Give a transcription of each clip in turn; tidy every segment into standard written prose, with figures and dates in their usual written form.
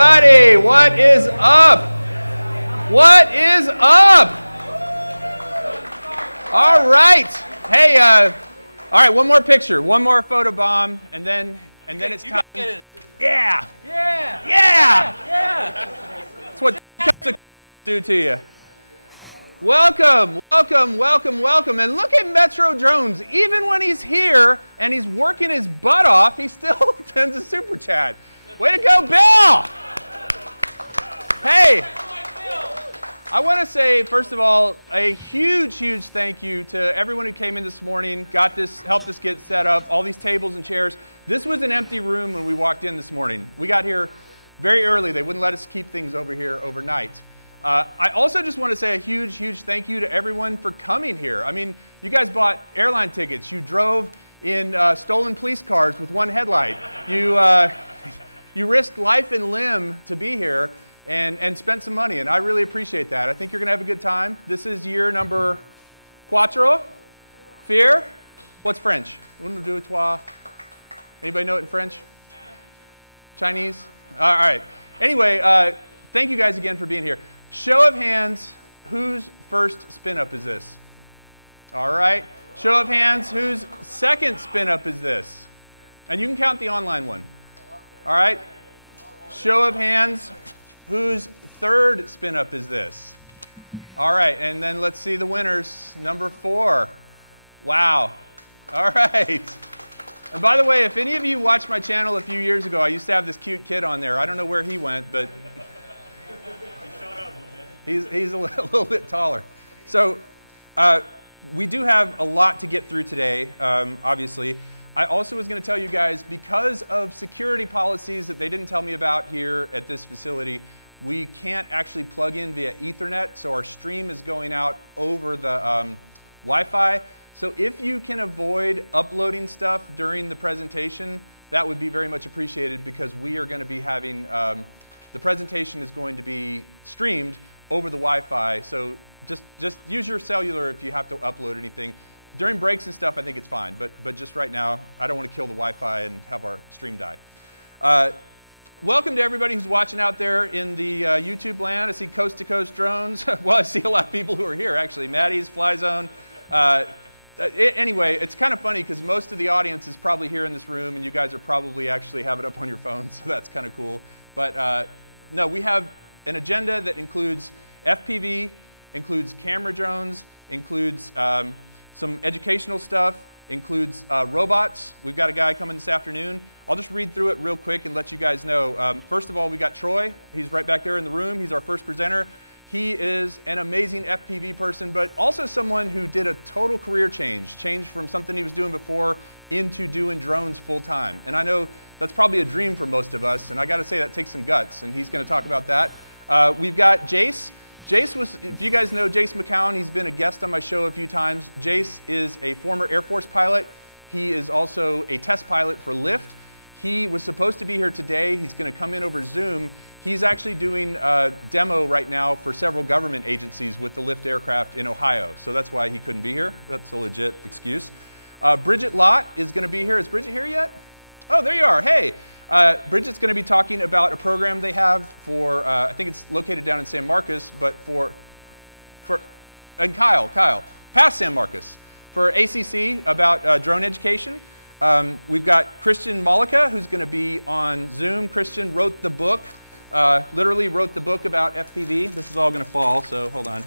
everybody? What is up? What is up? All right. Hey, all right, one more picture, one more photo bomb, and then it's time. Yeah. That's what do to you. Welcome. And look at Metro Jones. Even when he's here and he's working his butt off, he still sends a super chat. Way to go, Bill! Hey, I want to say, first of all, a huge thank you to everyone who came in this morning, helped us get set up, all these tables and chairs. This was an empty room when we walked in this morning. We got here very early. They wouldn't let us keep things over here overnight. I also just want to say a huge thank you to everyone for coming here. I mean, you guys bought airline tickets. You drove in stolen police cars with one headlight. You risked life and limb to be here and spent some money, and I really appreciate that. I think you're going to have a good time. This is year number cuatro. Fear? What's French? Un, deux, trois. Anybody know it in French? Chinese? All right. Anyway, thank you guys again for being here. Show of hands, whose first SpinUp is this? All right. Show of hands, whose second SpinUp is this? And you can count the online one. All right. Show of hands, whose third SpinUp is this? All right. And then let's see the winners. Number 4. Wow. All right. And by the way, if any of you watched my channel a few years ago, I used to have this cute kid on there. I don't know where he went, but he's a little bit taller. So we do have a lot to get through today, obviously. I also was going to tell you guys, because of security policies that they didn't tell me about here at this facility, we can't actually plug in via Ethernet, so our stream is going out over the Wi-Fi. So if you can avoid uploading stuff during the presentation, that would be very much appreciated, because we are going to be having, the presentation is going to be streamed over the Wi-Fi. So just use your cellular if you have to upload anything. During breaks and stuff, I think it's fine. But just right now, I don't want to kill the Wi-Fi and have our stream die. Welcome to everybody who's watching out there in the YouTube land. I see Coast to Coast drones. Well, I see a lot of people who are here, actually. Maddie's, Fly Zone. Anyway, it's kind of funny because most of the audience is probably here in this room, and you guys are probably actually have it up on your phone, so that's kind of cool. But no, we have an agenda that includes FPV, includes camera drones, includes some educational stuff, includes robots. We've got a guy coming this afternoon. I'll just read through it real quick and let you guys know. First of all, we got Troy. He's right back there in the room. He's our first presenter. He is an amazing FPV person, but also someone who did a total career change from something he was doing before into doing drones full time. And I know that's probably a dream for most of us, and I got to say that takes some guts, and he's going to talk about that. We've got Jace. Jace was, if you guys know Jace McCown, he's been a guest on my show a few times. Jace is a former Air Force pilot. He is also a test pilot for Lyft. He was supposed to be here today. He's going to come in over Zoom. He's actually doing a demo right now for several government agencies with the Lyft aircraft in Ohio. So that's why he couldn't be here. That's a legit excuse. Bridget Lott is going to be here. Is Bridget here yet? Oh, there you are. Hey. Bridget's going to be talking about a program they have for, I think it's located down in San Marcos, but and Kyle, past San Marcos, for ACC about drone education. We've got Christian Mollica, who's going to be on Zoom. Christian wrote the book, literally wrote the book about FPV. This is all going to fall, so hold on.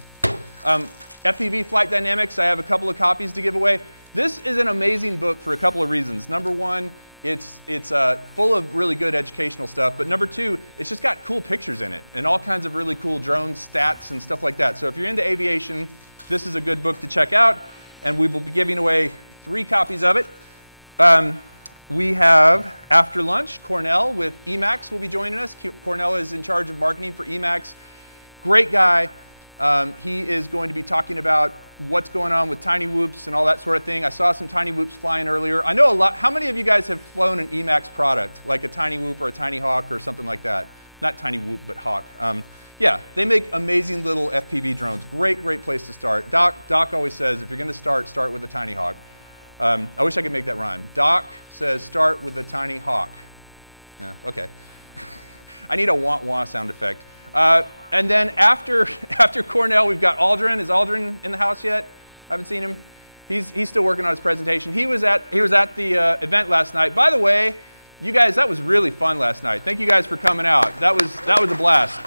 FPV Flight Dynamics, I have a couple of copies to give away. This is an amazing book for a couple of reasons. Number one, it's full of really good educational stuff, but number 2, it's just got cool pictures in it and all kinds of really cool drone stats and stuff like that. So if you're into aviation, this is a good book to check out, and we will be giving away 3 copies of it. We have, after lunch, Cornell with Emax will be joining us. Cornell is in charge of marketing for Emax. Great guy. He is going to be talking about what's going on with tiny whoops and all that sort of thing. I saw some tiny whoops flying earlier. I know a lot. How many of you guys have flown an Emax product, like a tiny whoop or a tiny hawk or something like that? Not tiny whoop, but hawk. Yeah, they make amazing little FPV drones. Great place to start. Doc always says, if you're going to start with a tiny hawk. I wish I could make that rhyme. Doc says, start with a tiny hawk. Yeah, okay. I need a wah-wah sound effect. And then after Cornell, we've got Aldryn. Is Aldryn in the house yet? I haven't seen him. He's still working on his presentation. He was at the event last night. By the way, you guys, that was really fun last night. Thank you guys for coming out. That was a blast.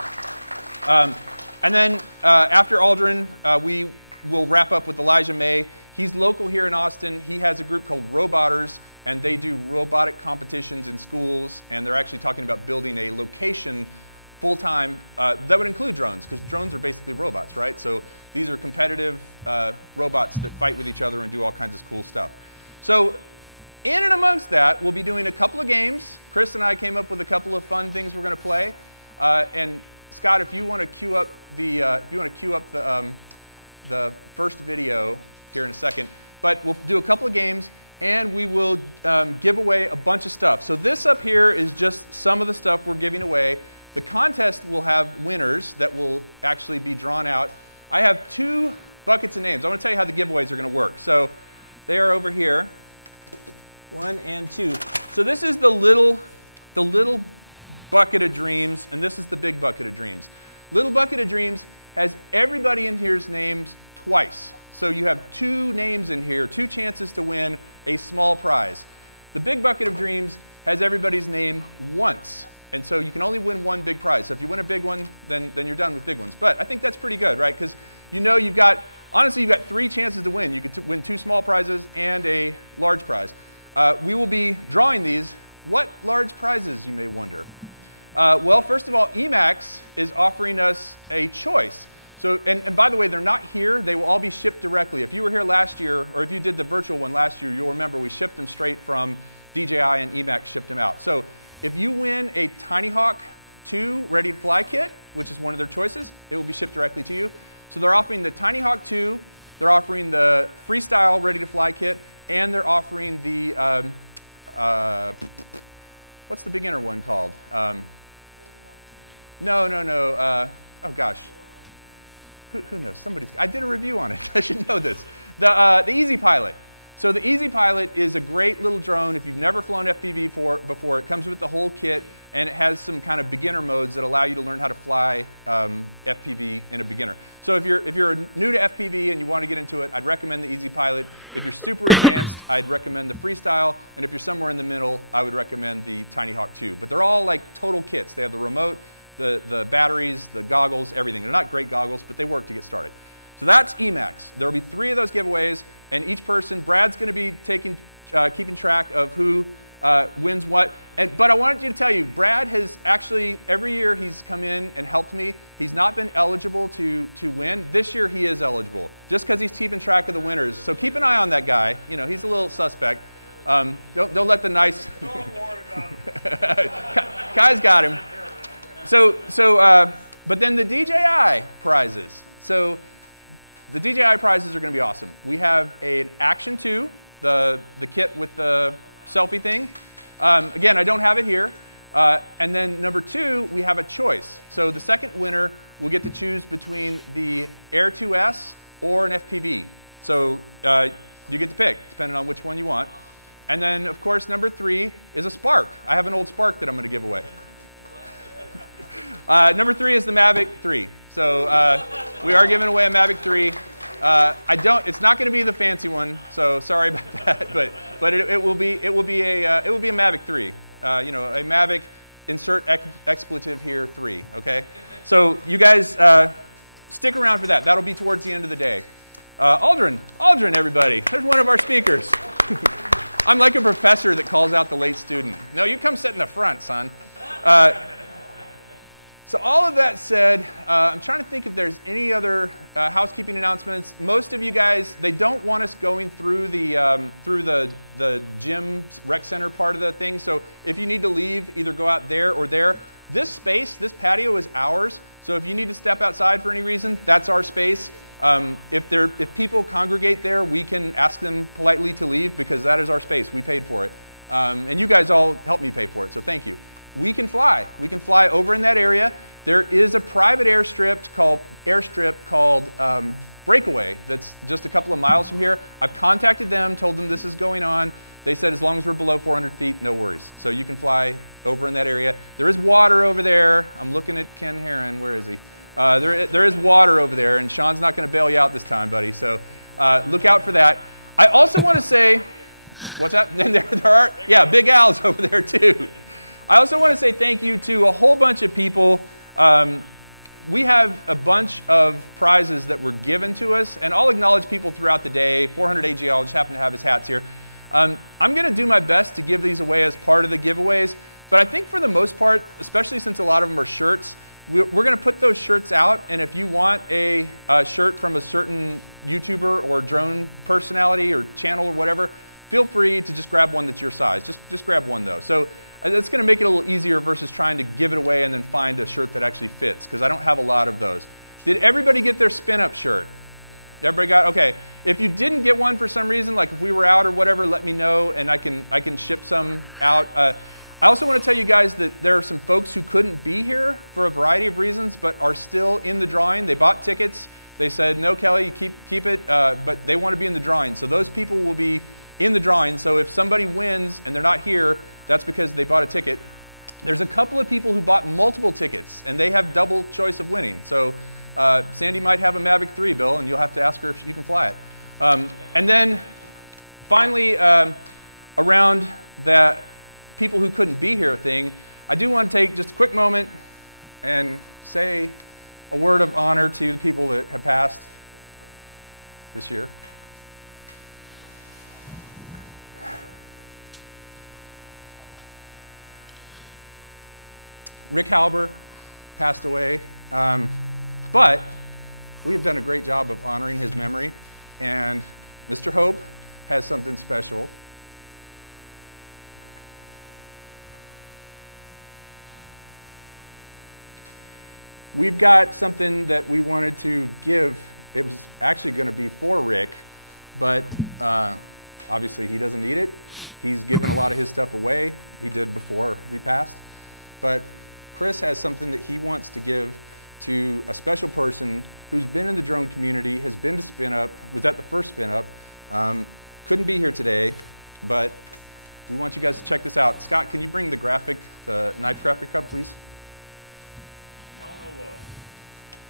And then after Aldryn, we will wrap up with Elijah May. He's local here in Austin. He has a group called Robotters, and they do robotic competitions in schools, and they're actually talking about building a location full-time that would include drones, because drones are basically robots, right? So these are competitive robots that fight with each other and do all kinds of cool stuff. So in and amongst that, we'll be doing a couple of games. Chris and I came up with a couple of fun things we're going to play. And Scott, if you want to queue up the first video here in a second, but we'll do a couple of games, and we will give away a bunch of stuff. So this up here is just some of the stuff we're giving away. The contest will have winners that will actually be drawn out. I have 2 buckets of names. I want to tell you how the giveaways are going to work. So they are over here, 1 and 2. So this is the little bucket of dreams, and this is the big bucket of dreams. Little bucket of dreams has everybody in here's names twice. So you have 2 names in here, 2 chances to win a small prize. The big bucket of dreams has everybody's name once. And so you can only win 1 big prize. So if you win a big one, then you're done with big ones. But I think that's pretty good, right? Because you've got 3 chances to win. You could win 2 small prizes and a large prize. We will be drawing these. What large prizes, you may wonder? Well, first of all, Emax is offering us a choice. So, and by the way, they're not here. They will all be shipped directly. If you were here last year, or if you did the virtual one last year, you'll remember we shipped them straight from DJI, and Emax shipped them out. So if you win a Tiny Hawk 2 Ready to Fly kit, which is one of their choices, it will be shipped directly to you. So they're offering the Tiny Hawk 2, they're offering the Freestyle Ready to Fly kit, and they're offering the, what's the beginner one called? Oh gosh. Who knows? I did a review on it. I should know this. The Easy Pilot. So the Easy Pilot is a great little drone. If you've never flown FPV before, it comes with the whole kit, and it has some kind of beginner modes that allow you to learn how to fly FPV in a beginner. So if you're new to FPV and you want to get into it, I'd recommend the Easy Pilot. If you're super advanced, I'd recommend the Freestyle. And if you're somewhere in the middle, I would recommend the Tiny Hawk 2. But they're all like total kits. They have the remote, the batteries, the goggles, everything. They're not great goggles, but they work to get started. So that's Emax. There will be 3 of those giveaways, and each person, Brad's going to be keeping track of who wins what. But I wanted you to tell you, Brad has actually, every year he's come in and helped me. He's not been eligible to win. This year he is eligible, just because he's keeping track of the winners. So keep an eye on that guy. You know, he's a little suspect. Don't let the nice... Don't worry about it. Kai's got him. But then the DJI prizes. So the DJI prizes are going to be awesome. We have an Action 2, the kit with the selfie thing. Again, I don't have it here. And then number 2, we have a choice. So the second winner will get to choose between the Air 2S or an FPV. So you get to pick, depending on which one you want. And then, of course, number 3 is a Spark. I have an old Spark that I'm going to give away. Number 3 is the Mavic 3. So we are giving away a Mavic 3. It's not going to be the fancy one, so sorry about that. But it will be a Mavic 3. A Mavic, insert expletive here, 3. Okay. So you guys stick around for that. That'll be towards the end of the day. Aldryn, everybody. There's one of our speakers. I'm like a professor that calls out the late student. No, you come sit in the front, son. So all of that said, I'm trying to think if there's any other housekeeping announcements. Most of you guys, they don't want us going through the gym rec center part of the thing. So if you need to leave, either go out there or there. This space, this patio is ours. So if you need to step outside for any reason, that's our space. If people congregate there, we can ask them politely to leave because that is our space. We paid for it. And you guys all helped me pay for it, so thank you. We can fly. We can fly over in that area. There is a private airstrip called Breakaway that's just a couple of miles from here. I've contacted them, told them this is going on. They said as long as we're below 400 feet, no worries. So you can fly over in that area. There is water over there. I'm looking at Ken Heron. Where is he? There is water over there, and Sean's not going to bail you out this time, buddy. So look out for that. I also want to say, what's that? And there are, yeah, Big Al's over there too. I also want to say thank you to a whole bunch of people. We have a bunch of prizes that were given to us, and I'll acknowledge people throughout the day. 400 AGL just happen to have his hats here. I'm going to do my best to give these away as part of the giveaways, but I think for the most part, especially since a lot of them are shirts, we're going to put those shirts out, and if you want a shirt from a certain YouTuber or drone personality or channel or whatever, feel free to just grab one that's your size. Just grab one, though. So it's going to make it a little easier versus trying to give it away and then find a shirt that actually fits, because I don't have a lot of those. Did everybody get their SpinUp shirt? Everybody got? Okay. If you didn't get one for some reason, like if we were out or whatever, let me know, and I can ship some out. I also want to tell you guys that there are some folks who couldn't be here for a variety of reasons, but are still in the drawing. They bought tickets. They said, no, Kelly, keep it, but they want to be in the drawing. So those people will be in the drawing. So if somebody wins and they're not here, that's because they bought a ticket. There's a couple of people who bought multiple tickets, and they have double choice of winning. So Sandy might have a Mavic 3, Bill, and you'll have to ask her if you can fly it. And then finally, around that people who couldn't be here thing, I do want to take just a quick moment and say a word of honor to the people that have passed this year. Rick Halber passed away, but we have done a great job of honoring his memory, and Mr. Hope has something special. We've got something that we wanted to give. It was actually going to be for Rick, but obviously he doesn't need it. He's given a lot of his stuff away. He did before he passed. But Chris has something that he wants to give to a special person who's been in the drone community, has been to SpinUp, was at the first SpinUp, couldn't be here today, but we want you guys to check this out. Scott, can you bring the graphic, the knife graphic up, please? Y'all know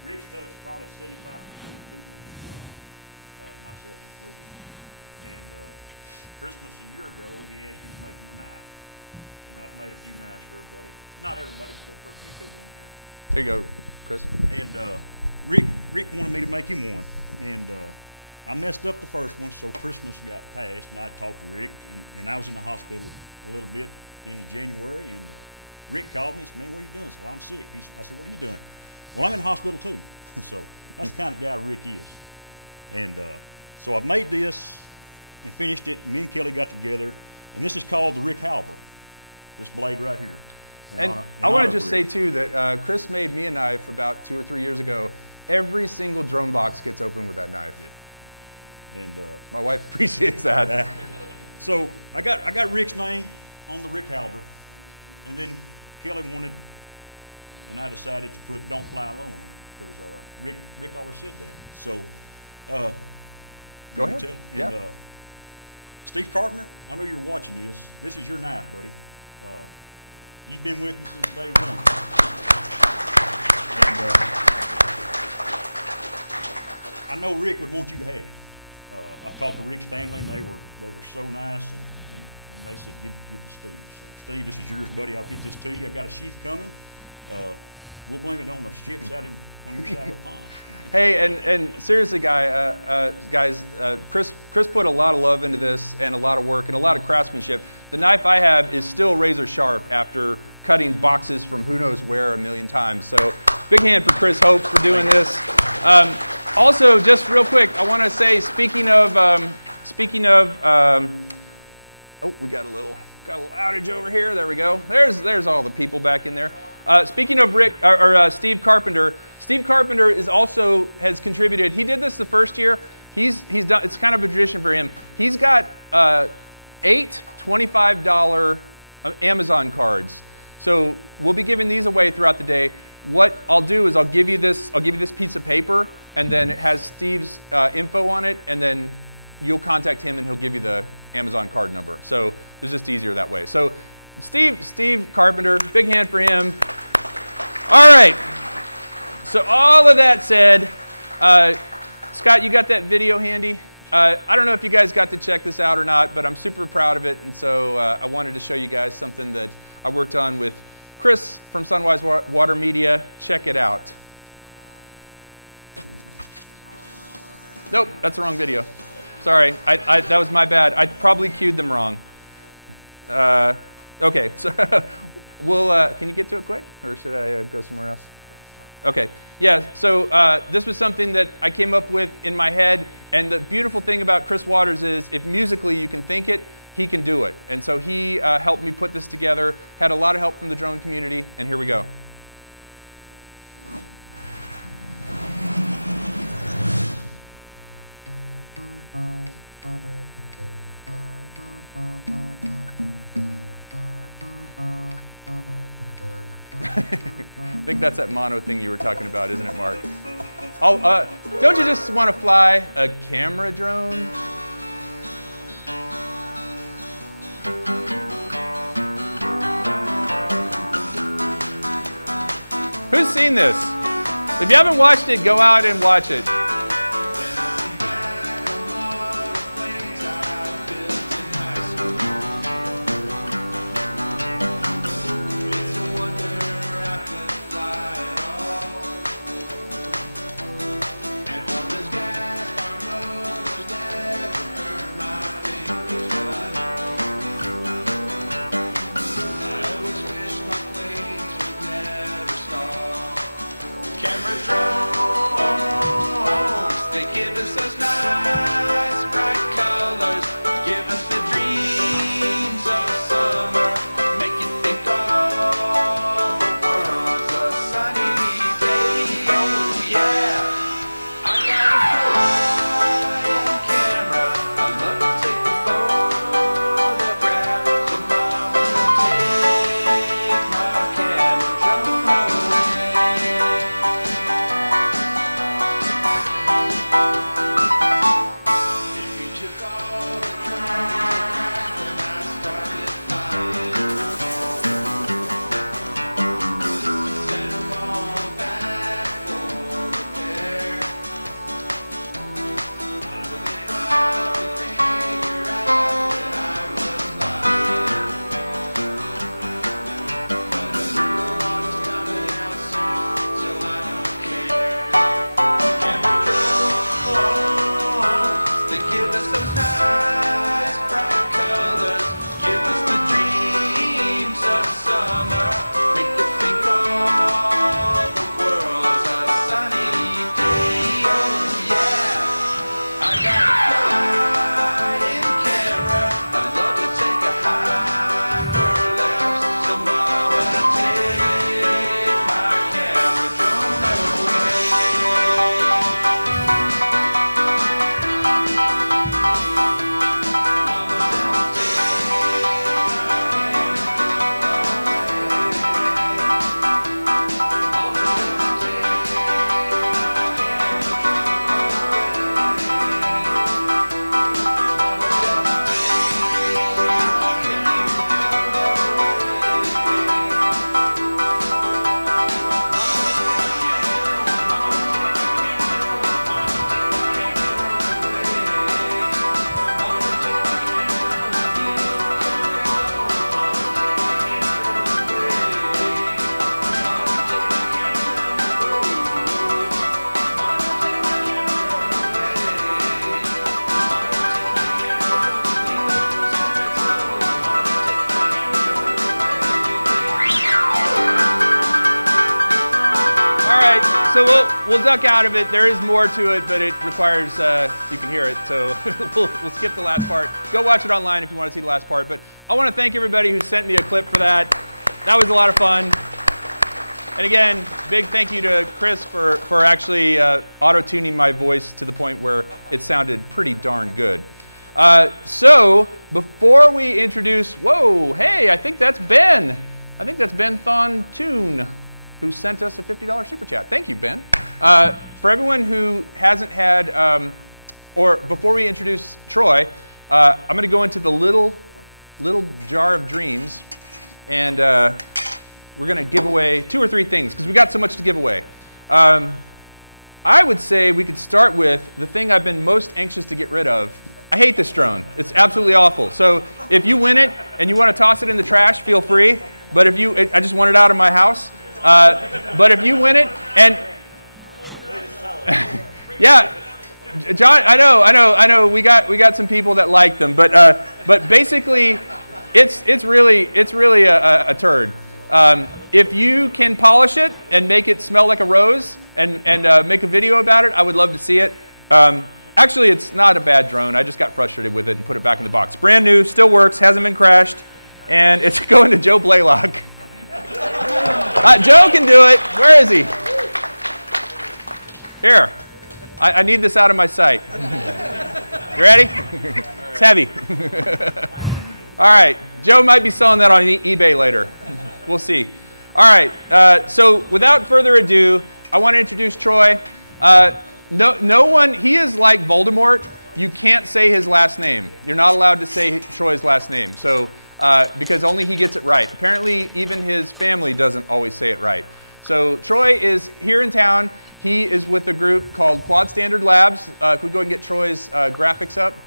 Rick touched probably 75% of people, myself included. And Christmas a year ago, he asked me to make him a knife. And I've made a few knives for everybody. Not everybody, but for a few people in here. There you go, Chris. And Rick wanted me to make him one. And I messed up the first one, so Christmas got passed, and I talked to Rick, and I was in the hospital a little bit in January, and Rick called me and said, man, what are you doing? I said, well, I'm sick. I said, what are you doing? Well, I'm in the hospital too. So that's the kind of guy Rick is. And so I made this and finished it, and me and Kelly got together, and this is called the Rick Halber, this blade right here. And I want to just say too that Chris made me a knife about 2 or 3 years ago. Every single drone box gets open with that knife. Yeah. And my wife appreciates that. So I got Rick's name on the Rick Halber, and then Kelly wanted, and I decided to put "Don't Fly Alone" on it because Rick always said that. So go ahead. And, Steve Carpenter, I know you're watching this. This is your knife, buddy. You've been with me since day one. And I know Rick would want you to have it. I talked to Rick's family, and they were so nice, and they said, give it to Steve. So, Steve, this is yours, buddy. I'll get this to you. I got a sheath coming. We'll blame it on the ships out on your side of the pond. Hey, and seriously, guys, Chris put a lot of love into this, and a lot of work, and a lot of craftsmanship. The knife I have is still razor sharp after cutting boxes from who knows where a million times. So big hand for Chris Hope for doing this. Also, just real quick, I want to say, speaking of, oh, we got a little outage over here. There we go. There's all the people back in there. Speaking of Steve Carpenter, Steve Carpenter has contributed. He did this the first year. He's done. It's kind of a tradition for him. He's got 8 $25 Amazon cards. So we'll be giving these away throughout the day. What I'll do is I'll give you this piece of paper, and then it has Steve's info on it, and then you'll contact him and he'll give you the Amazon card number. So it's just easier that way. So Steve Carpenter, big hand for him. All right. So all of that said, Scott, you got that video handy? I don't know if you guys got to check this out or not, but I'm super proud of it. And so I wanted to show you guys something that I worked on with Chris from Sunwise Water Media. Check it out. Nope, that's the wrong video. Sorry, that was my bad. I probably cued them wrong. Okay, so can you get to it quick, or should I go somewhere else? Okay, yeah, so this was something that I came up with in my head, and the beautiful thing about Chris Waters is if musically you can think it, he can do it. And so he helped me put this together, had a lot of help from the drone community, and here we go. I think that's that mono thing you were talking about, isn't it, Mark? Oh, don't you just want to fly a camera drone? Who's seen this? If you haven't watched it, go out and watch it. So we'll duck out of it. There is more to it, but it requires, you can hear it, so we'll skip the last part. Go watch it online if you want to see the last part. But I want to thank everybody who sent me a clip for that. That was a lot of fun. And again, big thank you to Chris for actually auto-tuning my voice to the point where it sounded pretty darn good. So before we introduce, whoa, hey, I think that's Ben. I think that's Ben Thon-Toon, who sent us a $50 super chat. Thank you, Ben. For everyone who hasn't had, or before we introduce Troy, I'm going to go into the little jar of dreams, and we're going to give away 2 or 3 things because we got so much to give away. I would say we could start with the thing I've been most anxious to get rid of. I hate this drone. It's absolutely awful. So if you win it and you want to toss it in the trash, feel free. But if you, I just want it out of my house. But if you win it, and yeah, John, I know. We got some people that like them, but basically, it's really a turd. If you can polish it and make it smell like a rose and make a video about it, I would love to see it. Actually, it's not a bad drone. I just got frustrated with it and put it back in the box. Brand new, still works, hasn't been crashed, and it's going to Joe Blaylock. Joe can do it. Where is he? Here. I need this out of my sight. You ready? It's heavy. All right. Joe might be selling that on eBay later. We'll see. All right. So without further ado, I want to introduce Troy. No one, he is like Voldemort. You can't say his last name. You're not allowed to say Troy's last name. So, because only he gets it right. Apparently, even his family doesn't always say it right. So Troy is here in town. He is with a group called Quad Standard Labs. Could we go ahead and get Troy's graphics up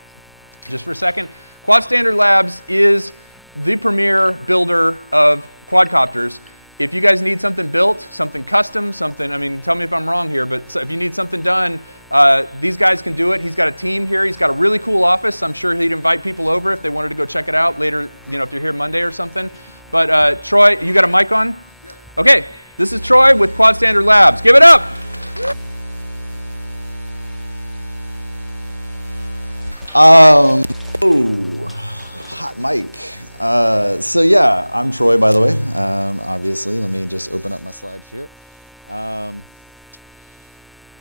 just for a second? Quad Standard Labs is the premier builder of quadcopters. If you guys need something built, something custom, something, I mean, tell me if I'm wrong here, but if you need something done, these guys can do it. He's got a team here. He's got a really cool office. I'm sure he'd invite people over if they wanted to go check it out later, you know, if you're here Monday or something. But Troy, you got a mic on? Okay, this is Troy with Quad Standard Labs. Give it up. Hot mic. So yeah, I'm Troy, by the way. Obviously, let me just open up my slides here.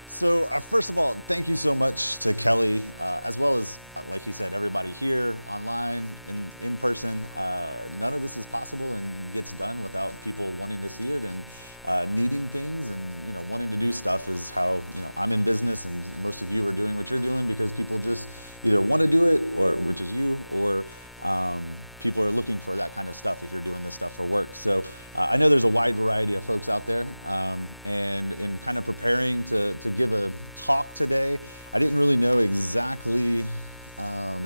So first of all, thank you so much to Kelly, as well as, like he said, everybody here, online, in person. None of this is possible and gets done without people wanting to see it and needing things and, you know, wanting to do stuff is how, you know, I'm in business, and most of you are doing what you're doing because people just either want to do it, or which is you, or people are looking for that kind of stuff if you're doing this stuff for work. So I know there's a wide variety of folks out there, and in kind of preparing to give a talk today, I didn't really know exactly, I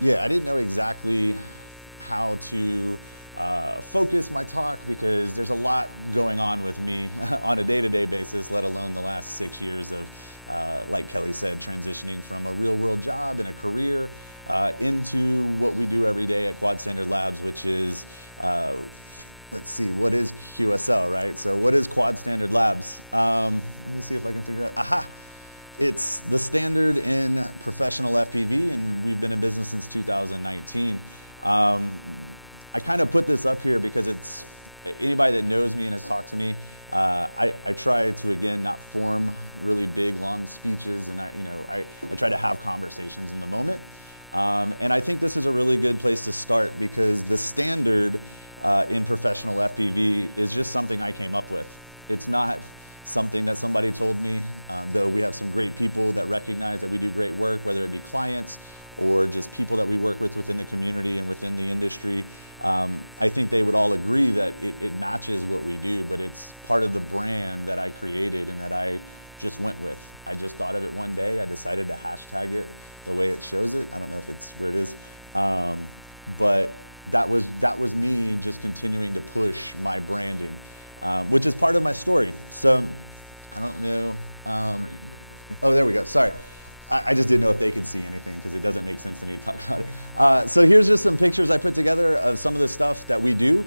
didn't know exactly how to focus my talk because there's a lot going on with me on a day-to-day basis, let alone the last 6 years of, like Kelly said, transitioning from a real-world job and a career into what we do every day at Quad Standard Labs, which is, let's see, what is QSL, right? So what is Quad Standard Labs? Let me see if I can figure out. Aha! It's the standard in professional FPV, and we've been in business since 2019. I kind of put this up here because it's, anybody that knows me and has talked to me, I try to, again, not form really big, long speeches, and I try to have conversations in the moment. And I think this is a really good place to start because the standard in professional FPV is just something I came up with. It's not something that somebody told me, though we have some great people that recognize that we do great work, whether it be clients or just people that we work with within the community and within the industry. I think they would all agree that it matches what we do, but it's part of the brand that I created and that I just went with. I just thought of it one day. I decided to hashtag it the way it shows it. I don't know if it's where it is. But that was me just continuing to push my branding, which is part of my story. So I don't know. Oh, there we go. Sorry. I just didn't know if they could see anything because it doesn't make sense to me to talk about it. So here's just some pictures I put together of some of the stuff that we do.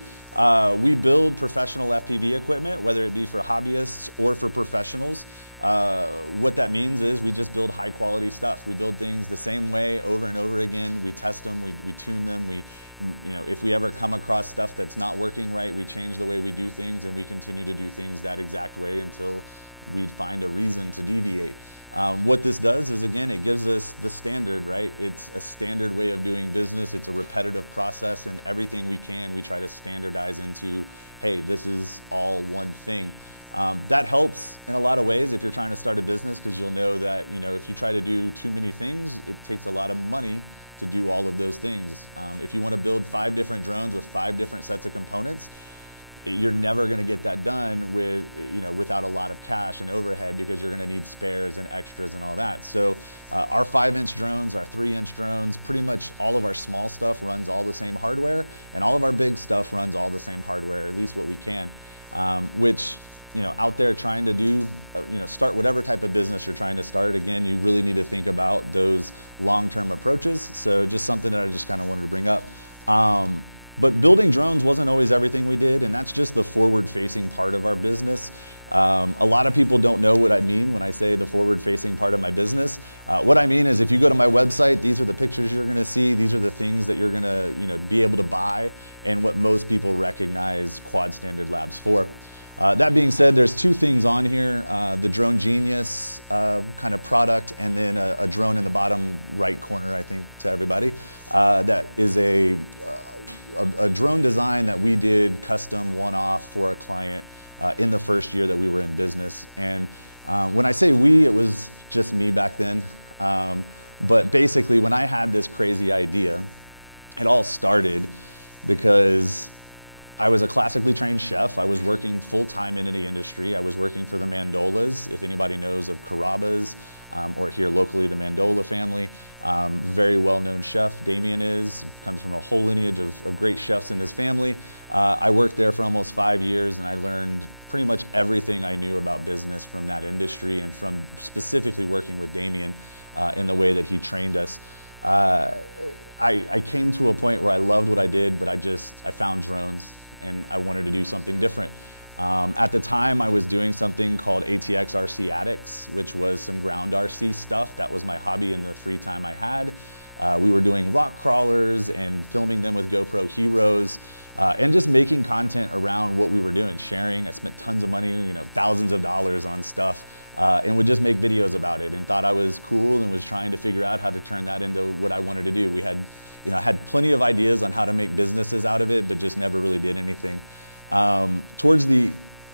We build professional FPV equipment, whether it be for hobbyists or for professionals. What that means is we just build high quality stuff. We build things the same way over and over again. We test them, we tune them. If we ever come across stuff that's not working right, we change the way we do things, and we continue to do things that exact way until we find a reason to deviate. What this does is, again, it gives us the standard, right? It's a standard way of doing business. It's a repetitive process, and everything we try to standardize into, hey, this is all one thing. That helps in a lot of ways if you're trying to start a business, because you'll know that, if you try to do too many things, it takes a lot of money to do all of those things. If you want to build 5 different drones with 5 different sets of components, you're never going to get that done without a lot of cash and overhead, because you're going to need spares and extras and all that. So our 5-inch drones, our 3-inch drones, pretty much all of our small stuff runs all the same hardware, and all of our big stuff runs all the same hardware, at least what we can. Which, out there trying to do, start whatever type of business you're trying to start, again, you really need to think about those long-term approaches. So just something that I just kind of wanted to bring up. But building drones wasn't always everything we did, and that's just the forward-facing part of our business. A lot of people don't know what I mean when I say the forward-facing part of my business. What I mean is, if you go to my website, these are the pictures you're going to see. These are the things that you're going to be able to buy, and what most people recognize Quad Standard Labs for. That being said, there's 2 things on here, the Drone Genius kind of product, and then a drone in the bottom right corner, I think, to everybody. That is a drone design that we did custom one-off for a client in the first year that we were in business. And when I say we, it was just me back then. But basically, when I had this crazy idea, it all started because I was a classically trained chef. I was working full-time into the industry. I was working for the Mandolas, if anybody knows of Carrabba's, or here locally, the Mandola family. Very well-known chef, Damien comes from a whole lineage of great chefs in his family. I worked there for almost 5 years, and I learned pretty much everything I knew about business from that industry, and from specifically working with Damien in the way that he trained us. I came to a point where I loved what I did, but I found drones, and I wanted to do something different. At the time, I was doing something called ATX RC Addicts, which was some ground RC stuff. That was my hobby in the free time I had. We were doing rock crawlers and filming them with GoPro Heroes, and just making content around what we were doing, sharing. I spent tons of money, thousands of dollars on stuff, and would just make videos about it, and thought I was cool, and was trying to figure out how to turn that into what I wanted to do. We had, I had plenty of ideas on how to make businesses out of it, but just never really did anything. Towards the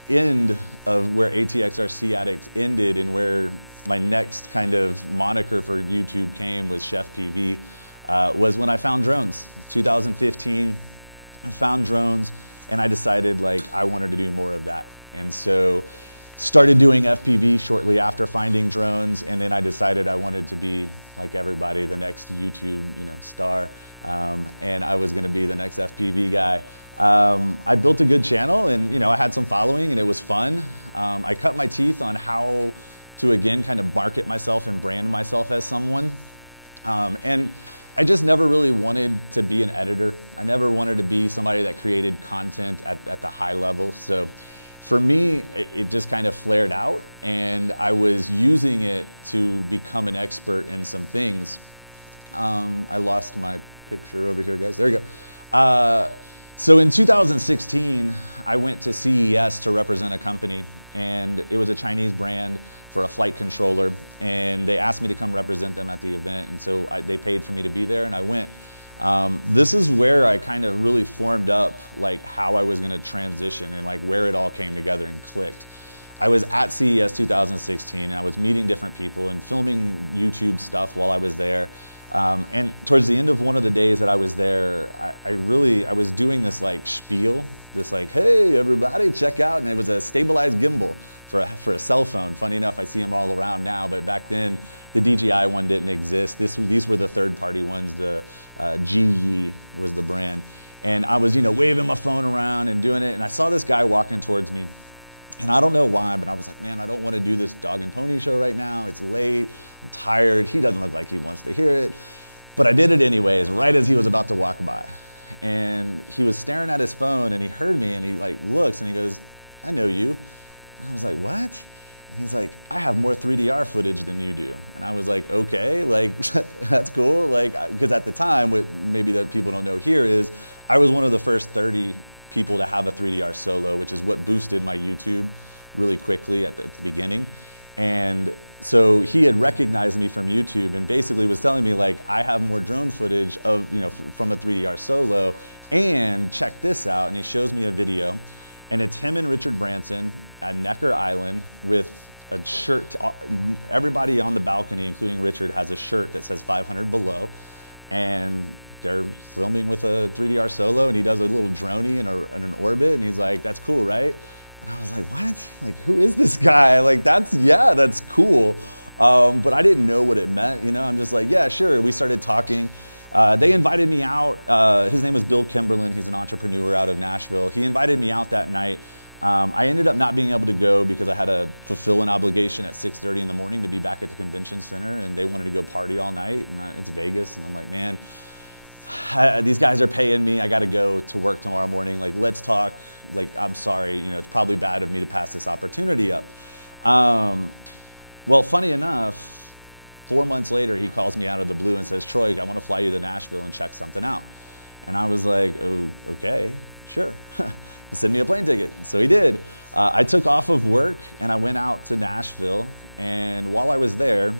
end of where ATX RC Addicts ended, and where my next kind of moniker for YouTube came was Chef PV, was when I found drones. 2015, I found drones, and I decided I wanted to do more of that. And so started doing FPV shortly after finding drones, and then I decided I wanted to be like everybody, the next YouTube star, and I was going to be the next FPV guy. I built a good channel, and I had some following, and it was fun. I cut my teeth on how to again kind of market myself and brand myself as someone, and I just never really wanted to be an editor. I never wanted to be somebody that created content at the high level. So for me, it just kind of flared out, and I was using it to become an expert in some things. I lost my picture over here, guys. There you go. So in 2016, I went to CES to represent a company, and it was a Chinese brand for a flight controller, and they asked me to come represent them at the event, and so they paid for me to be there, and I went. This is where I kind of really formed up how I was going to transition, and where it all came together and clicked. I was at CES 2016, and I was meeting different people and filming YouTube stuff while I was there. And towards the end of one of the days that I was there, I was doing this spiel, this hey everybody, check out, and it was a stabilized gimbal for a cell phone. Funny enough, I see them all around now, but back then the DJI one didn't exist. These were the third-party ones. The GE was the brand, and I was waving my phone around and doing it, and I saw this guy walking towards me. And I don't know why, but I was like, man, I don't want to do this dog and pony show right now. It's late, I'm tired. He doesn't look like he wants to hear it. But I did it anyways, right as he was about to walk by. And he was staring at his phone, and he heard me, and he looks, and he goes, I know you. And I was like, what? And he's like, I have more 3DR footage than you do. And I was like, okay, that's cool. Because at the time, what maybe that people don't know here is, I was one of the first 30 people to have a 3DR solo, which is what boosted my YouTube really quickly at the beginning. And so he had recognized me from YouTube, and basically was telling me I have more drone footage of from a 3DR solo, and check this out. And he shows me a video, and it's him and Richard Branson at Necker Island with a shirt. Everybody on the balcony, including Richard, has a shirt that says 500 below. and they're filming with a 3DR Solo, and he does a little droney in an orbit, and he's like, "That's cool, right?" And I was like, "What? Like, who is this guy?" Like, that's cool. But I didn't know what it meant, you know? I'm just like, "Yeah, sure." We started talking. They invited me out. His name was Bill Kimberlin. He's an entrepreneur out of Nashville. He invited me out that night. I ended up not being able to go because I had to fulfill an obligation at 6:30 in the morning to be back at the convention center, and they wanted to go party all night, and it's Vegas, and I'm like, man, these guys are paying me. I got to go to work tomorrow morning. Like, let's talk. Like, I'm sorry. You know, it's probably bad of me to pass this opportunity up. Well, funny enough, 4 months later, he calls me out of the blue and says, "Troy, I want to fly you to Nashville and check something out." And I was like, "Oh, okay, sure." Send me a plane ticket. So he did. I took off of work and I went out to Nashville. And while I was there,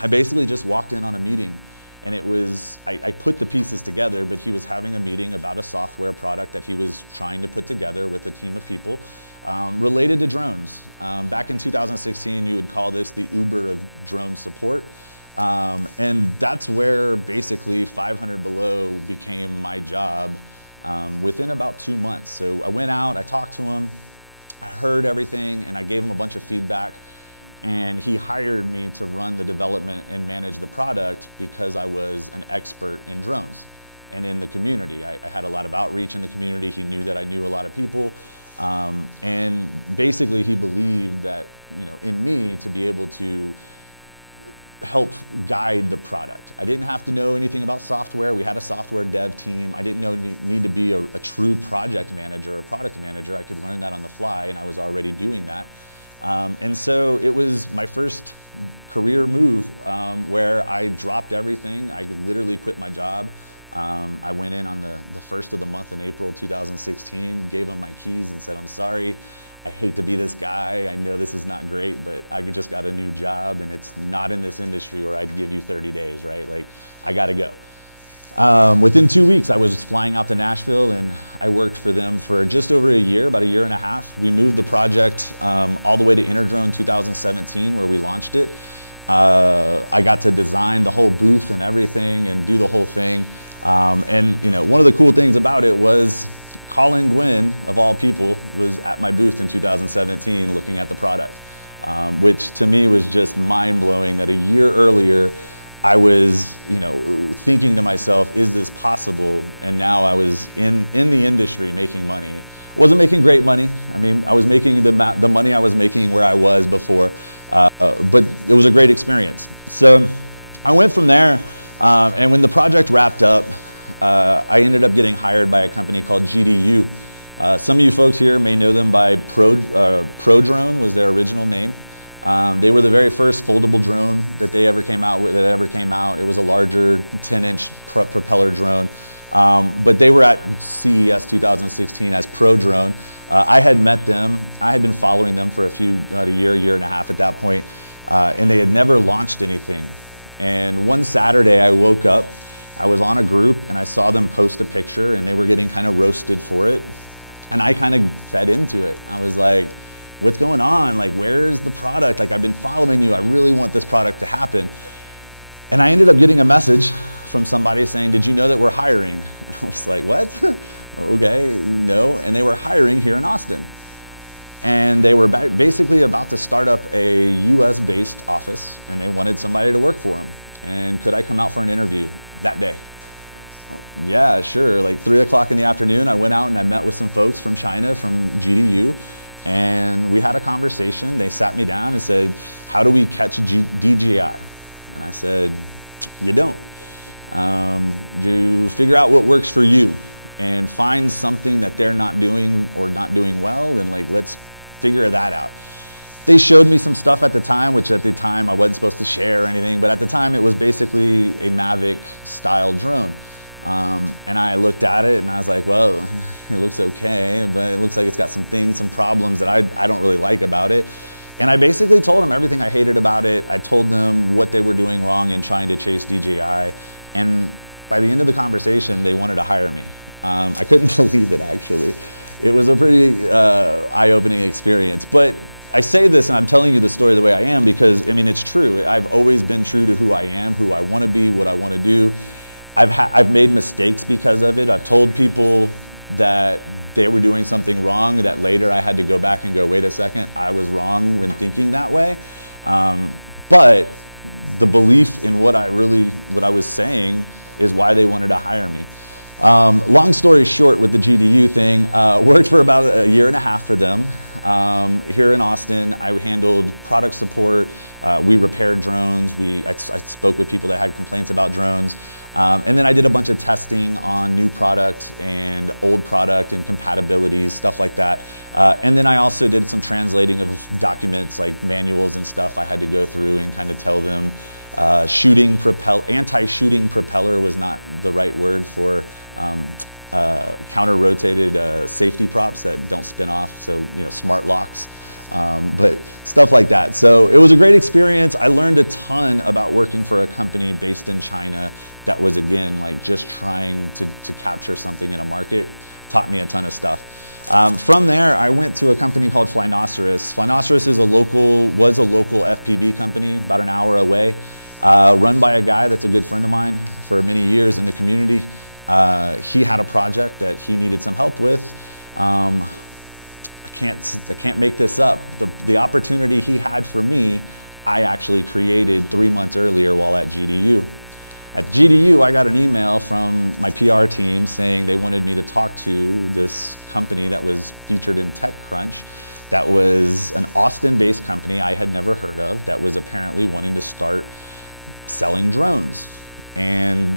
I basically just walked in on a meeting. And it was, I put the pieces together, but he was having a meeting about a software product that he was trying to put together with a team of people related to drones. Back in 2016, you would call this the Uber of drone support. And that's where basically 500 Below became my job within about 2 months. So I went out, I talked to him, I heard everything, and I gave him a bunch of feedback. And he hired me to run the development and manage the product because I was an expert in drones and in the community. I had a lot of outreach in the community. He knew that I knew a lot of people. And basically he believed that, you know, in me to be able to help guide the product. I didn't have to know anything about software. We had a software dev team. I didn't need to be a true project manager or product manager. I could learn that on the fly, and I was already doing that. And so it was my first career move where I dropped everything. I literally quit my job. I went in on the first of the month in April 2016, gave him my keys and said, "I'm sorry. I hate to be this guy. I know this is not great, but I just got a new job, and it's not in this industry where I'd give you 30 days, right? Like, I got to go." Within 2 weeks, I was flying out to Nashville, and I worked for them for just over a year, about a year and a half. We moved the project all the way to Interdrone 2017, where we launched it. I got to design the whole booth and everything and do the whole thing. And you know, one of the cool things about it was Colin Gwynn, of all people, was at my booth in 2017 looking at the product, which to me was just mind-blowing that a year earlier I was, you know, thinking to myself, is this possible? And now I was in the industry making money. I wasn't making great money. I mean, I was making the money I was making where I was before, but it was a great experience. So I went from there, and when the project wrapped up, I ended up getting hired by a company called GDU. Some of you folks here may know them by Prodrone was their original name. They were the very first foldable drone that they ever came out with. It was a larger 10-inch propeller drone, but they were at CES 2016 as Prodrone. I had met them. I had been following them for a year and a half at that point, and they had never launched anything. And one Saturday, I woke up. I was on a group, and I saw them post a picture, and they were getting kind of roasted for it, and I kind of fed into it. I was like, "What's going on? Like, where's the product? Like, I've been following you. I really want this product to happen." And I ended up getting a message from somebody saying, "Did you know that we're hiring?" And I was like, "What?" "Okay, no." And they were hiring here in Austin. And they were basically about to start up a US-based office, and they wanted somebody to work for them. And could I come out for an interview that day? Yeah, sure. Like 3 o'clock in the afternoon, I went out and I met with some folks from China, from GDU. And we had a conversation. They sat me down and said, "How do we catch DJI?" And I said, "You don't. You figure out what works for you and find something that they're not doing or not doing well, and like, let's figure that out." They showed me some stuff at the time, which at the time I wasn't supposed to share or anything, but at the time it was basically a Mavic style drone. And I looked at it and I was like, well, it looks okay, but it looks like it's got some things, some problems that I don't really like about it. And I basically told them everything I hated about it. I told them what they were doing wrong in trying to chase DJI. And by the end of the conversation, they wanted to hire me. I couldn't believe it, actually. It was a pretty eye-opening experience. But I say this, and I'm telling you the story the way I am because, I mean, it's true. I've always been true to who I am, who I want to be, what I want to do. I've made mistakes because of it. I've told people that they were doing something wrong, that later I had to go back and go, wait a second, I was wrong when thinking that way. But the belief in what I was saying is why they wanted to hire me. Long story short with the GDU thing, worked for about a year and a half for them. Here in Austin, I handled product support. We repaired drones. I spoke with people that had complaints about drones. And then I did a bunch of testing on new product and old product and compatibilities, stuff like that. And then I also did some translating of documents like manuals and stuff I had to go through and kind of tell them anti-shooting propeller was not the right word for counter-rotated safety props that don't spin off, so smart locks. But stuff like that. So it was a great experience. I learned a ton about working for a company based in China that was, again, like just trying to capture something in a market. Taught me a ton of stuff. From there, I went to a company called Flynoceros. Flynoceros was a local FPV company about an hour away, run by a guy that's a good friend of mine for many years in the community. He had a project that he needed some help with. I can't make this up. The opportunity he had for me, I actually created 3 months earlier while at GDU. At GDU, I got an email from my PR team saying they wanted me to talk to this company that was featured in TechCrunch, that was an Austin-based company I had never heard of, that was apparently wanting to start selling drones. And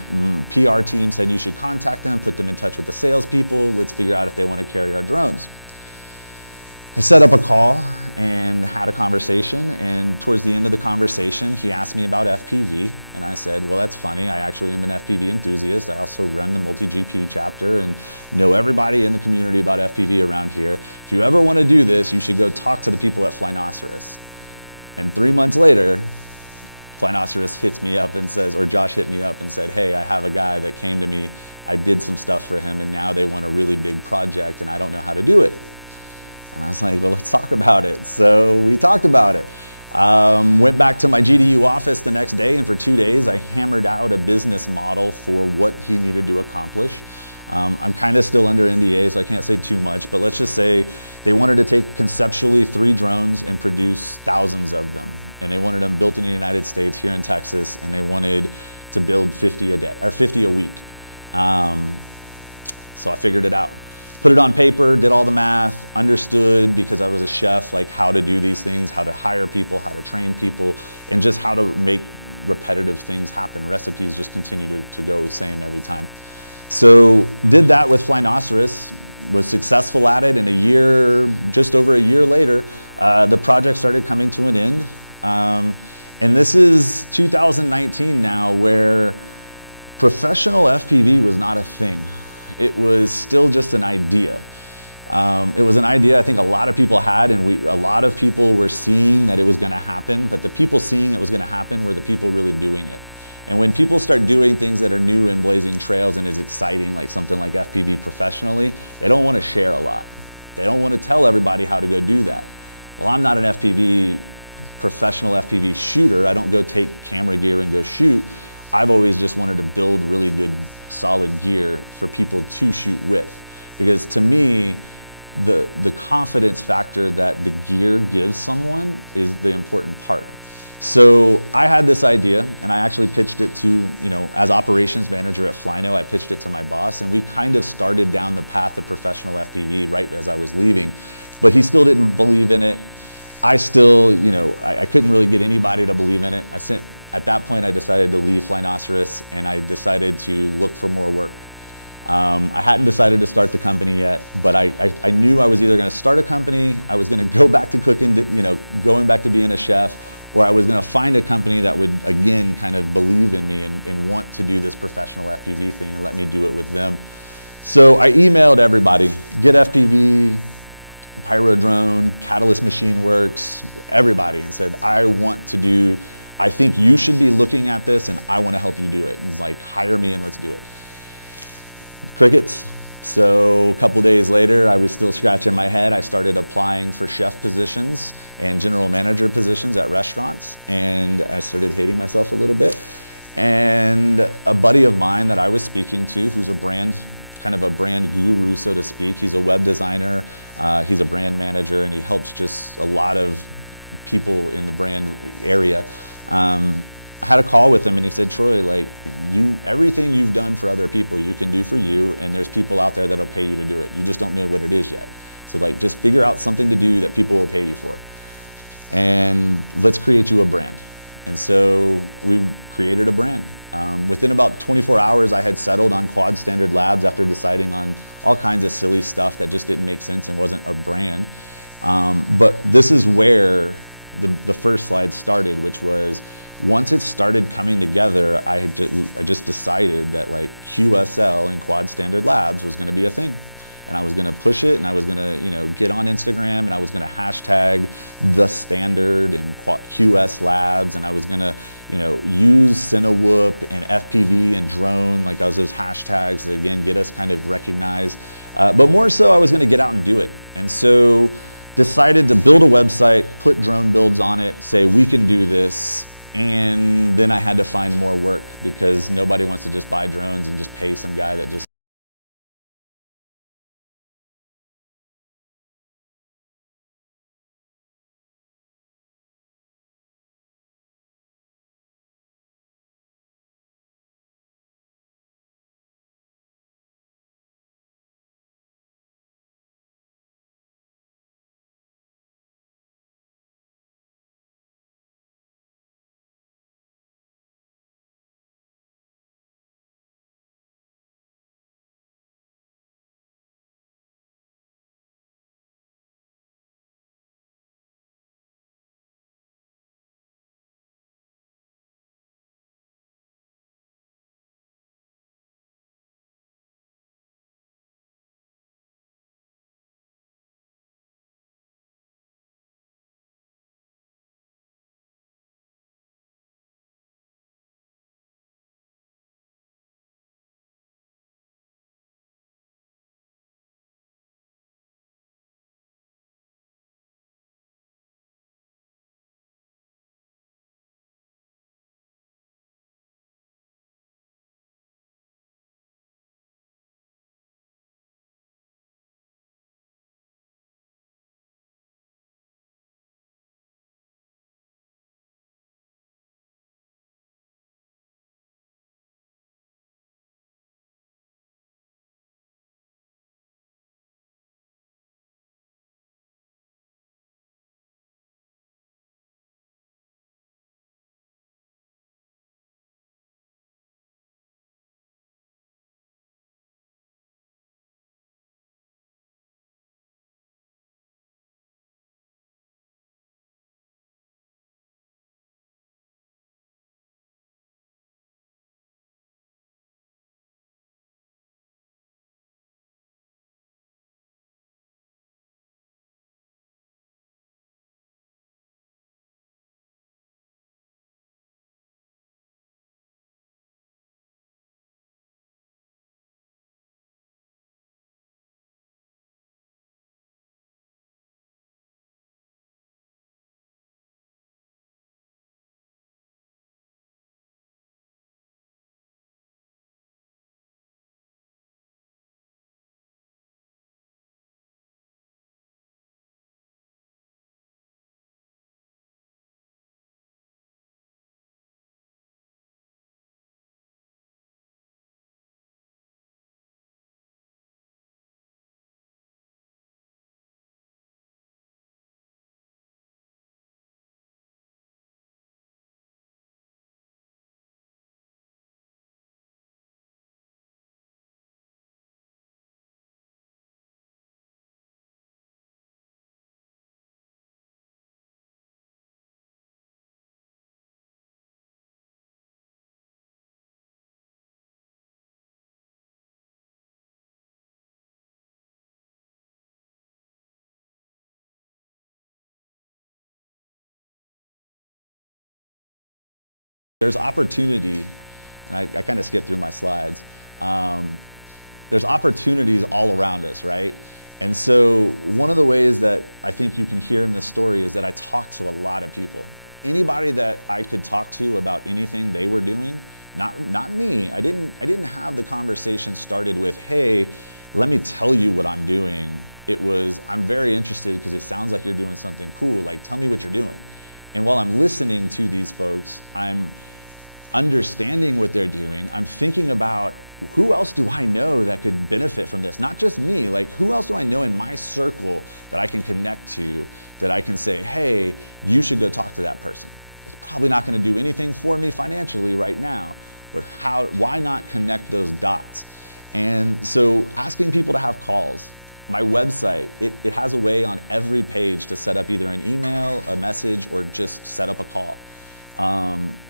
PR team said you should contact them, put them in touch with the salespeople, let's figure out if they want to carry our drones. I set up a call and had a conversation, and towards the end of the conversation, he asked me about FPV, and I said, well, that's funny, I actually am an FPV enthusiast. I also run the multi-GP chapter and know everybody in the community about FPV around here. If you ever want to do this, you should go talk to the people at Flynoceros. And 3 months later, Flynoceros hits me up and says, or Josh hit me up and said, hey, I have a guy that came to me, I did some stuff for him, and now they want a really big project, and I don't know how to do it. And I was like, well, let's talk about it. So we talked about it. Went back to my GDU office the next day, and for 2 days, I hammered out a business model for what he needed to accomplish. I'm kind of still under NDA, so I can't say too much, but let's just say they wanted to take conceptually 3 drones and produce thousands of them. And they wanted them built in the United States, here in Texas, and they wanted to build 50 a day, or 50 a week. So I figured it out. Put it on paper, did all the math, understood, because I was a chef, like how to do these things, how to hire people, how to train people, and just how to make repetitive things happen. Recipes just continue to go the same every time. So did that with Flynoceros, was successful at it, and just over a year later, the project started coming to an end. And this is 2019 now, where professional FPV was not a thing. It was still just an idea. It was an idea I think a lot of people had, and a lot of people were seeing that it was going to happen, but the people seeing it was going to happen were the people really doing it. And when people start doing things that are new and blazing trails and is exciting, like something like FPV professionally, they don't want to share a lot. They don't want to tell everybody how to go do that. Well, I'm not an professional FPV shooter. I don't go take camera gear and go shoot. I've always just wanted to build really good, solid gear for people to shoot with. Because to me, the confidence factor that the gear gives someone is the important part. So I had this idea, and I actually pitched it to, as operations manager at Flyno, I pitched it to my boss, and we kind of started down the path of professional FPV right as I was leaving. But he still didn't believe in it. I still, I couldn't really get anybody to believe in it. At that point, I decided to leave Flynoceros, and I decided to look for more work. I hadn't decided to start the company yet, but I knew I was either going to start a company, I was going to go back to cooking, going back to being a chef, or I was going to find a company that would, again, kind of believe in me and want to do this professional FPV thing and let me do it with them. So I emailed everybody, Get FPV, Pyro Drone, Catalyst Machine Works, everybody, and said, I think you should be looking at this, and I want to help you do it. And it's like, hire me and let's do it. Crickets. So a couple days later, I was still scratching my head. I started applying for chef positions and general manager positions at restaurants, and I started hating myself a little bit. And a buddy of mine that I was speaking to, who's kind of a brand guru, so to speak. He's a web designer, he's a brand manager, and he helps just a lot of people in the brand area. I had a call with him and he said, Troy, like, everything you've done for other people, you can do for you, and there's people out there that'll pay you to do it. You just don't know what it is yet. So like, just figure out something to do that people will pay you for. And let's create you a brand. And so we created a brand. Within about 24 hours, I had settled on Quad Standard Labs after deciding on all kinds of silly stuff that just didn't make sense and wasn't a brand. But this is where the first slide started, which was, once it started coming together, I just decided that like QSL and Quad Standard Labs was going to be a thing. And I was going to push it, and I was going to, get on Instagram, and I was going to hashtag the standard and QS Labs, and I was going to, use CineWhoop and FPV and drone, like those hashtags that again get us kind of recognized. But more so, I was going to get out and do it. And so decided to build a website, put drone builds on it, say we can do this. And then I had to find more work because nobody wants to just buy drones and just pay some guy that just there's opportunity, and I kind of skipped through my slides. There's opportunities all around us, right? And so one of the ways that I think you can hear in this story is that I talk to a lot of people. Anybody that I could talk to about anything they were doing, not me. I didn't have the conversation started with, hey, let me tell you what I'm doing. It was, I'm very interested because it sounds like you're doing something cool. Like, tell me what you're doing. And while I'm listening to these folks, I'm understanding what they're doing. I'm thinking about who else do I know that could benefit from this? Not just me, like who else do I know in my circle that I can connect to, that I can say, hey, you should go talk to that person. It's probably not gonna do anything for me financially right now, but why not connect those dots? And so asking people to have calls. My website, it has a way on every page to set up either an email, a message, or just set up a call.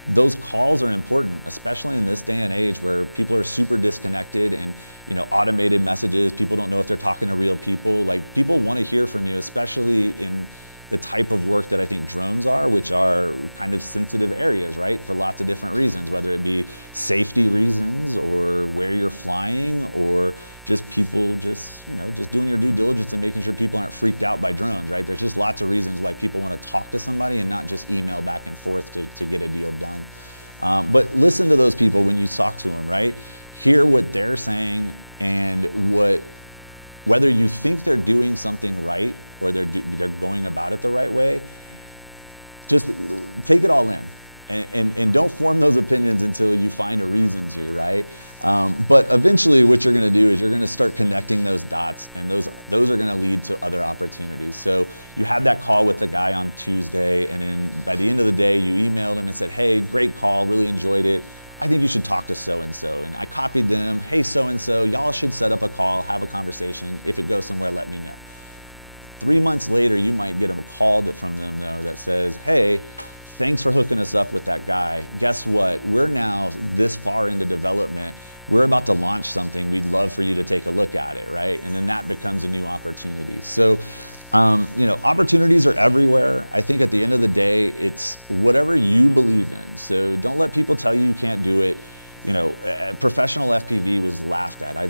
Those calls are important, especially in this day and age where people are super disconnected and, you know, automated messages, people don't know if they're talking to real people. Like, people want to hear from you, especially in the type of work that I think drones are, which are kind of sensitive areas, right? For lots of different reasons, whether it be safety reasons or where you're flying or just people just doing your due diligence and making sure people aren't freaked out by drones, right? There's just lots of reasons why people want to talk to somebody and not just email back and forth to get a deal done. But listen to those people when you talk to them, right? Hear what they're saying and whether you think they're doing something right or they're going about it the right way, just take it all in and don't form those opinions until you find a reason to, right? But eventually what you're going to do is you're going to start connecting those dots, and those are going to lead to other opportunities. So you had that call with the guy on Tuesday, and then by the end of the day you emailed him and said, hey, great call, really enjoyed it. I think you should talk to so-and-so. And I copied them, hey, so-and-so, y'all should set up a call, have a conversation. If it goes somewhere, let me know. 3 months later, you might get a call from them though that says, hey, thanks for hooking us up with that guy. Guess what? We're now this far into development. We're about to launch something. We'd love for you to take a look at it, right? And then that becomes a new opportunity. So, opportunities are everywhere. I think at the end of the day, it's whatever you believe in. So don't let people tell you can't do it. Professional FPV was laughed at. I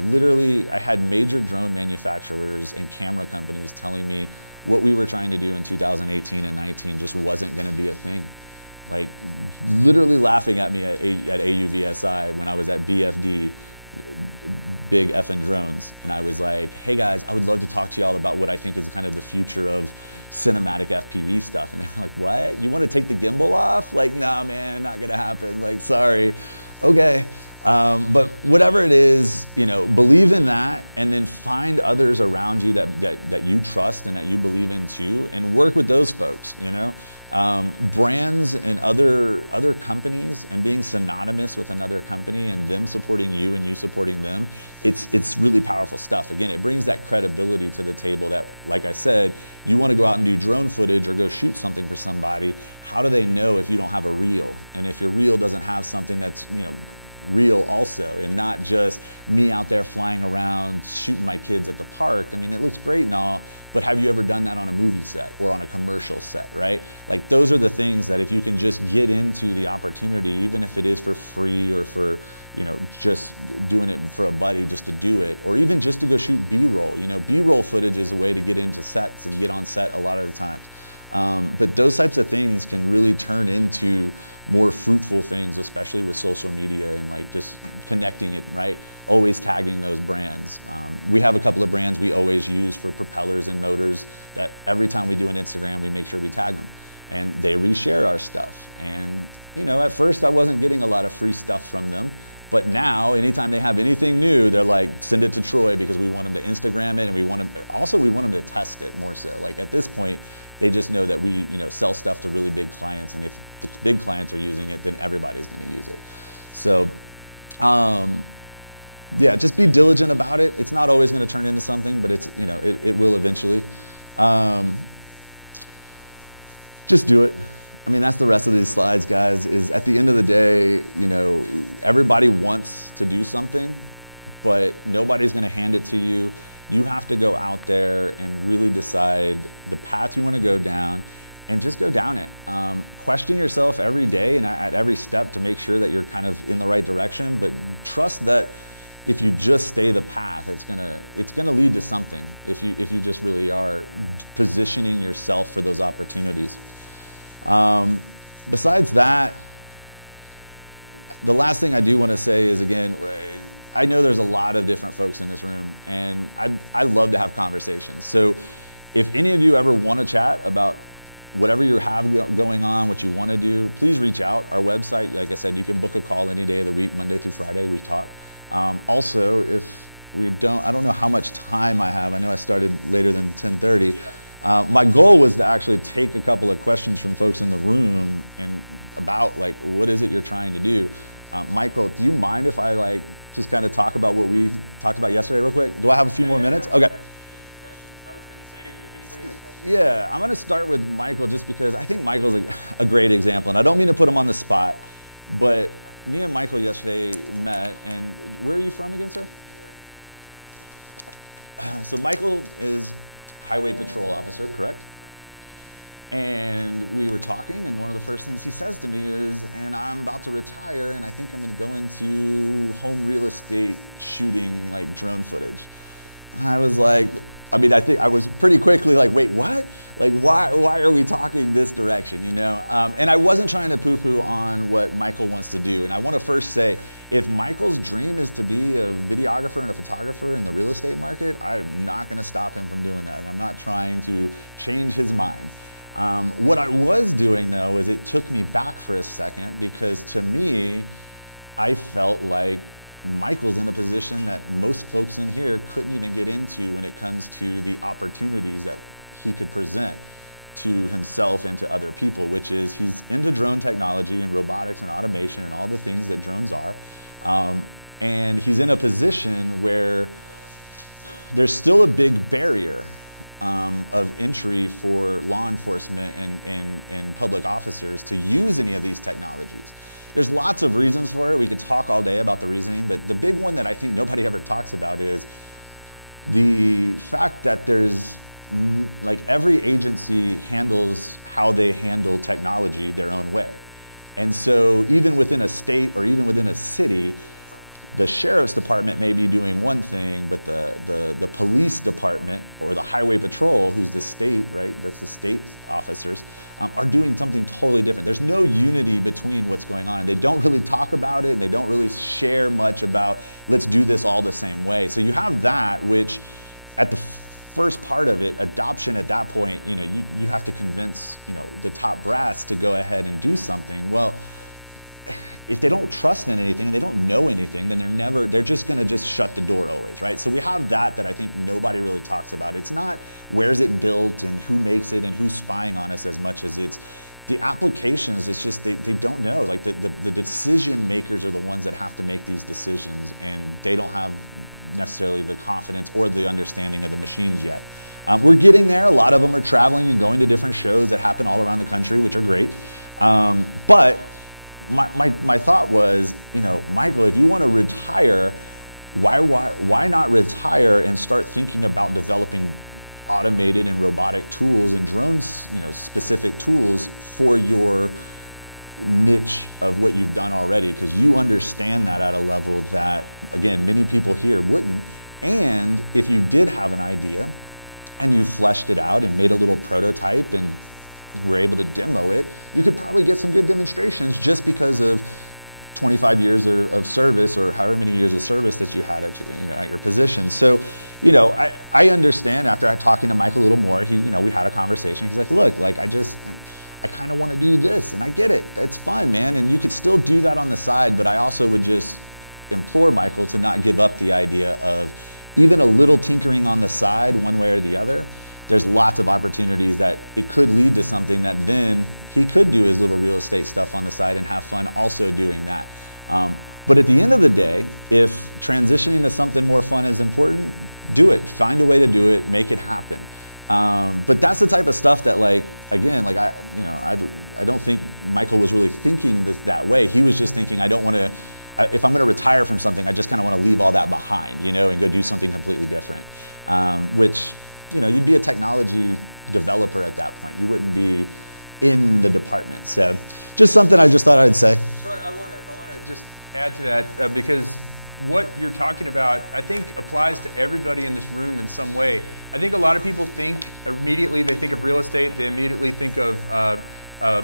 had major drone manufacturers and camera companies telling me what we were trying to do in 2018 and 19 just wasn't going to be a thing. Like, literally laughing at me at AUVSI when I was at BFD, Big Effin' Drones, and I was like, hey guys, I would love to talk to y'all about what I think is kind of the future of cinematic FPV stuff. And they were like, what? You want to take the gimbal off? Like, nah, man, not gonna happen. Like, sorry. Okay. But whatever it is, believe in that, and then find others around you that you trust and that you believe in too, and work with those folks. Brands and other companies, and being synonymous with another company and them supporting you and you supporting them, it's really powerful stuff. Again, it brings that credibility to the table that, like I said, you want to go out and do drone footage or go shoot something for somebody. How do they know if you don't have a reel? And if your reel doesn't have something that's, real also, and not just me out there flying around shooting my kids at the park. I mean, it looks great and all, but have you ever done that on a movie set or on a commercial set, right? Like, those are the things that if you can just get into the opportunity, even if it is for free or for, just doing it for a buddy just to do it, or even just to go shoot B-roll. B-roll footage is a way to get into sets and get on set a lot of the times. But those types of things can really turn into more fruitful things, especially with social media and like just connecting it, right? Always tagging those brands. We have a couple of brands we always use for propellers and motors that every time we do an Instagram, we make sure we tag them, and they reshare our stuff. And at first I wasn't getting a lot of free stuff from them, but now anytime they have anything new, they're like, send it to Troy, because we want them to Instagram it, and we want them to test it more so. Like, at this point, they just know that we, sell stuff to really big clients, and if the big clients are using it, then everybody's going to use it. So, yeah, just be diligent about it. It's not always going to turn into something, but it's, it will eventually. Just do it. I mean, that's the rest of these slides, guys, is at the end of the day, everybody wants to do something, but nobody's going to hand it to you. You have to go out there and really decide the path you want to go down, and just go down it. Question yourself every day and at every step to make sure that you're kind of in the right direction, but trust that if you just stay the path, it's gonna lead to something if you just really are positioning yourself for those opportunities. Besides that, the last thing I do want to say is, again, I know there's a lot of different folks in this room, and I love to have conversations. So if any of you ever want to chat about whatever you have going on, what you want to do, please reach out. Our website, like I said, you can book a call any day of the week, Monday through Friday, we talk. Also, if I don't know how much time I have. I know I started later than 10:30. My goal was to actually take a couple of questions from folks in the room and about like, what is it you're trying to do? Michael, do you mind if I just kind of talk about what we talked about yesterday real quick? Do I have a few more minutes? Okay. Yeah, I'm going to start with Michael just because I think Michael's a great example. And I don't mean to put him on the spot, but me and Michael yesterday met. And where are you from again, sir? So Michael is highway patrol officer, correct? And we were talking, and one of the first things he says to me is, and I'm about to retire, and I think I'm going to go into home real estate shooting, like drone footage. And I was like, I think I was pretty quickly like, wait, what? Like, why are we talking this direction, you know? And I wasn't trying to poo-poo on what Michael wants to do. And I want to first say, if Michael's dream is to be a videographer and a photographer in the real estate market, I'm not going to stop him from doing that. And I'm not trying to change his mind. What I was doing, though, is it took me back for a second, because to me, I felt like Michael's in a position that most folks in here couldn't even get into when it comes to the opportunities that he could present to himself and to other people, which is he's into drone technology and robotics and automation and all the things that drones are. And he's in a position where there's still a big barrier of entry for law enforcement and public officers to use any of these technologies. There's lots of reasons for it. We could talk all day about the reasoning, but the big one that I think nobody ever talks about is the fact that there's, like, every agency handles how they handle technology their own way. And so even within a state or even within a city, the sheriff's department may be doing one thing, but the police department or the highway patrol, who's the state, right? That's the state officers, are doing something totally different. There's no unity between what's going on. They don't really talk about it, and they don't really share much about, let's do this all the same way. So you have that, which at the first part of it, adoption at that point, you have to convince, the top brass to go ahead and do something. Well, if they don't trust in anything and they don't know anything, then they're just going to just shut the door always, right? So we have that I think nobody really talks about. It's not where's it built and who makes it and who's spying on us as much as it's the applications. It's just they don't know. Like the decision makers are the ones that have to make these decisions, and they don't have necessarily the confidence or the understanding of the machines yet. We're getting there. A lot of them are traveling and going to different shows that happen all around the country, which are great. But my thought was, Michael, if you want to retire, why not retire and start thinking about developing automated and robotic tools and drones, specific tools for your niche of what you've done already, because you understand that at a level that, again, many people here wouldn't. And if you did have an idea and you fleshed it out and made a little prototype and were able to demo it, you could probably get some good demonstrations just because of 25 years of service, or however many years of service that you had at your position. So, I understand. After talking to Mike a little more, we had a conversation. He's like, look, I kind of want to do this, and I get it. It's fun, man, and you could still do that on the side, but I also would just implore Michael to not give up the idea of even a little tinkering on the side, one way or the other. There's lots of opportunities that it could lead to something that then he could do his little real estate stuff on the side and have fun also doing that. But at the end of the day, if transitioning to something more fun is important, do it. Find a way to do it. Make it happen. But that's the type of stuff that, I don't think Michael was really thinking that way. He was just thinking, I don't want to. If I'm going to retire from something, I just kind of want to leave all that behind, and go do something completely different. Which, you'd be a technology developer at that point. You wouldn't be in the department. So just something I just thought I'd say. Troy, I want to just add to that because what you're talking about, I think, applies to everybody in this room in some way. I think a lot of people think immediately, they think of real estate, they immediately think of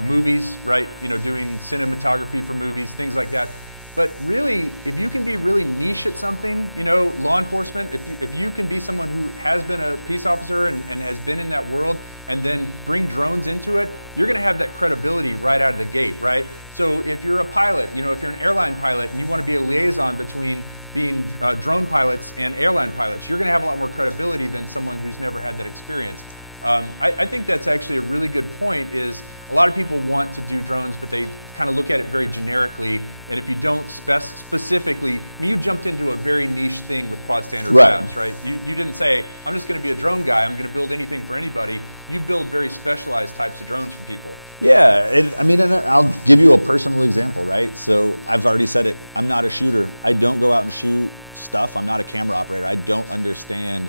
movies, right? Doing cinematography for movies, things like that. But really, if you can be really niche at something, you know, law enforcement, if you can be someone who has been a peace officer and has been in that world and then bring drones into it, you're going to have that credibility right out of the gate, right? So if you're a pilot, you know, if you're an airline pilot and you want to be a liaison between being drone pilots and airline pilots, you're going to have a lot more credibility than someone who's never had that experience. I think that's actually a really good point. Is a lot of people want to do drones, but they kind of look at it very generically. And if you don't specifically, I mean, you jumped into a very niche thing with Quad Standard Labs, right? You didn't say, I'm just going to be a drone guy. I'm going to build anything for anybody. You build very specialized types of drones for people. Yeah, and I mean, and I'll give you a personal example, right? So I've already said it. I'm not a shooter. I don't go out and shoot stuff. I'm not a camera operator. I don't understand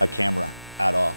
a camera at all.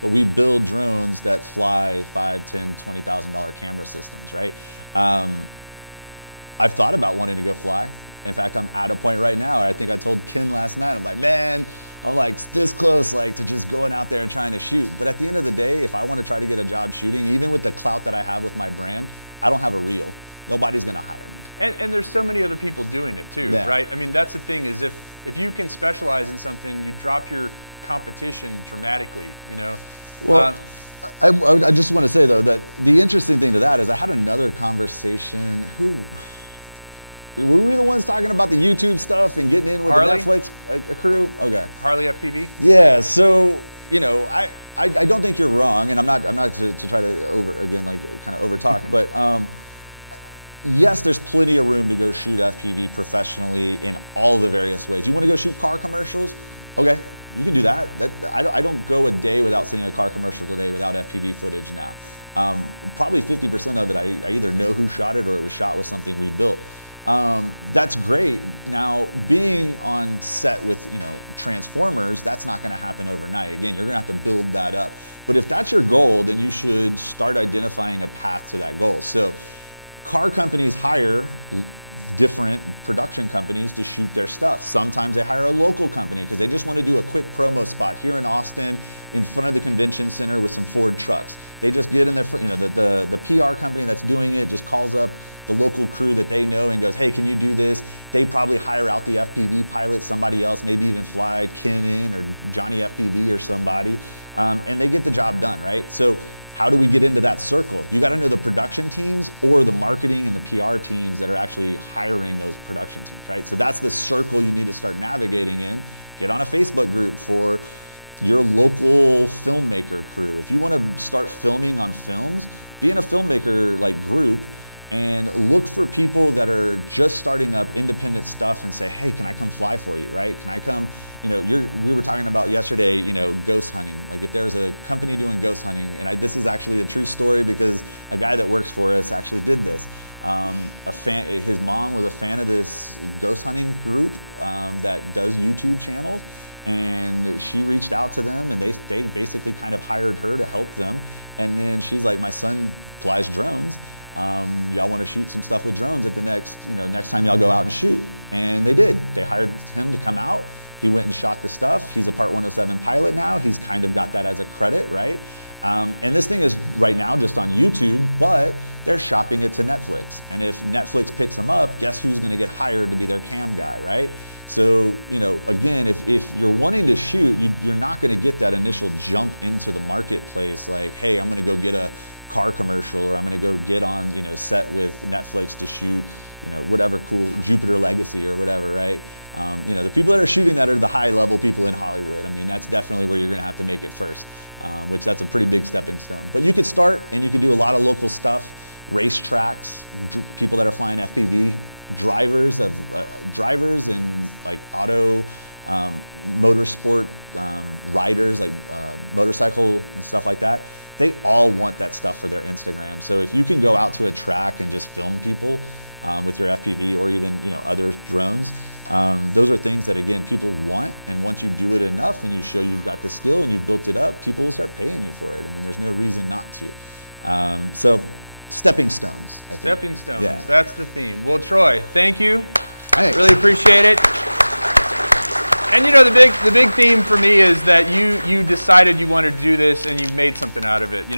But we build drones that fly $5,000, $10,000, $20,000 camera systems, right? I've thought about wanting to go fly. In fact, I'm at a point right now. I think I told Ken last night, I'm like, man, I'm like this close, like to just going out there and trying to shoot. But at the end of the day, if I want to try to get a job shooting, even with the clout that I have with my brand, I don't have a reel. Nobody's going to hire me. And there's so many other people doing it too, right? I mean, that's the thing is if you can specialize in something, you drop your competition dramatically, you know? Well, I just want to say though that the interesting thing to that is I had another conversation. Were we the ones talking about the YouTube stuff and getting in with Harley? the Netflix crew? Okay. Harley FPV? Yeah. So you know, I don't think you're wrong, and I'm not to try to kind of over talk, but yes, there's plenty of room to go shoot FPV professionally in all the various ways. You want to go shoot car commercials? Okay. You can do that. I don't go a day without seeing a car commercial today without FPV footage now. Probably 50% of it, I either know who shot it or it was shot with something we built. That's great. Now, being on set with Transformers, that's not going to happen overnight. Again, you're going to have to build that up. But if that's your goal, then you should start identifying a path to that goal. So car companies hire different production companies to shoot their stuff. Sometimes they hire a local company because they just want to do a quick promo spot here in Austin in front of the convention center with some Ford trucks. They just get in there, the PR company that's doing it just calls up the local crew that they know and goes, hey, can you do this? They probably hire out the FPV pilot, somebody else, maybe even fly Ken in or Johnny FPV or somebody, and they get the job done, right? So how do we get into that circle? You got to know the production teams or the marketing and the PR teams that are actually hiring those production teams, right? So that's the circle you need to start navigating in. Get on a Facebook group for your local filmmaker crew. If you want to start filming on films, be in a filmmaker group and look for people that are just starting up independent stuff and say, hey, can I come fly for you, right? Can I come? We were talking about yesterday, ghost hunting. Like if there's a company doing ghost hunting, and this is actually a true story because a guy that works for us actually did this. His mom was a fan of this ghost hunting group that does YouTube channels, and she reached out to them, and they basically kind of hired her to help them. And then she's like, my son flies drones. Y'all want to shoot some stuff with drones at the next time y'all go out and shoot? And they did. They hired him to come out. He went and shot the stuff. He's a Part 107 pilot now. He's kind of got that as a credit, right? And this thing is right now just on YouTube, but they're shopping it to Netflix. And if Netflix picks him up, guess who's going to get hired to be their cam guy, right? So, again, if you're wanting to shoot, you're not going to get that initial jump into the marketplace like, hey, I'm going to go get a car commercial, or I'm going to go get on, set with Netflix to shoot, whatever cool Jupiter Legacy or whatever, right? The people that are shooting that are the high level people in Hollywood. I mean, that's definitely where you're going to have to make it first, which that's a pretty big stepping stone. But you could start and you can do a lot of local stuff, race tracks, people that are flying FPV, drivers and auto, motorsport riders, motorcycle and stuff like that. They all want that stuff for their Instagram. So if you can go out to a track and just film people with your FPV or even other drones, those are things that, again, people want, and once you do it enough and you show you've got the skill and you've built it up, people will start paying you for it. I mean, there's no reason not to. So stepping stones, I think. Stepping stones, yeah. That's the theme. Well, Troy, thank you. Thanks. Really appreciate it. And the big theme for me is that you decided you wanted to do this and you made something out of it.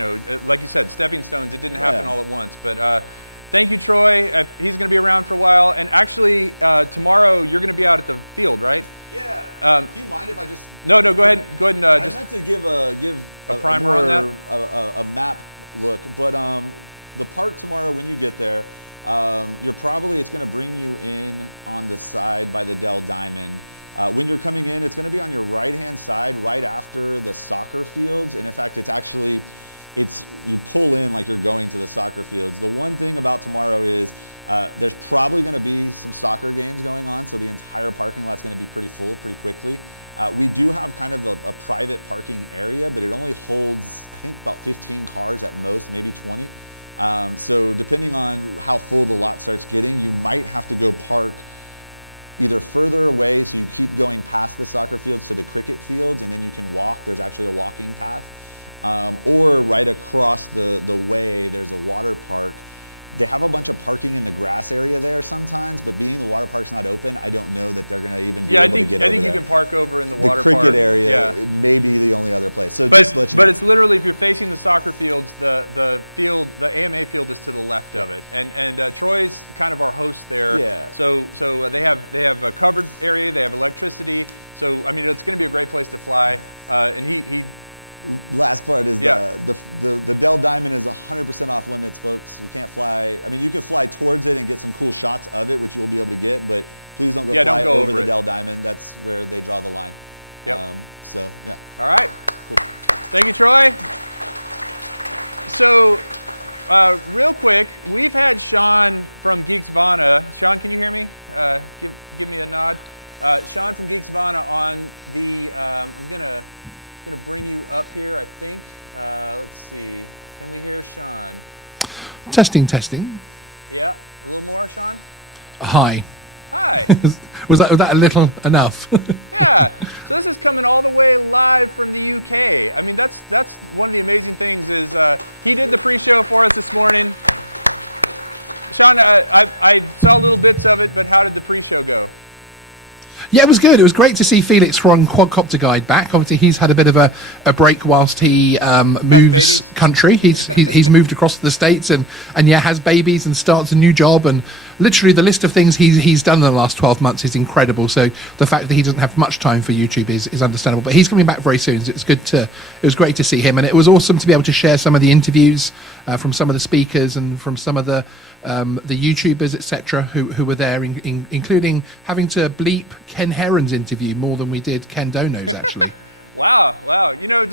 Like you said, stepping stones, it didn't happen all at once, but thank you, Troy. He's going to be around for a while. And actually, tomorrow you're going to be out at the field, right? Yeah. Do you mind if I just? No, go ahead. Go ahead and I just meant to give a primer more, on that, a map look, but the park tomorrow when you get there, it's going to bring you in on the side by the Dell Diamond. When you're coming in, it's going to be on your right-hand side, right after the soccer fields. And in fact, you pull in like you're going to the soccer fields. The one thing about tomorrow is there's probably going to be some soccer games going on, so the entire parking lot's going to be pretty full pretty quickly. We do have kind of a private parking area, but it only holds, I think, about 15 cars at most, maybe 20. So depending on how full the lot starts getting, you might have to go park either further away, so you keep going past the soccer fields to the cricket fields, and then you can walk. There's actually a walking path. Or right across the way, there's a water park. They have a bunch of parking in the grass area there sometimes, but being the water park's not open, I don't know that they're going to even be able to get over there. I think you can park over in the water park. The cricket area may be the only other place. So just let you know. But it's literally, if you're facing the soccer fields, the AMA field is to the left of it, and Troy's kind of our host there. Yeah. So they have a covered area, they have electricity. So I mean, it's going to be a great place to fly. And he last part is the Dell Diamond is 100% off limits, folks. We can't fly. I mean, you can fly towards it and get some cool shots of it, which you'll be able to get, but please don't fly over the Dell Diamond. That's where they draw the line. Yep. So, yeah. All right. Cool. Thank you, Troy. So, real quick, we've had Sean from Geeksvana. Sean, can you hear me? Give me a nod. Sean from Geeksvana on the, I'm gonna bring you up here, I think. Let's see. Can we hear Sean? Testing. Yeah, a little more, Sean? Hi. Hi. Was that a little enough? Yeah. So this is coming all the way live from the UK. I mean, that's one of the amazing things is he did the pre-show for us this morning. Sean, I saw little bits of it, but how did the pre-show go? Yeah, it was good. It was great to see Felix from Quadcopter Guide back. Obviously, he's had a bit of a break whilst he moves country. He's moved across to the States and has babies and starts a new job. And literally, the list of things he's done in the last 12 months is incredible. So the fact that he doesn't have much time for YouTube is understandable. But he's coming back very soon. So it was great to see him, and it was awesome to be able to share some of the interviews from some of the speakers and from some of the YouTubers, etc., who were there, including having to bleep Ken Heron's interview more than we did Ken Dono's, actually. Wow. You know, you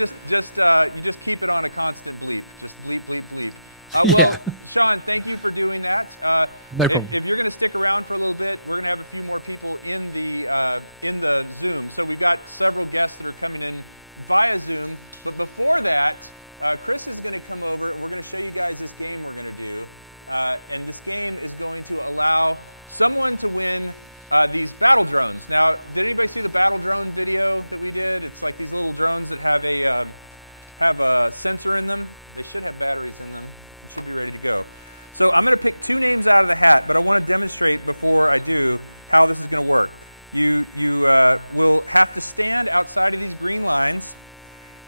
just keep it on a constant bleep. Just bleep. Well, Sean, thank you for doing that. No problem. If you're going to stick around for a little bit, we're going to have a few more people in the Zoom. So we've got several guests that are coming in via Zoom. But before that, Chris is going to come over, and we're going to show you guys this game we're going to do. And this game is going to allow someone to win these battle drones. Now, did anybody see the battle drone video that we did? It's like these little drones that have a sensor in them. They should have batteries in them. It should be ready to go. So I'm going to pick two names out of the hat, but I want to demonstrate before I do how this is going to work. You will have to stand outside of these green lines,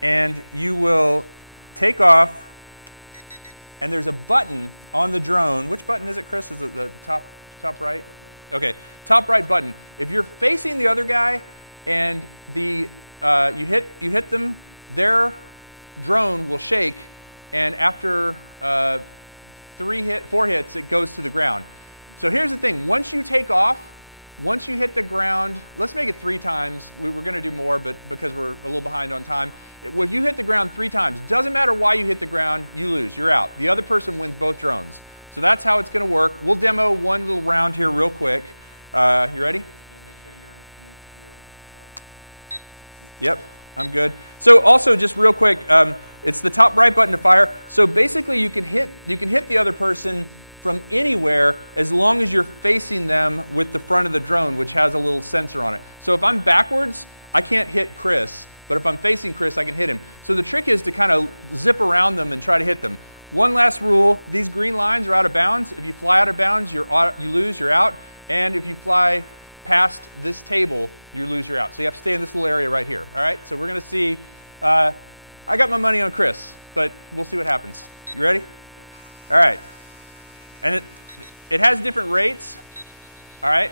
and you will take off. And there's a button on the drone. Which button is it, Chris? Is it the top right? Okay, top right button. If you're facing the other guy and you hit them, their drone will shake, and after 4 hits, it goes to the ground. So here's the thing. Once you take off, once you hit the ground, let's make it 3 times. We were going to do more, but because we're a little behind on time, if you hit the ground 3 times, doesn't matter why you hit the ground, you lose. You're out. The other person wins both drones. So that's how it's going to work. We'll demo one little round here real quick. You ready? Yep, I'm good. So also, just real quick, it's the top right button to fire. So basically, you can hit the other person from anywhere as long as you're facing them with the front of the drone, which has a little sensor on it. So if I'm backwards, I can't hit Chris. But if I'm facing Chris, I can hit him. So the trick is to kind of zip around them and try to hit them. One last rule, these green lines are out of bounds. If you fly out of bounds, you lose, you're out. And if you fly past this table, you lose, you're out. So you have to stay in this little area right here. All right, so we're going to see. I got my money on Chris, but we'll see what happens. You ready? All right. And it has different rates. All right.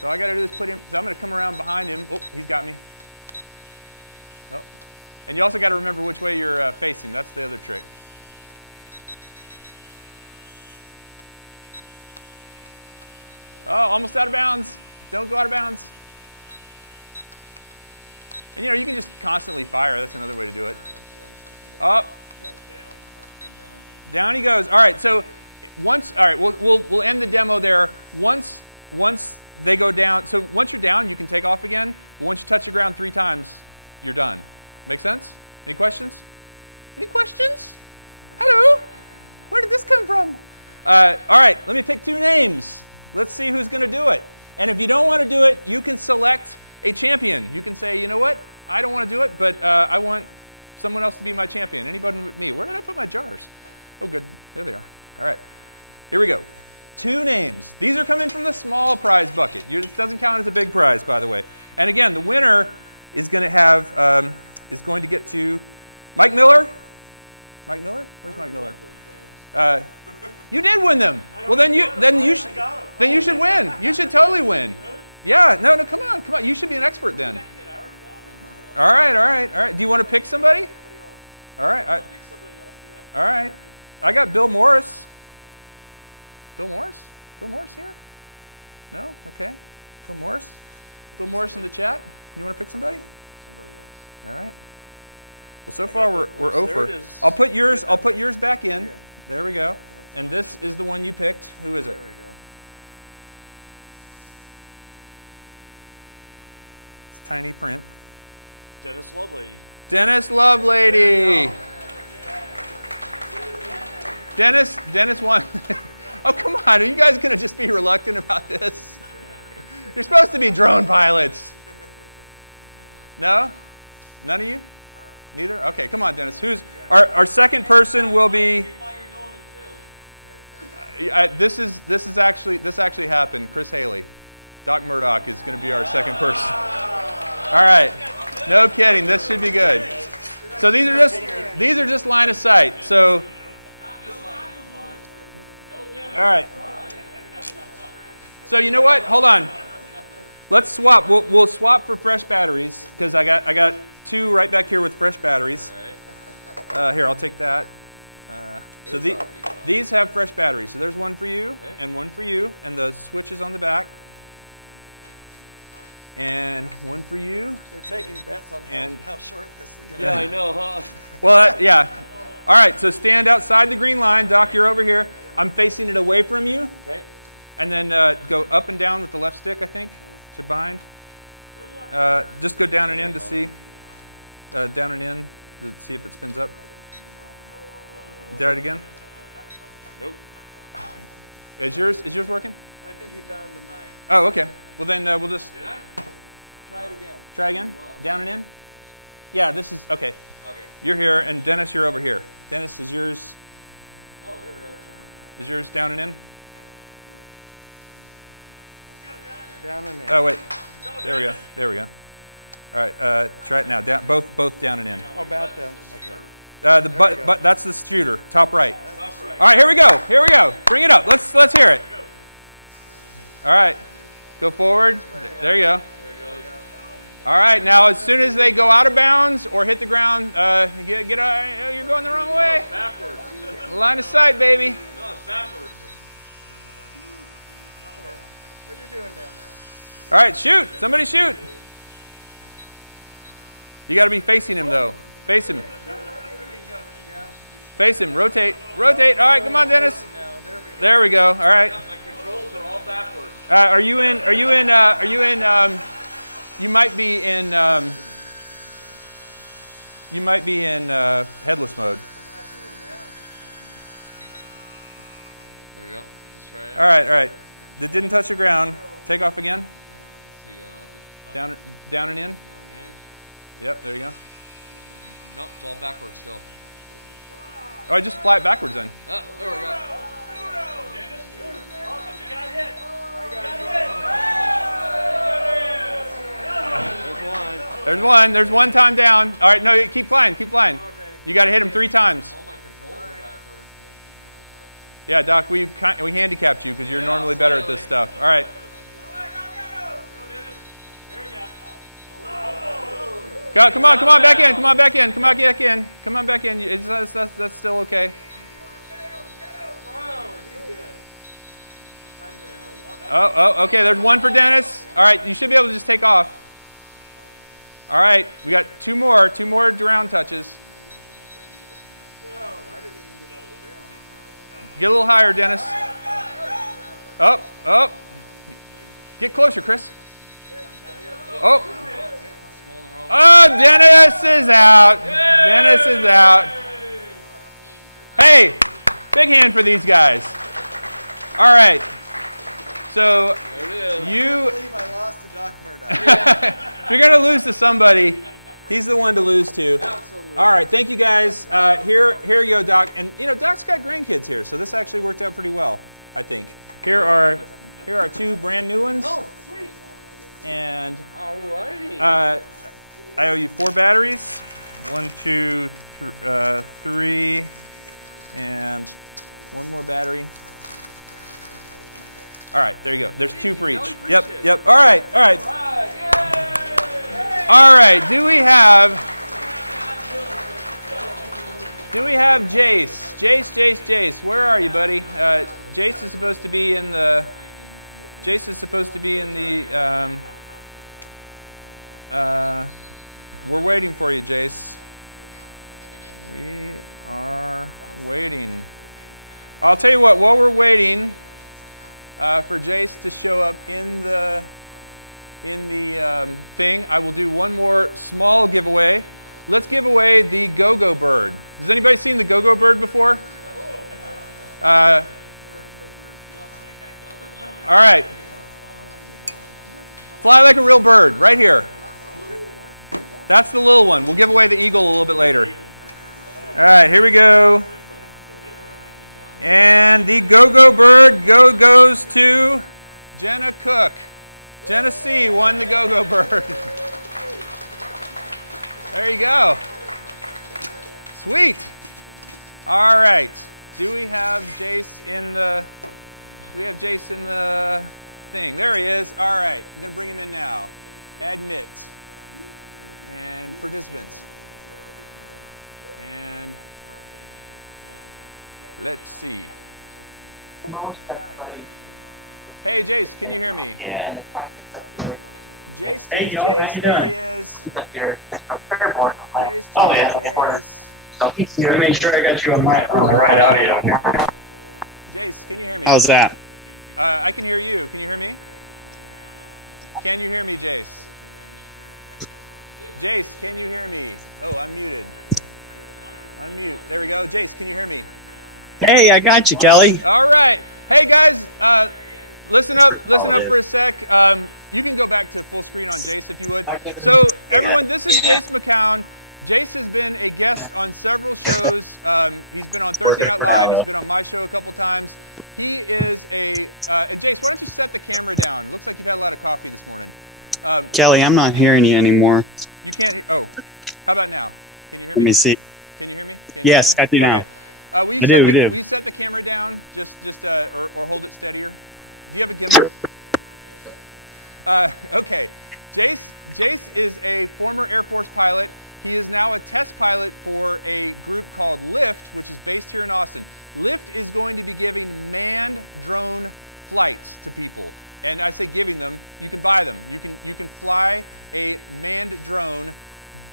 So all I got to do is put him. So I'm going to come around behind him. Oh, he's got me. Oh, and you also got to remember which way you're facing. That's the other trick. Oh, almost out of bounds. Don't go out of bounds. And you can just constantly fire. That's another way to do it. Up. Down he goes. All right. So all right, we'll end the demo there. Once they go down. So once you're down, you can take off again. But once you touch the ground 3 times, you're done. Make sense? Any questions? Any questions? Hello. Where did this come from? All right. Let me pick 2 names. Let's see who's going to do it. And if you don't want to do it, you can select a champion. You can say, you know what? I don't want to do it, but I want someone else to be my champion. Anybody but me. Where did I put my jars? Oh, good. There they are. All right. Here we go. 2 names. These are coming from the small prize bucket. It doesn't count as a big prize, by the way. And again, the winner is going to have is going to get to Mike Miller. Mike Miller? Where's Mike Miller? You did win them. Well, then you should win. You should totally win. Yeah. No. Come on. You should be an expert then. All right. Do you want to pick somebody? All right. All right. I got Bill Morris. Bill Morris? Bill Morris here? No? Okay. Bill Morris? Bill Morris in the chat? You want to pick somebody? All right. Well, so far we're over. I'll put yours back in. There we go. And this is the one you picked. Who is it? There we go. It's tiny print. Dennis Lovelady. Dennis Lovelady. Dennis won. Oh, come on. Are you guys going to just be reluctant about this? You're supposed to be drone pilots. No? None of you? Neither? Okay, come on, Dennis. Who's our second person will be this actually happened. Chris Haley. Doc Murdoch is going to be our second person. All right. No kidding. This should be good. So these are just line of sight. So all right. So you know what? Hold on. Let's swap. We'll swap for fresh batteries because I got 2 right back here with fresh batteries. Here, I'll take that. So these have fresh batteries. So there's one for you and one for you, and the switch is on the back. And one for you. They're taking bets on how short this is going to be. Yeah, I know, huh? Well, yeah. All right, so stand outside the green line. Doc, you're over here. I'm facing it away from you. Okay. And then go up and down with the left stick, I think, to bind. Just go down and in to see. Down and in to see if it spins up. Try it again. Nope. Is yours working? I think he bound to mine. Oh, okay. Well, then we'll just Did I? Try it again. try again. Down and in. Yeah, this is okay. Okay. You're here, and Dennis, you're over here. Dennis, is yours? Oh, there we go. Is yours down and in? Down and in. Oh wait. There we go. There we go. All right. Try it now. Down, both down and in. How about that? Okay. The but that's the shooter, top right. All right, here we go. Here we go. Bring it up. Let's hear it. All right, go forward. There you go. All right, now as soon as they go out of bounds or hit the ground, get you're going the wrong way. Backwards. Line of sight, baby. No, it's backwards. What are you doing down there? All right, shoot. Somebody shoot. You got to be facing him though. Face him. Face him. Rotate. Rotate. All right, come on, Dennis. There we go. All right. My controls are all backwards. Are you in? You might be in. You might be in headless mode. There we go. Let's try it. All right. All right. That didn't touch the ground. Take off again. Down and in. Yep. There you go. Nope, it's all backwards still. All right, just fly it backwards then. Oh, there we go. There's one. There's one time down. All right, no, keep flying. Keep flying. You got to hit him 3 times. All my controls are backwards. Yeah, Doc, we handicapped you because you're normally better at this stuff. All right. Come on, back in. Come on, back in. Come on, back in. Come on, back in. That's still okay. Oh, okay. There's one for Dennis. All right, you should be able to just take off. All right, we got two more drown touches. Get a little higher, Dennis. Up. Get closer, Chris. Oh, Dennis is out. Dennis is out. Hey, big hand for these guys. All right. So you. I believe I lost to Doc Murdoch. If you're going to lose to somebody, he's the one to lose to. Absolutely. All right, thank you guys. Here you go, Doc. And Doc's got grandkids here, so this actually worked out pretty well, I think. Here are two brand new ones. Oh, sweet. And Alrighty. I owe you 4 batteries. 1, 2, 3, and one more battery. All right, there you go. There's 2 for each. Yep. All right. All right. Do we have Jace? Jace. Where are you, buddy? Jace is supposed to be in the. We're waiting for you, Jace. We are waiting. I'll tell you what. While we're waiting for Jace to show up in the thing, I will do one more small giveaway. Let's give away the Go-Go Bird. Has anybody seen the Go-Go Bird before? All right. Fly like a real bird, right here. That's the little one. We'll give away the eagle a little bit later. All right, here we go. And the Go-Go Bird goes to Jenna Cook. Jenna C. won the Go-Go Bird. There you go. Sweet. All right. Do we have Jace in the thing? There he is. All right. I'm going to bring him in now. Admit. And participants. And let's see. Hey, Jace, can you hear me? Jace, there he is. Jace. To make sure I got you on the right audio. Jace, can you hear me? How's that? I can hear you. Can you hear me? Can you hear me, Jace? Jace, can you hear me? Oh, I'm muted. Unmute. There we go. Jace, can you hear me? Hey, I got you, Kelly. All right. Hey, guys, listen up for a sec. You can go back to full screen on Jace if you would. So, everyone, this is Jace McCown. Jace has been a guest on several shows. He's been on Thursday Night Live. He's been on my show a couple times. He is and Jace, why don't you set the camera down? Looks like you've had a lot of coffee this morning. Kelly, I'm not hearing you anymore. You can't. Oh, how about now? Can you hear me? Let me see. Can you hear me? Yes, I do now. Okay. Will you set the camera down? Or hold it steadier. Do you have a gimbal? Okay. Jace is a former Air Force pilot. He is now a test pilot for a group called Lift, which is based here in Austin. Lift is going to be giving manned drone flights to people. And I say giving them, you can buy them. You can fly a manned drone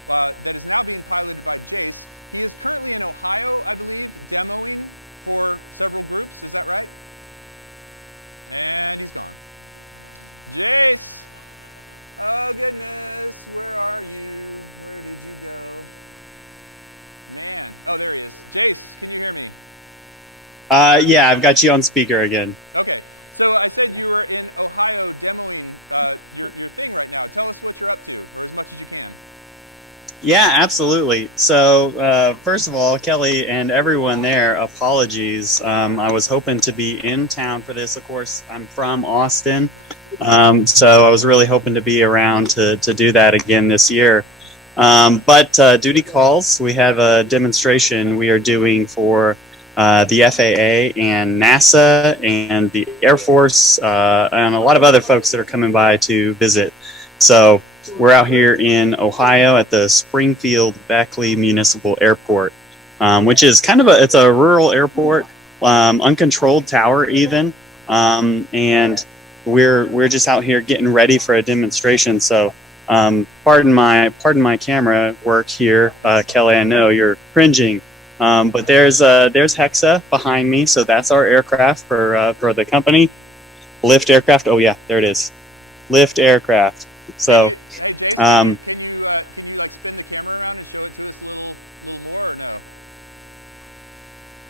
that is now being piloted by Jace. He is currently in Ohio, I believe, demoing for several groups. Is that right? And he's gone. Jace! Oh, goodness. Where are you? Where did you go? Man. Oh, there he is. Jace, can you hear me? Yeah, I've got you on speaker again. Okay. So I said you were in Ohio demoing your thing right now. Tell us what you're up to, or as much as you can. Yeah, absolutely. So, first of all, Kelly and everyone there, apologies. I was hoping to be in town for this. Of course, I'm from Austin, so I was really hoping to be around to do that again this year. But duty calls, we have a demonstration we are doing for the FAA and NASA and the Air Force and a lot of other folks that are coming by to visit. So we're out here in Ohio at the Springfield-Beckley Municipal Airport, which is kind of it's a rural airport, uncontrolled tower even, and we're just out here getting ready for a demonstration. So pardon my camera work here, Kelly. I know you're cringing, but there's Hexa behind me, so that's our aircraft for the company, Lift Aircraft. Oh yeah, there it is, Lift Aircraft. So hey Jace, can you like spin the camera around and show it to us a little more, or no?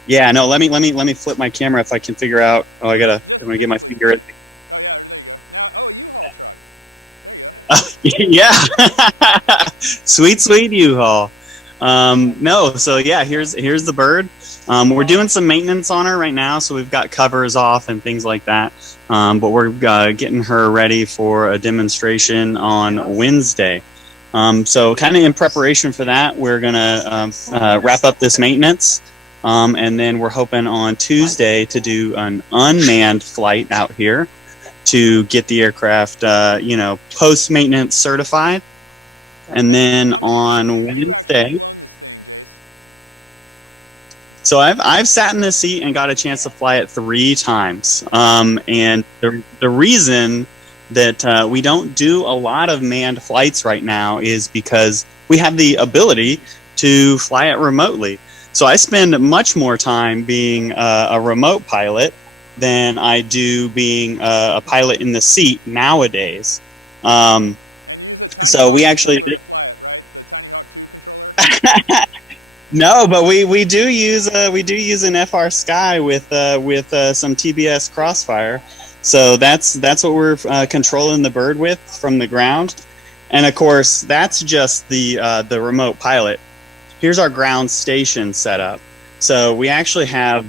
Yeah, no. Let me flip my camera if I can figure out. Oh, I gotta get my finger. Oh yeah, there you go. Now, oh, a U-Haul truck. There you go. Yeah, sweet U-Haul. No, so yeah, here's the bird. We're doing some maintenance on her right now, so we've got covers off and things like that. But we're getting her ready for a demonstration on Wednesday. So kind of in preparation for that, we're gonna wrap up this maintenance, and then we're hoping on Tuesday to do an unmanned flight out here to get the aircraft, post-maintenance certified. And then how many on times have you actually Wednesday, flown this thing, Jace? so I've sat in this seat and got a chance to fly it 3 times. And the reason that we don't do a lot of manned flights right now is because we have the ability to fly it remotely. So I spend much more time being a remote pilot than I do being a pilot in the seat nowadays. And you use a Tiny Hawk controller to fly it, right? The Tiny Hawk 2 controller. No, but we do use an FR Sky with some TBS Crossfire. So that's what we're controlling the bird with from the ground. And of course, that's just the remote pilot. Here's our ground station setup. So we actually have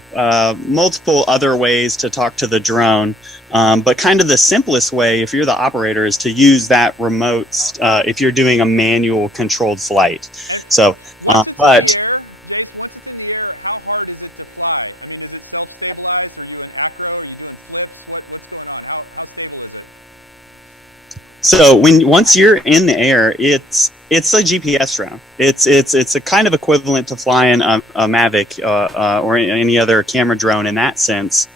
multiple other ways to talk to the drone, but kind of the simplest way, if you're the operator, is to use that remote if you're doing a manual controlled flight. And so once it's in the air, Jace, once it's in the air, how hard is it to fly? I mean, is it self-stabilized? Are you in acro? Are you doing flips? What's going on? How stable is it? So once you're in the air, it's a GPS drone. It's a kind of equivalent to flying a Mavic or any other camera drone in that sense.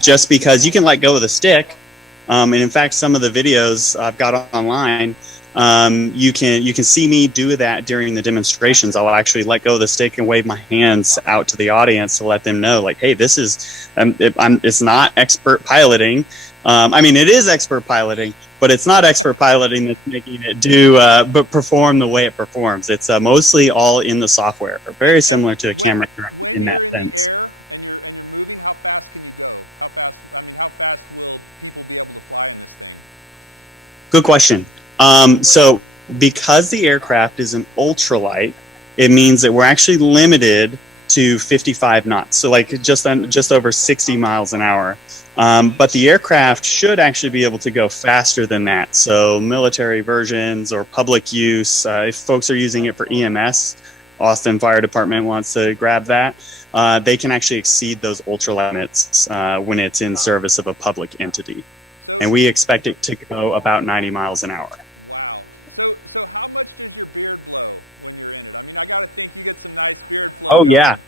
Just because you can let go of the stick, and in fact, some of the videos I've got online, you can see me do that during the demonstrations. I'll actually let go of the stick and wave my hands out to the audience to let them know, like, hey, this is it's not expert piloting. I mean, it is expert piloting, but it's not expert piloting that's making it but perform the way it performs. It's mostly all in the software, very similar to a camera. When you're in the air and you're moving, how fast can you go? How fast will people be able to fly in this thing? Good question. So because the aircraft is an ultralight, it means that we're actually limited to 55 knots. So like just over 60 miles an hour. But the aircraft should actually be able to go faster than that. So military versions or public use, if folks are using it for EMS, Austin Fire Department wants to grab that, they can actually exceed those ultra limits when it's in service of a public entity. And we expect it to go about 90 miles an hour. Wow. So how much does your beard blow when you're in it? I mean, I got to think you get some nice beard flow going. Yeah.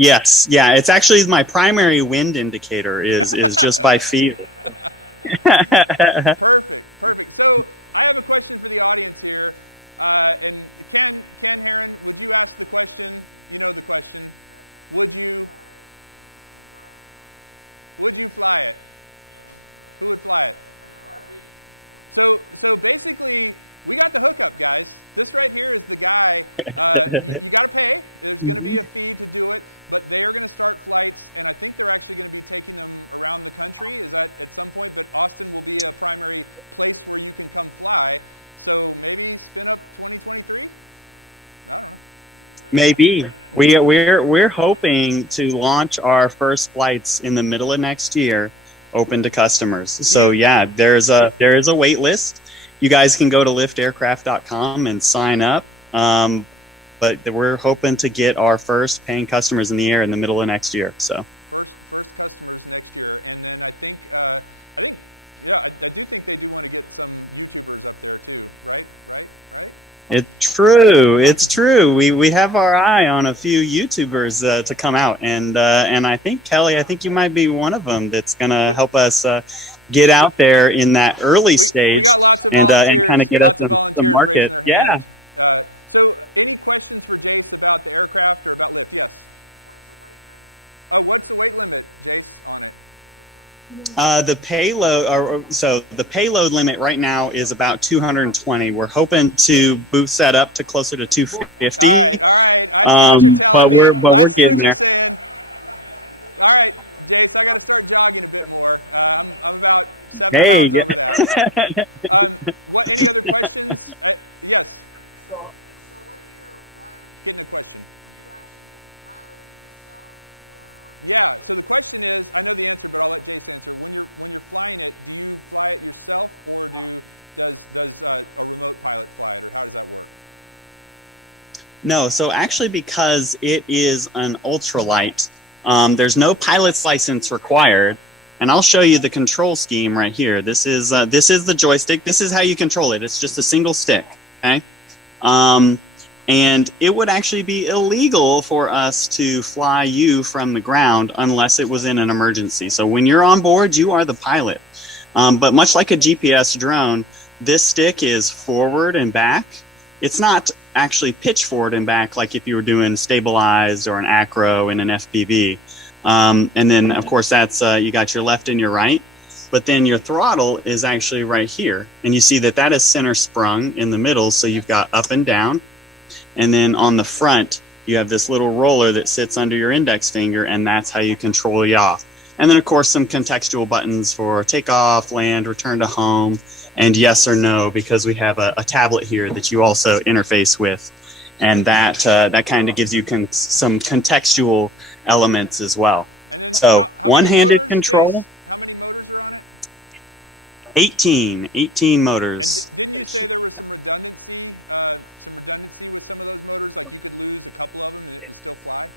Yes, yeah, it's actually my primary wind indicator is just by feet. Perfect. So I have a question for the audience here, and Ken Heron, would you ask the question? You know the question. Would you fly it? Who would fly it? So basically, we got the hookup, guys. This right here is the guy. You got to pay. There's going to be a fee to do it, but they are going to start flights, and I think they're actually going to be taking them around the country. Is that at some point? But Austin will be a primary place where you can come fly. So maybe SpinUp 2023. I don't know. Maybe we're hoping to launch our first flights in the middle of next year, open to customers. So yeah, there is a wait list. You guys can go to liftaircraft.com and sign up. but we're hoping to get our first paying customers in the air in the middle of next year. So first customers next year, and then I do think they do want to get some YouTubers up there too, right? It's true. We have our eye on a few YouTubers to come out, and I think Kelly, you might be one of them that's gonna help us get out there in that early stage. We got lots of volunteers, and get lots of volunteers raising their hand. Yeah. So any questions for Jace about the aircraft or about lift? Yes. Oh, what's the weight limit, Jace, on it? The payload limit right now is about 220. We're hoping to boost that up to closer to 250. All right. I see what you're telling me. I see what you're saying. All right, Jace, I got to start jogging a bit more. I'm about 7 pounds over that. Any other questions? Yes. Getting a question. Yeah, so the question is, I know the answer, but I'll let Jace answer. When you're flying it, do you fly it yourself, or does a remote pilot fly it, or how does that work? No, so actually because it is an ultralight, there's no pilot's license required, and I'll show you the control scheme right here. This is the joystick. This is how you control it. It's just a single stick, okay? And it would actually be illegal for us to fly you from the ground unless it was in an emergency. So when you're on board, you are the pilot. But much like a GPS drone, this stick is forward and back. It's not actually pitch forward and back like if you were doing stabilized or an acro in an FPV. And then, of course, that's you got your left and your right. But then your throttle is actually right here. And you see that is center sprung in the middle, so you've got up and down. And then on the front, you have this little roller that sits under your index finger, and that's how you control yaw. And then, of course, some contextual buttons for takeoff, land, return to home, and yes or no, because we have a tablet here that you also interface with. And that kind of gives you some contextual elements as well. And then so how one-handed motors, control. Jace? How many motors are on it? 18 motors. And didn't you say there was some redundancy with some of those motors? Like you could lose a couple of them and it would still fly?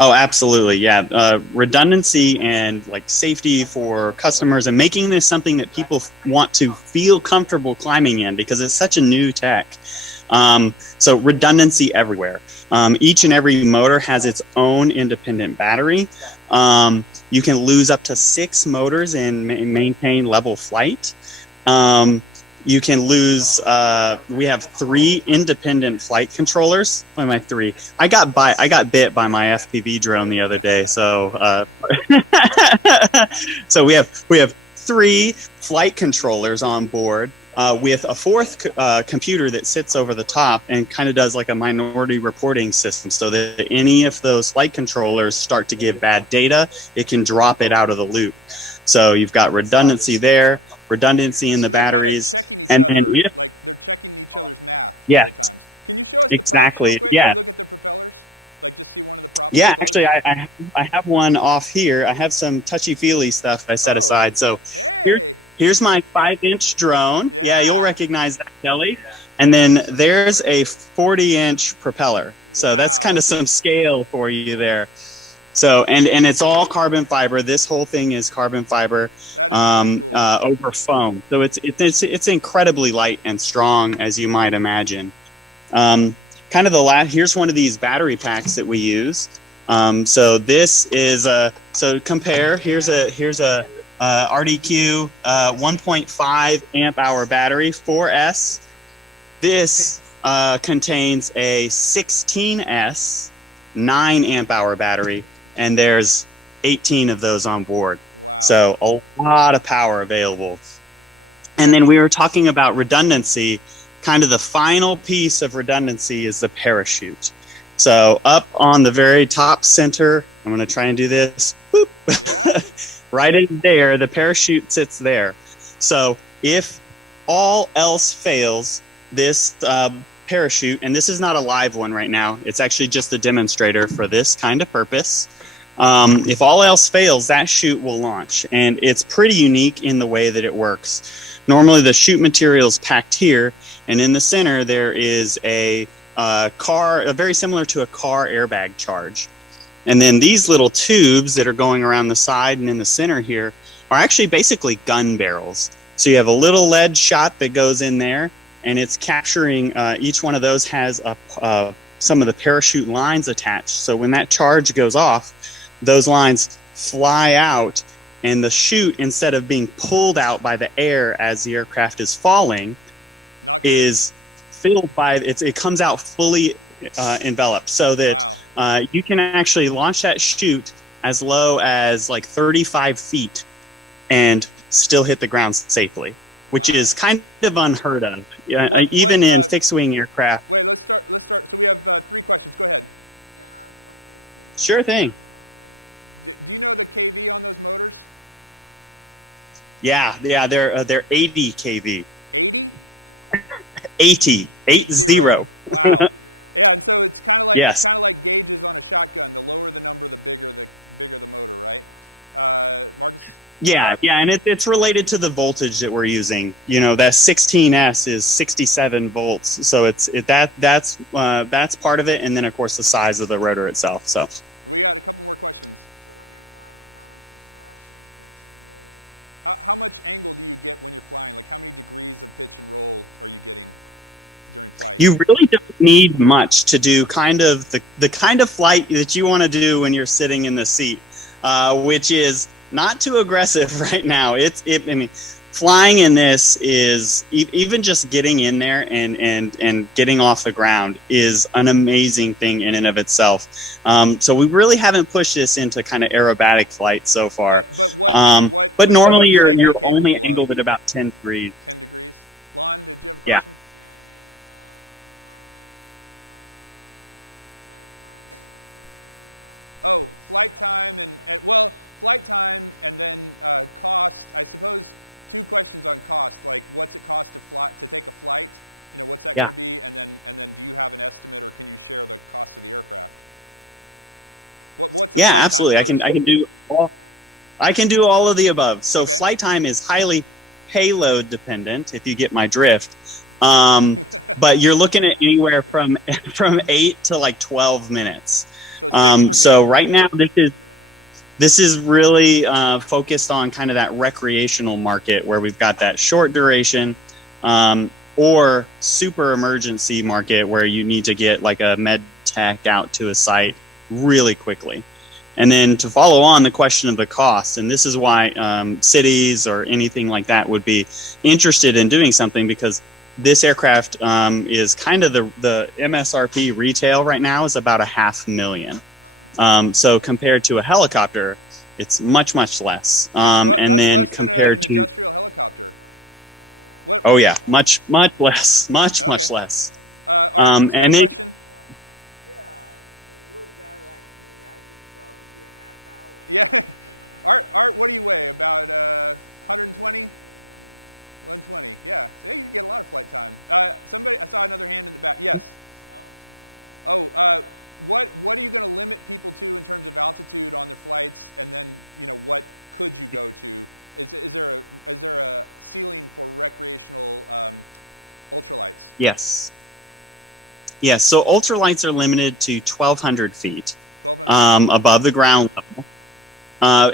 Oh, absolutely, yeah. Redundancy and like safety for customers and making this something that people want to feel comfortable climbing in because it's such a new tech. So redundancy everywhere. Each and every motor has its own independent battery. You can lose up to 6 motors and maintain level flight. You can lose, we have 3 independent flight controllers. Why am I 3? I got bit by my FPV drone the other day. So, so we have 3 flight controllers on board. With a 4th computer that sits over the top and kind of does like a minority reporting system so that any of those flight controllers start to give bad data, it can drop it out of the loop. So you've got redundancy there, redundancy in the batteries. Kind of checking each other, like they're checking each other's math all the times. Can you show us the props real quick? Can we look at the propellers? Like just see one of the props? Yeah, actually I have one off here. I have some touchy-feely stuff I set aside. So here's my 5-inch drone. Yeah, you'll recognize that, Kelly. And then there's a 40-inch propeller. So that's kind of some scale for you there. So and it's all carbon fiber. This whole thing is carbon fiber. That is pretty cool. Over foam. So it's incredibly light and strong, as you might imagine. Kind of here's one of these battery packs that we use. So this is so compare. Here's a RDQ 1.5 amp hour battery 4S. This contains a 16S 9 amp hour battery, and there's 18 of those on board. Wow! So a lot of power available. And then we were talking about redundancy. Kind of the final piece of redundancy is the parachute. So up on the very top center, I'm going to try and do this. Boop. Yeah. Right in there, the parachute sits there. So if all else fails, this parachute, and this is not a live one right now, it's actually just a demonstrator for this kind of purpose. If all else fails, that chute will launch. And it's pretty unique in the way that it works. Normally the chute material is packed here, and in the center there is a very similar to a car airbag charge. And then these little tubes that are going around the side and in the center here are actually basically gun barrels. So you have a little lead shot that goes in there, and it's capturing, each one of those has some of the parachute lines attached. So when that charge goes off, those lines fly out, and the chute, instead of being pulled out by the air as the aircraft is falling, is filled by, it comes out fully enveloped, so that you can actually launch that chute as low as like 35 feet and still hit the ground safely, which is kind of unheard of, even in fixed-wing aircraft. Wait, let's start. So we have 3 questions. Go ahead. Sure thing. Do you know the KV on those motors? Yeah, they're 80 kV. 80? 80. 80. Wow. Yeah, and so it's kind of like Yes. it's kind of like gauges on a shotgun. The lower the number, the bigger the motor, right? Marcus? Yeah, and it's related to the voltage that we're using. You know, that 16S is 67 volts, so that's part of it, and then of course the size of the rotor itself. So We got a couple more questions. How much angle do you get when you're flying? Like, how many degrees of pitch and roll are you getting during flight? you really don't need much to do kind of the kind of flight that you want to do when you're sitting in the seat, which is not too aggressive right now. I mean, flying in this is even just getting in there and getting off the ground is an amazing thing in and of itself. So we really haven't pushed this into kind of aerobatic flight so far. But what? But normally you're safely only capable of? angled at about 10 degrees. 10 degrees. Lon, did you have a Yeah. question? Oh, flight time and flight time and then cost. I suppose 2 questions on cost. Like, what's it cost to take a flight? You know, what's that going to be? And then do you have an estimate, or can you share the cost of the aircraft? What's the flight time absolutely. first? I can do all of the above. So Okay. flight time is highly payload dependent, if you get my drift. But you're looking at anywhere from 8 to like 12 minutes. So 6 for me. So right now this is really focused on kind of that recreational market where we've got that short duration or super emergency market where you need to get like a med tech out to a site really quickly. And then to follow on the question of the cost, and this is why cities or anything like that would be interested in doing something, because this aircraft is kind of the MSRP retail right now is about $500,000. So compared to a helicopter, it's much less. That's then less than an compared to industrial helicopter. What? oh yeah, much less, much Okay. less. Art, and got a then- question? Yeah. Art, what do you weigh? About 120? 120, yeah. So, yeah, you can get a lot of flight time. Somebody, I saw another hand in the back. Yes. Oh, what are you going to limit people to in terms of altitude on their flights? And then, you know, what could you go to? Is there a ceiling for recreational ultralights? Yes. Yes. So ultralights are limited to 1,200 feet 1,200 above the ground level.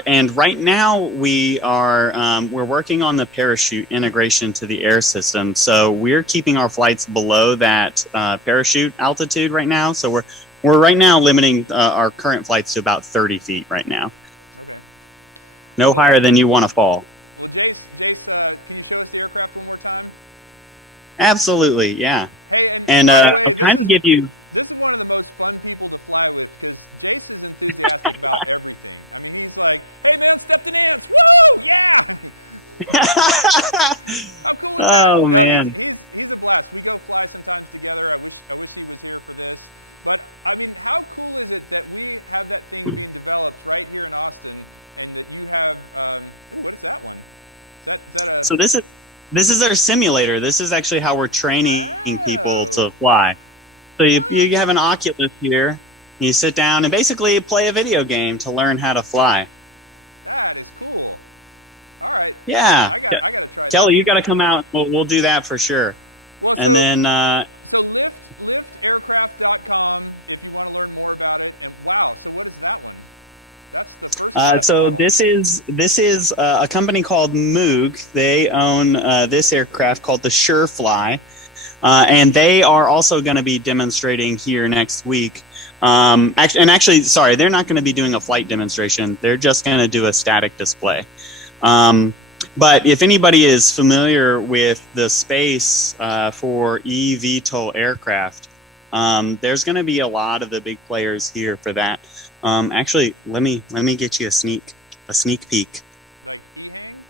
And right now we're working on the parachute integration to the air system. So we're keeping our flights below that parachute altitude right now. So we're right now limiting our current flights to about 30 feet right now. Okay. No higher than you want to fall. Well, Jace, can you show us the aircraft one more time? Absolutely, yeah. Hey, and And by the way, I'll kind of give you. this is one of the most fun people to fly with, because Jace is enthusiastic about everything. I mean, he's like, "Hey, man, step to dance, woo, yeah!" How cool is that? Oh, No, man. he's a blast. We go fly sometimes together. I wish he was here for this. But I mean, how cool is it that we have that thing being developed right here in Austin, and that you have? What is that one? Is that a? So this is our simulator. This is actually how we're training people to fly. So you have an Oculus here. You sit down and basically play a video game to learn how to fly. That is cool. All right. Yeah. I got to try that. Kelly, you one. got to come out. We'll do that for sure. Well, and then so liftaircraft.com if you want to learn more about it. And wow, so what is that one? That's the first class so model. this is a company called Moog. They own this aircraft called the Surefly, and they are also going to be demonstrating here next week. Actually, sorry, they're not going to be doing a flight demonstration. They're just going to do a static display. But if anybody is familiar with the space for eVTOL aircraft, there's going to be a lot of the big players here for that. Actually, let me get you a sneak peek. Like E-Hang?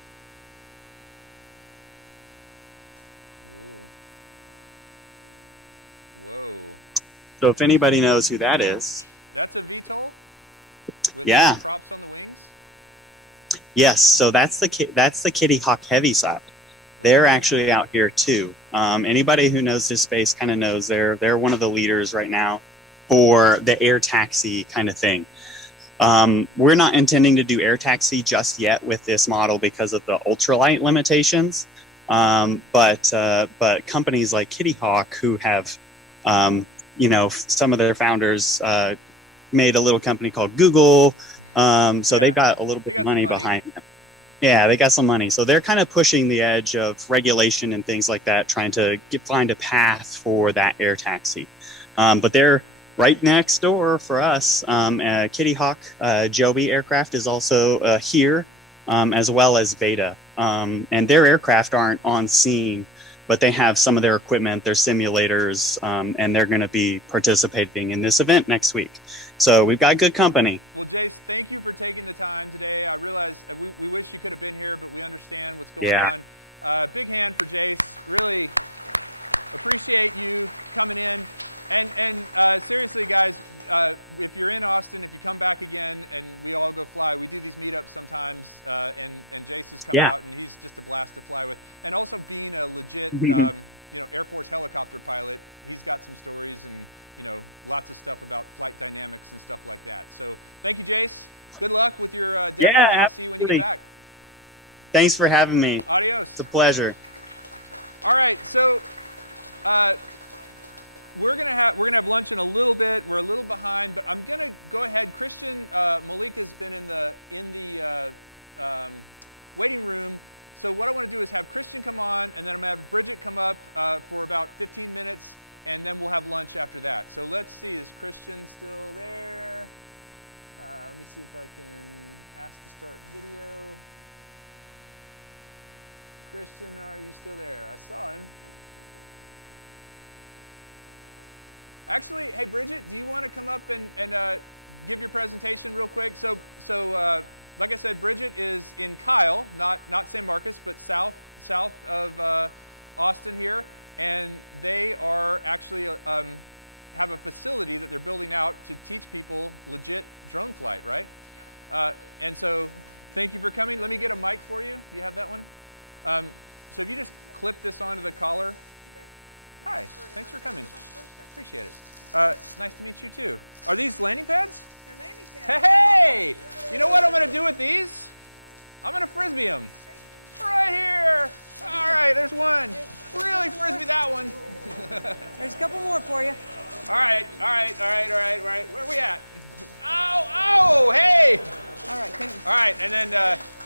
Ooh. Whoa. So if anybody knows who that is, That's a VTOL? With Yeah. props on the wings? yes. So that's the Kitty Hawk Heaviside. They're actually out here too. Anybody who knows this space kind of knows they're one of the leaders right now for the air taxi kind of thing. We're not intending to do air taxi just yet with this model because of the ultralight limitations. But companies like Kitty Hawk, who have, some of their founders made a little company called Google. So they've got a little bit of money behind them. Yeah, they got some money. So they're kind of pushing the edge of regulation and things like that, trying to find a path for that air taxi. But they're right next door for us. Kitty Hawk Joby aircraft is also here, as well as Veda. And their aircraft aren't on scene, but they have some of their equipment, their simulators, and they're going to be participating in this event next week. So we've got good company. Well, Jace, thank you for taking the time today. I realize we wish you could have been here, but we understand what's going on. Big hand for Jace. Really appreciate you coming in. And seriously, guys, if you're in Austin, if you come back again and we all go fly, we do these meetups sometimes, and Jace has come out, and he's just a blast to fly with. And also being a legit, Air Force helicopter pilot, he's got some stories and lots of stuff about flight dynamics and stuff like that. So thank you, Jace. Good luck with your demo, and I'll see you when you get back. Thanks for having me. Adios. It's a pleasure. All right, so we're gonna have lunch in a little bit. We're a little behind, but I'm gonna go ahead. Christian Mollica's been in the waiting room. So what I want to do is have Christian come on, and then I'm gonna have Bridget come up for about 15 minutes, and then we'll have lunch after that. So let's see, is Christian still there? Let me see if I can ask to start video. Christian, are you still there? I saw him. Actually, hey, Bridget, do you want to come up and give your presentation real quick? So like I said, Bridget is in Kyle, not San Marcos, but south of Austin here. And they are actually have a facility that they're building out to teach people legit drone flight, right? And so thank you for coming. Let me get a mic for you. Do you have that one? So if you just clip this onto the collar. Hi, thanks for coming. Appreciate it. Nice to meet you too. Are these landing pads? They're landing pads. Hey! You know what I'm going to do with these? I'm going to frisbee them. Right here. All right, there's one. Really frisbee that one. There's a couple more for you. All right. Where are we at? Oh, hey! All right, All right, and then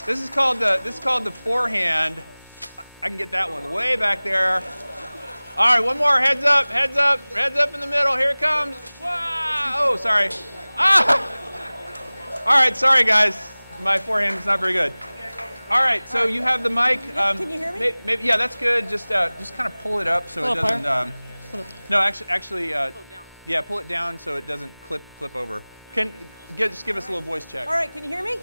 this is called the forehand. I can get that one way back there. All right, one more. Heads up in the middle. Here it comes. Wow. Oh, sorry. Ah! All right, sorry guys. My forehand is not very good. All right, so you have the mic. Can you hear me? Maybe, yeah, that's good. Just kind of pull it up so it doesn't. No, actually, yeah, pull it down so it doesn't clip over. Just give us a little voice check. All right, can you hear me?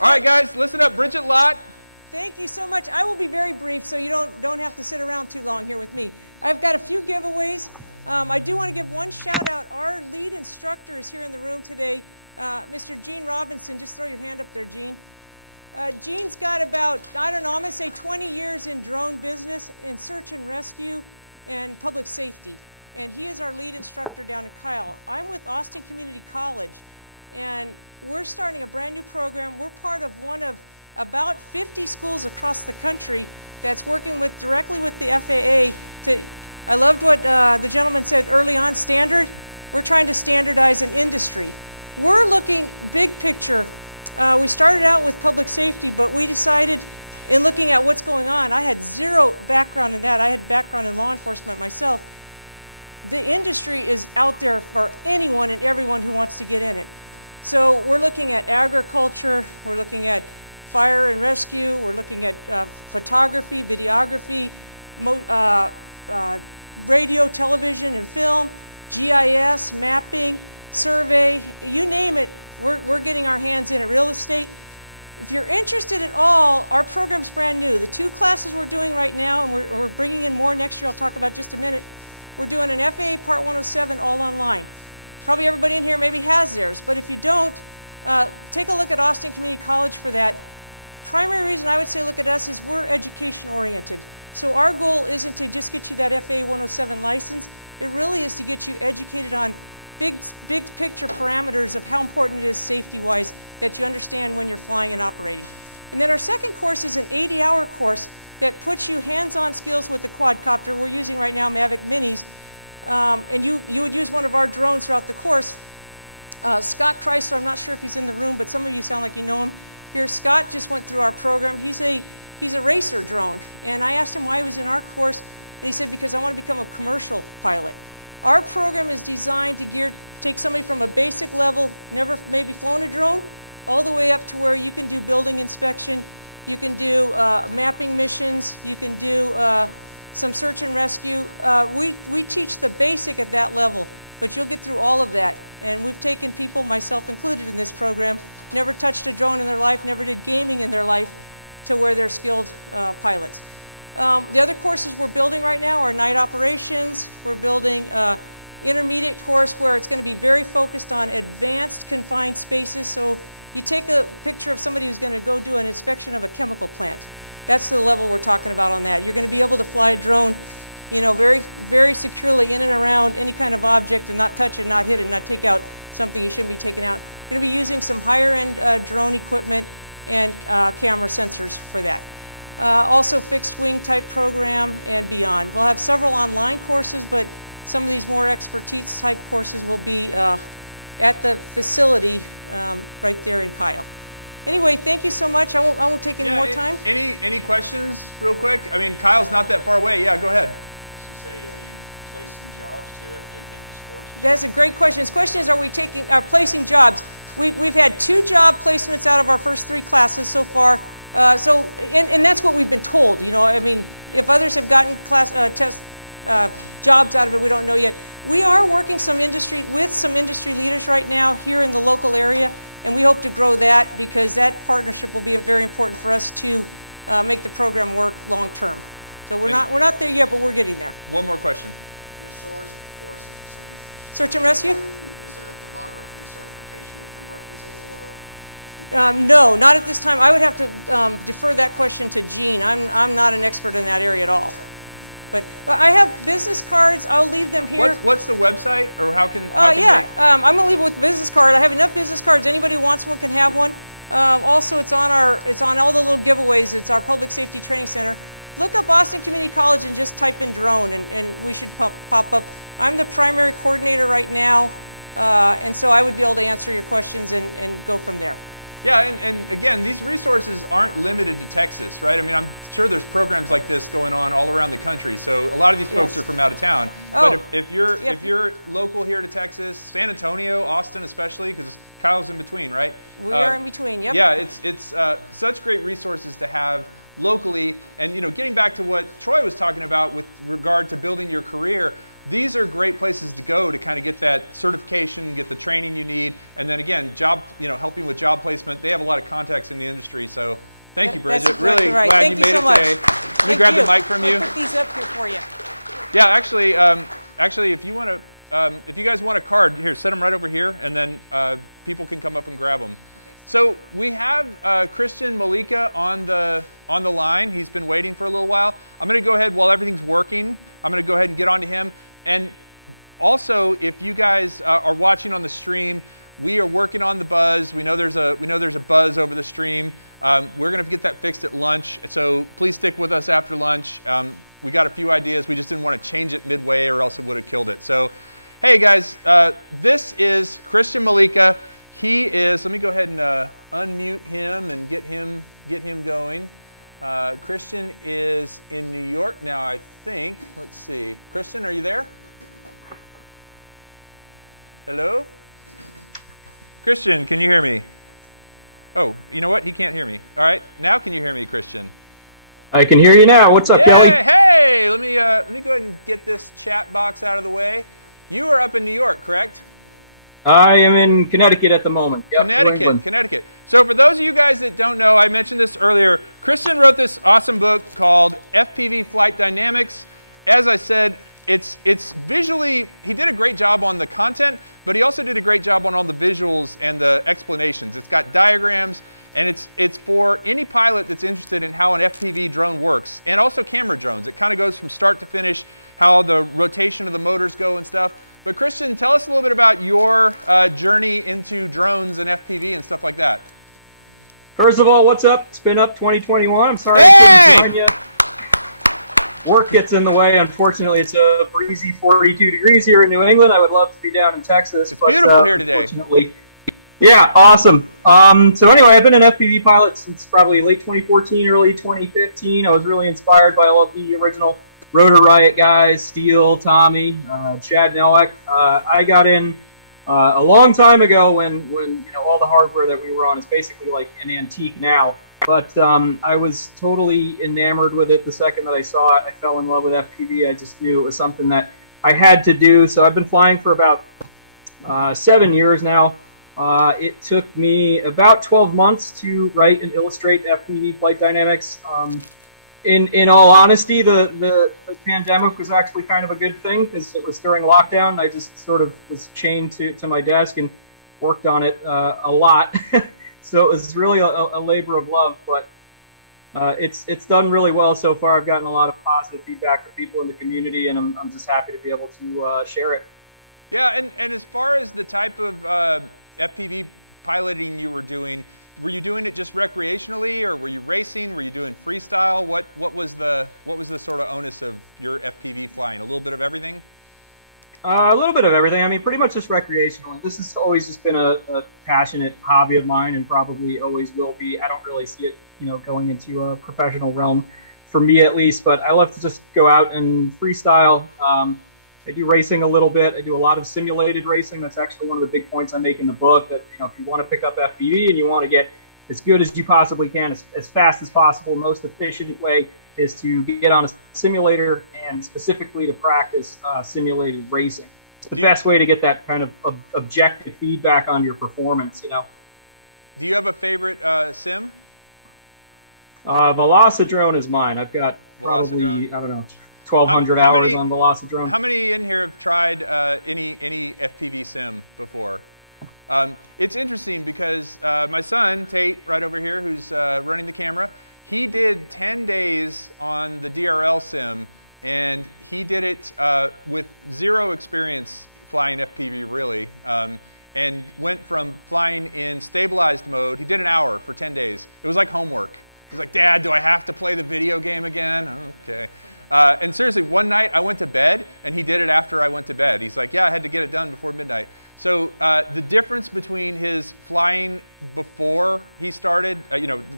All right, guys, listen up. Bridget Lott. Thank you so much. I will be very brief, so you don't have to sit around too long here with me. I've got a few giveaways. I do want to give one shout out. Our lead instructor is here in the room today, Mr. Gene Robinson. Just throw your hand up there, Gene. Gene's got about, I don't know, I'm going to say 20 years in drone business, in search and rescue, and public safety. And he is our lead instructor down at Kyle. I'm with Austin Community College, and we're starting a brand new program. We're part of one of about 50 schools across the country that's working directly with the FAA I loved what the gentleman said early on, standard. We're trying to standardize an industry. We're looking big picture. We started out with public safety, but we decided in looking at what's going on, I had zero background in that. I had background in law enforcement myself. The industry is out there for anyone and everyone who wants to get in it. So we're looking at agriculture, we're looking at fire and rescue, we're looking at photography, videography, radio, television, and film, GIS, mapping, survey, you name it, we're getting our hands in it. Real estate. If you're interested at all, our program's brand new. The 2 classes we're doing right now, and we're bringing in more next year, I'll talk about just a minute. We're doing an FAA Part 107 all online. Probably everybody in here maybe has theirs, but if you don't, take a look at Austin Community College for that. Primary reason I would say look at us is we're education oriented. So our goal isn't to just get you that FAA 107 license. It really is to get you educated on big picture parameters of how important it is safety-wise that you understand when you're flying and operating. And then our second course is an 80-hour course that puts you hands-on skills with the quadcopter. We're using right now Mavic Minis, and you would use one of our drones throughout the course. Scott Chrysler, I'm not sure if he's in the room, but some of you sound like you know him. Here, Scott just went through our program. He's a racer drone, and I asked him why he was in our course, and he said, because I want to become a commercial pilot. Our program is designed to take somebody from a basic level, never maybe flown a drone, all the way up to where you can do building inspection, you can do mapping missions, you can do some search and rescue. We teach the basic at that level, but you'll get through all of that. And we've taken people, myself included in this program, never touched a drone in their life, never did gaming in their life, to where they're skilled pilots. The other courses we're building right now are night operations. We're building intermediate course where it's going to be very focused on advanced confined spaces. So you take a picture of somebody who's going to go do an inspection of a chemical plant. That's the level we're talking about on that. You're going to be able to fly a drone, you know, very, very securely in and around any kind of object and not touch it, not hit it, not take out something you shouldn't be taking out. We're going to be using some higher end drone equipment and camera sensors for that. Also fixed wing type program and beyond. We'll have several online courses, but some of these more expertise type courses will be at the facility right there in Kyle. Anyway, thank you so much. I won't take any more time. Any questions real quick? I mean, Kyle's not that far away. Yeah, go ahead. You say, are you placing jobs too after you take this course? That's a great question. His question is, are we placing jobs? We've had 2 job placements out of our first 3 classes so far. And that's what we've been told. You know, I mean, if others have gotten jobs out of it, we don't know yet. We are working with some industry leaders right now here in the local area, and we hope to grow that because that partnership will be very important for us to make the program work long term. So we're not there yet, but we're getting there. One more question. Your source courses, Search and rescue? is it a thermography certification with prerequisite or? No, not at this time. I would have to defer that question to Gene. I'm not an expert in that area at all. But I have business cards. I'll leave them here. What's the website, or how can I'm going to leave it with business card. I have enough business cards. Anybody who wants one can have one. Also, it's on all the little giveaways. It's our Public Safety Training Center. Look up Austin Community College and just type in drone, and we should pop up. I'm the primary coordinator right now, and so I would be able to answer your questions and go from there. Yeah, and again, these resources aren't limited to Texas, right? I mean, I'm sure there's programs like this going on all around the country. So a lot of these folks are from out of town. But if you're local here to Texas, San Antonio, Austin especially, because Kyle's in between, right? We are in between, yep. Yeah, it's such great resources to have locally. And, you know, getting back to what Troy was talking about with regard to building your career, these are great places to go to kind of get that certification, get the training you need, and then again, helping with job placement. They have a lot of contacts in the industry, so thank you, Bridget. That's exactly really right. glad Thank you made so it much. today. Let me grab the mic from you. I'll put these up here for you. Yeah, actually, if you want to, if you guys want a card, here, set them right over here, and then people can come up and grab them. So we have Christian Mollica on the line. He's been waiting for a little while. I'm going to go ahead while everything's working. I'm going to go ahead and get on to him. And also, if you guys are watching on the stream, we are working on the buzz. We know there's a buzz over the stream. We're going to get that fixed at lunch. So please stick with us after lunch. we got a few ideas. We just didn't want to change it midway or else it would have killed it. So, hey guys, this is Christian Mollica. He is, let me go ahead and unmute him and get him going. Christian is in New York now, I think. Let's see. Christian, are you there? Hello? Christian, can you hear me? Oh, you know what? He can't hear me. All right. Now can you hear me, Christian? I can hear you now. What's up, Kelly? Hey, let me go ahead and get this chat box out of the way. You are up in New York, correct? I am in Connecticut at the moment. Yep, Connecticut. So for those of you guys that don't know, I mentioned this earlier, Christian wrote this awesome book called FPV Flight Dynamics. As I said, it's visually, he did a great job on the content, but he also did a great job on all the visuals and the explanations. It's got diagrams, and it's for any pilot that's interested in how an FPV drone works, and also camera drones. It kind of goes from start to finish, how the rotation of the motors go and stuff. But Christian, tell us a little bit about your journey into drones and FPV and stuff like that. First of all, what's up? SpinUp 2021. I'm sorry I couldn't join you. Work gets in the way. Unfortunately, it's a breezy 42 degrees here in New England. I would love to be down in Texas. It's beautiful here today. Unfortunately. Yeah, awesome. So anyway, I've been an FPV pilot since probably late 2014, early 2015. I was really inspired by all of the original Rotor Riot guys, Steele, Tommy, Chad Nowak. I got in a long time ago when all the hardware that we were on is basically like an antique now. But I was totally enamored with it the second that I saw it. I fell in love with FPV. I just knew it was something that I had to do. So I've been flying for about 7 years now. It took me about 12 months to write and illustrate FPV flight dynamics. In all honesty, the pandemic was actually kind of a good thing because it was during lockdown. I just sort of was chained to my desk and worked on it a lot. So it was really a labor of love, but it's done really well so far. I've gotten a lot of positive feedback from people in the community, and I'm just happy to be able to share it. Yeah, and as far as the type of FPV piloting you were doing it just recreationally, or were you racing? Were you doing freestyle? What was the sort of onus of your FPV flying? A little bit of everything? A little bit of everything. I mean, pretty much just recreationally. This has always just been a passionate hobby of mine, and probably always will be. I don't really see it, going into a professional realm, for me at least. But I love to just go out and freestyle. I do racing a little bit. I do a lot of simulated racing. That's actually one of the big points I make in the book. That if you want to pick up FPV and you want to get as good as you possibly can, as fast as possible, most efficient way is to get on a simulator and specifically to practice simulated racing. It's the best way to get that kind of objective feedback on your performance. Do you have a favorite sim? Velocidrone is mine. I've got probably 1,200 hours on Velocidrone. How many in here have tried any FPV sim before? It's interesting because my son, Tate, right over here, who's running the camera, he did 10 days on the DRL sim, and he did it with zero experience flying FPV, really, and went from flying in stabilized mode. He did an hour for 10 days. It was like homework. He's like, Dad, do I have to play the video game again? Okay. And seriously, one night I went to bed, and he did it after I went to bed. He's like, yeah, I had to get it done before midnight. So the difference between his flying before he started,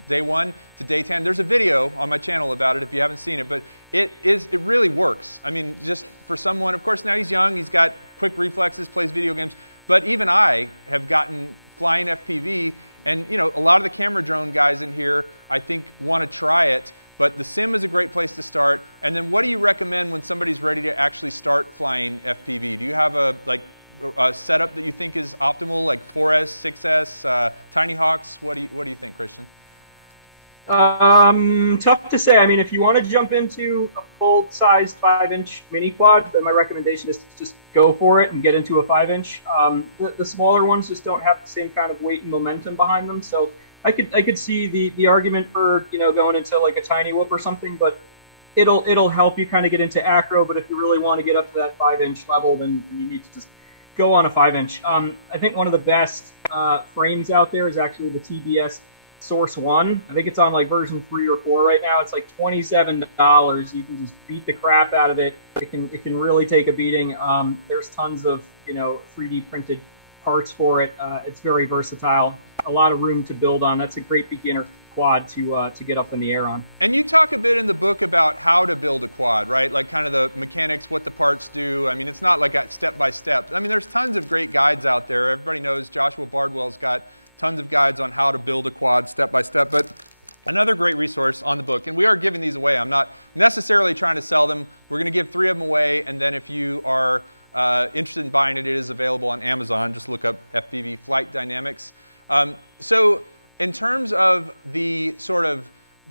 day 1 to day 10, there's a video on my channel about it if you haven't seen it, but it really works. I mean, just for someone, of course, now he's young, he's got quick reflexes, plays video games, but even I have gotten flying FPV, and a lot of the camera drone guys in here, I think, want to try it. But the sim is a great place to start. And then what do you recommend when somebody's ready to actually start flying FPV? Do you have a setup that you think is optimal, like 4S, 6S, Tiny Hawks? What do you think, Christian? Tough to say. I mean, if you want to jump into a full-sized 5-inch mini quad, then my recommendation is to just go for it and get into a 5-inch. The smaller ones just don't have the same kind of weight and momentum behind them. So I could see the argument for going into like a tiny whoop or something, but it'll help you kind of get into acro. But if you really want to get up to that 5-inch level, then you need to just go on a 5-inch. I think one of the best frames out there is actually the TBS Source 1. I think it's on like version 3 or 4 right now. It's like $27. You can just beat the crap out of it. It can really take a beating. There's tons of 3D printed parts for it. It's very versatile. A lot of room to build on. That's a great beginner quad to get up in the air on. And you talk a bit in the book about how to build a quad, right? Like kind of the mechanics, what the parts do. I mean, it's not like a step by step. I mean, there's tons of great guides out there. Everybody knows Joshua Bardwell's got tons of guides on how to build a quad step by step. But another great resource on the book, and we are giving these away. I'm not necessarily trying to sell them. We're going to give 3 of them away, and then if you are interested in buying it, it is available on Amazon. Just look up FPV Flight Dynamics. So in terms of the sort of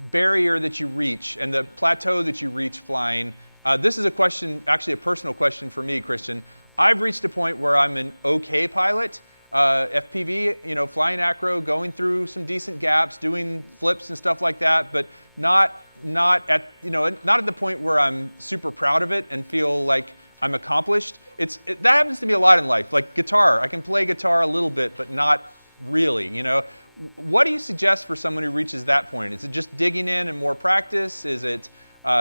barrier that you reach and the plateau that you reach flying, this is a question, actually a personal question for me, Christian. I've reached a point where I'm an okay pilot, FPV, flying acro, going through some decent gaps, doing flips and stuff like that, but not at the point where I'm super proud of it and feel like I'm accomplished. That happens to me a lot in life. Like guitar, I can play guitar a little bit, but not really. What do you suggest for someone who reaches that point? Is it just digging in and more practice? Is it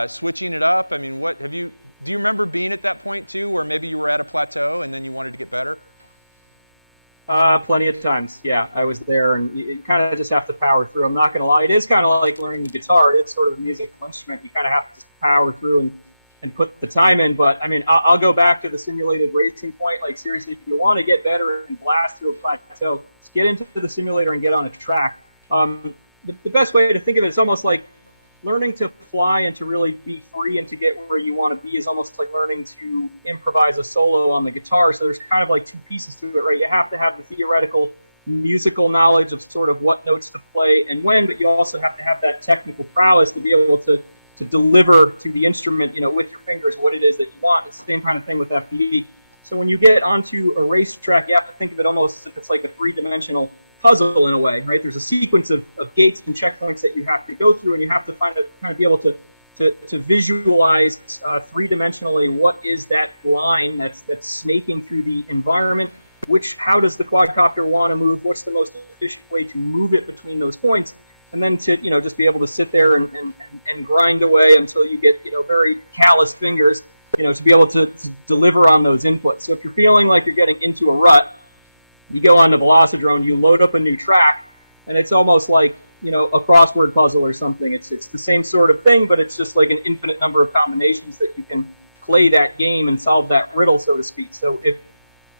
switching it up? I mean, do you remember being at that point too, where maybe you were at a plateau and then you wanted to get better? Plenty of times, yeah. I was there, and you kind of just have to power through. I'm not going to lie. It is kind of like learning the guitar. It's sort of a musical instrument. You kind of have to just power through and put the time in. But, I mean, I'll go back to the simulated racing point. Like, seriously, if you want to get better and blast through a plateau, just get into the simulator and get on a track. The best way to think of it is almost like learning to fly and to really be free and to get where you want to be is almost like learning to improvise a solo on the guitar. So there's kind of like 2 pieces to it, right? You have to have the theoretical musical knowledge of sort of what notes to play and when, but you also have to have that technical prowess to be able to deliver to the instrument, with your fingers what it is that you want. It's the same kind of thing with FPV. So when you get onto a racetrack, you have to think of it almost as if it's like a 3-dimensional puzzle in a way, right? There's a sequence of gates and checkpoints that you have to go through, and you have to kind of be able to visualize 3-dimensionally what is that line that's snaking through the environment. How does the quadcopter want to move? What's the most efficient way to move it between those points? And then to just be able to sit there and grind away until you get very calloused fingers, to be able to deliver on those inputs. So if you're feeling like you're getting into a rut, you go on the Velocidrone, you load up a new track, and it's almost like a crossword puzzle or something. It's the same sort of thing, but it's just like an infinite number of combinations that you can play that game and solve that riddle, so to speak. So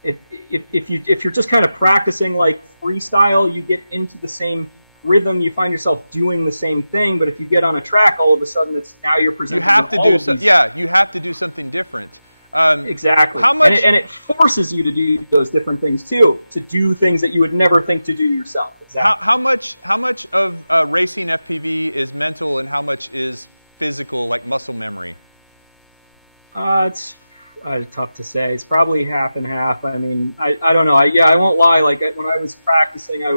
if you're just kind of practicing like freestyle, you get into the same rhythm, you find yourself doing the same thing. But if you get on a track, all of a sudden now you're presented. You have to do something. Yeah, you have to do something different. Exactly. How much? And it forces you to do those different things too, to do things that you would never think to do yourself. Exactly. How much of racing FPV is mental and how much is physical, like muscle memory? It's tough to say. It's probably half and half. I mean, I don't know. I won't lie. Like when I was practicing, I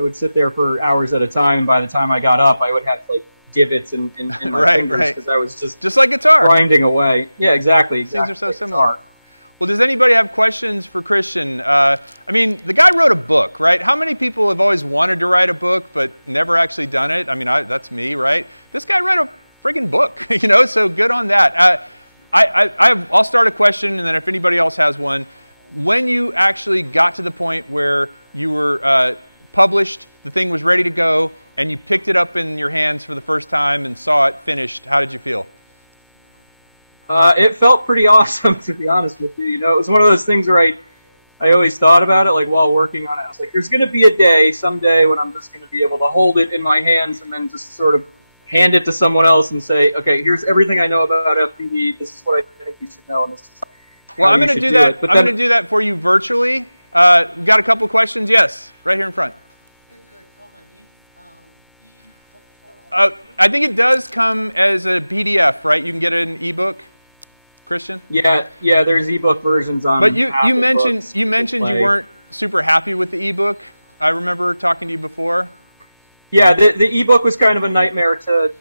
would sit there for hours at a time. And by the time I got up, I would have like divots in my fingers because I was just like guitar, grinding away. Yeah, exactly. Things are so similar. Well, does anybody have questions for Christian? I mean, the guy wrote a book, right? How many people have always wanted to write a book but never actually done it? I mean, that's me, right? This guy wrote a friggin' book, so good on that. I'll start a question, and then if anybody else has one. When you actually got to the point where you were published, the thing was ready to go, and you picked it up in your hands for the first time and saw it finished, how did you feel? It felt pretty awesome, to be honest with you. It was one of those things where I always thought about it, like while working on it. I was like, there's going to be a day, someday, when I'm just going to be able to hold it in my hands and then just sort of hand it to someone else and say, okay, here's everything I know about FPV. This is what I think you should know, and this is well, I'm going to do that. I'm going to do that for you virtually. Got a couple questions? Yes, right here in front. I think it does come as a PDF, right? You can get it in ebook, Christian. Yeah. There's ebook versions on. But you mentioned you weren't super happy with the ebook. I remember talking to you before. Yeah, the ebook was kind of a nightmare to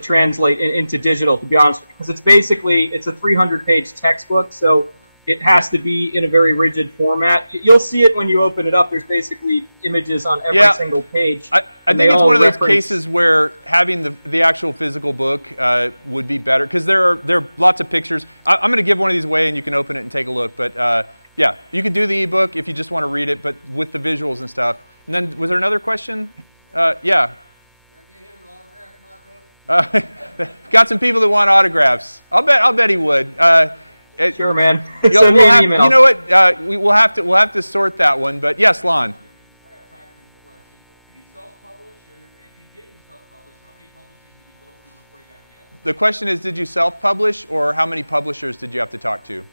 translate into digital, to be honest with you, because it's a 300-page textbook. So it has to be in a very rigid format. You'll see it when you open it up. There's basically images on every single page. I think it's one of those cases where having the actual physical book would be better, because there are lots of pictures. I'm going to give one of these away, and you can open it and take a look. But yeah, you can do the ebook if you just want to read it, but with the visuals and stuff. And then, was there another question? Yeah. Got some people that want autographs. I'll bet he would. Sure, man. Send me an email. You know what? We'll have to sort that one. But yes, Lon. The question is, did you self-publish, or how many publishers did you have to talk to?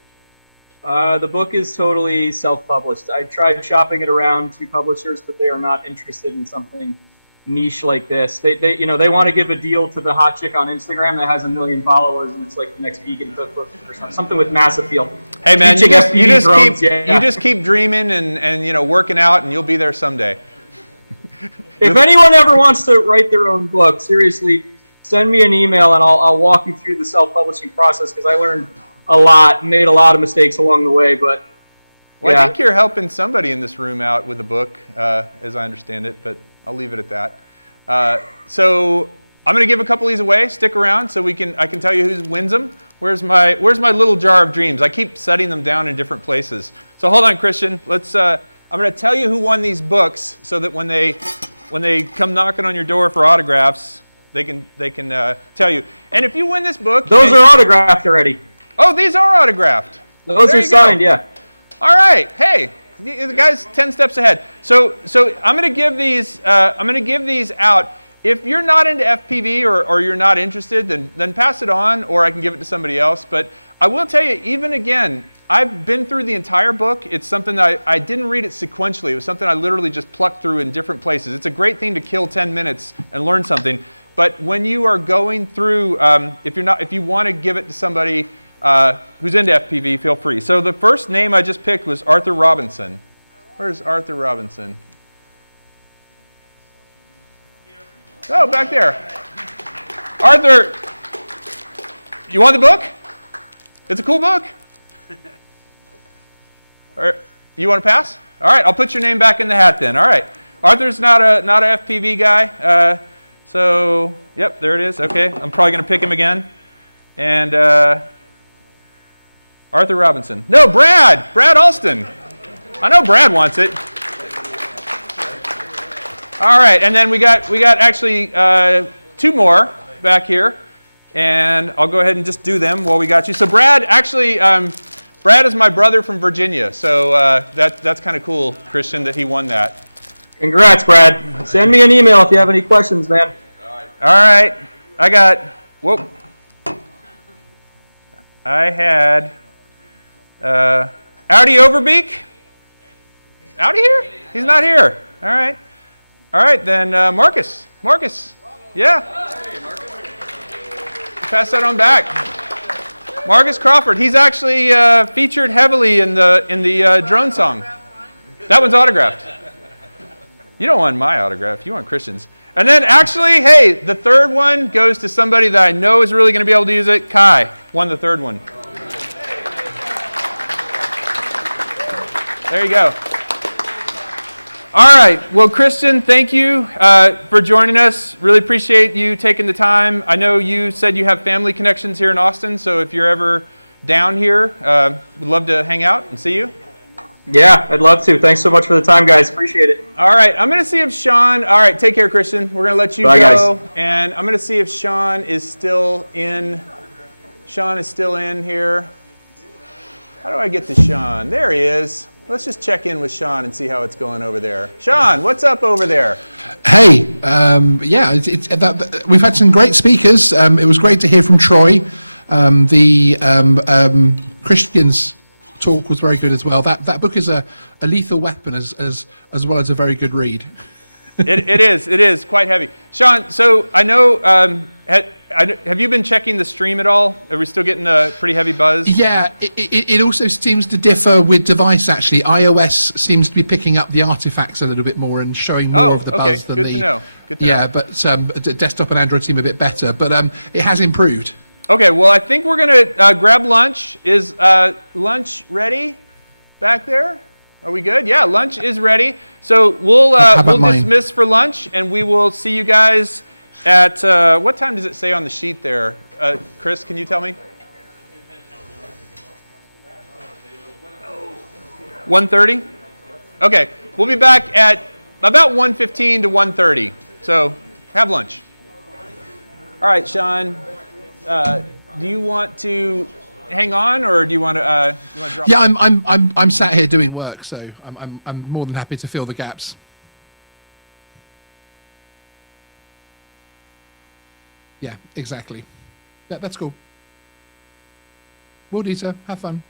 The book is totally self-published. I tried shopping it around to publishers, but they are not interested in something niche like this. They want to give a deal to the hot chick on Instagram that has 1 million followers, and it's like the next vegan cookbook or something with mass appeal. Hey man, you just keep dreaming and working out, and you'll be there someday. If anyone ever wants to write their own book, seriously, send me an email and I'll walk you through the self-publishing process, because I learned a lot and made a lot of mistakes along the way. But well, yeah. I think you're helping somebody in this room out with a book, as I understand it, but I'll leave it at that. So I'm going to give a couple of these away. Stick around so I can tell you who wins them. Where's my little jar of dreams? I keep setting them down in different places. So hold on, Christian. I'm going to tell you who won these books, so that when they come knocking on your door for autographs, they can tell you. And if you win this book, those are autographed already. Oh, these are autographed. Those are signed, yeah. All right. Hey, the guy's 10 steps ahead. So I'm going to give these. I'm going to give these out. If you're not into FPV or you're not interested, then pass it on, or I can give it to somebody else. But I will tell you, even again, I've been through the entire book. It's something that I didn't read it sequentially. It was something I literally just plucked through in different places. It's a great thing to kill 10 minutes and learn something. But when you are going through, if you want to give it to somebody who's into FPV, feel free. So the first name I just picked was Arthur Robinson. Where's Arthur Robinson? Oh, back there. Arthur, you want the book? It's a cool book. You want to pass? All right, I'll put your name back in the hat then. All right. Arthur's not a FPV guy. So, yep, there it is. Okay, I'm probably going to pick him again. And Arthur Robinson. No, Brad Alston. I know Brad wants it. All right, and then we got actually 2 more back here, and I'll go ahead and just do them while we got you. So Brad is my brother from Virginia, so that's kind of cool, Christian, that he won that. Congrats, Brad. Send me an email if you have any questions, man. All right. I had Audi Overbeek. Audi here? He's not here. All right. All right, then Marcus. Yeah. Pass that on back. Marcus Crawford. He's actually featured heavily in the drone song. That one's autographed. You don't want my autograph. You want Christian's. And then actually, hey, the third one goes to somebody that I know is really going to be able to use it. Kai won the third one. There you go. All right. Well, Christian, thank you for joining us. Really appreciate you taking the time. I know you said you have family connections here in Austin, so if you're ever down here, we'd love to hang out and see you. Yeah, I'd love to. Thanks so much for the time, guys. Appreciate it. All right. I'm going to see if Sean... All right. Take care, Christian. We're going to let you Bye, go. Guys. And I'm going to see if Sean is still in. Sean is still in here. How do I get to Sean? There he is. Let's just check in with Sean and see how it's going over there. Sean, what's up over there? Hey, we've had some great speakers. It was great to hear from Troy. Christian's talk was very good as well. That book is a lethal weapon as well as a very good read. It is quite heavy. Sean, so I know, have you been checking the stream at all? Are we still getting a pretty heavy buzz? Yeah, it also seems to differ with device, actually. iOS seems to be picking up the artifacts a little bit more and showing more of the buzz than Good to know. But desktop and Android seem a bit better, but it has improved. Okay, well, I think we're going to grab lunch. Is lunch ready back there? Are we good? Yeah, lunch is ready. So we'll dismiss for lunch, and we will see you guys at, what time does it say on the sheet there? Chris, can you tell me? 1:30? Okay, we'll be back at about 1:15 to 1:30. So have lunch. All right, Sean, do you want to hang on, or do you want to drop? Yeah, I'm sat here doing work, so I'm more than happy to fill the gaps. Yeah, exactly. Yeah, that's cool. Will do, sir. Have fun.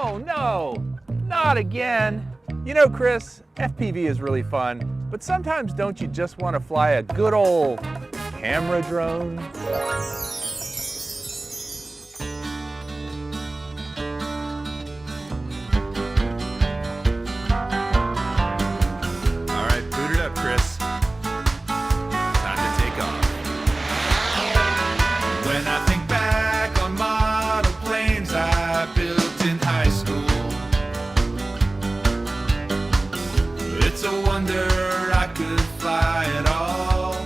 Oh no, not again. You know, Chris, FPV is really fun, but sometimes don't you just want to fly a good old camera drone? All right, boot it up, Chris. Time to take off. When I think back on model planes I built in high school, it's a wonder I could fly at all.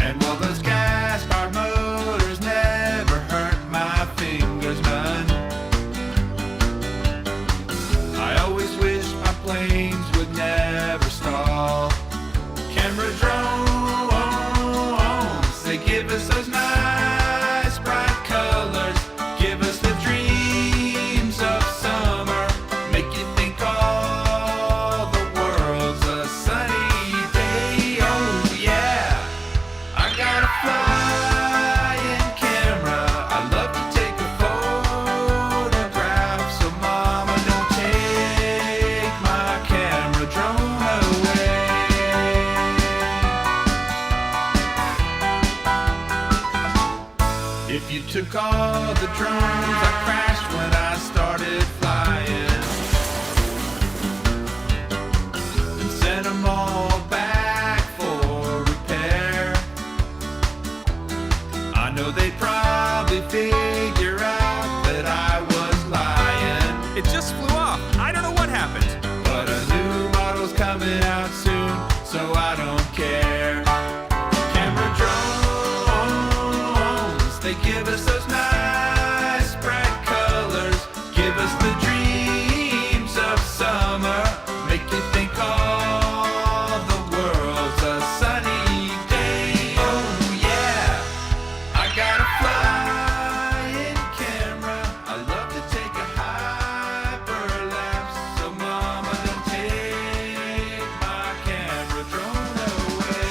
And while those gas-powered motors never hurt my fingers none, I always wish my planes would never stall. Camera drones, they give us those nice bright colors, give us the dreams of summer, make you think all the world's a sunny day. Oh yeah, I got a flying camera, I love to take a photograph, so mama don't take my camera drone away. If you took all the drones I crashed when I started flying and sent them all back for repair, I know they'd probably figure out that I was lying. It just flew off. I don't know what happened. But a new model's coming out soon, so I don't care. Camera drones, they give us those nice bright colors, give us the dreams of summer, make you think all the world's a sunny day. Oh yeah, I got a flying camera, I love to take a hyperlapse, so mama don't take my camera drone away.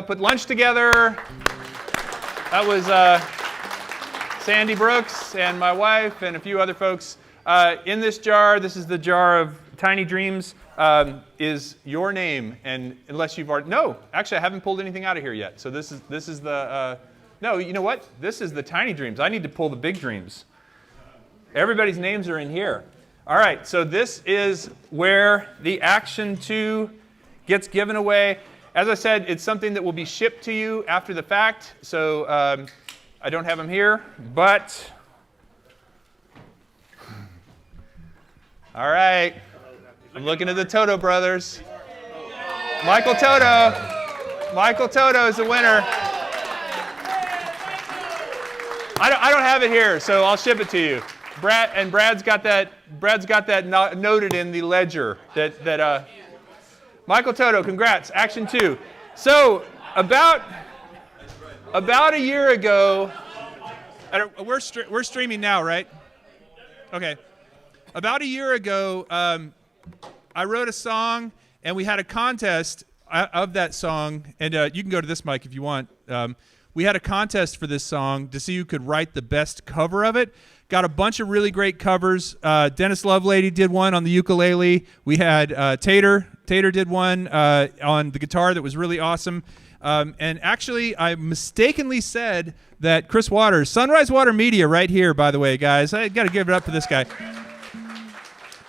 helped put lunch together. That was Sandy Brooks and my wife and a few other folks. In this jar, this is the jar of Tiny Dreams, is your name. And unless you've already, no, actually I haven't pulled anything out of here yet. So this is the, no, you know what? This is the Tiny Dreams. I need to pull the big dreams. Everybody's names are in here. All right, so this is where the Action 2 gets given away. As I said, it's something that will be shipped to you after the fact. So I don't have them here, but all right. I'm looking at the Toto brothers. Michael Toto. Michael Toto is the winner. I don't have it here, so I'll ship it to you. Brad's got that noted in the ledger that Michael Toto, congrats, Action 2. So about a year ago, we're streaming now, right? Okay. About a year ago, I wrote a song, and we had a contest of that song. And you can go to this mic if you want. We had a contest for this song to see who could write the best cover of it. Got a bunch of really great covers. Dennis Lovelady did one on the ukulele. We had Tater did one on the guitar that was really awesome. And actually, I mistakenly said that Chris Waters, Sunrise Water Media right here, by the way, guys. I got to give it up for this guy.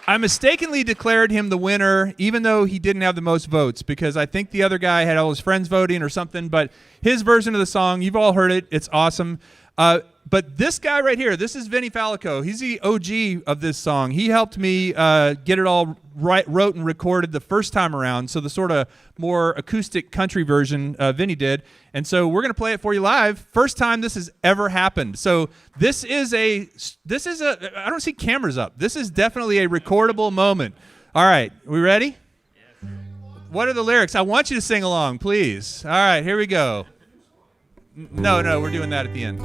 I mistakenly declared him the winner, even though he didn't have the most votes, because I think the other guy had all his friends voting or something. But his version of the song, you've all heard it. It's awesome. But this guy right here, this is Vinny Falico. He's the OG of this song. He helped me get it all wrote and recorded the first time around. So the sort of more acoustic country version Vinny did. And so we're going to play it for you live. First time this has ever happened. So this is a, I don't see cameras up. This is definitely a recordable moment. All right, we ready? Yes. What are the lyrics? I want you to sing along, please. All right, here we go. No, we're doing that at the end.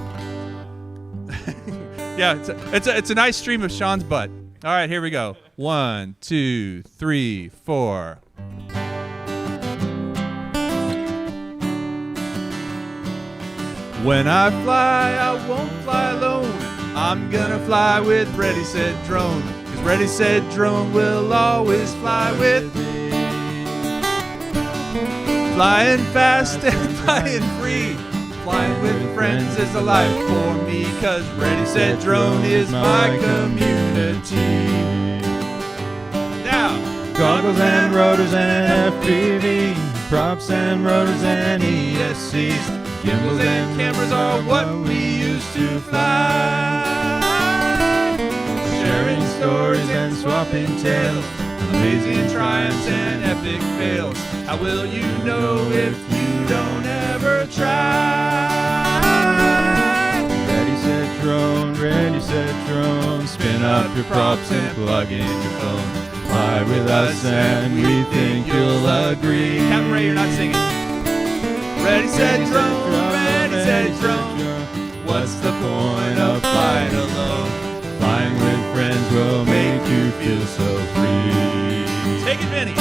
Yeah, it's a nice stream of Sean's butt. All right, here we go. 1, 2, 3, 4. When I fly, I won't fly alone. I'm gonna fly with Ready, Set, Drone. 'Cause Ready, Set, Drone will always fly with me. Flying fast and flying free. Flying with friends is a life for me, 'cause Ready, Set, Drone is my community. Now, goggles and rotors and FPV, props and rotors and ESCs, gimbals and cameras are what we used to fly. sharing stories and swapping tales, amazing triumphs and epic fails. How will you know if you don't ever try? Ready, set, drone, spin up your props and plug in your phone. Fly with us and we think you'll agree. Captain Ray, you're not singing. Ready, set, drone, ready, set, drone. What's the point of flying alone? Flying with friends will make you feel so free. Take it, Vinny.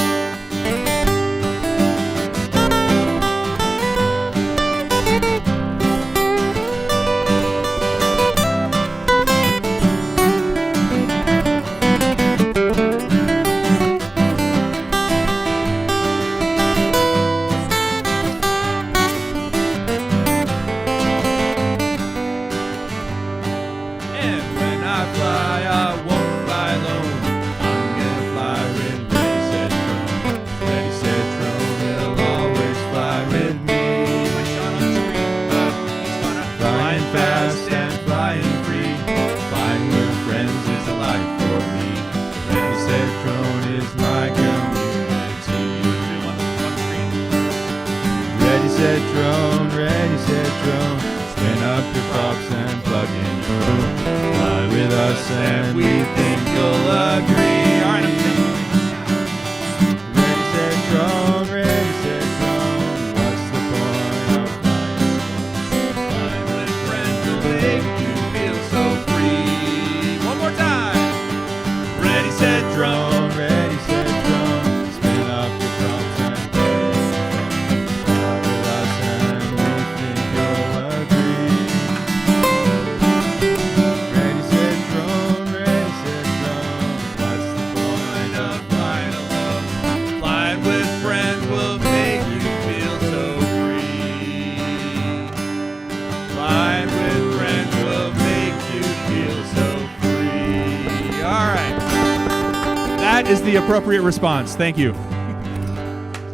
That is the appropriate response. Thank you.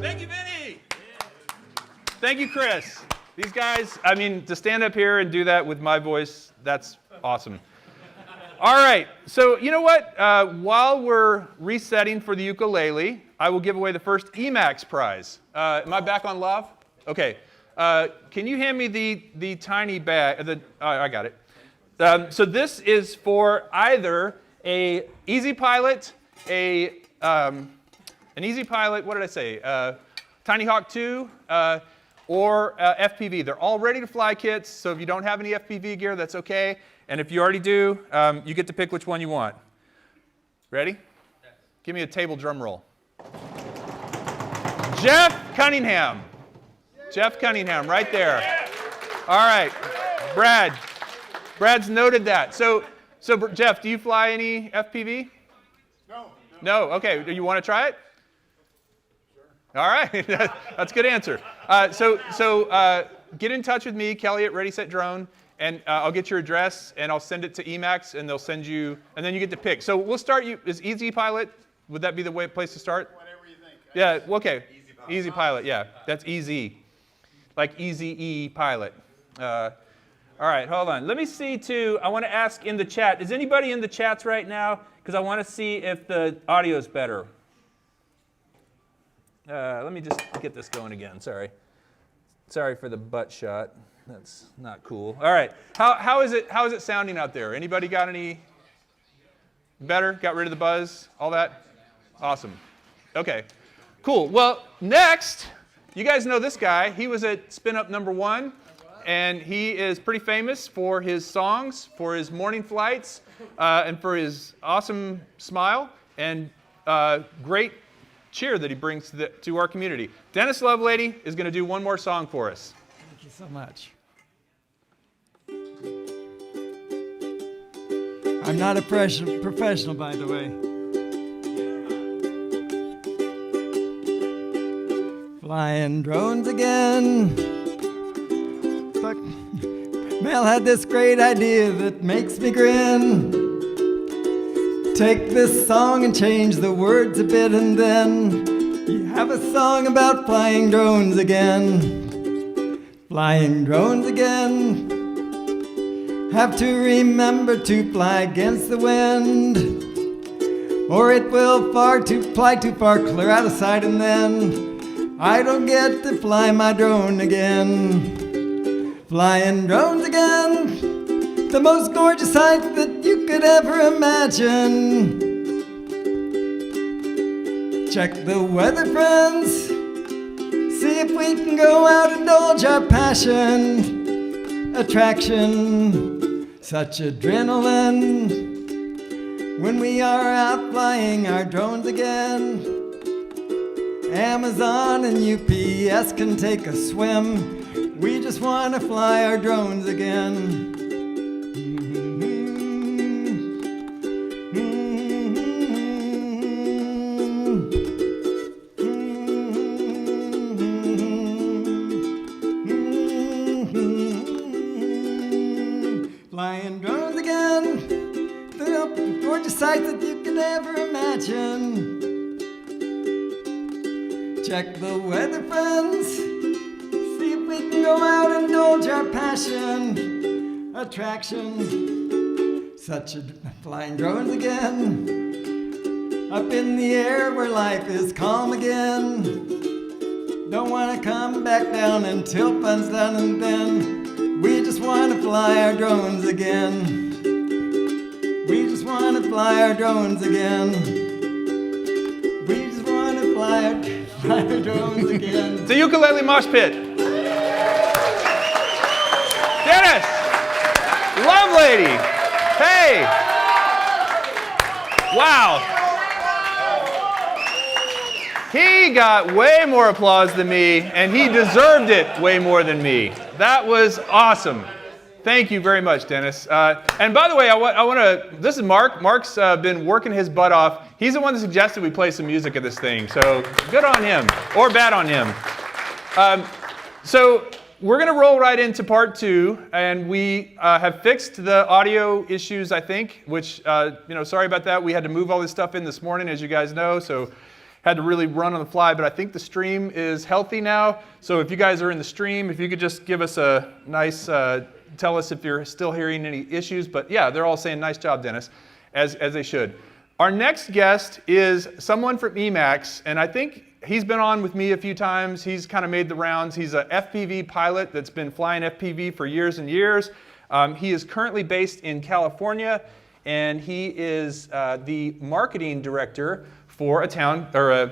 Thank you, Vinny. Thank you, Chris. These guys, I mean, to stand up here and do that with my voice, that's awesome. All right, so you know what? While we're resetting for the ukulele, I will give away the first Emax prize. Am I back on live? Okay. Can you hand me the tiny bag? I got it. So this is for either a Easy Pilot, an Easy Pilot, what did I say? Tiny Hawk 2, or FPV. They're all ready to fly kits, so if you don't have any FPV gear, that's okay. And if you already do, you get to pick which one you want. Ready? Give me a table drum roll. Jeff Cunningham. Jeff Cunningham, right there. All right, Brad. Brad's noted that. So Jeff, do you fly any FPV? No. No? Okay, do you want to try it? Sure. All right, that's a good answer. So get in touch with me, Kelly at Ready Set Drone, and I'll get your address, and I'll send it to Emax, and they'll send you, and then you get to pick. So we'll start you, is Easy Pilot, would that be the place to start? Whatever you think. Yeah, okay. Easy Pilot, yeah. That's easy. Like Easy Pilot. All right, hold on. Let me see, too. I want to ask in the chat. Is anybody in the chats right now? Because I want to see if the audio is better. Let me just get this going again. Sorry. Sorry for the butt shot. That's not cool. All right. How is it sounding out there? Anybody got any better? Got rid of the buzz? All that? Awesome. Okay. Cool. Well, next, you guys know this guy. He was at SpinUp #1, and he is pretty famous for his songs, for his morning flights, and for his awesome smile and great cheer that he brings to our community. Dennis Lovelady is going to do one more song for us. Thank you so much. I'm not a professional, by the way. Flying drones again. Fuck. Mel had this great idea that makes me grin. Take this song and change the words a bit, and then you have a song about flying drones again. Flying drones again. Have to remember to fly against the wind, or it will fly too far, clear out of sight, and then I don't get to fly my drone again. Flying drones again, the most gorgeous sight that you could ever imagine. Check the weather, friends, see if we can go out and indulge our passion. Attraction, such adrenaline when we are out flying our drones again. Amazon and UPS can take a swim. We just want to fly our drones again. Flying drones again, the gorgeous sight that you could ever imagine. Check the weather, friends, see if we can go out and indulge our passion. Attraction, such a flying drones again. Up in the air where life is calm again. Don't want to come back down until fun's done, and then we just want to fly our drones again. We just want to fly our drones again. We just want to fly our drones again. The ukulele mosh pit. Dennis! Lovelady! Hey! Wow. He got way more applause than me, and he deserved it way more than me. That was awesome. Thank you very much, Dennis. And by the way, I want to, this is Mark. Mark's been working his butt off. He's the one that suggested we play some music at this thing, so good on him, or bad on him. So we're going to roll right into part 2, and we have fixed the audio issues, I think, which, sorry about that. We had to move all this stuff in this morning, as you guys know, so had to really run on the fly, but I think the stream is healthy now. So if you guys are in the stream, if you could just give us a nice, tell us if you're still hearing any issues. But yeah, they're all saying, nice job, Dennis, as they should. Our next guest is someone from Emax, and I think he's been on with me a few times. He's kind of made the rounds. He's a FPV pilot that's been flying FPV for years and years. He is currently based in California, and he is the marketing director for a town called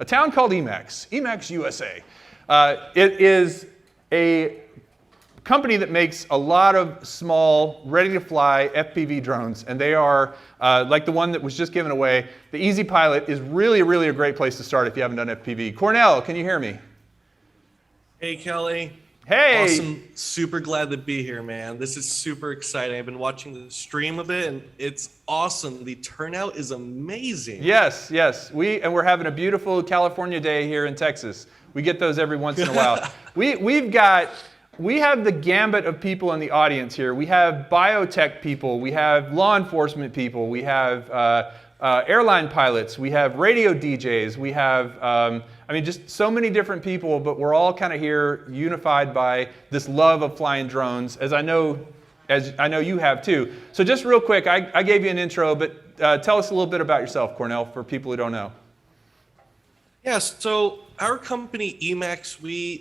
Emax, Emax USA. It is a company that makes a lot of small, ready-to-fly FPV drones, and they are like the one that was just given away. The Easy Pilot is really, really a great place to start if you haven't done FPV. Cornell, can you hear me? Hey, Kelly. Hey. Awesome. Super glad to be here, man. This is super exciting. I've been watching the stream of it, and it's awesome. The turnout is amazing. Yes. We're having a beautiful California day here in Texas. We get those every once in a while. We have the gambit of people in the audience here. We have biotech people, we have law enforcement people, we have airline pilots, we have radio DJs, we have, just so many different people, but we're all kind of here unified by this love of flying drones, as I know you have too. So just real quick, I gave you an intro, but tell us a little bit about yourself, Cornell, for people who don't know. Yes, so our company Emax,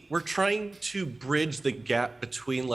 we're trying to bridge the gap between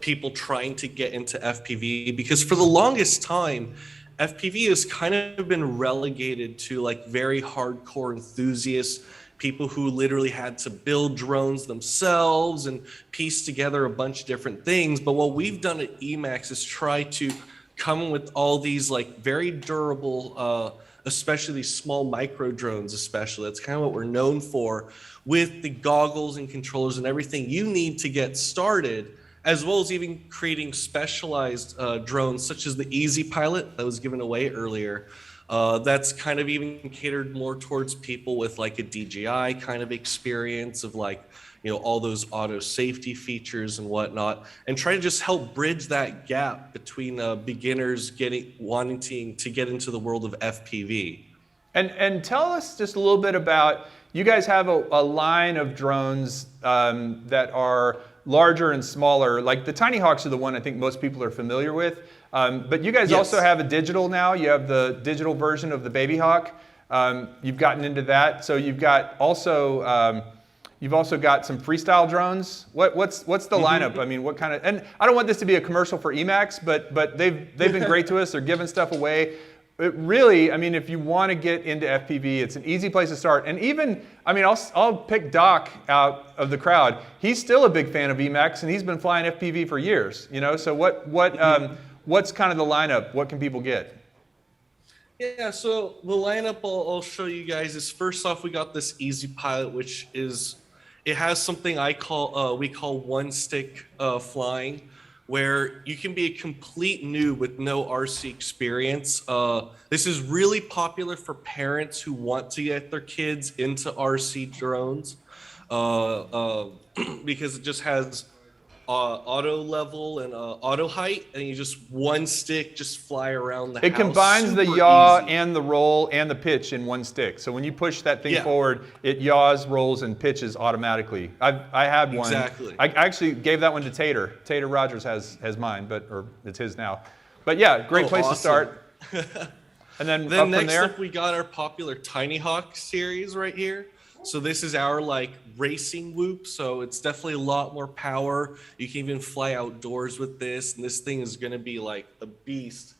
people trying to get into FPV, because for the longest time, FPV has kind of been relegated to very hardcore enthusiasts, people who literally had to build drones themselves and piece together a bunch of different things. But what we've done at Emax is try to come with all these very durable, especially these small micro drones, especially. That's kind of what we're known for, with the goggles and controllers and everything you need to get started, as well as even creating specialized drones such as the Easy Pilot that was given away earlier. That's kind of even catered more towards people with a DJI kind of experience of all those auto safety features and whatnot, and try to just help bridge that gap between beginners wanting to get into the world of FPV. And tell us just a little bit about, you guys have a line of drones that are larger and smaller. Like the Tiny Hawks are the one I think most people are familiar with. But you guys also have a digital now. You have the digital version of the Baby Hawk. You've gotten into that. So you've also got some freestyle drones. What's the lineup? I mean, what kind of? And I don't want this to be a commercial for Emax, but they've been great to us. They're giving stuff away. It really, if you want to get into FPV, it's an easy place to start. And even, I'll pick Doc out of the crowd. He's still a big fan of Emax, and he's been flying FPV for years. So what's kind of the lineup? What can people get? Yeah, so the lineup I'll show you guys is, first off, we got this Easy Pilot, which it has something we call one stick flying, where you can be a complete noob with no RC experience. This is really popular for parents who want to get their kids into RC drones, because it just has auto level and auto height, and you just one stick just fly around the house. It combines the yaw and the roll and the pitch in one stick. So when you push that thing forward, it yaws, rolls, and pitches automatically. I had one. Exactly. I actually gave that one to Tater. Tater Rogers has mine, or it's his now. But yeah, great place to start. And then up from next there, up, we got our popular Tiny Hawk series right here. So this is our racing whoop. So it's definitely a lot more power. You can even fly outdoors with this, and this thing is going to be a beast.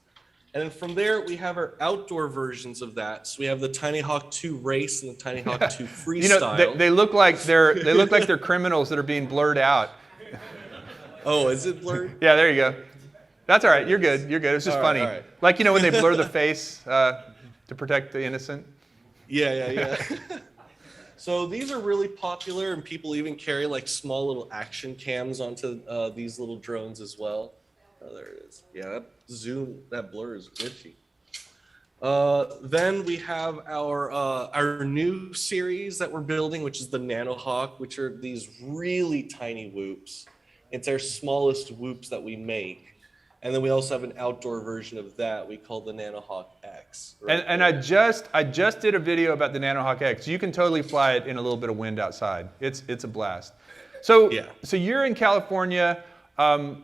And then from there, we have our outdoor versions of that. So we have the Tiny Hawk 2 Race and the Tiny Hawk 2 Freestyle. they look like they're criminals that are being blurred out. Oh, is it blurred? Yeah, there you go. That's all right. You're good. It's just funny. Right. When they blur the face to protect the innocent. Yeah. So these are really popular, and people even carry small little action cams onto these little drones as well. Oh, there it is. Yeah, that blur is glitchy. Then we have our new series that we're building, which is the Nanohawk, which are these really tiny whoops. It's our smallest whoops that we make. And then we also have an outdoor version of that we call the Nanohawk X. And I just did a video about the Nanohawk X. You can totally fly it in a little bit of wind outside. It's a blast. So so you're in California.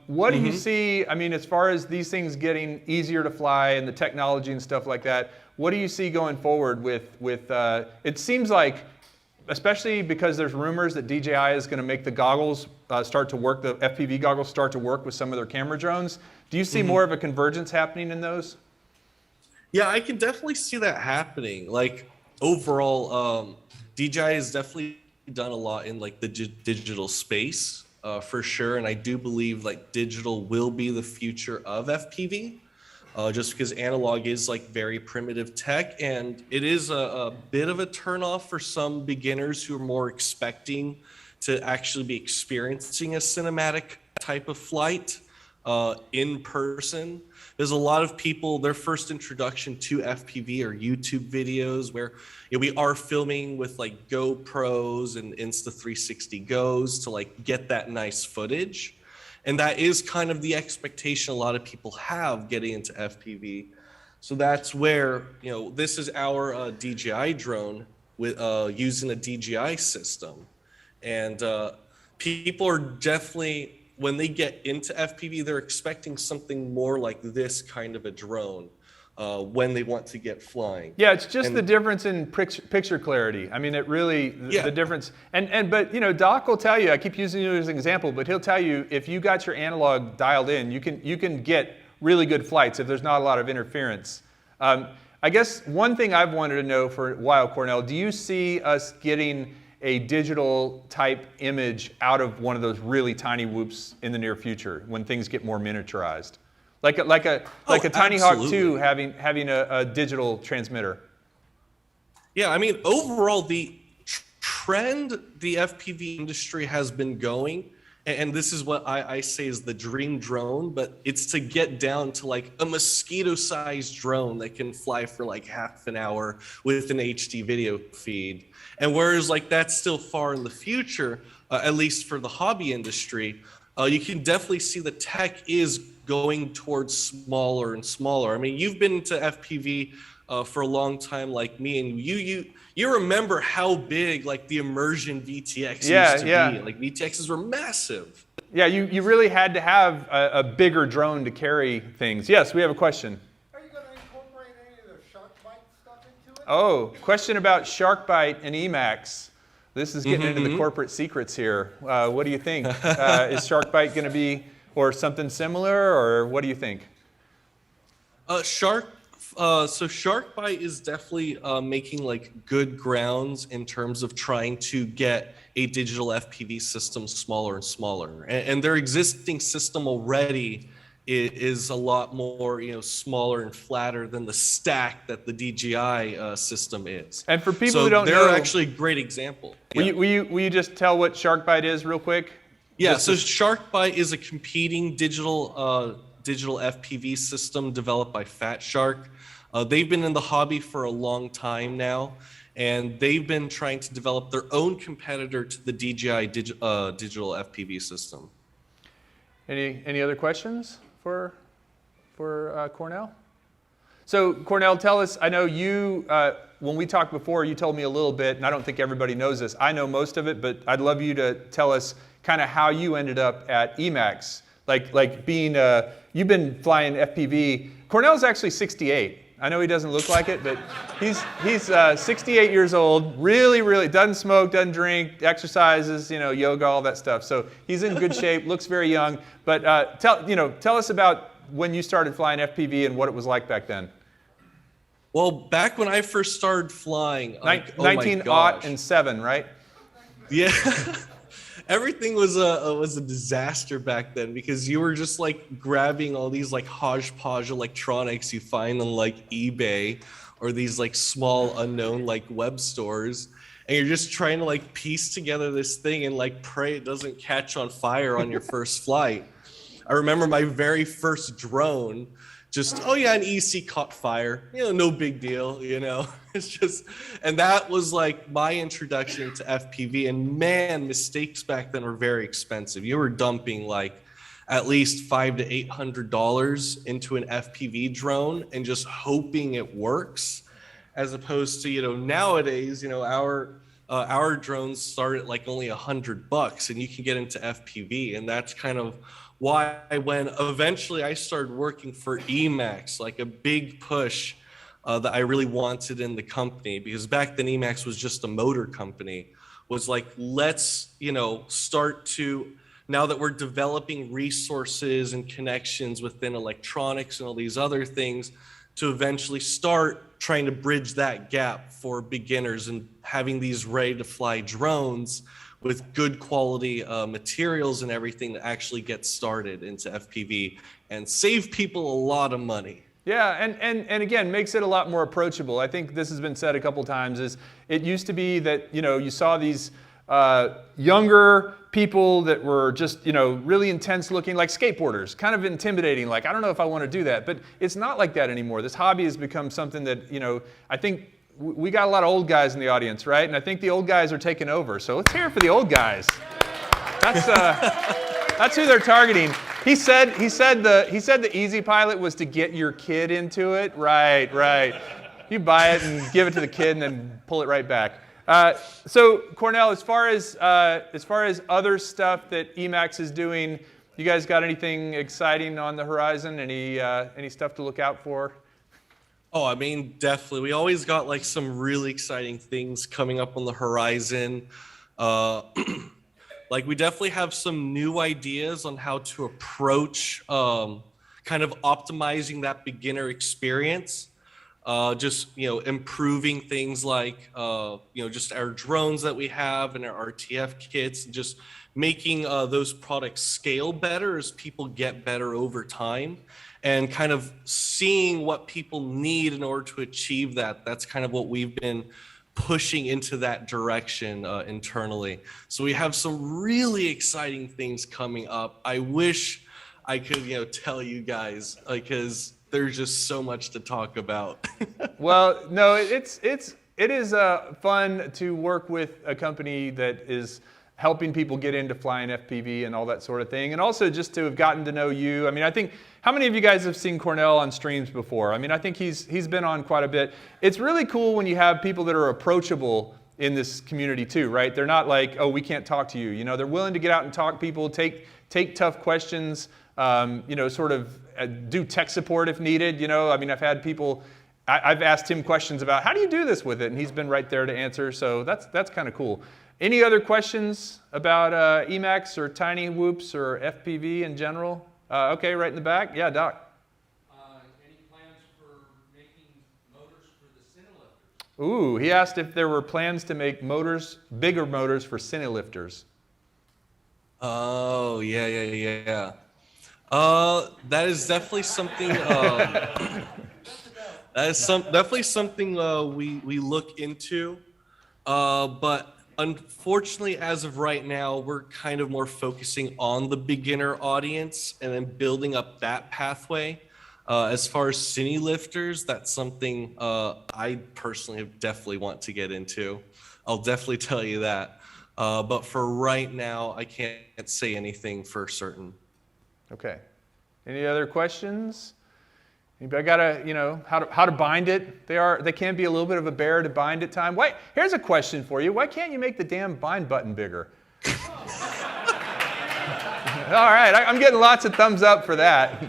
What do you see? I mean, as far as these things getting easier to fly and the technology and stuff like that, what do you see going forward with it seems like, especially because there's rumors that DJI is going to make the goggles start to work, the FPV goggles start to work with some of their camera drones. Do you see more of a convergence happening in those? Yeah, I can definitely see that happening. Like overall, DJI has definitely done a lot in like the digital space for sure. And I do believe like digital will be the future of FPV. Just because analog is like very primitive tech, and it is a bit of a turnoff for some beginners who are more expecting to actually be experiencing a cinematic type of flight in person. There's a lot of people, their first introduction to FPV are YouTube videos where we are filming with like GoPros and Insta360 Goes to like get that nice footage. And that is kind of the expectation a lot of people have getting into FPV. So that's where, this is our DJI drone with using a DJI system. And people are definitely, when they get into FPV, they're expecting something more like this kind of a drone when they want to get flying. Yeah, it's just the difference in picture clarity. I mean, it really, the difference. But Doc will tell you, I keep using you as an example, but he'll tell you if you got your analog dialed in, you can get really good flights if there's not a lot of interference. I guess one thing I've wanted to know for a while, Cornell, do you see us getting a digital type image out of one of those really tiny whoops in the near future when things get more miniaturized? Like a Tiny Hawk 2 having a digital transmitter. Yeah, I mean, overall, the trend the FPV industry has been going, and this is what I say is the dream drone, but it's to get down to like a mosquito-sized drone that can fly for like half an hour with an HD video feed. And whereas like that's still far in the future, at least for the hobby industry, you can definitely see the tech is going towards smaller and smaller. I mean, you've been into FPV for a long time like me, and you remember how big like the immersion VTX used to be. Like VTXs were massive. Yeah, you really had to have a bigger drone to carry things. Yes, we have a question. Are you going to incorporate any of the shark bite stuff into it? Oh, question about shark bite and Emax. This is getting into the corporate secrets here. What do you think? Is shark bite going to be or something similar, or what do you think? So SharkBite is definitely making like good grounds in terms of trying to get a digital FPV system smaller and smaller. And their existing system already is a lot more, smaller and flatter than the stack that the DJI system is. And for people who don't know, they're actually a great example. Will you just tell what SharkBite is real quick? Yeah, so SharkBite is a competing digital FPV system developed by Fat Shark. They've been in the hobby for a long time now, and they've been trying to develop their own competitor to the DJI digital FPV system. Any other questions for Cornell? So Cornell, tell us, I know you, when we talked before, you told me a little bit, and I don't think everybody knows this. I know most of it, but I'd love you to tell us kind of how you ended up at Emax. Like being, you've been flying FPV. Cornell's actually 68. I know he doesn't look like it, but he's 68 years old, really doesn't smoke, doesn't drink, exercises, yoga, all that stuff. So he's in good shape, looks very young. But tell us about when you started flying FPV and what it was like back then. Well, back when I first started flying, 1907, right? Yeah. Everything was a disaster back then because you were just like grabbing all these like hodgepodge electronics you find on like eBay or these like small unknown like web stores, and you're just trying to like piece together this thing and like pray it doesn't catch on fire on your first flight. I remember my very first drone just, oh yeah, an EC caught fire, no big deal, it's just, and that was like my introduction to FPV. And man, mistakes back then were very expensive. You were dumping like at least $500 to $800 into an FPV drone and just hoping it works, as opposed to, nowadays, our drones start at like only $100 and you can get into FPV. And that's kind of why when eventually I started working for Emax, like a big push that I really wanted in the company, because back then Emax was just a motor company, was like, let's, start to, now that we're developing resources and connections within electronics and all these other things, to eventually start trying to bridge that gap for beginners and having these ready to fly drones with good quality materials and everything to actually get started into FPV and save people a lot of money. Yeah, and again, makes it a lot more approachable. I think this has been said a couple times, is it used to be that, you saw these younger people that were just, really intense looking, like skateboarders, kind of intimidating, like, I don't know if I want to do that. But it's not like that anymore. This hobby has become something that, I think we got a lot of old guys in the audience, right? And I think the old guys are taking over. So let's hear it for the old guys. That's who they're targeting. He said the easy pilot was to get your kid into it. Right. You buy it and give it to the kid and then pull it right back. So Cornell, as far as other stuff that Emax is doing, you guys got anything exciting on the horizon? Any stuff to look out for? Oh, I mean, definitely. We always got like some really exciting things coming up on the horizon. Like we definitely have some new ideas on how to approach kind of optimizing that beginner experience. Just, improving things like, just our drones that we have and our RTF kits, and just making those products scale better as people get better over time, and kind of seeing what people need in order to achieve that. That's kind of what we've been pushing into that direction internally. So we have some really exciting things coming up. I wish I could, tell you guys, because there's just so much to talk about. Well, no, it is fun to work with a company that is helping people get into flying FPV and all that sort of thing, and also just to have gotten to know you. I mean, I think, how many of you guys have seen Cornell on streams before? I mean, I think he's been on quite a bit. It's really cool when you have people that are approachable in this community too, right? They're not like, oh, we can't talk to you. They're willing to get out and talk to people, take tough questions, sort of do tech support if needed. I mean, I've had people, I've asked him questions about how do you do this with it, and he's been right there to answer. So that's kind of cool. Any other questions about Emax or Tiny Whoops or FPV in general? Okay, right in the back. Yeah, Doc. Any plans for making motors for the Cinelifters? Ooh, he asked if there were plans to make bigger motors for Cinelifters. Oh, yeah. That is definitely something. Definitely something we look into. But unfortunately, as of right now, we're kind of more focusing on the beginner audience and then building up that pathway. As far as cine lifters, that's something I personally definitely want to get into. I'll definitely tell you that. But for right now, I can't say anything for certain. Okay. Any other questions? Anybody got how to bind it? They can be a little bit of a bear to bind at time. Here's a question for you. Why can't you make the damn bind button bigger? All right, I'm getting lots of thumbs up for that.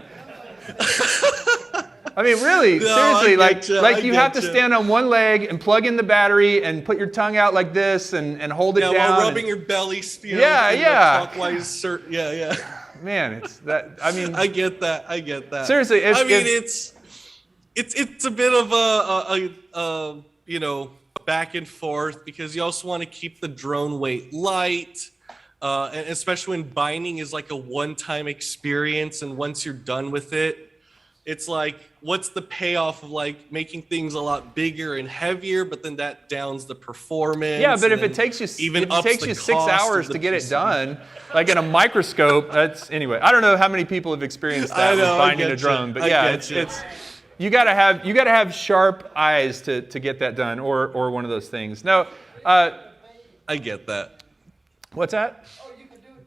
I mean, really, seriously, like you have to stand on one leg and plug in the battery and put your tongue out like this and hold it down. Yeah, while rubbing your belly, clockwise. Yeah. Man, it's that. I mean, I get that. Seriously, it's a bit of a back and forth, because you also want to keep the drone weight light, and especially when binding is like a one-time experience, and once you're done with it, it's like, what's the payoff of like making things a lot bigger and heavier, but then that downs the performance. Yeah, but and if it then takes you even if it ups takes the you 6 cost of hours the to get it PC. done, like in a microscope, that's anyway. I don't know how many people have experienced that with binding a drone, but yeah, it's you gotta have sharp eyes to get that done, or one of those things. No, I get that. What's that? Oh, you can do it.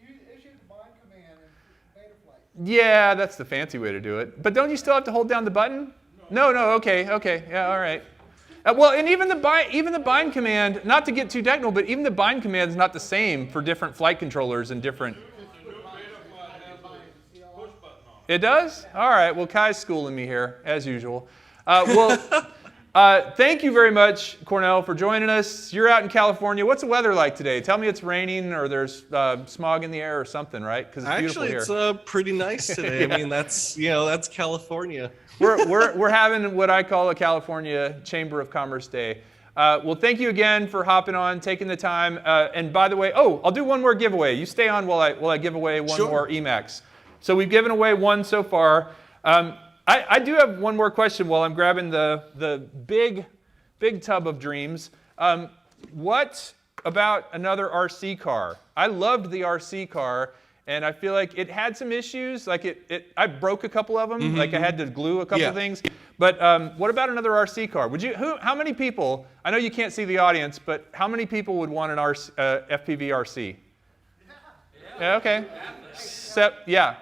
You issue the bind command and beta flight. Yeah, that's the fancy way to do it. But don't you still have to hold down the button? No. Okay. Yeah, all right. Well, and even the bind command, not to get too technical, but even the bind command is not the same for different flight controllers and different. It does? All right. Well, Kai's schooling me here, as usual. Thank you very much, Cornell, for joining us. You're out in California. What's the weather like today? Tell me it's raining or there's smog in the air or something, right? Because it's beautiful here. Actually, it's pretty nice today. Yeah. I mean, that's California. We're having what I call a California Chamber of Commerce Day. Well, thank you again for hopping on, taking the time. And by the way, I'll do one more giveaway. You stay on while I give away one more Emax. So we've given away one so far. I do have one more question while I'm grabbing the big tub of dreams. What about another RC car? I loved the RC car, and I feel like it had some issues. Like I broke a couple of them. Mm-hmm. Like I had to glue a couple of things. But what about another RC car? How many people? I know you can't see the audience, but how many people would want an FPV RC? Yeah. Okay. Yeah.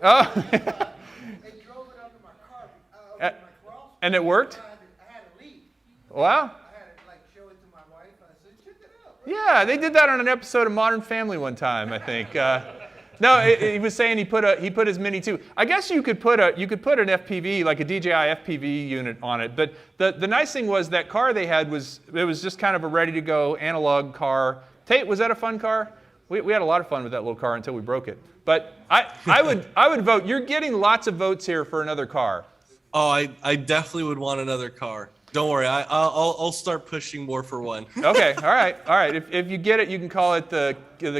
Oh. They drove it under my car. My cross. And it worked? I had a leak. Wow. I had to show it to my wife. I said, check it out. Yeah, they did that on an episode of Modern Family one time, I think. No, he was saying he put his Mini 2. I guess you could put an FPV, like a DJI FPV unit on it. But the nice thing was that car they had was just kind of a ready to go analog car. Tate, was that a fun car? We had a lot of fun with that little car until we broke it. But I would vote. You're getting lots of votes here for another car. Oh, I definitely would want another car. Don't worry, I'll start pushing more for one. Okay, all right. If you get it, you can call it the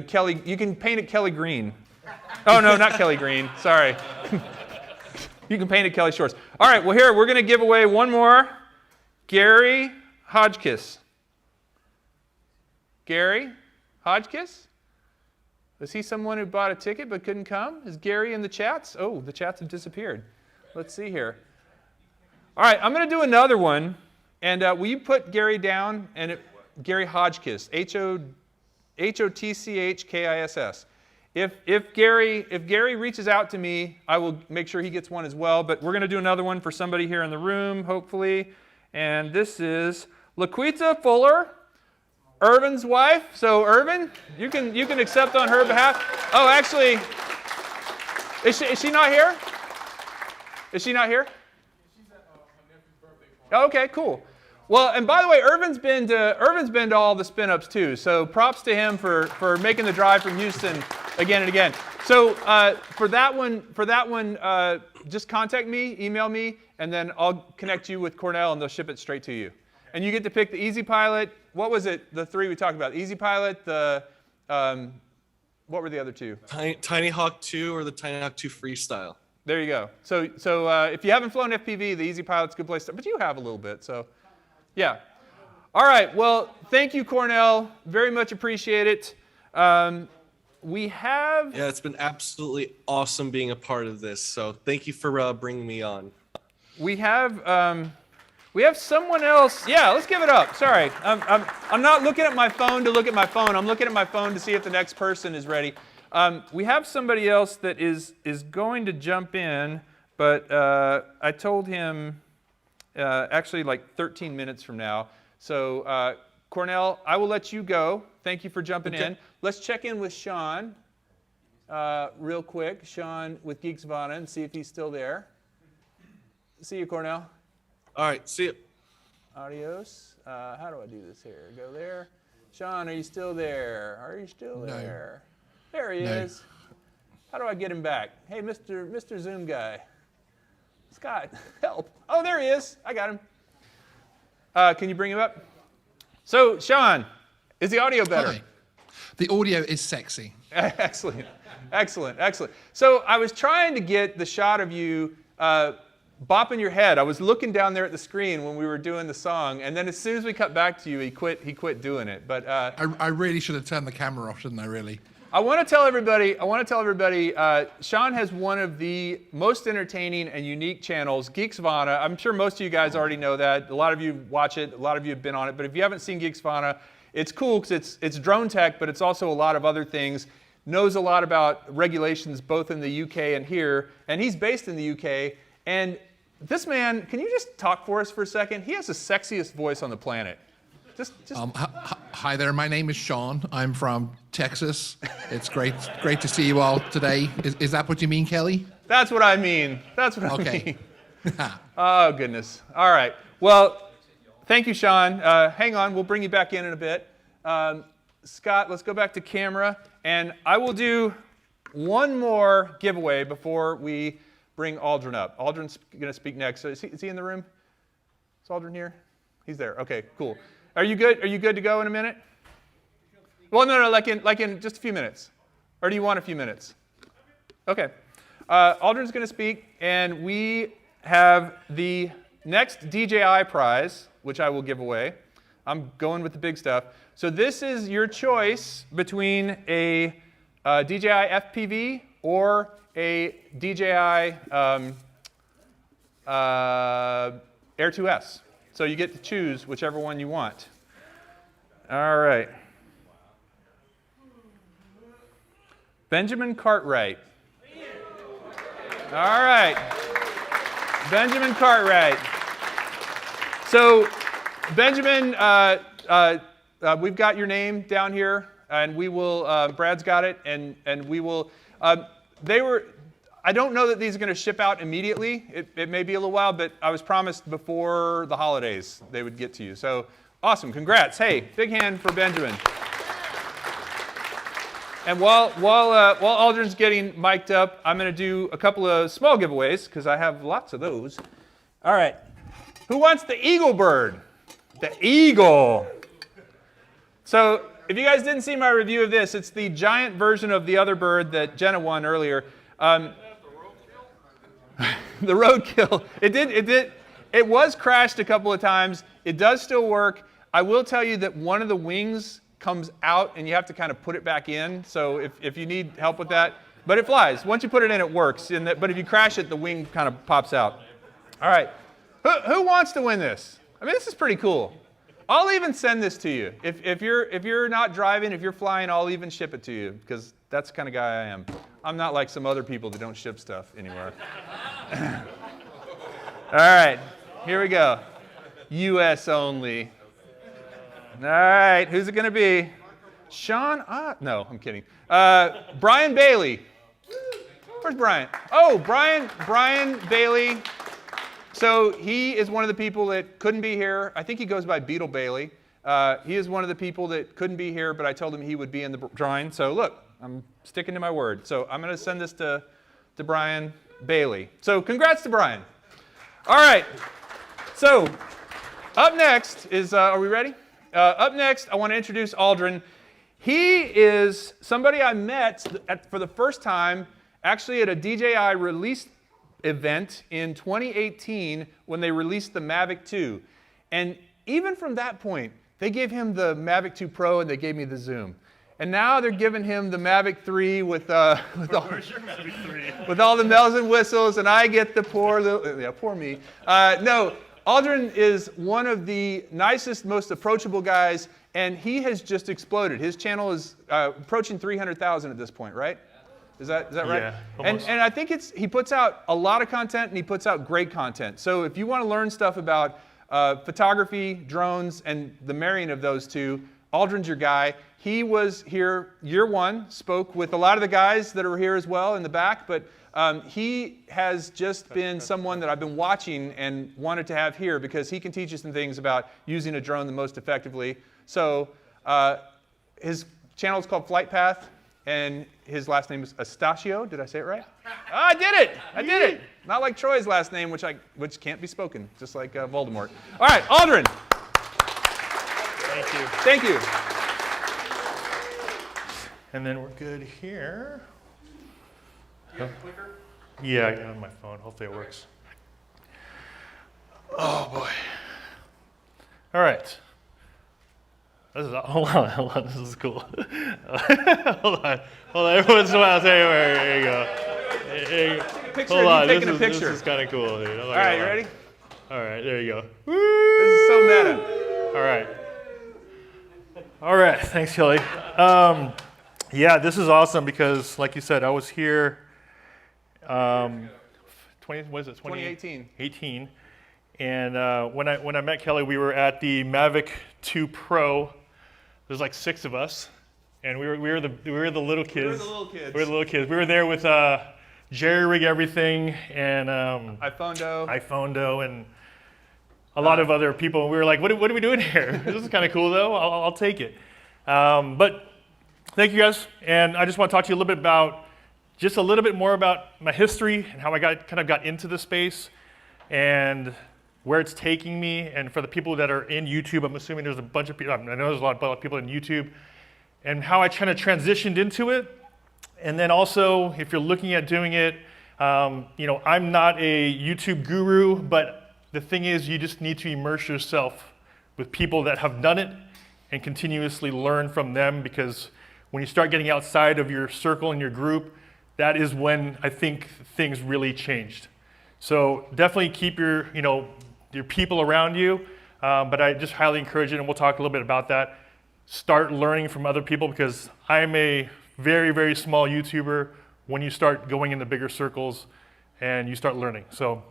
Kelly. You can paint it Kelly Green. Oh no, not Kelly Green. Sorry. You can paint it Kelly Shorts. All right. Well, here we're going to give away one more. Gary Hodgkiss. Gary Hodgkiss. Is he someone who bought a ticket but couldn't come? Is Gary in the chats? Oh, the chats have disappeared. Let's see here. All right, I'm going to do another one. And will you put Gary down? And Gary Hodgkiss, Hotchkiss. If Gary reaches out to me, I will make sure he gets one as well. But we're going to do another one for somebody here in the room, hopefully. And this is Laquita Fuller, Irvin's wife. So Irvin, you can accept on her behalf. Oh, actually, is she not here? Is she not here? She's at my nephew's birthday party. Oh, okay, cool. Well, and by the way, Irvin's been to all the spin-ups too. So props to him for making the drive from Houston again and again. So for that one, just contact me, email me, and then I'll connect you with Cornell, and they'll ship it straight to you. And you get to pick the Easy Pilot. What was it? The three we talked about: the Easy Pilot, the what were the other two? Tiny Hawk 2 or the Tiny Hawk 2 Freestyle. There you go. So if you haven't flown FPV, the Easy Pilot's a good place to. But you have a little bit, so yeah. All right. Well, thank you, Cornell. Very much appreciate it. We have. Yeah, it's been absolutely awesome being a part of this. So thank you for bringing me on. We have someone else. Yeah, let's give it up. Sorry, I'm not looking at my phone to look at my phone. I'm looking at my phone to see if the next person is ready. We have somebody else that is going to jump in, but I told him actually like 13 minutes from now. So Cornell, I will let you go. Thank you for jumping in. Let's check in with Sean real quick. Sean with Geeksvana, and see if he's still there. See you, Cornell. All right, see you. Adios. How do I do this here? Go there. Sean, are you still there? Are you still there? There he is. How do I get him back? Hey, Mr. Zoom guy. Scott, help. Oh, there he is. I got him. Can you bring him up? So, Sean, is the audio better? Hi. The audio is sexy. Excellent. Excellent, excellent. So I was trying to get the shot of you bopping your head. I was looking down there at the screen when we were doing the song, and then as soon as we cut back to you, he quit doing it. But I really should have turned the camera off, shouldn't I? Really. I want to tell everybody. Sean has one of the most entertaining and unique channels, Geeksvana. I'm sure most of you guys already know that. A lot of you watch it. A lot of you have been on it. But if you haven't seen Geeksvana, it's cool because it's drone tech, but it's also a lot of other things. Knows a lot about regulations both in the UK and here, and he's based in the UK. And this man, can you just talk for us for a second? He has the sexiest voice on the planet. Hi there, my name is Sean. I'm from Texas. It's great to see you all today. Is that what you mean, Kelly? That's what I mean. That's what I Okay. mean. Oh, goodness. All right. Well, thank you, Sean. Hang on. We'll bring you back in a bit. Scott, let's go back to camera. And I will do one more giveaway before we bring Aldryn up. Aldryn's going to speak next. So is he in the room? Is Aldryn here? He's there. Okay, cool. Are you good? Are you good to go in a minute? Well, no, like in just a few minutes. Or do you want a few minutes? Okay. Aldryn's going to speak, and we have the next DJI prize, which I will give away. I'm going with the big stuff. So this is your choice between a DJI FPV or a DJI Air 2S. So you get to choose whichever one you want. All right. Benjamin Cartwright. All right. Benjamin Cartwright. So, Benjamin, we've got your name down here, and we will, Brad's got it, and we will, I don't know that these are going to ship out immediately. It may be a little while, but I was promised before the holidays they would get to you. So, awesome. Congrats. Hey, big hand for Benjamin. And while Aldryn's getting mic'd up, I'm going to do a couple of small giveaways, because I have lots of those. All right. Who wants the Eagle bird? The Eagle. So if you guys didn't see my review of this, it's the giant version of the other bird that Jenna won earlier. The roadkill. It was crashed a couple of times. It does still work. I will tell you that one of the wings comes out and you have to kind of put it back in. So if you need help with that, but it flies. Once you put it in, it works. But if you crash it, the wing kind of pops out. All right. Who wants to win this? I mean, this is pretty cool. I'll even send this to you. If you're not driving, if you're flying, I'll even ship it to you, because that's the kind of guy I am. I'm not like some other people that don't ship stuff anywhere. All right, here we go. U.S. only. All right, who's it going to be? Sean? No, I'm kidding. Brian Bailey. Where's Brian? Oh, Brian Bailey. So he is one of the people that couldn't be here. I think he goes by Beetle Bailey. He is one of the people that couldn't be here, but I told him he would be in the drawing. So look, I'm sticking to my word. So I'm going to send this to Brian Bailey. So congrats to Brian. All right. So up next is, are we ready? Up next, I want to introduce Aldryn. He is somebody I met for the first time actually at a DJI release event in 2018 when they released the Mavic 2. And even from that point, they gave him the Mavic 2 Pro and they gave me the Zoom. And now they're giving him the Mavic 3 with all the bells and whistles, and I get the poor me. No, Aldryn is one of the nicest, most approachable guys, and he has just exploded. His channel is approaching 300,000 at this point, right? Is that right? Yeah, and I think he puts out a lot of content and he puts out great content. So if you want to learn stuff about photography, drones, and the marrying of those two, Aldryn's your guy. He was here year one, spoke with a lot of the guys that are here as well in the back, but he has just been someone that I've been watching and wanted to have here because he can teach us some things about using a drone the most effectively. So his channel is called FlytPath. And his last name is Estacio. Did I say it right? Oh, I did it! I did it! Not like Troy's last name, which can't be spoken, just like Voldemort. All right, Aldryn. Thank you. Thank you. And then we're good here. Yeah, I got it on my phone. Hopefully it works. Oh boy. All right. Hold on. This is cool. hold on. Every once in a while, there you go. Hold on. This is kind of cool. Dude. All right, you ready? All right, there you go. This is so meta. All right. Thanks, Kelly. Yeah, this is awesome because, like you said, I was here. 2018. 18. And when I met Kelly, we were at the Mavic 2 Pro. There's like 6 of us, and we were the little kids. We were there with jerry rig everything and iPhonedo and a lot of other people. And we were like, what are we doing here? This is kind of cool though. I'll take it. But thank you guys, and I just want to talk to you a little bit more about my history and how I kind of got into the space and where it's taking me. And for the people that are in YouTube, I'm assuming there's a bunch of people, I know there's a lot of people in YouTube, and how I kind of transitioned into it. And then also, if you're looking at doing it, I'm not a YouTube guru, but the thing is, you just need to immerse yourself with people that have done it and continuously learn from them, because when you start getting outside of your circle and your group, that is when I think things really changed. So definitely keep your people around you, but I just highly encourage it, and we'll talk a little bit about that. Start learning from other people, because I'm a very, very small YouTuber when you start going into bigger circles and you start learning. So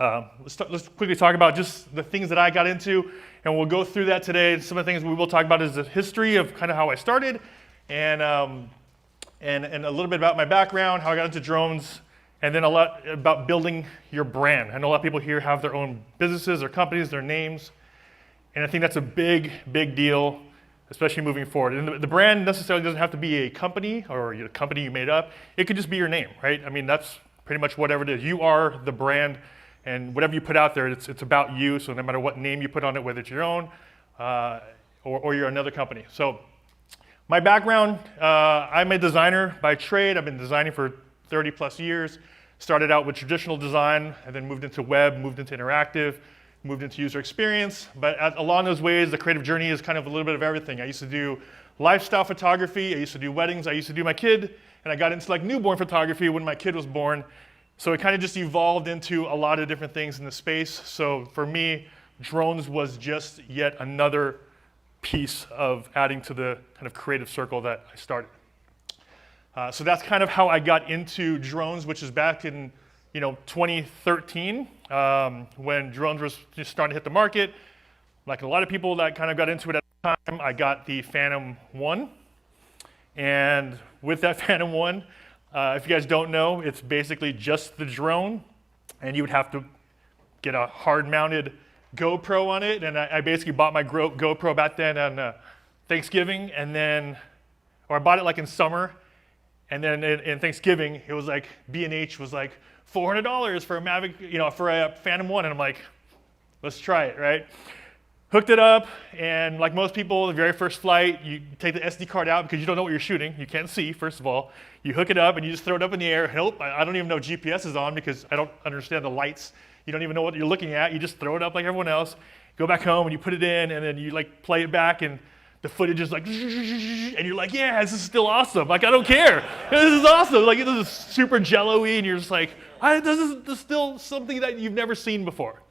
let's quickly talk about just the things that I got into, and we'll go through that today. Some of the things we will talk about is the history of kind of how I started, and a little bit about my background, how I got into drones, and then a lot about building your brand. I know a lot of people here have their own businesses, their companies, their names, and I think that's a big, big deal, especially moving forward. And the brand necessarily doesn't have to be a company or a company you made up. It could just be your name, right? I mean, that's pretty much whatever it is. You are the brand, and whatever you put out there, it's about you. So no matter what name you put on it, whether it's your own or you're another company. So my background, I'm a designer by trade. I've been designing for 30 plus years. Started out with traditional design, and then moved into web, moved into interactive, moved into user experience. But along those ways, the creative journey is kind of a little bit of everything. I used to do lifestyle photography. I used to do weddings. I used to do my kid. And I got into like newborn photography when my kid was born. So it kind of just evolved into a lot of different things in the space. So for me, drones was just yet another piece of adding to the kind of creative circle that I started. So that's kind of how I got into drones, which is back in 2013 when drones was just starting to hit the market. Like a lot of people that kind of got into it at the time, I got the Phantom 1. And with that Phantom 1, if you guys don't know, it's basically just the drone, and you would have to get a hard-mounted GoPro on it. And I basically bought my GoPro back then on Thanksgiving, or I bought it like in summer. And then in Thanksgiving, it was like B&H was like $400 for a Mavic, for a Phantom 1, and I'm like, let's try it, right? Hooked it up, and like most people, the very first flight, you take the SD card out because you don't know what you're shooting. You can't see, first of all. You hook it up, and you just throw it up in the air. Nope, I don't even know GPS is on because I don't understand the lights. You don't even know what you're looking at. You just throw it up like everyone else. Go back home, and you put it in, and then you like play it back, and the footage is like, and you're like, yeah, this is still awesome. Like, I don't care. This is awesome. Like, this is super jello-y, and you're just like, this is still something that you've never seen before.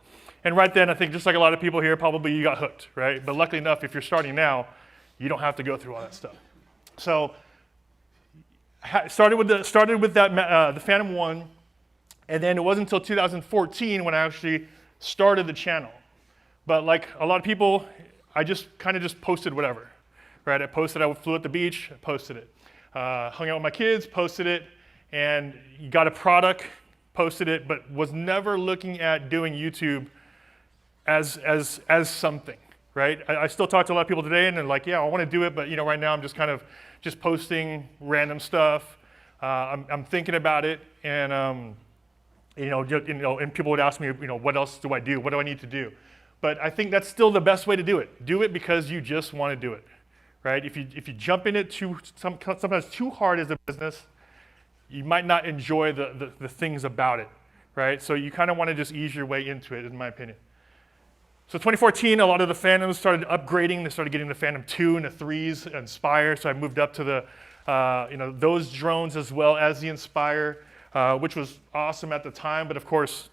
And right then, I think just like a lot of people here, probably you got hooked, right? But luckily enough, if you're starting now, you don't have to go through all that stuff. So, started with that the Phantom 1, and then it wasn't until 2014 when I actually started the channel. But like a lot of people, I just kind of just posted whatever, right? I flew at the beach, I posted it. Hung out with my kids, posted it, and got a product, posted it, but was never looking at doing YouTube as something, right? I still talk to a lot of people today, and they're like, yeah, I want to do it, but right now I'm just kind of just posting random stuff. I'm thinking about it, and and people would ask me, what else do I do? What do I need to do? But I think that's still the best way to do it. Do it because you just want to do it, right? If you jump in it sometimes too hard as a business, you might not enjoy the things about it, right? So you kind of want to just ease your way into it, in my opinion. So 2014, a lot of the Phantoms started upgrading. They started getting the Phantom 2 and the 3s, Inspire. So I moved up to the, those drones as well as the Inspire, which was awesome at the time. But of course,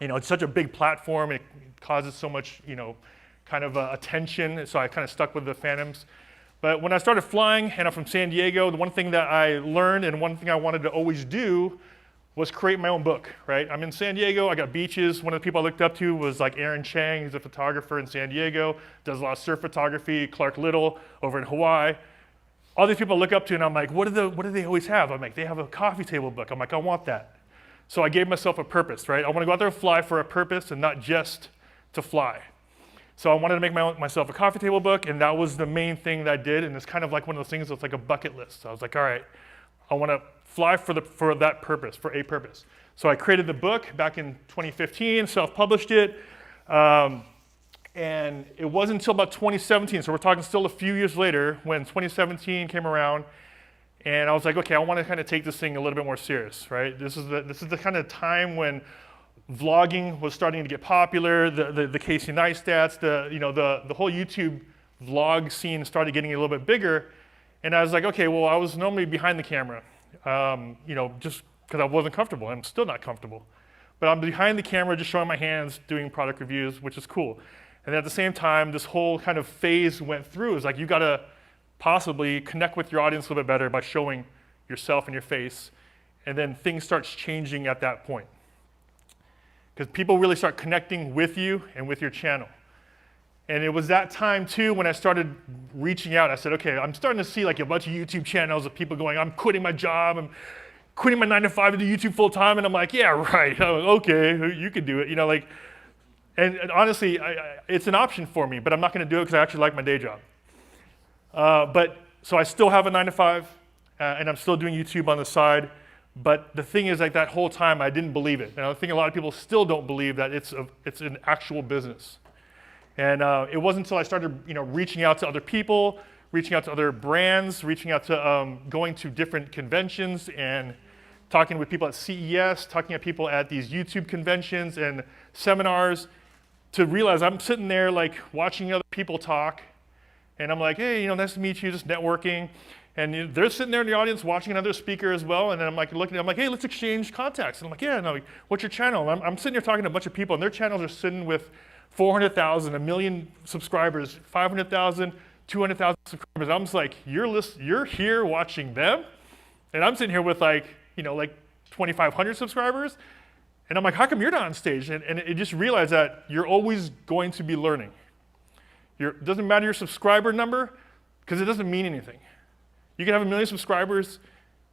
it's such a big platform. It causes so much, kind of attention. So I kind of stuck with the Phantoms. But when I started flying, and I'm from San Diego, the one thing that I learned and one thing I wanted to always do was create my own book, right? I'm in San Diego, I got beaches. One of the people I looked up to was like Aaron Chang, he's a photographer in San Diego, does a lot of surf photography, Clark Little over in Hawaii. All these people I look up to and I'm like, what do they always have? I'm like, they have a coffee table book. I'm like, I want that. So I gave myself a purpose, right? I want to go out there and fly for a purpose and not just to fly. So I wanted to make myself a coffee table book, and that was the main thing that I did, and it's kind of like one of those things that's like a bucket list. So I was like, all right, I want to fly for that purpose, for a purpose. So I created the book back in 2015, self-published it, and it wasn't until about 2017, so we're talking still a few years later, when 2017 came around, and I was like, okay, I want to kind of take this thing a little bit more serious, right? This is the kind of time when vlogging was starting to get popular, the Casey Neistats, the whole YouTube vlog scene started getting a little bit bigger, and I was like, okay, well, I was normally behind the camera. Just because I wasn't comfortable. I'm still not comfortable. But I'm behind the camera just showing my hands, doing product reviews, which is cool. And at the same time, this whole kind of phase went through. It's like you got to possibly connect with your audience a little bit better by showing yourself and your face. And then things start changing at that point. Because people really start connecting with you and with your channel. And it was that time too when I started reaching out. I said, okay, I'm starting to see like a bunch of YouTube channels of people going, I'm quitting my job, I'm quitting my 9 to 5 to do YouTube full time. And I'm like, yeah, right, okay, you can do it. And honestly, it's an option for me, but I'm not gonna do it because I actually like my day job. So I still have a 9 to 5, and I'm still doing YouTube on the side. But the thing is, like that whole time, I didn't believe it. And I think a lot of people still don't believe that it's an actual business. And it wasn't until I started, reaching out to other people, reaching out to other brands, reaching out to going to different conventions and talking with people at CES, talking to people at these YouTube conventions and seminars, to realize I'm sitting there like watching other people talk, and I'm like, hey, nice to meet you, just networking. And they're sitting there in the audience watching another speaker as well, and then I'm like looking, I'm like, hey, let's exchange contacts. And I'm like, yeah, no, what's your channel? And I'm sitting here talking to a bunch of people, and their channels are sitting with 400,000, 1 million subscribers, 500,000, 200,000 subscribers. I'm just like, you're here watching them, and I'm sitting here with like 2,500 subscribers, and I'm like, how come you're not on stage? And it just realized that you're always going to be learning. It doesn't matter your subscriber number, because it doesn't mean anything. You can have 1 million subscribers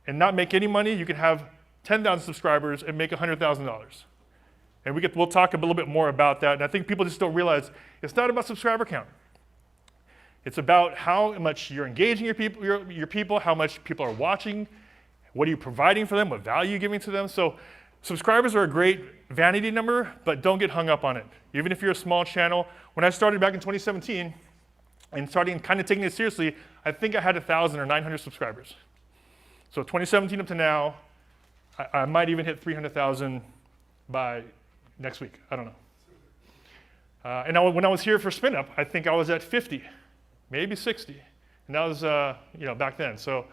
and not make any money. You can have 10,000 subscribers and make $100,000. And we'll talk a little bit more about that. And I think people just don't realize it's not about subscriber count. It's about how much you're engaging your people, how much people are watching, what are you providing for them, what value you're giving to them. So subscribers are a great vanity number, but don't get hung up on it. Even if you're a small channel. When I started back in 2017 and starting kind of taking it seriously, I think I had 1,000 or 900 subscribers. So 2017 up to now, I might even hit 300,000 by next week. I don't know. And when I was here for SpinUp, I think I was at 50, maybe 60. And that was back then. So.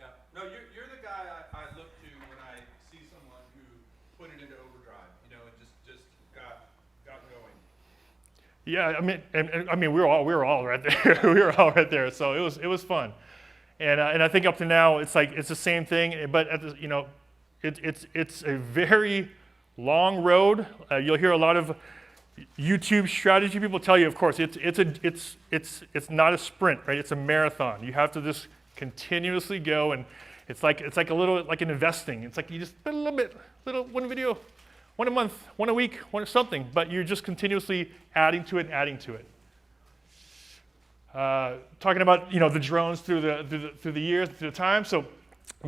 Yeah. No, you're the guy I look to when I see someone who put it into overdrive, and just got going. Yeah, I mean, we were all right there. We were all right there. So it was fun, and I think up to now it's the same thing. But it's a very long road. You'll hear a lot of YouTube strategy people tell you. Of course, it's not a sprint, right? It's a marathon. You have to just continuously go, and it's like a little like in investing. It's like you just put a little one video. One a month, one a week, one something, but you're just continuously adding to it and adding to it. Talking about the drones through the years, through the time. So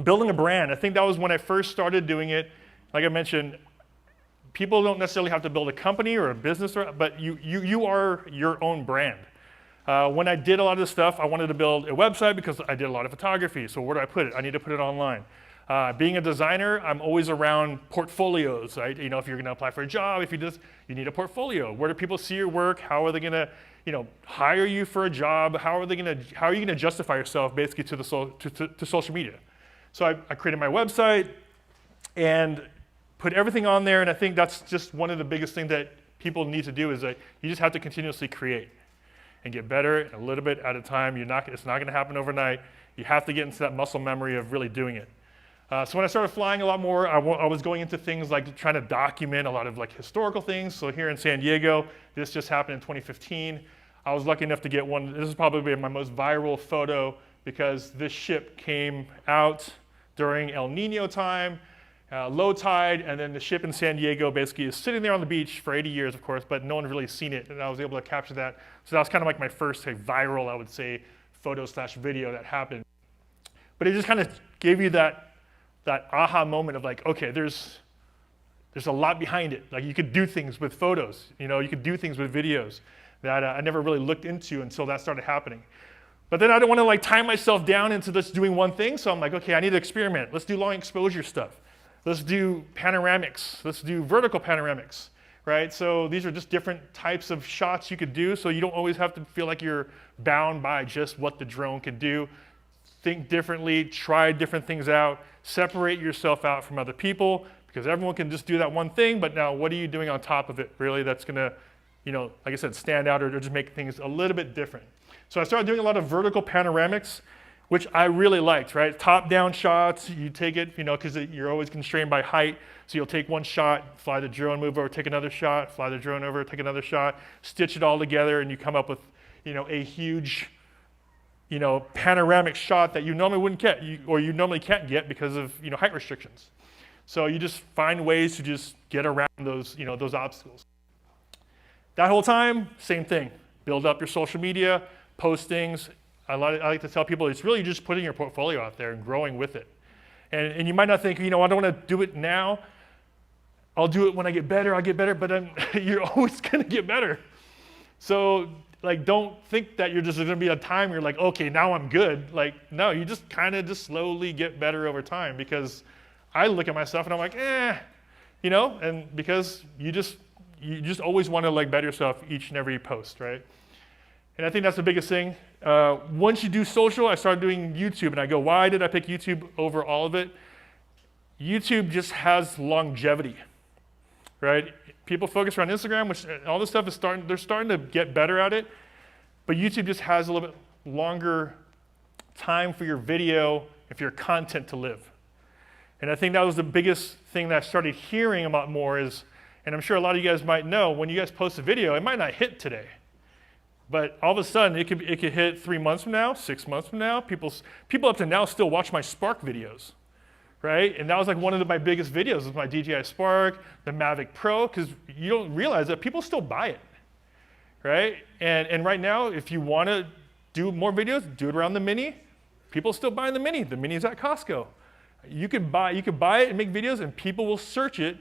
building a brand, I think that was when I first started doing it. Like I mentioned, people don't necessarily have to build a company or a business, but you are your own brand. When I did a lot of this stuff, I wanted to build a website because I did a lot of photography. So where do I put it? I need to put it online. Being a designer, I'm always around portfolios, right? You know, if you're gonna apply for a job, you need a portfolio. Where do people see your work? How are they gonna, hire you for a job? How are you gonna justify yourself basically to social media? So I created my website and put everything on there, and I think that's just one of the biggest things that people need to do is that you just have to continuously create and get better a little bit at a time. It's not gonna happen overnight. You have to get into that muscle memory of really doing it. So when I started flying a lot more, I was going into things like trying to document a lot of like historical things. So here in San Diego, this just happened in 2015. I was lucky enough to get one. This is probably my most viral photo because this ship came out during El Nino time, low tide, and then the ship in San Diego basically is sitting there on the beach for 80 years, of course, but no one's really seen it, and I was able to capture that. So that was kind of like my first viral, I would say, photo/video that happened. But it just kind of gave you that aha moment of like, okay, there's a lot behind it. Like you could do things with photos, you could do things with videos that I never really looked into until that started happening. But then I don't want to like tie myself down into just doing one thing, so I'm like, okay, I need to experiment. Let's do long exposure stuff. Let's do panoramics. Let's do vertical panoramics, right? So these are just different types of shots you could do, so you don't always have to feel like you're bound by just what the drone can do. Think differently, try different things out, separate yourself out from other people, because everyone can just do that one thing, but now what are you doing on top of it, really, that's gonna, like I said, stand out or just make things a little bit different. So I started doing a lot of vertical panoramics, which I really liked, right? Top-down shots, you take it, because you're always constrained by height, so you'll take one shot, fly the drone, move over, take another shot, fly the drone over, take another shot, stitch it all together, and you come up with, a huge, panoramic shot that you normally wouldn't get, or you normally can't get because of, height restrictions. So you just find ways to just get around those, those obstacles. That whole time, same thing. Build up your social media, postings. I like to tell people it's really just putting your portfolio out there and growing with it. And you might not think, I don't want to do it now. I'll do it when I get better, I'll get better, but then you're always going to get better. So don't think that you're just going to be a time you're like, okay, now I'm good. No, you just kind of just slowly get better over time, because I look at myself and I'm like, and because you just always want to better yourself each and every post, right? And I think that's the biggest thing. Once you do social, I started doing YouTube, and I go, why did I pick YouTube over all of it? YouTube just has longevity, right? People focus around Instagram, which all this stuff is they're starting to get better at it, but YouTube just has a little bit longer time for your video and for your content to live. And I think that was the biggest thing that I started hearing a lot more is, and I'm sure a lot of you guys might know, when you guys post a video, it might not hit today. But all of a sudden, it could hit 3 months from now, 6 months from now. People up to now still watch my Spark videos, right? And that was one of my biggest videos was my DJI Spark, the Mavic Pro, because you don't realize that people still buy it, right? And right now, if you want to do more videos, do it around the Mini. People still buying the Mini. The Mini's at Costco. You could buy it and make videos, and people will search it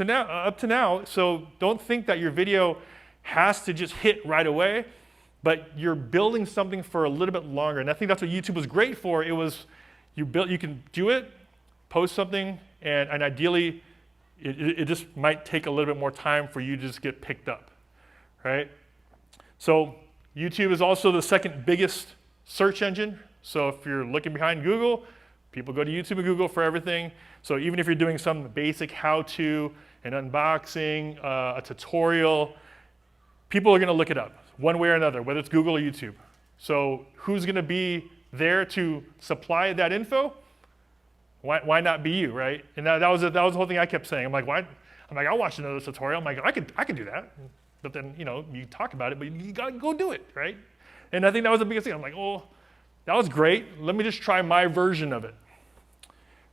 up to now. So don't think that your video has to just hit right away, but you're building something for a little bit longer. And I think that's what YouTube was great for. It was you can do it, post something, and ideally it just might take a little bit more time for you to just get picked up, right? So YouTube is also the second biggest search engine. So if you're looking behind Google, people go to YouTube and Google for everything. So even if you're doing some basic how-to, an unboxing, a tutorial, people are going to look it up one way or another, whether it's Google or YouTube. So who's going to be there to supply that info? Why not be you, right? And that was the whole thing I kept saying. I'm like, why? I'm like, I'll watch another tutorial. I'm like, I could do that. But then, you talk about it, but you got to go do it, right? And I think that was the biggest thing. I'm like, oh, that was great. Let me just try my version of it,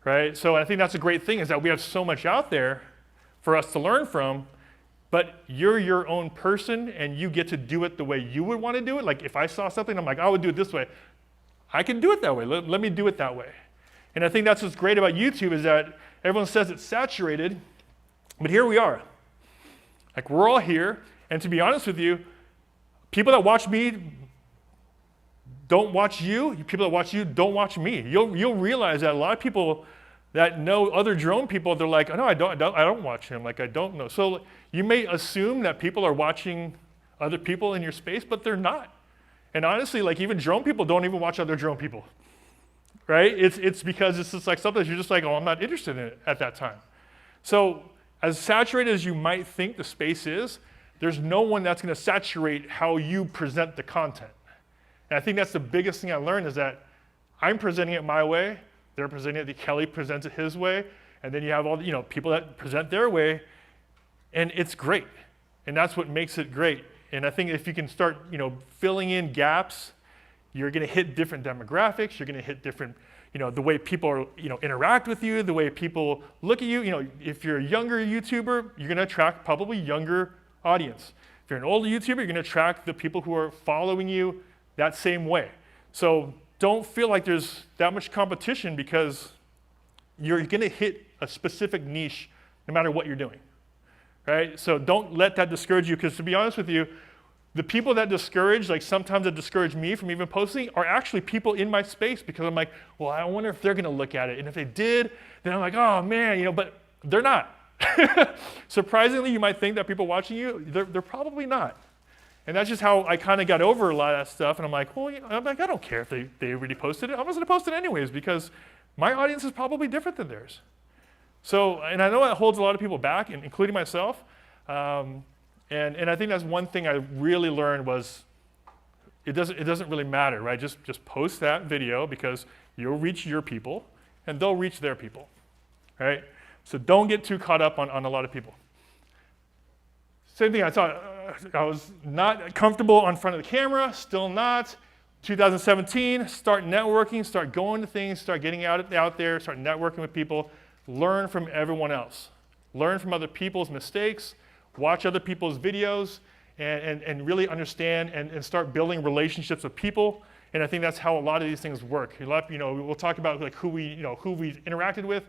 right? So I think that's a great thing is that we have so much out there for us to learn from, but you're your own person and you get to do it the way you would want to do it. Like if I saw something, I'm like, I would do it this way. I can do it that way. Let me do it that way. And I think that's what's great about YouTube is that everyone says it's saturated, but here we are. Like we're all here, and to be honest with you, people that watch me don't watch you. People that watch you don't watch me. You'll realize that a lot of people that know other drone people. They're like, oh, no, I don't watch him. Like, I don't know. So you may assume that people are watching other people in your space, but they're not. And honestly, like even drone people don't even watch other drone people, right? It's because it's just like something you're just like, oh, I'm not interested in it at that time. So as saturated as you might think the space is, there's no one that's going to saturate how you present the content. And I think that's the biggest thing I learned is that I'm presenting it my way, they're presenting it, Kelly presents it his way, and then you have all the, people that present their way, and it's great. And that's what makes it great. And I think if you can start, filling in gaps, you're going to hit different demographics, you're going to hit different, the way people are, interact with you, the way people look at you. If you're a younger YouTuber, you're going to attract probably younger audience. If you're an older YouTuber, you're going to attract the people who are following you that same way. So don't feel like there's that much competition because you're going to hit a specific niche no matter what you're doing, right? So don't let that discourage you because to be honest with you, the people that discourage, like sometimes that discourage me from even posting are actually people in my space because I'm like, well, I wonder if they're going to look at it. And if they did, then I'm like, oh man, but they're not. Surprisingly, you might think that people watching you, they're probably not. And that's just how I kind of got over a lot of that stuff. And I'm like, well, I don't care if they already posted it. I'm just going to post it anyways because my audience is probably different than theirs. So, and I know that holds a lot of people back, including myself. And I think that's one thing I really learned was it doesn't really matter, right? Just post that video because you'll reach your people and they'll reach their people, right? So don't get too caught up on a lot of people. Same thing, I thought I was not comfortable in front of the camera, still not. 2017, start networking, start going to things, start getting out there, start networking with people, learn from everyone else. Learn from other people's mistakes, watch other people's videos, and really understand and start building relationships with people. And I think that's how a lot of these things work. We'll talk about like who we interacted with.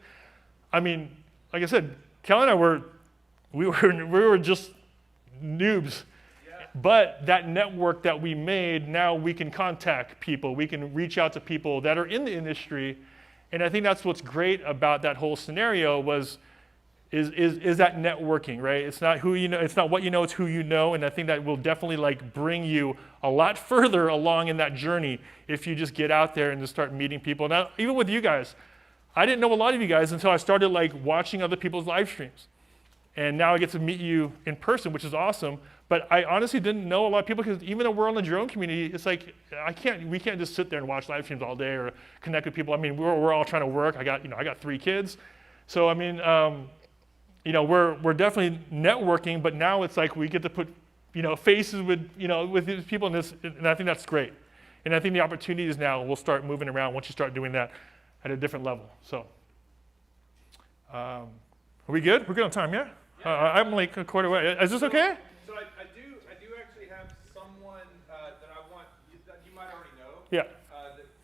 I mean, like I said, Kelly and I we were just noobs. Yeah. But that network that we made, now we can contact people. We can reach out to people that are in the industry. And I think that's what's great about that whole scenario is that networking, right? It's not who you know, it's not what you know, it's who you know. And I think that will definitely like bring you a lot further along in that journey if you just get out there and just start meeting people. Now, even with you guys, I didn't know a lot of you guys until I started like watching other people's live streams. And now I get to meet you in person, which is awesome. But I honestly didn't know a lot of people because even though we're in the drone community, it's like we can't just sit there and watch live streams all day or connect with people. I mean, we're all trying to work. I got 3 kids, so I mean, we're definitely networking. But now it's like we get to put faces with these people, and I think that's great. And I think the opportunities now will start moving around once you start doing that at a different level. So, are we good? We're good on time, yeah? I'm like a quarter way. Is this okay? So I do actually have someone that I want that you might already know. Yeah.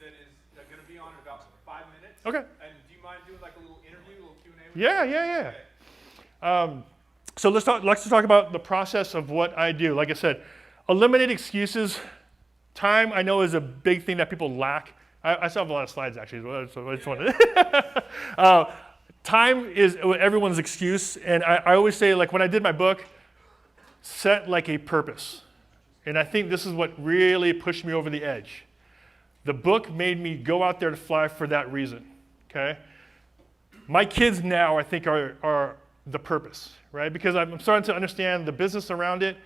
That is going to be on in about 5 minutes. Okay. And do you mind doing like a little interview, a little Q&A? Yeah. Okay. So let's talk about the process of what I do. Like I said, eliminate excuses. Time I know is a big thing that people lack. I still have a lot of slides actually, so I just wanted. Time is everyone's excuse, and I always say, like when I did my book, set like a purpose. And I think this is what really pushed me over the edge. The book made me go out there to fly for that reason, okay? My kids now, I think, are the purpose, right? Because I'm starting to understand the business around it,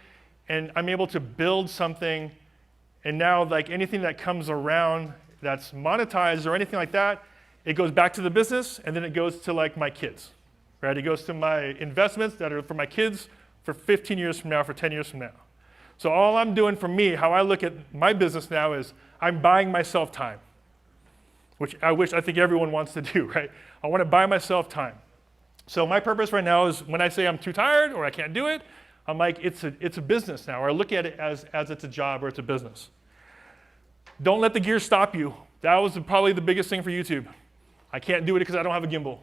and I'm able to build something, and now like anything that comes around that's monetized or anything like that, it goes back to the business, and then it goes to like my kids, right? It goes to my investments that are for my kids for 15 years from now, for 10 years from now. So all I'm doing for me, how I look at my business now is I'm buying myself time, which I think everyone wants to do, right? I want to buy myself time. So my purpose right now is when I say I'm too tired or I can't do it, I'm like, it's a business now, or I look at it as it's a job or it's a business. Don't let the gear stop you. That was probably the biggest thing for YouTube. I can't do it because I don't have a gimbal.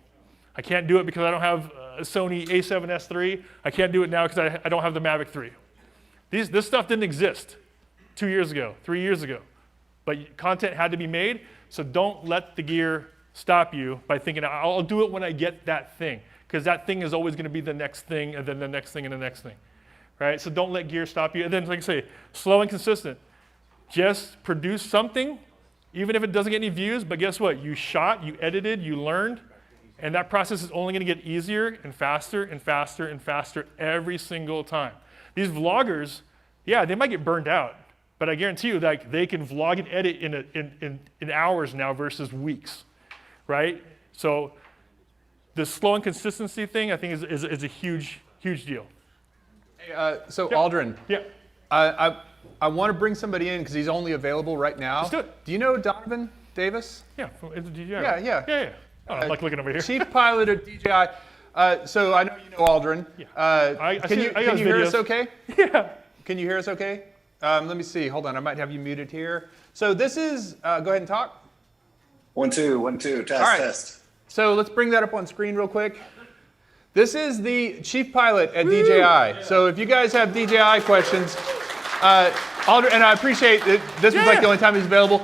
I can't do it because I don't have a Sony a7S III. I can't do it now because I don't have the Mavic 3. This stuff didn't exist 2 years ago, 3 years ago. But content had to be made, so don't let the gear stop you by thinking, I'll do it when I get that thing, because that thing is always going to be the next thing, and then the next thing, and the next thing, right? So don't let gear stop you. And then, like I say, slow and consistent. Just produce something, even if it doesn't get any views, but guess what? You shot, you edited, you learned, and that process is only going to get easier and faster and faster and faster every single time. These vloggers, yeah, they might get burned out, but I guarantee you, like, they can vlog and edit in hours now versus weeks, right? So the slow and consistency thing, I think, is a huge, huge deal. Hey, so Aldryn, I want to bring somebody in because he's only available right now. Let's do it. Do you know Donovan Davis? Yeah, from DJI. Yeah. Oh, I'm like looking over here. Chief pilot at DJI. So I know you know Aldryn. Yeah. Can you hear us okay? Yeah. Can you hear us okay? Let me see. Hold on. I might have you muted here. So this is, go ahead and talk. 1, 2, 1, 2, test, All right. test. So let's bring that up on screen real quick. This is the chief pilot at DJI. So if you guys have DJI questions, Aldryn, and I appreciate that this was like the only time he's available.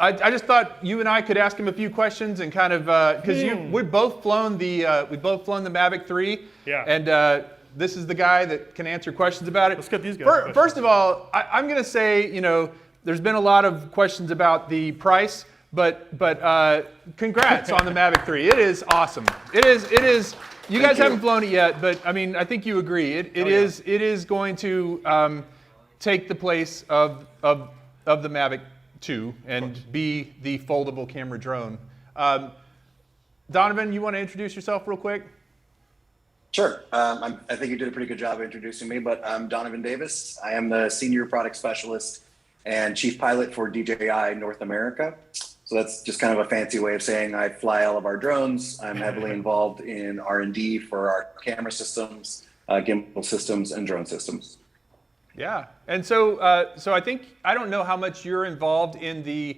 I just thought you and I could ask him a few questions and kind of because we've both flown the Mavic 3. Yeah. And this is the guy that can answer questions about it. Let's get these guys. First of all, I'm going to say, there's been a lot of questions about the price, but congrats on the Mavic 3. It is awesome. It is. You guys haven't flown it yet, but I mean, I think you agree. It is going to take the place of the Mavic 2 and be the foldable camera drone. Donovan, you want to introduce yourself real quick? Sure. I think you did a pretty good job of introducing me, but I'm Donovan Davis. I am the Senior Product Specialist and Chief Pilot for DJI North America. So that's just kind of a fancy way of saying I fly all of our drones. I'm heavily involved in R&D for our camera systems, gimbal systems, and drone systems. Yeah, and so I think I don't know how much you're involved in the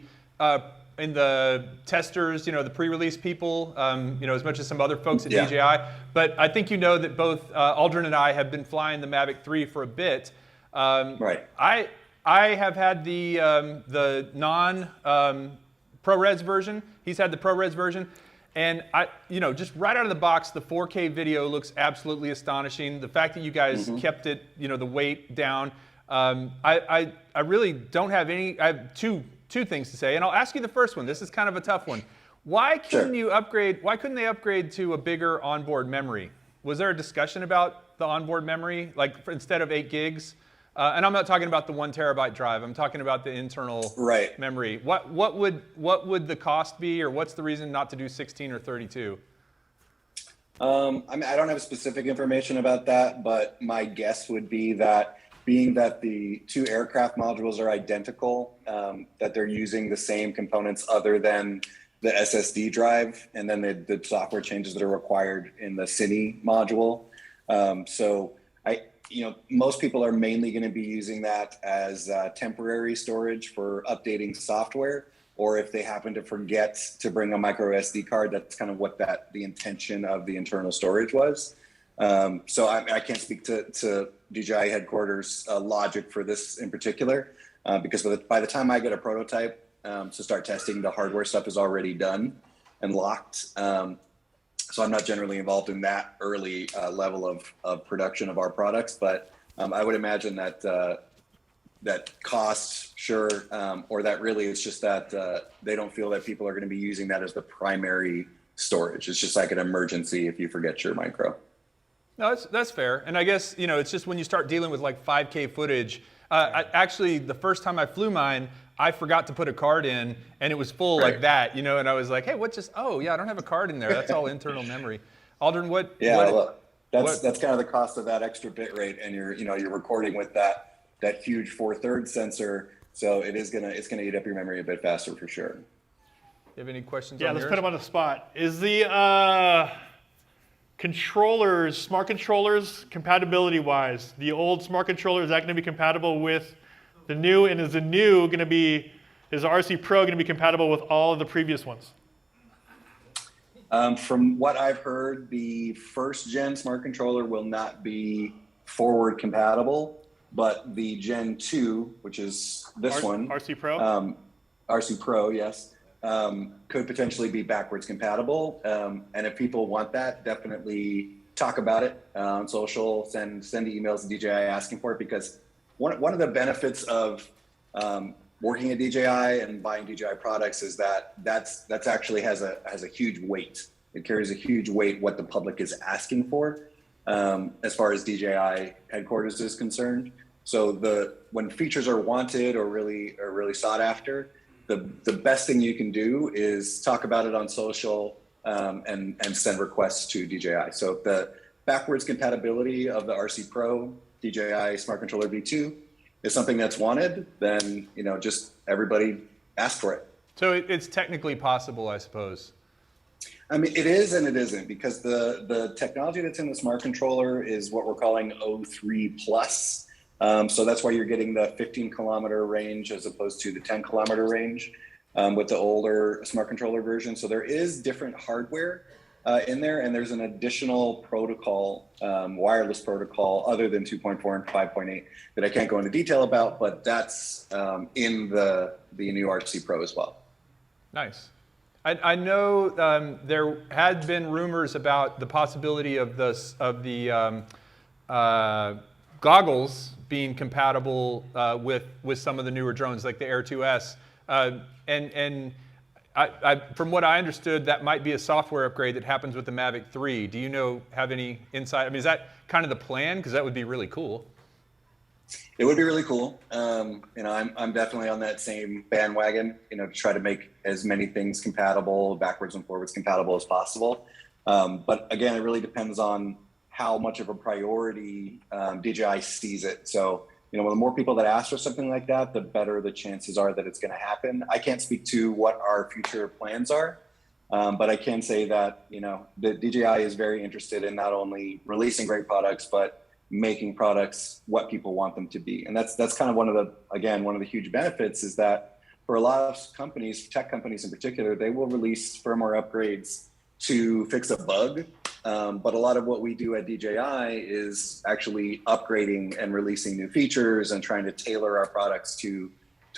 testers, the pre-release people, as much as some other folks at DJI. But I think you know that both Aldryn and I have been flying the Mavic 3 for a bit. Right. I have had the non ProRes version. He's had the ProRes version. And just right out of the box, the 4K video looks absolutely astonishing. The fact that you guys kept it, the weight down. I really don't have any. I have two things to say, and I'll ask you the first one. This is kind of a tough one. Why couldn't you upgrade? Why couldn't they upgrade to a bigger onboard memory? Was there a discussion about the onboard memory, like instead of 8 gigs? And I'm not talking about the 1 terabyte drive. I'm talking about the internal memory. What would the cost be, or what's the reason not to do 16 or 32? I mean, I don't have specific information about that, but my guess would be that being that the 2 aircraft modules are identical, that they're using the same components other than the SSD drive, and then the software changes that are required in the Cine module. Most people are mainly going to be using that as temporary storage for updating software, or if they happen to forget to bring a micro SD card, that's kind of what the intention of the internal storage was. So I can't speak to DJI headquarters logic for this in particular, because by the time I get a prototype to start testing, the hardware stuff is already done and locked. So I'm not generally involved in that early level of production of our products, but I would imagine that costs, sure, or that really it's just that they don't feel that people are going to be using that as the primary storage. It's just like an emergency if you forget your micro. No, that's fair. And I guess, it's just when you start dealing with like 5K footage. Actually, the first time I flew mine, I forgot to put a card in, and it was full like that, and I was like, hey, I don't have a card in there. That's all internal memory. Aldryn, that's kind of the cost of that extra bit rate, and you're recording with that huge 4/3 sensor, so it's gonna eat up your memory a bit faster for sure. You have any questions? Yeah, let's put him on the spot. Is the controllers, smart controllers, compatibility-wise, the old smart controller, is that going to be compatible with the new, and is the RC Pro going to be compatible with all of the previous ones? From what I've heard, the first gen smart controller will not be forward compatible, but the Gen 2, which is this one, RC Pro, RC Pro, yes, could potentially be backwards compatible. And if people want that, definitely talk about it on social, send emails to DJI asking for it, because one of the benefits of working at DJI and buying DJI products is that's actually has a huge weight. It carries a huge weight what the public is asking for as far as DJI headquarters is concerned. So when features are wanted or really sought after, the best thing you can do is talk about it on social and send requests to DJI. So if the backwards compatibility of the RC Pro DJI Smart Controller V2 is something that's wanted, then just everybody ask for it. So it's technically possible, I suppose. I mean, it is and it isn't, because the technology that's in the Smart Controller is what we're calling O3 Plus. So that's why you're getting the 15-kilometer range as opposed to the 10-kilometer range with the older Smart Controller version. So there is different hardware in there, and there's an additional protocol, wireless protocol, other than 2.4 and 5.8 that I can't go into detail about, but that's in the new RC Pro as well. Nice. I know there had been rumors about the possibility of the goggles being compatible with some of the newer drones, like the Air 2S, and from what I understood, that might be a software upgrade that happens with the Mavic 3. Do you have any insight? I mean, is that kind of the plan? Because that would be really cool. It would be really cool. I'm definitely on that same bandwagon, to try to make as many things compatible, backwards and forwards compatible as possible. But again, it really depends on how much of a priority DJI sees it. So, the more people that ask for something like that, the better the chances are that it's going to happen. I can't speak to what our future plans are, but I can say that, the DJI is very interested in not only releasing great products, but making products what people want them to be. And that's kind of one of the huge benefits is that for a lot of companies, tech companies in particular, they will release firmware upgrades to fix a bug. But a lot of what we do at DJI is actually upgrading and releasing new features and trying to tailor our products to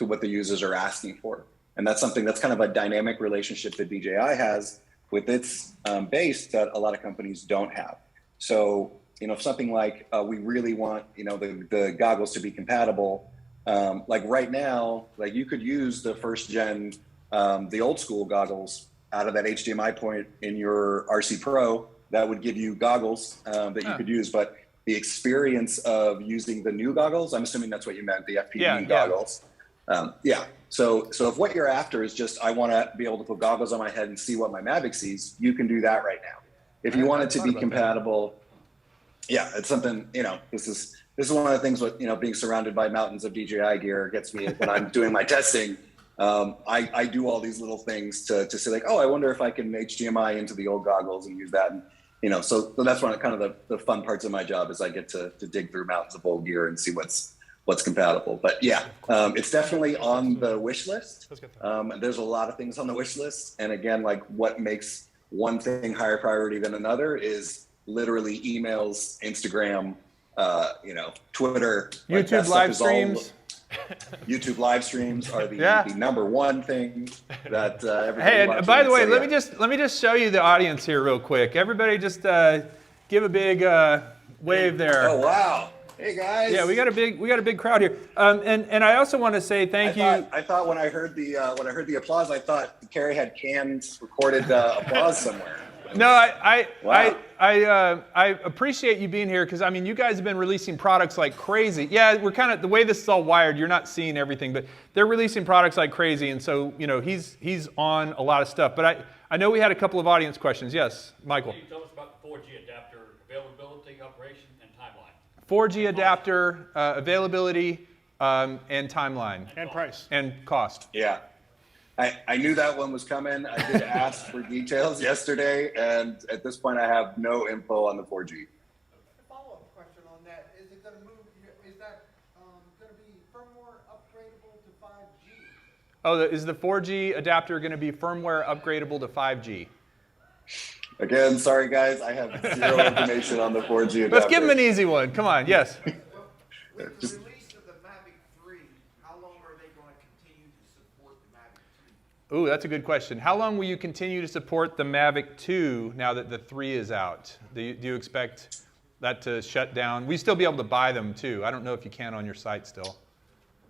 what the users are asking for. And that's something that's kind of a dynamic relationship that DJI has with its base that a lot of companies don't have. So, if something like we really want, the goggles to be compatible, like right now, like you could use the first gen, the old school goggles out of that HDMI point in your RC Pro. That would give you goggles that you could use, but the experience of using the new goggles, I'm assuming that's what you meant, the FPV goggles. So if what you're after is just, I want to be able to put goggles on my head and see what my Mavic sees, you can do that right now. If you want it to be compatible, it's something, this is one of the things with, being surrounded by mountains of DJI gear gets me when I'm doing my testing. I do all these little things to say like, I wonder if I can HDMI into the old goggles and use that. And, so that's one of kind of the fun parts of my job is I get to dig through mountains of old gear and see what's compatible. But it's definitely on the wish list. There's a lot of things on the wish list. And again, like what makes one thing higher priority than another is literally emails, Instagram, Twitter. YouTube live streams. YouTube live streams are the number one thing that everybody. Hey, and by the way, let me just show you the audience here real quick. Everybody, just give a big wave there. Oh wow! Hey guys. Yeah, we got a big crowd here. And I also want to say thank you. I thought when I heard the applause, I thought Carrie had canned recorded applause somewhere. No, I appreciate you being here because I mean you guys have been releasing products like crazy. Yeah, we're kind of the way this is all wired. You're not seeing everything, but they're releasing products like crazy, and so he's on a lot of stuff. But I know we had a couple of audience questions. Yes, Michael. Can you tell us about the 4G adapter availability, operation, and timeline? 4G adapter availability and timeline and price and cost. Yeah. I knew that one was coming. I did ask for details yesterday, and at this point, I have no info on the 4G. Follow-up question on that: is it going to move? Is that going to be firmware upgradable to 5G? Oh, is the 4G adapter going to be firmware upgradable to 5G? Again, sorry guys, I have zero information on the 4G adapter. Let's give him an easy one. Come on, yes. With the release of the Mavic 3, how long are they going to continue to support the Mavic Ooh, that's a good question. How long will you continue to support the Mavic 2 now that the 3 is out? Do you expect that to shut down? We still be able to buy them too. I don't know if you can on your site still.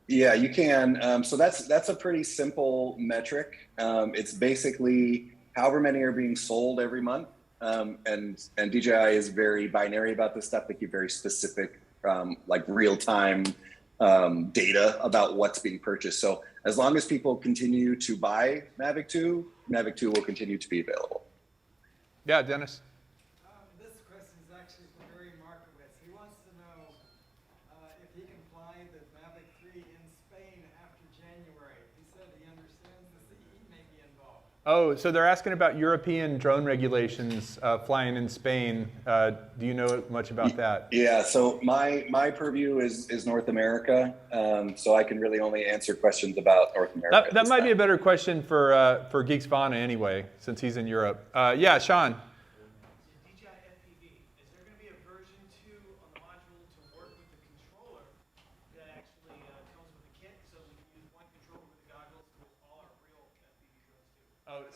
Yeah, you can. So that's a pretty simple metric. It's basically however many are being sold every month. And DJI is very binary about this stuff. They keep very specific, like real-time data about what's being purchased. So as long as people continue to buy Mavic 2, Mavic 2 will continue to be available. Yeah, Dennis. This question is actually for Gary Markowitz. He wants to know if he can fly the Mavic 3 in Spain after January. He said he understands the CE may be involved. Oh, so they're asking about European drone regulations flying in Spain. Do you know much about that? Yeah, so my purview is North America, so I can really only answer questions about North America. That might be a better question for Geeksvana anyway, since he's in Europe. Yeah, Sean.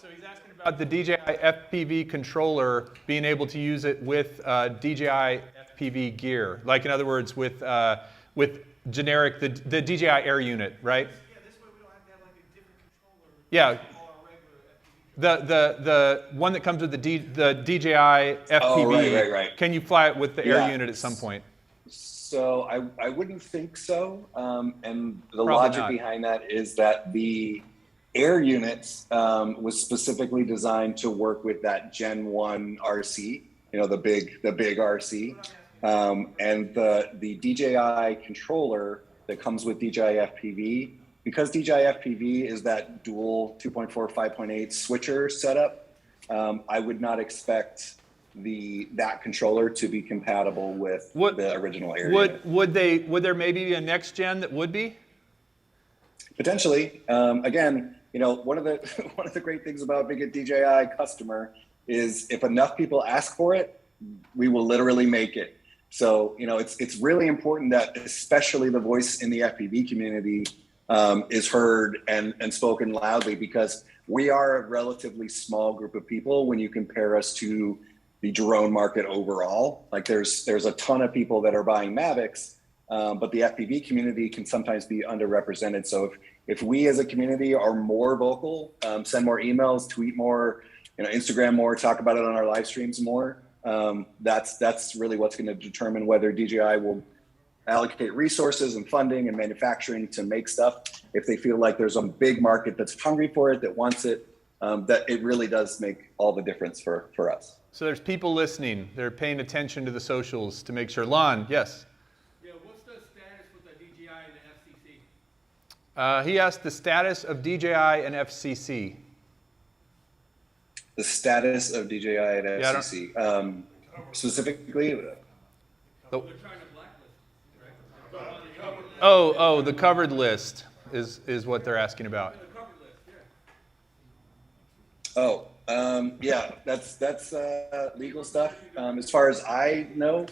So he's asking about the DJI FPV controller being able to use it with DJI FPV gear, like in other words, with generic the DJI Air unit, right? Yeah, this way we don't have to have like a different controller. Yeah. The one that comes with the DJI FPV. Right. Can you fly it with the Air unit at some point? So I wouldn't think so, and the Probably logic not. behind that is that the Air units was specifically designed to work with that Gen 1 RC, the big RC, and the DJI controller that comes with DJI FPV, because DJI FPV is that dual 2.4 5.8 switcher setup. I would not expect that controller to be compatible with the original Air unit. Would there maybe be a next gen that would be? Potentially. Again, one of the great things about being a DJI customer is if enough people ask for it, we will literally make it. So, it's really important that especially the voice in the FPV community is heard and spoken loudly, because we are a relatively small group of people when you compare us to the drone market overall. Like there's a ton of people that are buying Mavics, but the FPV community can sometimes be underrepresented. So if we as a community are more vocal, send more emails, tweet more, Instagram more, talk about it on our live streams more, that's really what's going to determine whether DJI will allocate resources and funding and manufacturing to make stuff. If they feel like there's a big market that's hungry for it, that wants it, that it really does make all the difference for us. So there's people listening. They're paying attention to the socials to make sure. Lon, yes? What's the status with the DJI and the FCC? He asked the status of DJI and FCC. The status of DJI and FCC. Specifically? The covered list is what they're asking about. Yeah, that's legal stuff. As far as I know,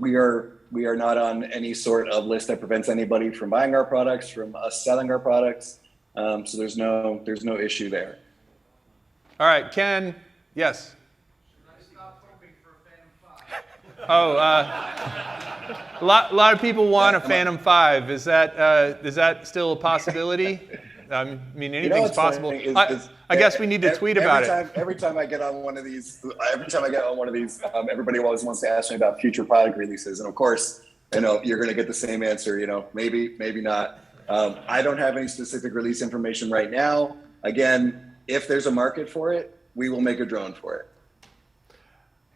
we are not on any sort of list that prevents anybody from buying our products, from us selling our products. So there's no issue there. All right, Ken, yes. A lot of people want a Phantom 5. Is that still a possibility? I mean, anything's possible. I guess we need to tweet about it. Every time I get on one of these, everybody always wants to ask me about future product releases, and of course, you're going to get the same answer. Maybe not. I don't have any specific release information right now. Again, if there's a market for it, we will make a drone for it.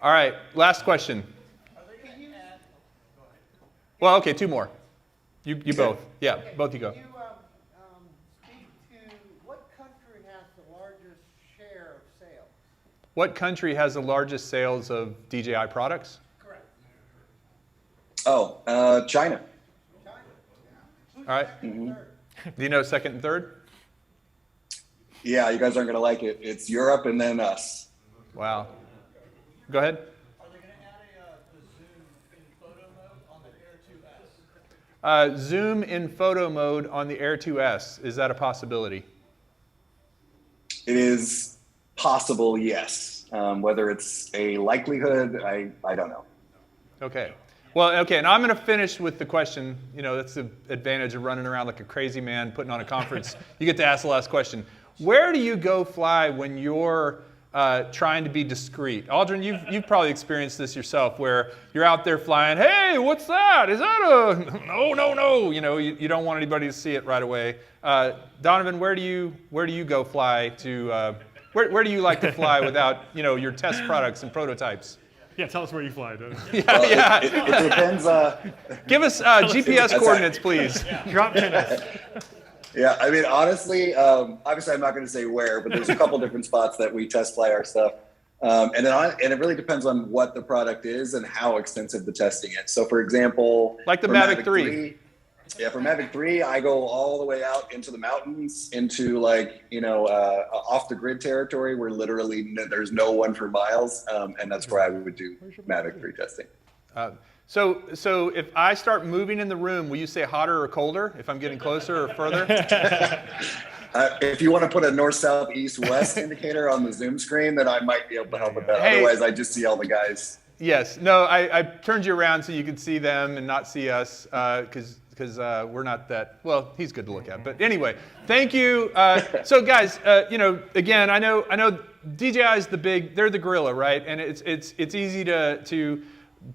All right, last question. Well, okay, two more. You both. Yeah, both you go. Can you speak to what country has the largest share of sales? What country has the largest sales of DJI products? Correct. China. All right. Do you know second and third? Yeah, you guys aren't going to like it. It's Europe and then us. Wow. Go ahead. Are they going to add the zoom in photo mode on the Air 2S? Zoom in photo mode on the Air 2S. Is that a possibility? it is possible, yes. Whether it's a likelihood, I don't know. Okay. Well, okay, and I'm going to finish with the question. You know, that's the advantage of running around like a crazy man putting on a conference. You get to ask the last question. Where do you go fly when you're trying to be discreet? Aldryn, you've probably experienced this yourself, where you're out there flying. Hey, what's that? Is that a no? You know, you don't want anybody to see it right away. Donovan, where do you go fly to? Where do you like to fly without your test products and prototypes? Yeah, tell us where you fly. Yeah. It depends. Give us GPS coordinates, please. Drop minutes. Yeah, I mean, honestly, obviously I'm not going to say where, but there's a couple different spots that we test fly our stuff. And it really depends on what the product is and how extensive the testing is. So for example, like the Mavic 3. Yeah, for Mavic 3, I go all the way out into the mountains, into off the grid territory where literally there's no one for miles. And that's where I would do Mavic 3 testing. So if I start moving in the room, will you say hotter or colder if I'm getting closer or further? If you want to put a north, south, east, west indicator on the Zoom screen, then I might be able to help with that. Hey. Otherwise, I just see all the guys. Yes. No, I turned you around so you could see them and not see us because we're not that, well, he's good to look at. But anyway, thank you. So guys, again, I know DJI is they're the gorilla, right? And it's easy to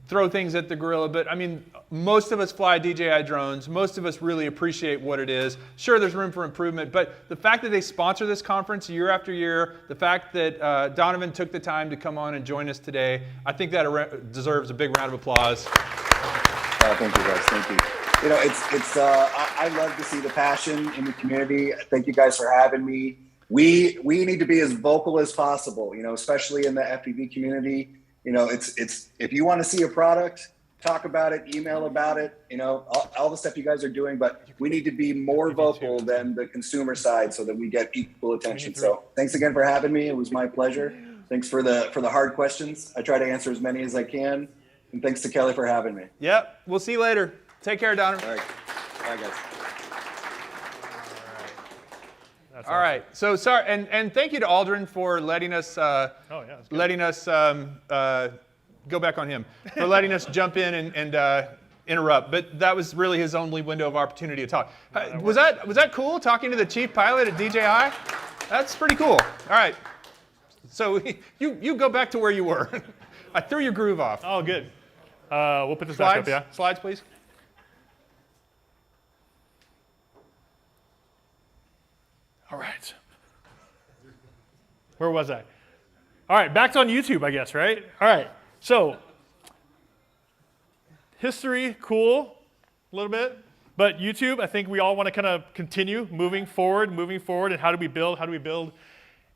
throw things at the gorilla, but I mean, most of us fly DJI drones. Most of us really appreciate what it is. Sure, there's room for improvement, but the fact that they sponsor this conference year after year, the fact that Donovan took the time to come on and join us today, I think that deserves a big round of applause. Thank you, guys. Thank you. I love to see the passion in the community. Thank you guys for having me. We need to be as vocal as possible, especially in the FPV community. It's if you want to see a product, talk about it, email about it, all the stuff you guys are doing, but we need to be more vocal than the consumer side so that we get equal attention. So thanks again for having me. It was my pleasure. Thanks for the hard questions. I try to answer as many as I can. And thanks to Kelly for having me. Yep. We'll see you later. Take care, Donovan. All right. Bye, guys. All right. So sorry, and thank you to Aldryn for letting us go back on him for letting us jump in and interrupt. But that was really his only window of opportunity to talk. Was that cool talking to the chief pilot at DJI? That's pretty cool. All right. So you go back to where you were. I threw your groove off. Oh, good. We'll put this back up, yeah? Slides, please. All right. Where was I? All right, back on YouTube, I guess, right? All right, so history, cool, a little bit. But YouTube, I think we all want to kind of continue moving forward, and how do we build,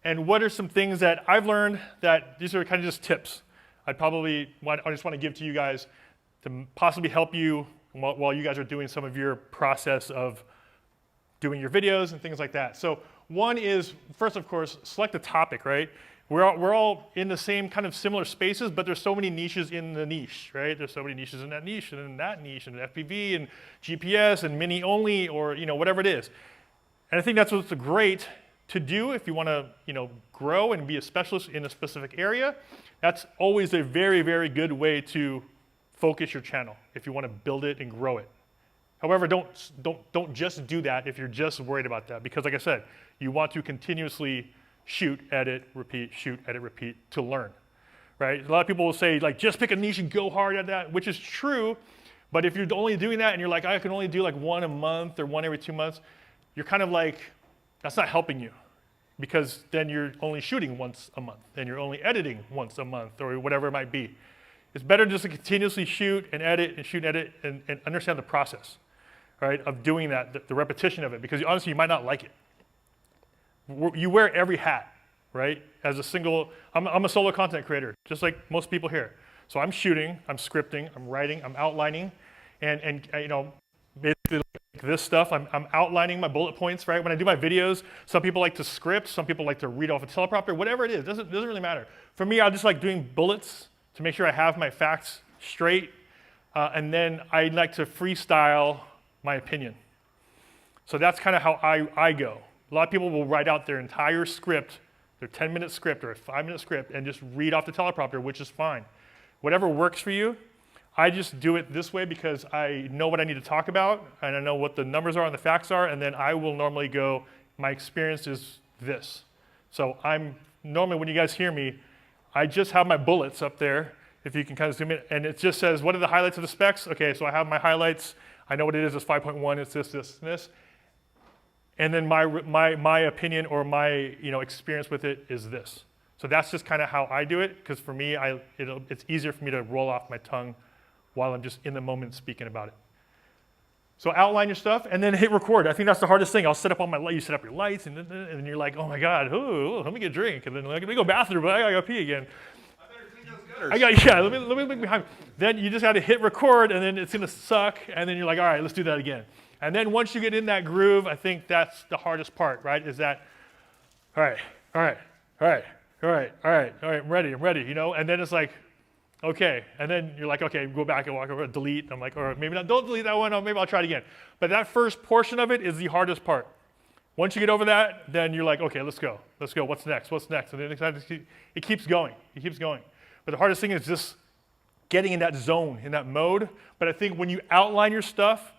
and what are some things that I've learned that these are kind of just tips I just want to give to you guys to possibly help you while you guys are doing some of your process of doing your videos and things like that. So one is, first, of course, select a topic, right? We're all in the same kind of similar spaces, but there's so many niches in the niche, right? There's so many niches in that niche, and in that niche, and FPV, and GPS, and mini only, or whatever it is. And I think that's what's great to do if you want to grow and be a specialist in a specific area. That's always a very, very good way to focus your channel if you want to build it and grow it. However, don't just do that if you're just worried about that, because like I said, you want to continuously shoot, edit, repeat to learn, right? A lot of people will say, like, just pick a niche and go hard at that, which is true, but if you're only doing that and you're like, I can only do like one a month or one every 2 months, you're kind of like, that's not helping you, because then you're only shooting once a month, and you're only editing once a month, or whatever it might be. It's better just to continuously shoot and edit and shoot and edit and understand the process, right, of doing that, the repetition of it, because honestly, you might not like it. You wear every hat, right? As a single, I'm a solo content creator, just like most people here. So I'm shooting, I'm scripting, I'm writing, I'm outlining, and basically like this stuff, I'm outlining my bullet points, right? When I do my videos, some people like to script, some people like to read off a teleprompter, whatever it is, doesn't really matter. For me, I just like doing bullets to make sure I have my facts straight, and then I like to freestyle my opinion. So that's kind of how I go. A lot of people will write out their entire script their 10-minute script or a 5-minute script and just read off the teleprompter, which is fine. Whatever works for you. I just do it this way because I know what I need to talk about, and I know what the numbers are and the facts are, and then I will normally go, my experience is this. So normally when you guys hear me, I just have my bullets up there, if you can kind of zoom in, and it just says, what are the highlights of the specs? Okay, so I have my highlights. I know what it is. It's 5.1. It's this, this, and this. And then my opinion or my experience with it is this. So that's just kind of how I do it, because for me, it's easier for me to roll off my tongue while I'm just in the moment speaking about it. So outline your stuff and then hit record. I think that's the hardest thing. I'll set up all my lights. You set up your lights and then you're like, oh my God, let me get a drink. And then let me go bathroom, but I gotta go pee again. Let me look behind me. Then you just gotta hit record and then it's gonna suck. And then you're like, all right, let's do that again. And then once you get in that groove, I think that's the hardest part, right? Is that, all right, I'm ready, and then it's like, okay, and then you're like, okay, go back and walk over, delete. I'm like, or maybe not, don't delete that one, or maybe I'll try it again. But that first portion of it is the hardest part. Once you get over that, then you're like, okay, let's go, what's next? And then it keeps going, But the hardest thing is just getting in that zone, in that mode. But I think when you outline your stuff,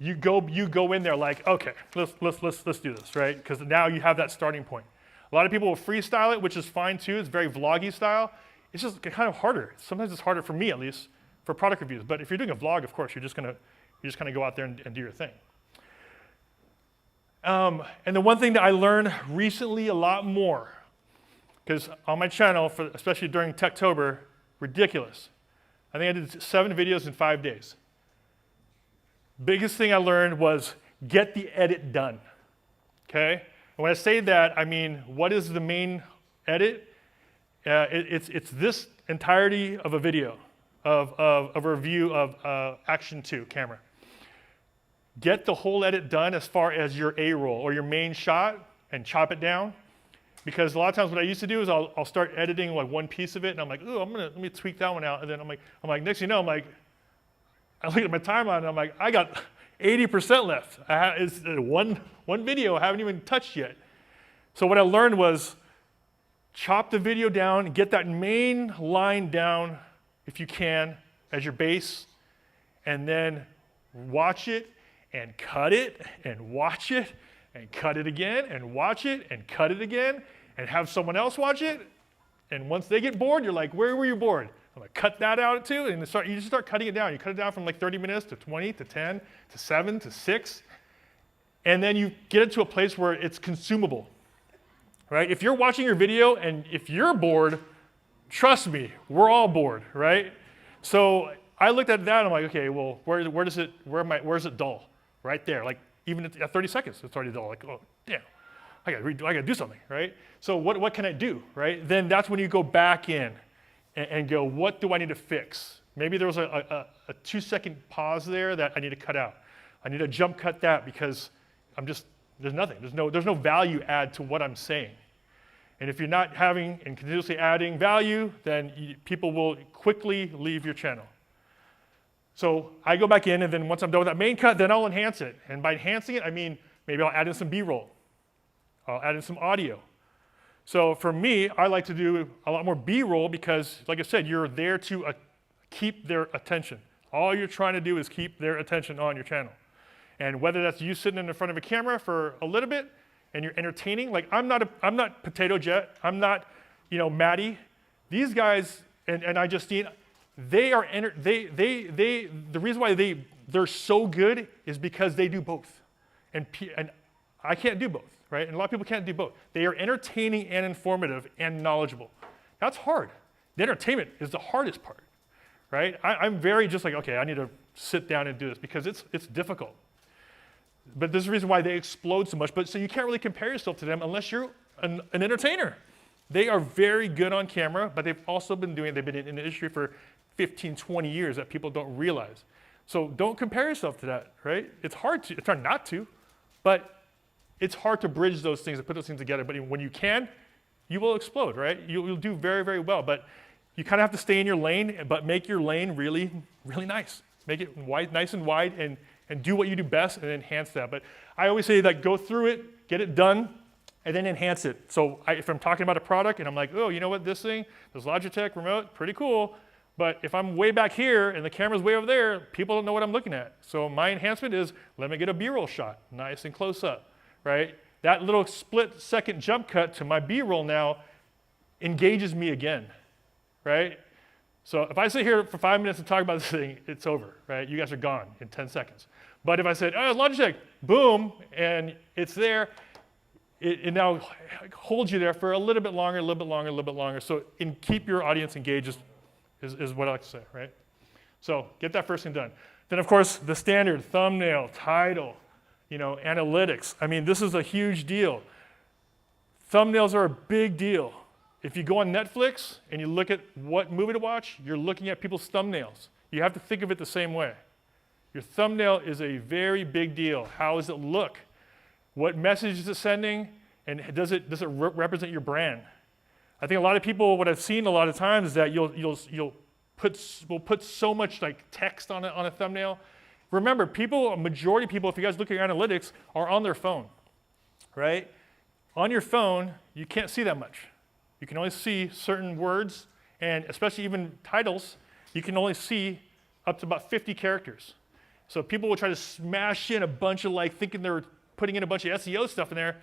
you go in there like, okay, let's do this, right? Because now you have that starting point. A lot of people will freestyle it, which is fine too. It's very vloggy style. It's just kind of harder. Sometimes it's harder for me, at least, for product reviews. But if you're doing a vlog, of course, you're just kind of go out there and do your thing. And the one thing that I learned recently a lot more, because on my channel, especially during Techtober, ridiculous. I think I did 7 videos in 5 days. Biggest thing I learned was get the edit done, okay? And when I say that, I mean, what is the main edit? It's this entirety of a video, of a review of Action 2 camera. Get the whole edit done as far as your A-roll or your main shot and chop it down. Because a lot of times what I used to do is I'll start editing like one piece of it and I'm like, ooh, let me tweak that one out. And then I'm like, next thing you know, I look at my timeline and I'm like, I got 80% left. It's one video I haven't even touched yet. So what I learned was chop the video down, get that main line down if you can as your base, and then watch it and cut it and watch it and cut it again and watch it and cut it again and have someone else watch it. And once they get bored, you're like, where were you bored? I'm like, cut that out too, and you just start cutting it down. You cut it down from like 30 minutes to 20 to 10 to 7 to 6, and then you get it to a place where it's consumable, right? If you're watching your video and if you're bored, trust me, we're all bored, right? So I looked at that and I'm like, okay, well, where's it dull? Right there, like even at 30 seconds, it's already dull. Like, oh, damn, I gotta do something, right? So what can I do, right? Then that's when you go back in and go, what do I need to fix? Maybe there was a 2-second pause there that I need to cut out. I need to jump cut that because there's nothing. There's no value add to what I'm saying. And if you're not having and continuously adding value, then people will quickly leave your channel. So I go back in, and then once I'm done with that main cut, then I'll enhance it. And by enhancing it, I mean maybe I'll add in some B-roll. I'll add in some audio. So for me, I like to do a lot more B-roll because, like I said, you're there to keep their attention. All you're trying to do is keep their attention on your channel. And whether that's you sitting in front of a camera for a little bit and you're entertaining, like I'm not Potato Jet, I'm not, Maddie. These guys and I Justine, the reason why they're so good is because they do both. And I can't do both, right? And a lot of people can't do both. They are entertaining and informative and knowledgeable. That's hard. The entertainment is the hardest part, right? I'm very just like, okay, I need to sit down and do this because it's difficult. But there's a reason why they explode so much. But so you can't really compare yourself to them unless you're an entertainer. They are very good on camera, but they've been in the industry for 15, 20 years that people don't realize. So don't compare yourself to that, right? It's hard not to, but it's hard to bridge those things and put those things together. But when you can, you will explode, right? You'll do very, very well. But you kind of have to stay in your lane, but make your lane really, really nice. Make it wide, nice and wide, and do what you do best and enhance that. But I always say that go through it, get it done, and then enhance it. So if I'm talking about a product and I'm like, oh, you know what, this Logitech remote, pretty cool. But if I'm way back here and the camera's way over there, people don't know what I'm looking at. So my enhancement is, let me get a B-roll shot, nice and close up, right? That little split-second jump cut to my B-roll now engages me again, right? So if I sit here for 5 minutes and talk about this thing, it's over, right? You guys are gone in 10 seconds. But if I said, oh, Logitech, boom, and it's there, it now holds you there for a little bit longer, a little bit longer, a little bit longer. So keep your audience engaged is what I like to say, right? So get that first thing done. Then, of course, the standard thumbnail, title, analytics. I mean, this is a huge deal. Thumbnails are a big deal. If you go on Netflix and you look at what movie to watch, you're looking at people's thumbnails. You have to think of it the same way. Your thumbnail is a very big deal. How does it look? What message is it sending? And does it represent your brand? I think a lot of people, what I've seen a lot of times is that we'll put so much like text on a thumbnail. Remember, a majority of people, if you guys look at your analytics, are on their phone, right? On your phone, you can't see that much. You can only see certain words, and especially even titles, you can only see up to about 50 characters. So people will try to smash in a bunch of thinking they're putting in a bunch of SEO stuff in there.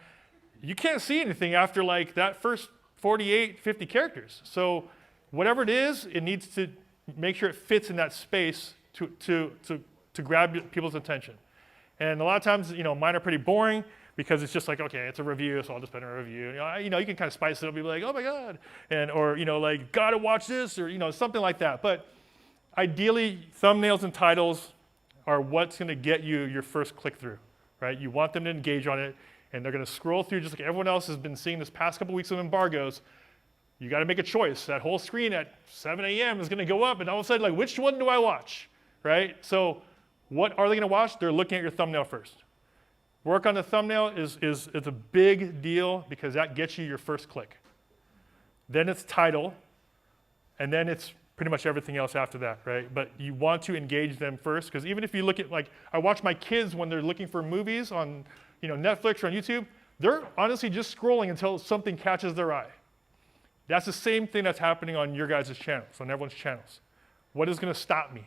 You can't see anything after that first 48, 50 characters. So whatever it is, it needs to make sure it fits in that space to grab people's attention. And a lot of times, mine are pretty boring because it's just like, okay, it's a review, so I'll just put in a review. You can kind of spice it up, be like, oh my God, or gotta watch this, or something like that. But ideally, thumbnails and titles are what's going to get you your first click through, right? You want them to engage on it, and they're going to scroll through just like everyone else has been seeing this past couple weeks of embargoes. You got to make a choice. That whole screen at 7 a.m. is going to go up, and all of a sudden, which one do I watch, right? So what are they going to watch? They're looking at your thumbnail first. Work on the thumbnail is a big deal because that gets you your first click. Then it's title, and then it's pretty much everything else after that, right? But you want to engage them first, because even if you look at, I watch my kids when they're looking for movies on Netflix or on YouTube, they're honestly just scrolling until something catches their eye. That's the same thing that's happening on your guys' channels, on everyone's channels. What is going to stop me,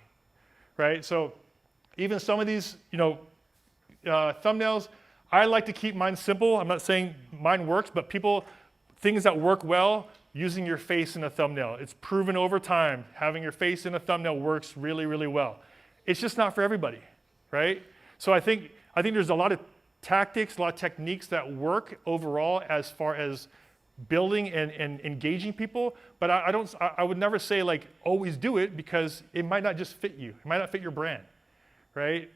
right? So even some of these, thumbnails, I like to keep mine simple. I'm not saying mine works, but things that work well, using your face in a thumbnail. It's proven over time, having your face in a thumbnail works really, really well. It's just not for everybody, right? So I think there's a lot of tactics, a lot of techniques that work overall as far as building and engaging people, but I would never say always do it, because it might not just fit you. It might not fit your brand, right?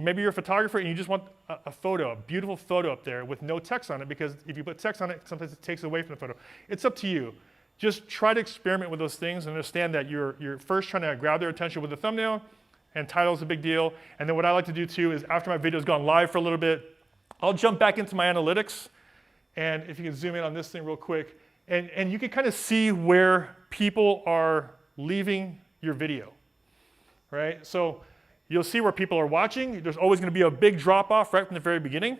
Maybe you're a photographer and you just want a beautiful photo up there with no text on it, because if you put text on it, sometimes it takes away from the photo. It's up to you. Just try to experiment with those things and understand that you're first trying to grab their attention with the thumbnail, and title is a big deal. And then what I like to do too is, after my video's gone live for a little bit, I'll jump back into my analytics. And if you can zoom in on this thing real quick, and you can kind of see where people are leaving your video, right? So you'll see where people are watching. There's always going to be a big drop off right from the very beginning.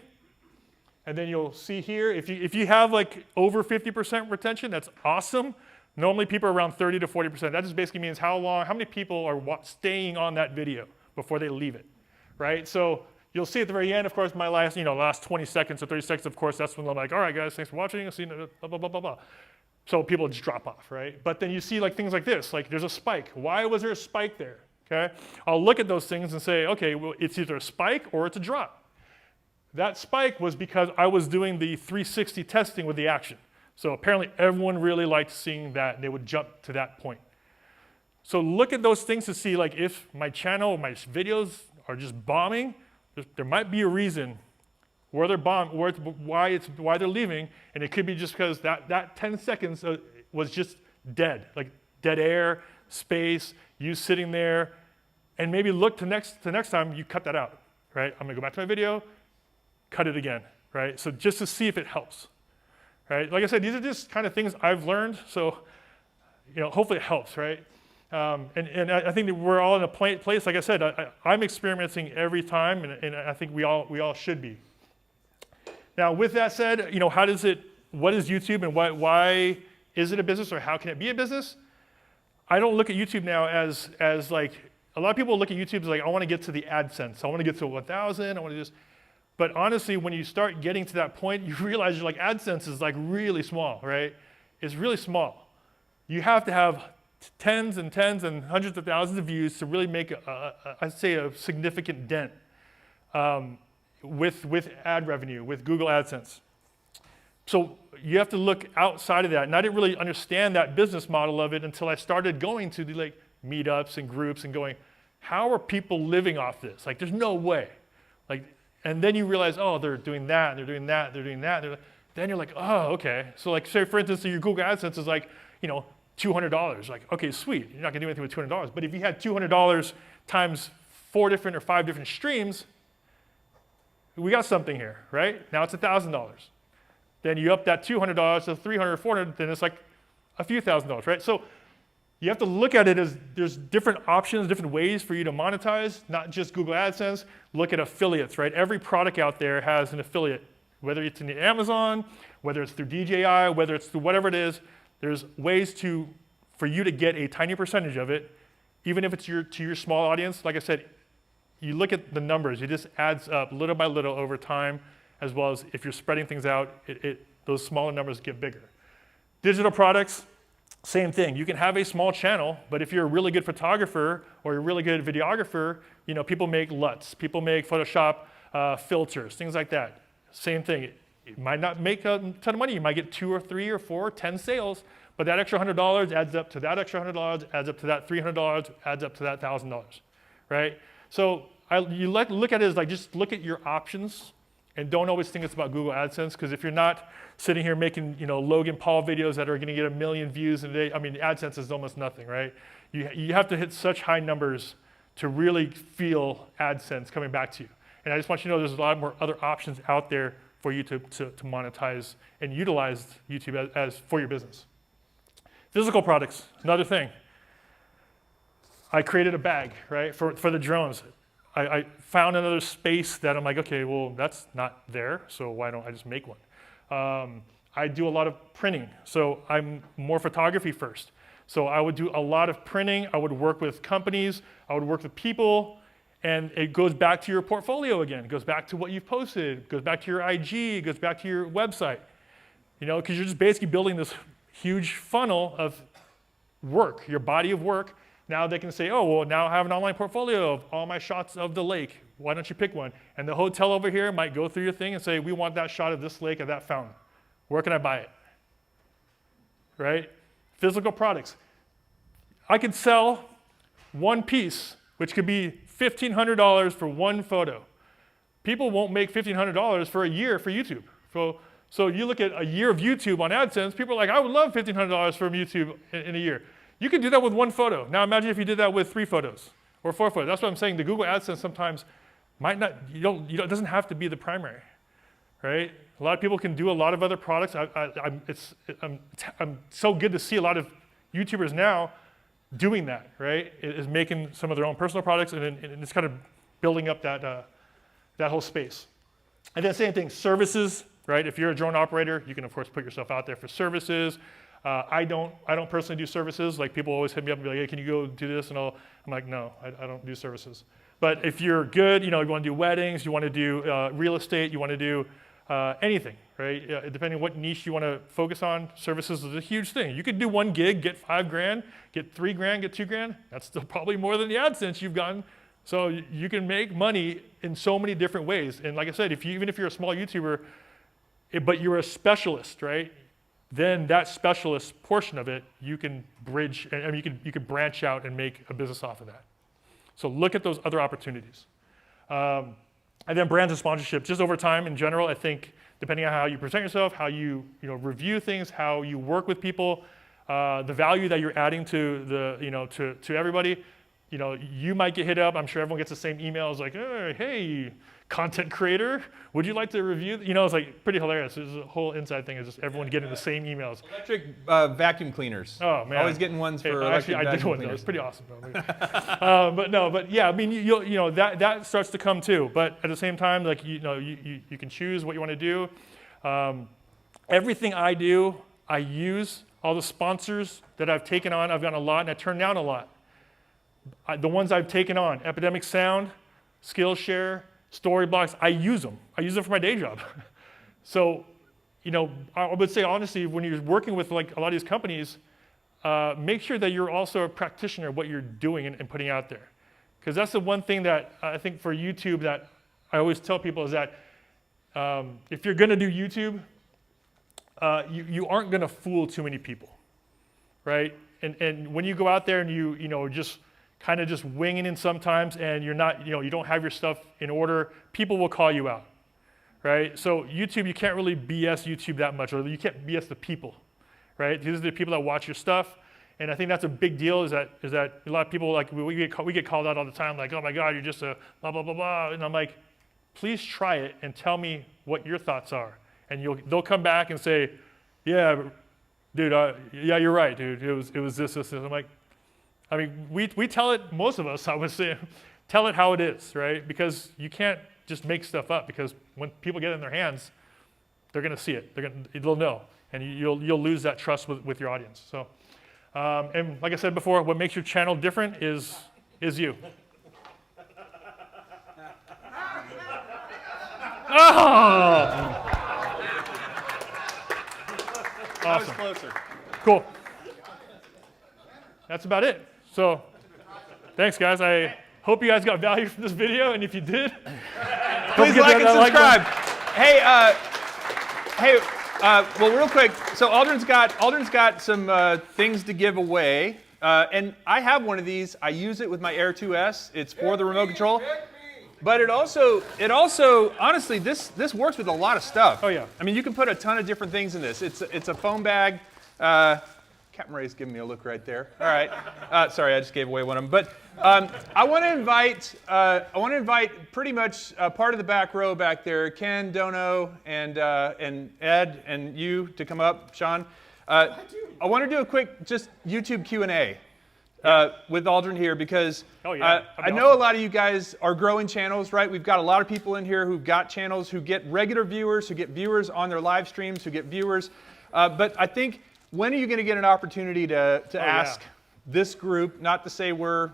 And then you'll see here, if you have over 50% retention, that's awesome. Normally people are around 30 to 40%. That just basically means how many people are staying on that video before they leave it, right? So you'll see at the very end, of course, my last 20 seconds or 30 seconds, of course, that's when I'm like, all right, guys, thanks for watching. I'll see you, blah, blah, blah, blah, blah. So people just drop off, right? But then you see things like this, there's a spike. Why was there a spike there, okay? I'll look at those things and say, okay, well, it's either a spike or it's a drop. That spike was because I was doing the 360 testing with the action. So apparently everyone really liked seeing that, and they would jump to that point. So look at those things to see if my channel, my videos are just bombing. There might be a reason where they're why they're leaving, and it could be just because that 10 seconds was just dead, dead air, space, you sitting there, and maybe look to next time you cut that out, right? I'm gonna go back to my video, cut it again, right? So just to see if it helps, right? Like I said, these are just kind of things I've learned, so hopefully it helps, right? And I think that we're all in a place, like I said, I'm experimenting every time, and I think we all should be. Now, with that said, what is YouTube and why is it a business or how can it be a business? I don't look at YouTube now as like, a lot of people look at YouTube as like, I want to get to the AdSense. I want to get to 1,000. I want to just, but honestly, when you start getting to that point, you realize you're like, AdSense is like really small, right? It's really small. You have to have tens and hundreds of thousands of views to really make, I'd say, a significant dent with ad revenue, with Google AdSense. So you have to look outside of that. And I didn't really understand that business model of it until I started going to the like meetups and groups and going, how are people living off this? Like, there's no way. Like, and then you realize, oh, they're doing that, and they're doing that, they're doing that. Then you're like, oh, okay. So like, say for instance, your Google AdSense is like, $200. Like, okay, sweet. You're not gonna do anything with $200. But if you had $200 times 4 different or 5 different streams, we got something here, right? Now it's $1,000. Then you up that $200 to $300 or $400, then it's like a few $1,000s, right? So you have to look at it as there's different options, different ways for you to monetize, not just Google AdSense. Look at affiliates, right? Every product out there has an affiliate, whether it's in Amazon, whether it's through DJI, whether it's through whatever it is. There's ways for you to get a tiny percentage of it, even if it's to your small audience. Like I said, you look at the numbers, it just adds up little by little over time, as well as if you're spreading things out, those smaller numbers get bigger. Digital products, same thing. You can have a small channel, but if you're a really good photographer or you're a really good videographer, people make LUTs, people make Photoshop filters, things like that. Same thing. It might not make a ton of money. You might get 2 or 3 or 4, 10 sales, but that extra $100 adds up to that extra $100, adds up to that $300, adds up to that $1,000, right? So you look at it as like, just look at your options and don't always think it's about Google AdSense, because if you're not sitting here making Logan Paul videos that are going to get 1 million views in a day, I mean, AdSense is almost nothing, right? You have to hit such high numbers to really feel AdSense coming back to you. And I just want you to know there's a lot more other options out there for you to monetize and utilize YouTube as for your business. Physical products, another thing. I created a bag, right, for the drones. I found another space that I'm like, okay, well, that's not there, so why don't I just make one? I do a lot of printing, so I'm more photography first. So I would do a lot of printing. I would work with companies. I would work with people. And it goes back to your portfolio again. It goes back to what you've posted. It goes back to your IG. It goes back to your website. Because you're just basically building this huge funnel of work, your body of work. Now they can say, oh, well, now I have an online portfolio of all my shots of the lake. Why don't you pick one? And the hotel over here might go through your thing and say, we want that shot of this lake or that fountain. Where can I buy it? Right? Physical products. I could sell one piece, which could be $1,500 for one photo. People won't make $1,500 for a year for YouTube. So you look at a year of YouTube on AdSense, people are like, I would love $1,500 from YouTube in a year. You can do that with one photo. Now imagine if you did that with 3 photos or 4 photos. That's what I'm saying. The Google AdSense sometimes might not, it doesn't have to be the primary, right? A lot of people can do a lot of other products. I'm so good to see a lot of YouTubers now doing that, right? Is making some of their own personal products and it's kind of building up that whole space. And then same thing, services, right? If you're a drone operator, you can of course put yourself out there for services. I don't personally do services. Like people always hit me up and be like, hey, can you go do this? And I'm like, no, I don't do services. But if you're good, you want to do weddings, you want to do real estate, you want to do anything, right? Depending on what niche you want to focus on, services is a huge thing. You could do 1 gig, get $5,000, get $3,000, get $2,000. That's still probably more than the AdSense you've gotten. So you can make money in so many different ways. And like I said, even if you're a small YouTuber, but you're a specialist, right? Then that specialist portion of it, you can bridge, I mean, you can branch out and make a business off of that. So look at those other opportunities. And then brands and sponsorship, just over time in general, I think depending on how you present yourself, how you review things, how you work with people, the value that you're adding to to everybody, you might get hit up. I'm sure everyone gets the same emails like, hey, content creator, would you like to review? It's like pretty hilarious. There's a whole inside thing is just everyone getting the same emails. Electric vacuum cleaners. Oh man, always getting ones for actually I did one of those. Pretty awesome. But yeah, I mean, that starts to come too. But at the same time, like you can choose what you want to do. Everything I do, I use. All the sponsors that I've taken on, I've gotten a lot, and I turned down a lot. The ones I've taken on, Epidemic Sound, Skillshare, Storyblocks, I use them. I use them for my day job. So, I would say honestly, when you're working with like a lot of these companies, make sure that you're also a practitioner of what you're doing and putting out there. Because that's the one thing that I think for YouTube that I always tell people is that if you're going to do YouTube, you aren't going to fool too many people, right? And when you go out there and you just kind of just winging in sometimes, and you're not, you don't have your stuff in order, people will call you out, right? So YouTube, you can't really BS YouTube that much, or you can't BS the people, right? These are the people that watch your stuff, and I think that's a big deal. Is that a lot of people like we get called out all the time, like, oh my God, you're just a blah blah blah blah, and I'm like, please try it and tell me what your thoughts are, and they'll come back and say, yeah, dude, yeah, you're right, dude. It was this. I'm like, I mean, we tell it, most of us, I would say, tell it how it is, right? Because you can't just make stuff up, because when people get it in their hands, they're going to see it. They'll know, and you'll lose that trust with your audience. So, and like I said before, what makes your channel different is you. Oh! Awesome. I was closer. Cool. That's about it. So, thanks, guys. I hope you guys got value from this video, and if you did, please like and subscribe. Well, real quick. So Aldryn's got some things to give away, and I have one of these. I use it with my Air 2S. It's for the remote control. But it also honestly, this works with a lot of stuff. Oh yeah. I mean, you can put a ton of different things in this. It's a foam bag. Captain Ray's giving me a look right there. All right. Sorry, I just gave away one of them. But I want to invite pretty much part of the back row back there, Ken, Dono, and Ed, and you to come up, Sean. I want to do a quick just YouTube Q&A. With Aldryn here, because I know a lot of you guys are growing channels, right? We've got a lot of people in here who've got channels, who get regular viewers, who get viewers on their live streams, who get viewers. But I think, when are you going to get an opportunity to ask this group, not to say we're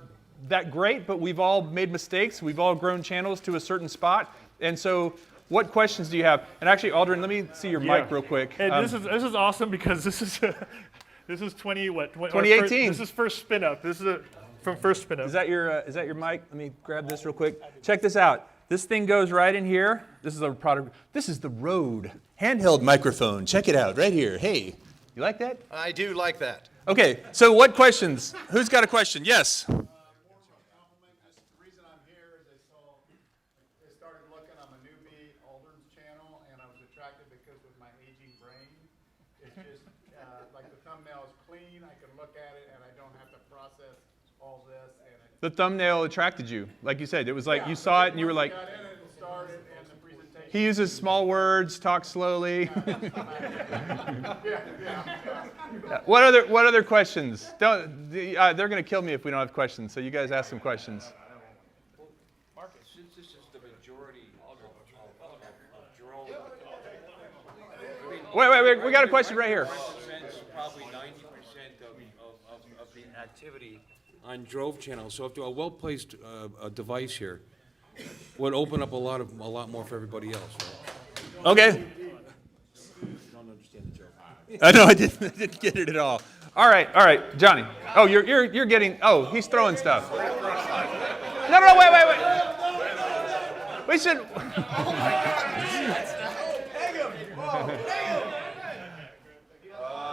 that great, but we've all made mistakes. We've all grown channels to a certain spot. And so what questions do you have? And actually, Aldryn, let me see your mic real quick. Hey, this is awesome, because this is 2018. This is first SpinUp. This is from first SpinUp. Is that your mic? Let me grab this real quick. Check this out. This thing goes right in here. This is a product. This is the Rode handheld microphone. Check it out right here. Hey, you like that? I do like that. Okay. So what questions? Who's got a question? Yes. The thumbnail attracted you, like you said. It was like you saw it and you were like, he uses small words, talks slowly. What other questions? They're going to kill me if we don't have questions, so you guys ask some questions. Marcus, since this is the majority of drone... Wait, we got a question right here. Probably 90% of the activity on Drove channels. So if a well-placed device here would open up a lot more for everybody else. Right? Okay. I don't understand the joke. I know I didn't get it at all. All right, Johnny. Oh, you're getting. Oh, he's throwing stuff. No, wait. We should.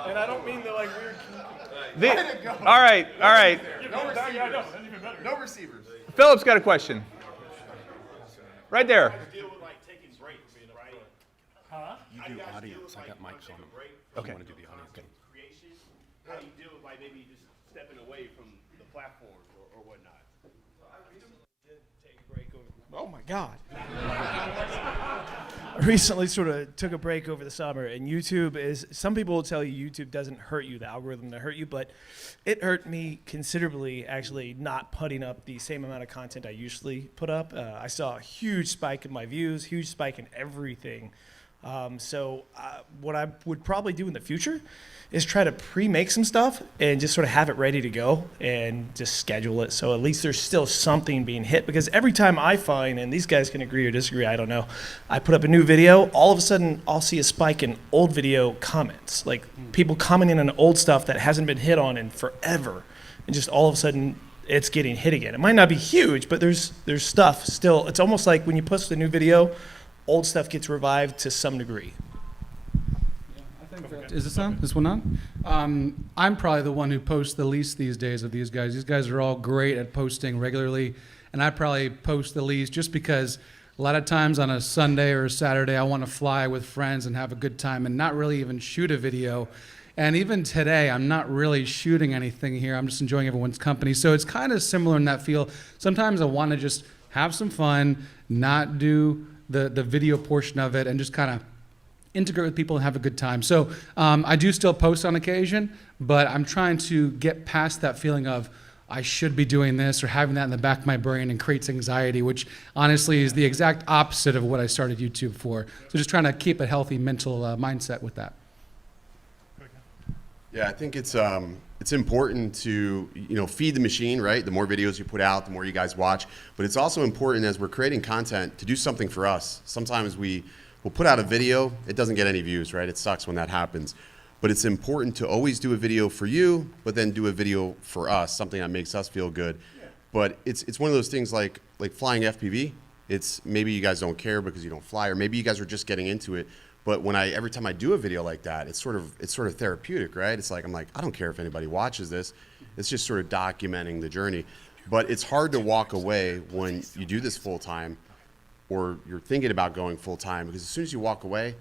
And I don't mean the like weird. All right. No receivers. Philip's got a question. Right there. Huh? You do audience. I got mics on them. Okay. I want to do the audience. How do you deal with maybe just stepping away from the platform or whatnot? God. I recently sort of took a break over the summer, and YouTube is, some people will tell you YouTube doesn't hurt you, the algorithm doesn't hurt you, but it hurt me considerably actually not putting up the same amount of content I usually put up. I saw a huge spike in my views, huge spike in everything. So what I would probably do in the future is try to pre-make some stuff and just sort of have it ready to go and just schedule it. So at least there's still something being hit, because every time I find, and these guys can agree or disagree, I don't know, I put up a new video, all of a sudden I'll see a spike in old video comments, like people commenting on old stuff that hasn't been hit on in forever. And just all of a sudden it's getting hit again. It might not be huge, but there's stuff still. It's almost like when you post a new video, old stuff gets revived to some degree. Is this on? This one on? I'm probably the one who posts the least these days of these guys. These guys are all great at posting regularly, and I probably post the least just because a lot of times on a Sunday or a Saturday I want to fly with friends and have a good time and not really even shoot a video. And even today, I'm not really shooting anything here. I'm just enjoying everyone's company. So it's kind of similar in that feel. Sometimes I want to just have some fun, not do the video portion of it, and just kind of integrate with people and have a good time. So I do still post on occasion, but I'm trying to get past that feeling of I should be doing this or having that in the back of my brain, and creates anxiety, which honestly is the exact opposite of what I started YouTube for. So just trying to keep a healthy mental mindset with that. Yeah, I think it's important to feed the machine, right? The more videos you put out, the more you guys watch. But it's also important as we're creating content to do something for us. Sometimes we'll put out a video, it doesn't get any views, right? It sucks when that happens. But it's important to always do a video for you, but then do a video for us, something that makes us feel good. Yeah. But it's one of those things like flying FPV. It's maybe you guys don't care because you don't fly, or maybe you guys are just getting into it. But every time I do a video like that, it's sort of therapeutic, right? It's like, I'm like, I don't care if anybody watches this. It's just sort of documenting the journey. But it's hard to walk away when you do this full time, or you're thinking about going full time, because as soon as you walk away,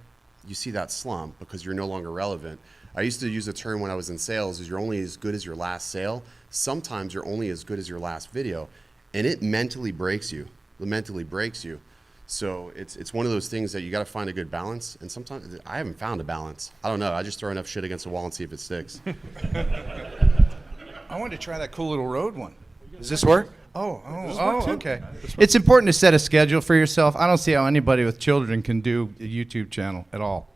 you see that slump because you're no longer relevant. I used to use a term when I was in sales, is you're only as good as your last sale. Sometimes you're only as good as your last video, and it mentally breaks you. It mentally breaks you. So it's one of those things that you got to find a good balance. And sometimes I haven't found a balance. I don't know. I just throw enough shit against the wall and see if it sticks. I wanted to try that cool little road one. Does this work? Oh, okay. It's important to set a schedule for yourself. I don't see how anybody with children can do a YouTube channel at all.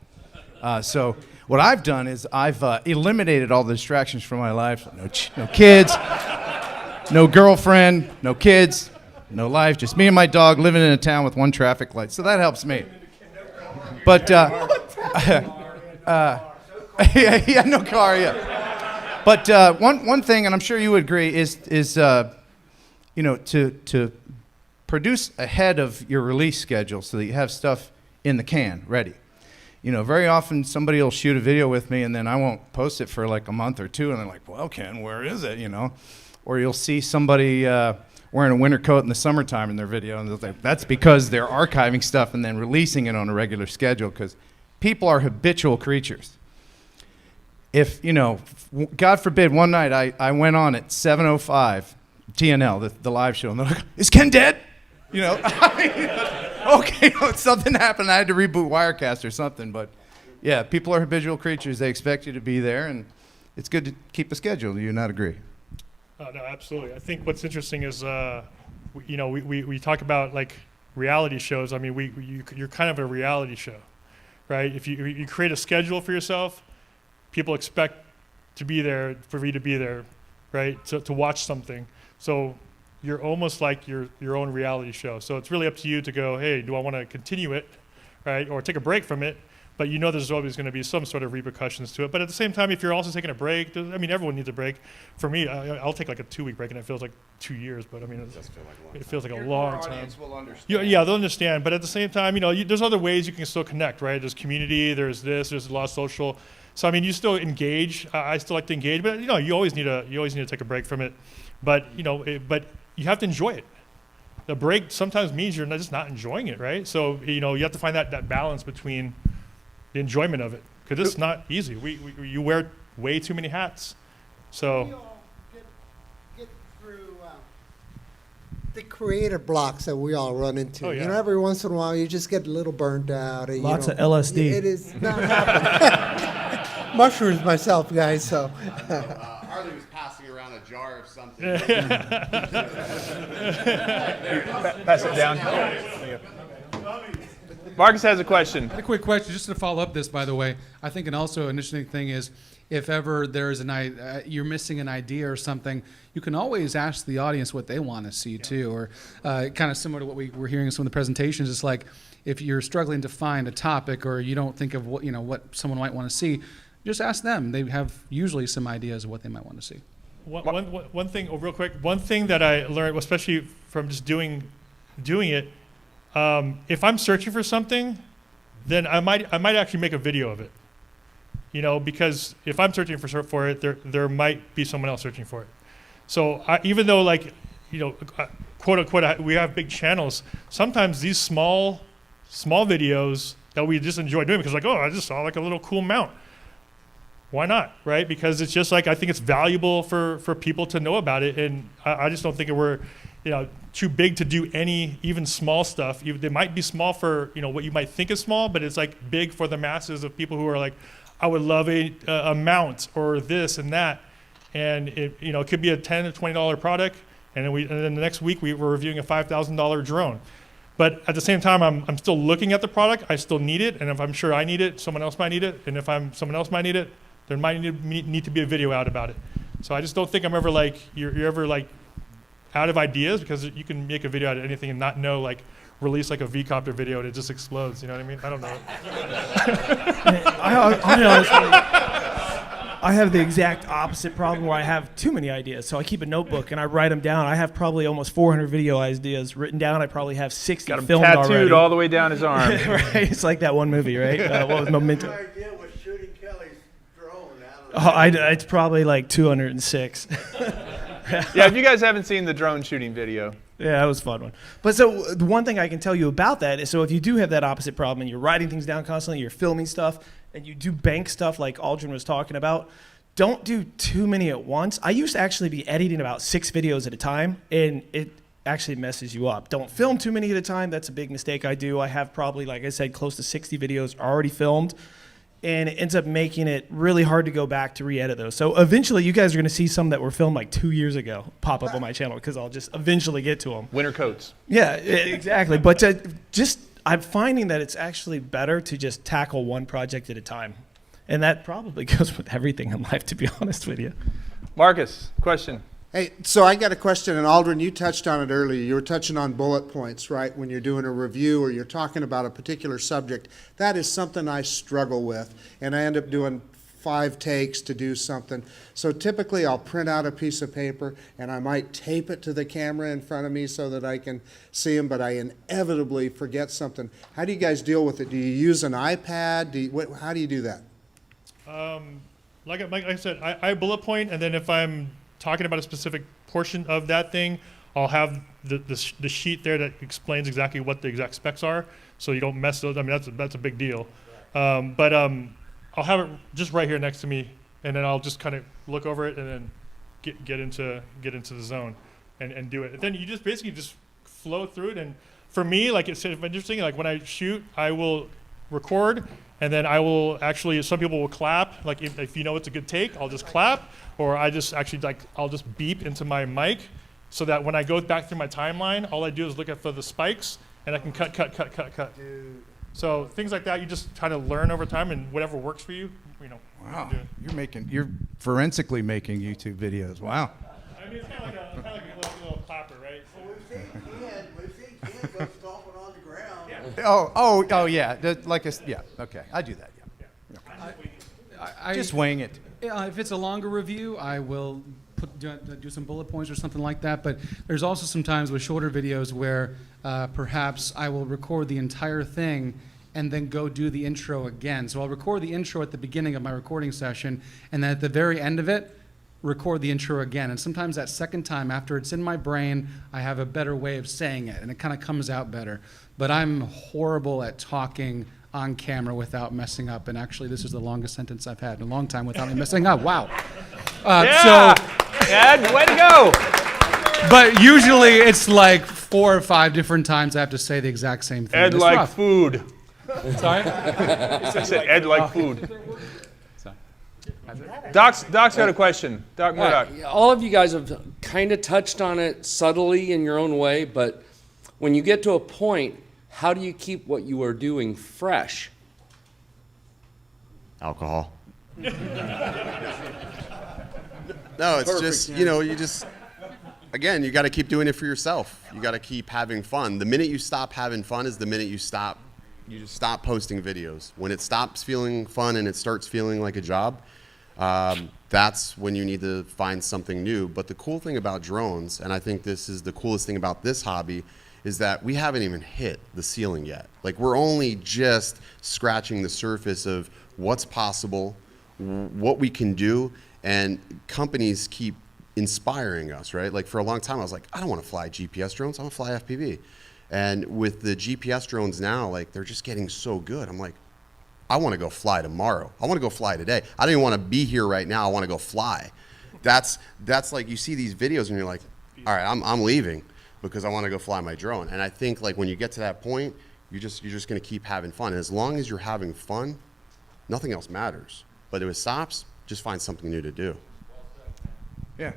So what I've done is I've eliminated all the distractions from my life. No kids, no girlfriend, no kids, no life, just me and my dog living in a town with one traffic light. So that helps me. But, yeah, no car, yeah. But one thing, and I'm sure you would agree, is to produce ahead of your release schedule so that you have stuff in the can ready. Very often somebody will shoot a video with me and then I won't post it for like a month or two, and they're like, well, Ken, where is it, Or you'll see somebody wearing a winter coat in the summertime in their video, and they'll think that's because they're archiving stuff and then releasing it on a regular schedule, because people are habitual creatures. If, God forbid, one night I went on at 7:05, TNL, the live show, and they're like, is Ken dead? Okay, something happened. I had to reboot Wirecast or something. But yeah, people are habitual creatures. They expect you to be there, and it's good to keep a schedule. Do you not agree? No, absolutely. I think what's interesting is, we talk about like reality shows. I mean, you're kind of a reality show, right? If you create a schedule for yourself, people expect to be there, for you to be there, right? To watch something. So you're almost like your own reality show. So it's really up to you to go, hey, do I want to continue it, right? Or take a break from it? But there's always going to be some sort of repercussions to it. But at the same time, if you're also taking a break, everyone needs a break. For me, I'll take like a 2-week break, and it feels like 2 years. But it feels like a long time. Will understand. Yeah, they'll understand. But at the same time, there's other ways you can still connect, right? There's community, there's a lot of social. So you still engage. I still like to engage, but you always need to take a break from it. But but you have to enjoy it. The break sometimes means you're just not enjoying it, right? So you have to find that balance between the enjoyment of it, because it's not easy. You wear way too many hats. So We all get through the creative blocks that we all run into. Oh, yeah. You know, every once in a while, you just get a little burnt out. And, Lots you of know, LSD. It is not happening. Mushrooms myself, guys, so. Harley was passing around a jar of something. Pass it down. Marcus has a question. A quick question, just to follow up this, by the way. I think, and also an interesting thing is, if ever there's you're missing an idea or something, you can always ask the audience what they want to see too, or kind of similar to what we were hearing in some of the presentations. It's like if you're struggling to find a topic or you don't think of what someone might want to see, just ask them. They have usually some ideas of what they might want to see. One thing, real quick, one thing that I learned, especially from just doing it, if I'm searching for something, then I might actually make a video of it. Because if I'm searching for it, there might be someone else searching for it. So even though, quote unquote, we have big channels, sometimes these small videos that we just enjoy doing because I just saw a little cool mount. Why not, right? Because it's just I think it's valuable for people to know about it, and I just don't think we're too big to do any even small stuff. They might be small for what you might think is small, but it's big for the masses of people who are I would love a mount or this and that, and it could be a $10 or $20 product, and then the next week we're reviewing a $5,000 drone. But at the same time, I'm still looking at the product. I still need it, and if I'm sure I need it, someone else might need it, and if someone else might need it, there might need to be a video out about it. So I just don't think I'm ever you're ever out of ideas, because you can make a video out of anything and not know release a V-copter video and it just explodes. You know what I mean? I don't know. I honestly, I have the exact opposite problem where I have too many ideas. So I keep a notebook and I write them down. I have probably almost 400 video ideas written down. I probably have 60 Got 'em filmed tattooed already. all the way down his arm. Right? It's like that one movie, right? What was Memento? It's probably 206. Yeah, if you guys haven't seen the drone shooting video. Yeah, that was a fun one. But so the one thing I can tell you about that is, so if you do have that opposite problem and you're writing things down constantly, you're filming stuff, and you do bank stuff like Aldryn was talking about, don't do too many at once. I used to actually be editing about 6 videos at a time, and it actually messes you up. Don't film too many at a time. That's a big mistake I do. I have probably, like I said, close to 60 videos already filmed, and it ends up making it really hard to go back to re-edit those. So eventually you guys are going to see some that were filmed 2 years ago pop up on my channel, because I'll just eventually get to them. Winter coats. Yeah, exactly. But I'm finding that it's actually better to just tackle one project at a time. And that probably goes with everything in life, to be honest with you. Marcus, question. Hey, so I got a question, and Aldryn, you touched on it earlier. You were touching on bullet points, right? When you're doing a review or you're talking about a particular subject, that is something I struggle with, and I end up doing 5 takes to do something. So typically I'll print out a piece of paper and I might tape it to the camera in front of me so that I can see them, but I inevitably forget something. How do you guys deal with it? Do you use an iPad? How do you do that? Like I said, I bullet point, and then if I'm talking about a specific portion of that thing, I'll have the sheet there that explains exactly what the exact specs are, so you don't mess those. I mean, that's a big deal. But I'll have it just right here next to me, and then I'll just kind of look over it and then get into the zone and do it. And then you just basically just flow through it. And for me, it's interesting. When I shoot, I will record, and then I will actually. Some people will clap. If you know it's a good take, I'll just clap. Or I just actually I'll just beep into my mic, so that when I go back through my timeline, all I do is look for the spikes, and I can cut. So things like that, you just kind of learn over time, and whatever works for you, Wow, you're forensically making YouTube videos. Wow. I mean, it's kind of like a little clapper, right? We've seen Ken go stomping on the ground. Yeah. Oh, yeah. Yeah. Okay, I do that. Yeah. I just wing it. Yeah, if it's a longer review, I will do some bullet points or something like that. But there's also some times with shorter videos where perhaps I will record the entire thing and then go do the intro again. So I'll record the intro at the beginning of my recording session, and then at the very end of it, record the intro again. And sometimes that second time, after it's in my brain, I have a better way of saying it, and it kind of comes out better. But I'm horrible at talking on camera without messing up, and actually this is the longest sentence I've had in a long time without me messing up. Wow. Yeah! Ed, way to go! But usually it's like 4 or 5 different times I have to say the exact same thing. Ed It's like rough. food. Sorry? I said Ed like food. Doc's got a question. Doc Murdoch. All of you guys have kind of touched on it subtly in your own way, but when you get to a point, how do you keep what you are doing fresh? Alcohol. No, it's just, you just, again, you got to keep doing it for yourself. You got to keep having fun. The minute you stop having fun is the minute you just stop posting videos. When it stops feeling fun and it starts feeling like a job, that's when you need to find something new. But the cool thing about drones, and I think this is the coolest thing about this hobby, is that we haven't even hit the ceiling yet. Like, we're only just scratching the surface of what's possible, what we can do, and companies keep inspiring us, right? Like, for a long time, I was like, I don't want to fly GPS drones, I want to fly FPV. And with the GPS drones now, like, they're just getting so good. I'm like, I want to go fly tomorrow. I want to go fly today. I don't even want to be here right now. I want to go fly. That's like, you see these videos and you're like, all right, I'm leaving because I want to go fly my drone. And I think, like, when you get to that point, you're just going to keep having fun. And as long as you're having fun, nothing else matters. But if it stops, just find something new to do. Yeah.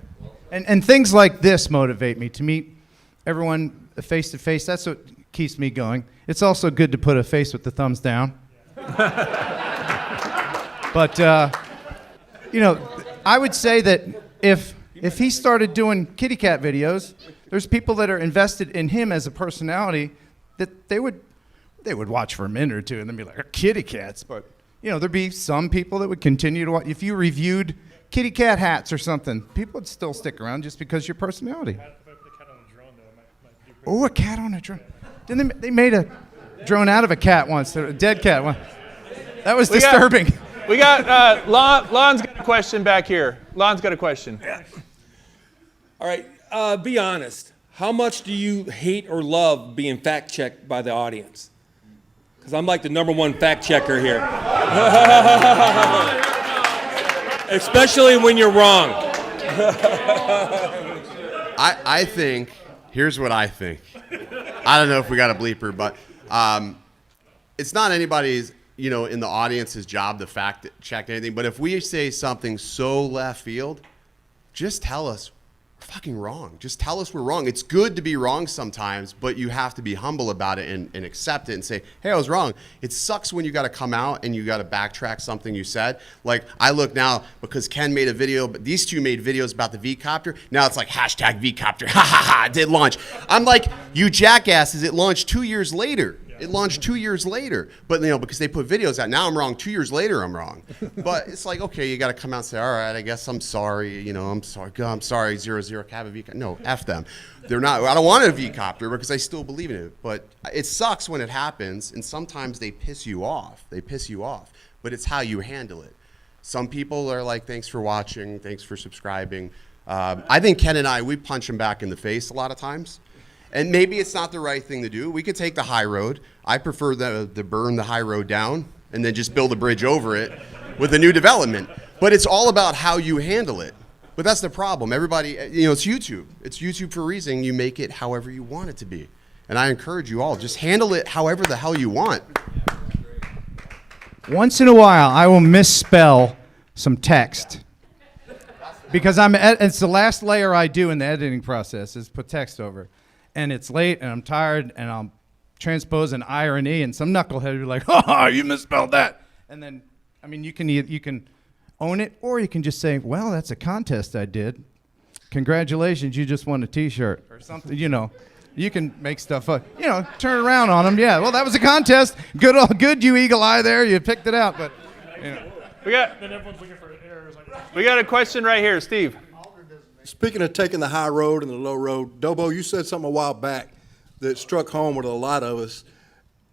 And things like this motivate me to meet everyone face to face. That's what keeps me going. It's also good to put a face with the thumbs down. But, I would say that if he started doing kitty cat videos, there's people that are invested in him as a personality that they would watch for a minute or two and then be like, kitty cats. But, there'd be some people that would continue to watch. If you reviewed kitty cat hats or something, people would still stick around just because your personality. Oh, a cat on a drone. Didn't they made a drone out of a cat once, a dead cat once. That was disturbing. We got Lon's got a question back here. Lon's got a question. All right, be honest. How much do you hate or love being fact-checked by the audience? Because I'm like the #1 fact-checker here. Especially when you're wrong. I think, here's what I think. I don't know if we got a bleeper, but it's not anybody's, in the audience's job to fact check anything. But if we say something so left field, just tell us we're fucking wrong. Just tell us we're wrong. It's good to be wrong sometimes, but you have to be humble about it and accept it and say, hey, I was wrong. It sucks when you got to come out and you got to backtrack something you said. Like, I look now because Ken made a video, but these two made videos about the V-copter. Now it's like hashtag V-copter. Ha ha ha, it did launch. I'm like, you jackasses, it launched 2 years later. It launched 2 years later, but because they put videos out. Now I'm wrong. 2 years later, I'm wrong. But it's like, okay, you got to come out and say, all right, I guess I'm sorry. I'm sorry. God, I'm sorry. 00 have a V-copter. No, F them. They're not. I don't want a V-copter because I still believe in it. But it sucks when it happens, and sometimes they piss you off. But it's how you handle it. Some people are like, thanks for watching. Thanks for subscribing. I think Ken and we punch them back in the face a lot of times. And maybe it's not the right thing to do. We could take the high road. I prefer to burn the high road down and then just build a bridge over it with a new development. But it's all about how you handle it. But that's the problem. Everybody, it's YouTube. It's YouTube for a reason. You make it however you want it to be. And I encourage you all, just handle it however the hell you want. Once in a while, I will misspell some text. Because it's the last layer I do in the editing process is put text over. And it's late, and I'm tired, and I'll transpose an irony, and some knucklehead will be like, "Oh, you misspelled that." And then, you can own it, or you can just say, "Well, that's a contest I did. Congratulations, you just won a T-shirt or something." You can make stuff up. Turn around on them. Yeah, well, that was a contest. Good, you eagle eye there. You picked it out, but we got a question right here, Steve. Speaking of taking the high road and the low road, Dobo, you said something a while back that struck home with a lot of us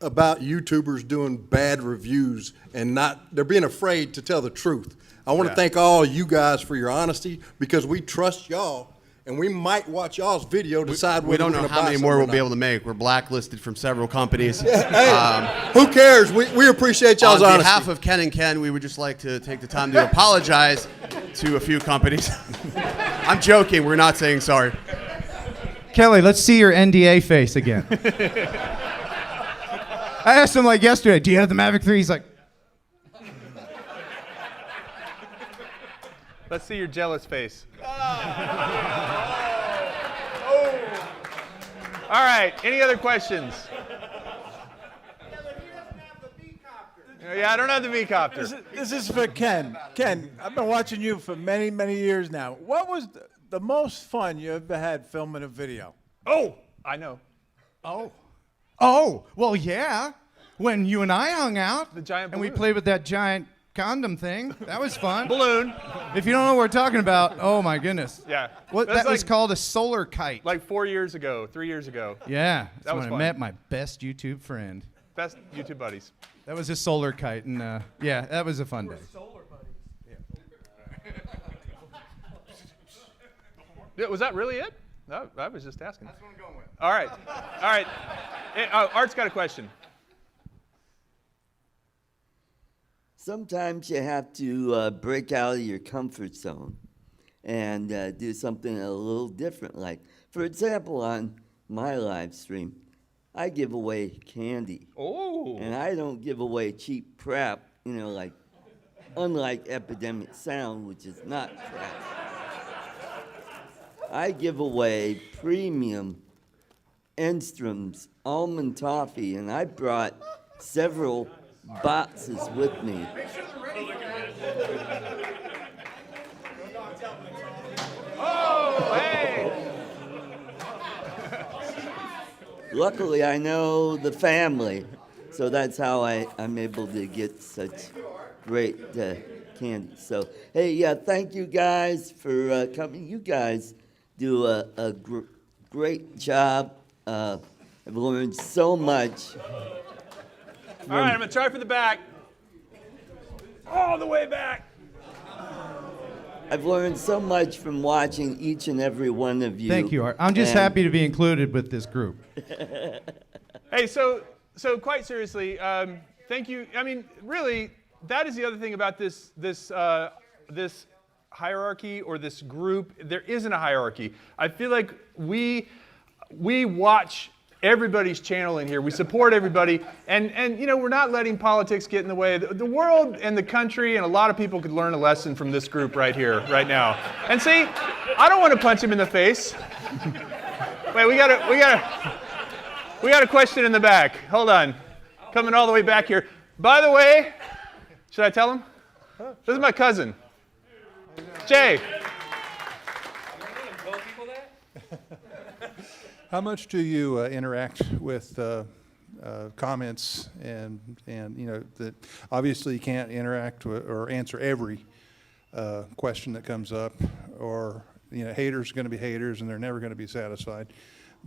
about YouTubers doing bad reviews and they're being afraid to tell the truth. I want to thank all you guys for your honesty because we trust y'all and we might watch y'all's video, decide we don't know how many more we'll be able to make. We're blacklisted from several companies. Who cares? We appreciate y'all's honesty. On behalf of Ken and Ken, we would just like to take the time to apologize to a few companies. I'm joking. We're not saying sorry. Kelly, let's see your NDA face again. I asked him like yesterday, do you have the Mavic 3? He's like, Let's see your jealous face. All right, any other questions? Yeah, I don't have the V-copter. This is for Ken. Ken, I've been watching you for many, many years now. What was the most fun you ever had filming a video? Oh, I know. oh, well, yeah. When you and I hung out. The giant and we balloon. played with that giant condom thing. That was fun. Balloon. If you don't know what we're talking about, oh my goodness. Yeah. What, That's that was like- called a solar kite. Like 4 years ago, 3 years ago. Yeah. That That's was when fun. I met my best YouTube friend. Best YouTube buddies. That was a solar kite, and yeah, that was a fun day. Yeah, was that really it? No, I was just asking. That's what I'm going with. All right. All right. Art's got a question. Sometimes you have to break out of your comfort zone and do something a little different. Like, for example, on my live stream, I give away candy. Oh. And I don't give away cheap crap, you know, like, unlike Epidemic Sound, which is not crap. I give away premium Enstrom's almond toffee, and I brought several boxes with me. Oh, hey! Luckily, I know the family, so that's how I'm able to get such great candy. So, hey, yeah, thank you guys for coming. You guys do a great job. I've learned so much. All right, I'm going to try for the back. All the way back. I've learned so much from watching each and every one of you. Thank you, Art. I'm just And- happy to be included with this group. Hey, so quite seriously, thank you. I mean, really, that is the other thing about this hierarchy or this group. There isn't a hierarchy. I feel like we watch everybody's channel in here. We support everybody, and you know, we're not letting politics get in the way. The world and the country and a lot of people could learn a lesson from this group right here, right now. And see, I don't want to punch him in the face. Wait, we got a question in the back. Hold on, coming all the way back here. By the way, should I tell him? This is my cousin, Jay. How much do you interact with comments and you know that obviously you can't interact with or answer every question that comes up, or you know, haters are going to be haters and they're never going to be satisfied.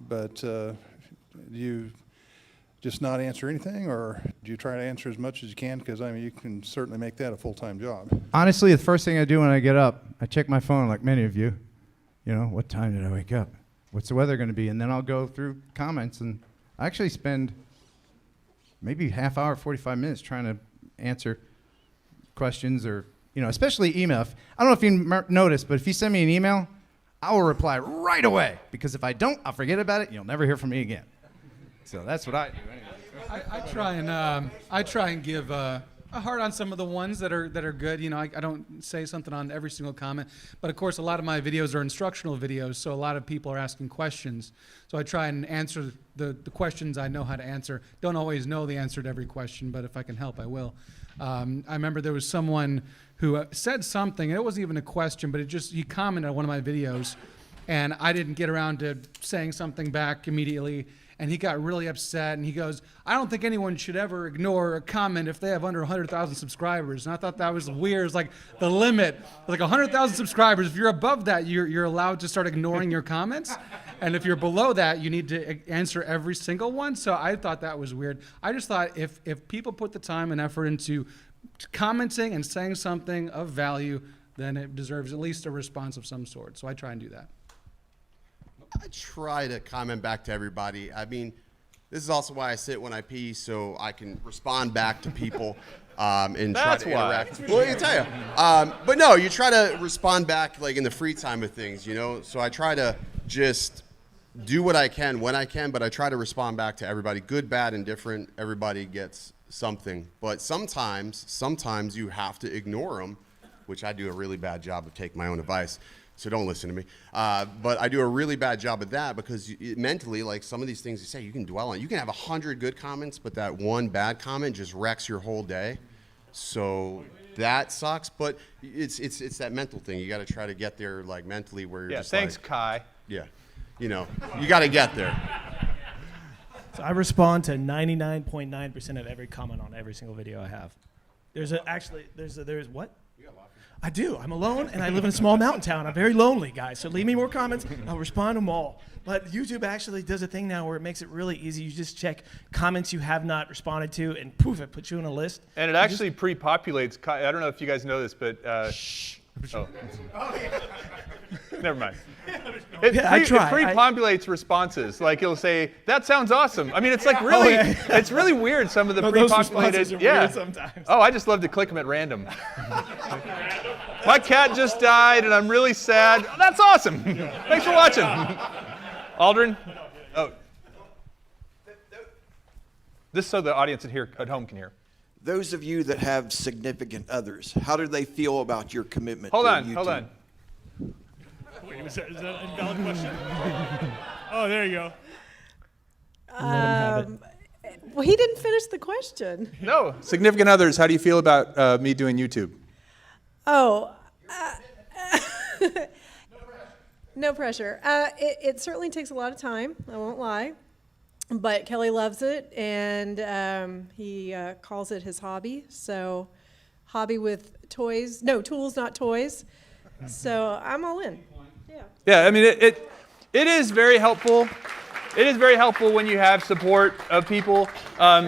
But do you just not answer anything, or do you try to answer as much as you can? Because I mean, you can certainly make that a full-time job. Honestly, the first thing I do when I get up, I check my phone like many of you. You know, what time did I wake up? What's the weather going to be? And then I'll go through comments, and I actually spend maybe half hour, 45 minutes trying to answer questions, or, you know, especially email. I don't know if you noticed, but if you send me an email, I will reply right away, because if I don't, I'll forget about it. You'll never hear from me again. So that's what I do anyway. I try and give a heart on some of the ones that are good. You know, I don't say something on every single comment, but of course a lot of my videos are instructional videos, so a lot of people are asking questions. So I try and answer the questions I know how to answer. Don't always know the answer to every question, but if I can help, I will. I remember there was someone who said something, and it wasn't even a question, but he commented on one of my videos, and I didn't get around to saying something back immediately. And he got really upset, and he goes, I don't think anyone should ever ignore a comment if they have under 100,000 subscribers. And I thought that was weird. It's like the limit, like 100,000 subscribers. If you're above that, you're allowed to start ignoring your comments. And if you're below that, you need to answer every single one. So I thought that was weird. I just thought if people put the time and effort into commenting and saying something of value, then it deserves at least a response of some sort. So I try and do that. I try to comment back to everybody. I mean, this is also why I sit when I pee, so I can respond back to people and try to interact. Well, I can tell you. But no, you try to respond back like in the free time of things, you know? So I try to just do what I can when I can, but I try to respond back to everybody, good, bad, and different. Everybody gets something. But sometimes you have to ignore them, which I do a really bad job of taking my own advice. So don't listen to me. But I do a really bad job of that because mentally, like some of these things you say, you can dwell on. You can have 100 good comments, but that one bad comment just wrecks your whole day. So that sucks. But it's that mental thing. You got to try to get there like mentally where you're just thanks, like, Kai. Yeah, you know, you got to get there. So I respond to 99.9% of every comment on every single video I have. There's what? I do. I'm alone, and I live in a small mountain town. I'm very lonely, guys. So leave me more comments. I'll respond to them all. But YouTube actually does a thing now where it makes it really easy. You just check comments you have not responded to, and poof, it puts you in a list. And it actually pre-populates. I don't know if you guys know this, but never mind. It pre-populates responses. Like it'll say, "That sounds awesome." I mean, it's like really, it's really weird. Some of the pre-populated, weird sometimes. Oh, I just love to click them at random. My cat just died, and I'm really sad. Oh, that's awesome. Thanks for watching. Aldryn? Oh. This so the audience at home can hear. Those of you that have significant others, how do they feel about your commitment to YouTube? Hold on. Wait, is that an invalid question? Oh, there you go. Well, he didn't finish the question. No. Significant others, how do you feel about me doing YouTube? Oh. No pressure. It certainly takes a lot of time, I won't lie. But Kelly loves it, and he calls it his hobby. So, hobby with toys. No, tools, not toys. So, I'm all in. Yeah, I mean, it is very helpful. It is very helpful when you have support of people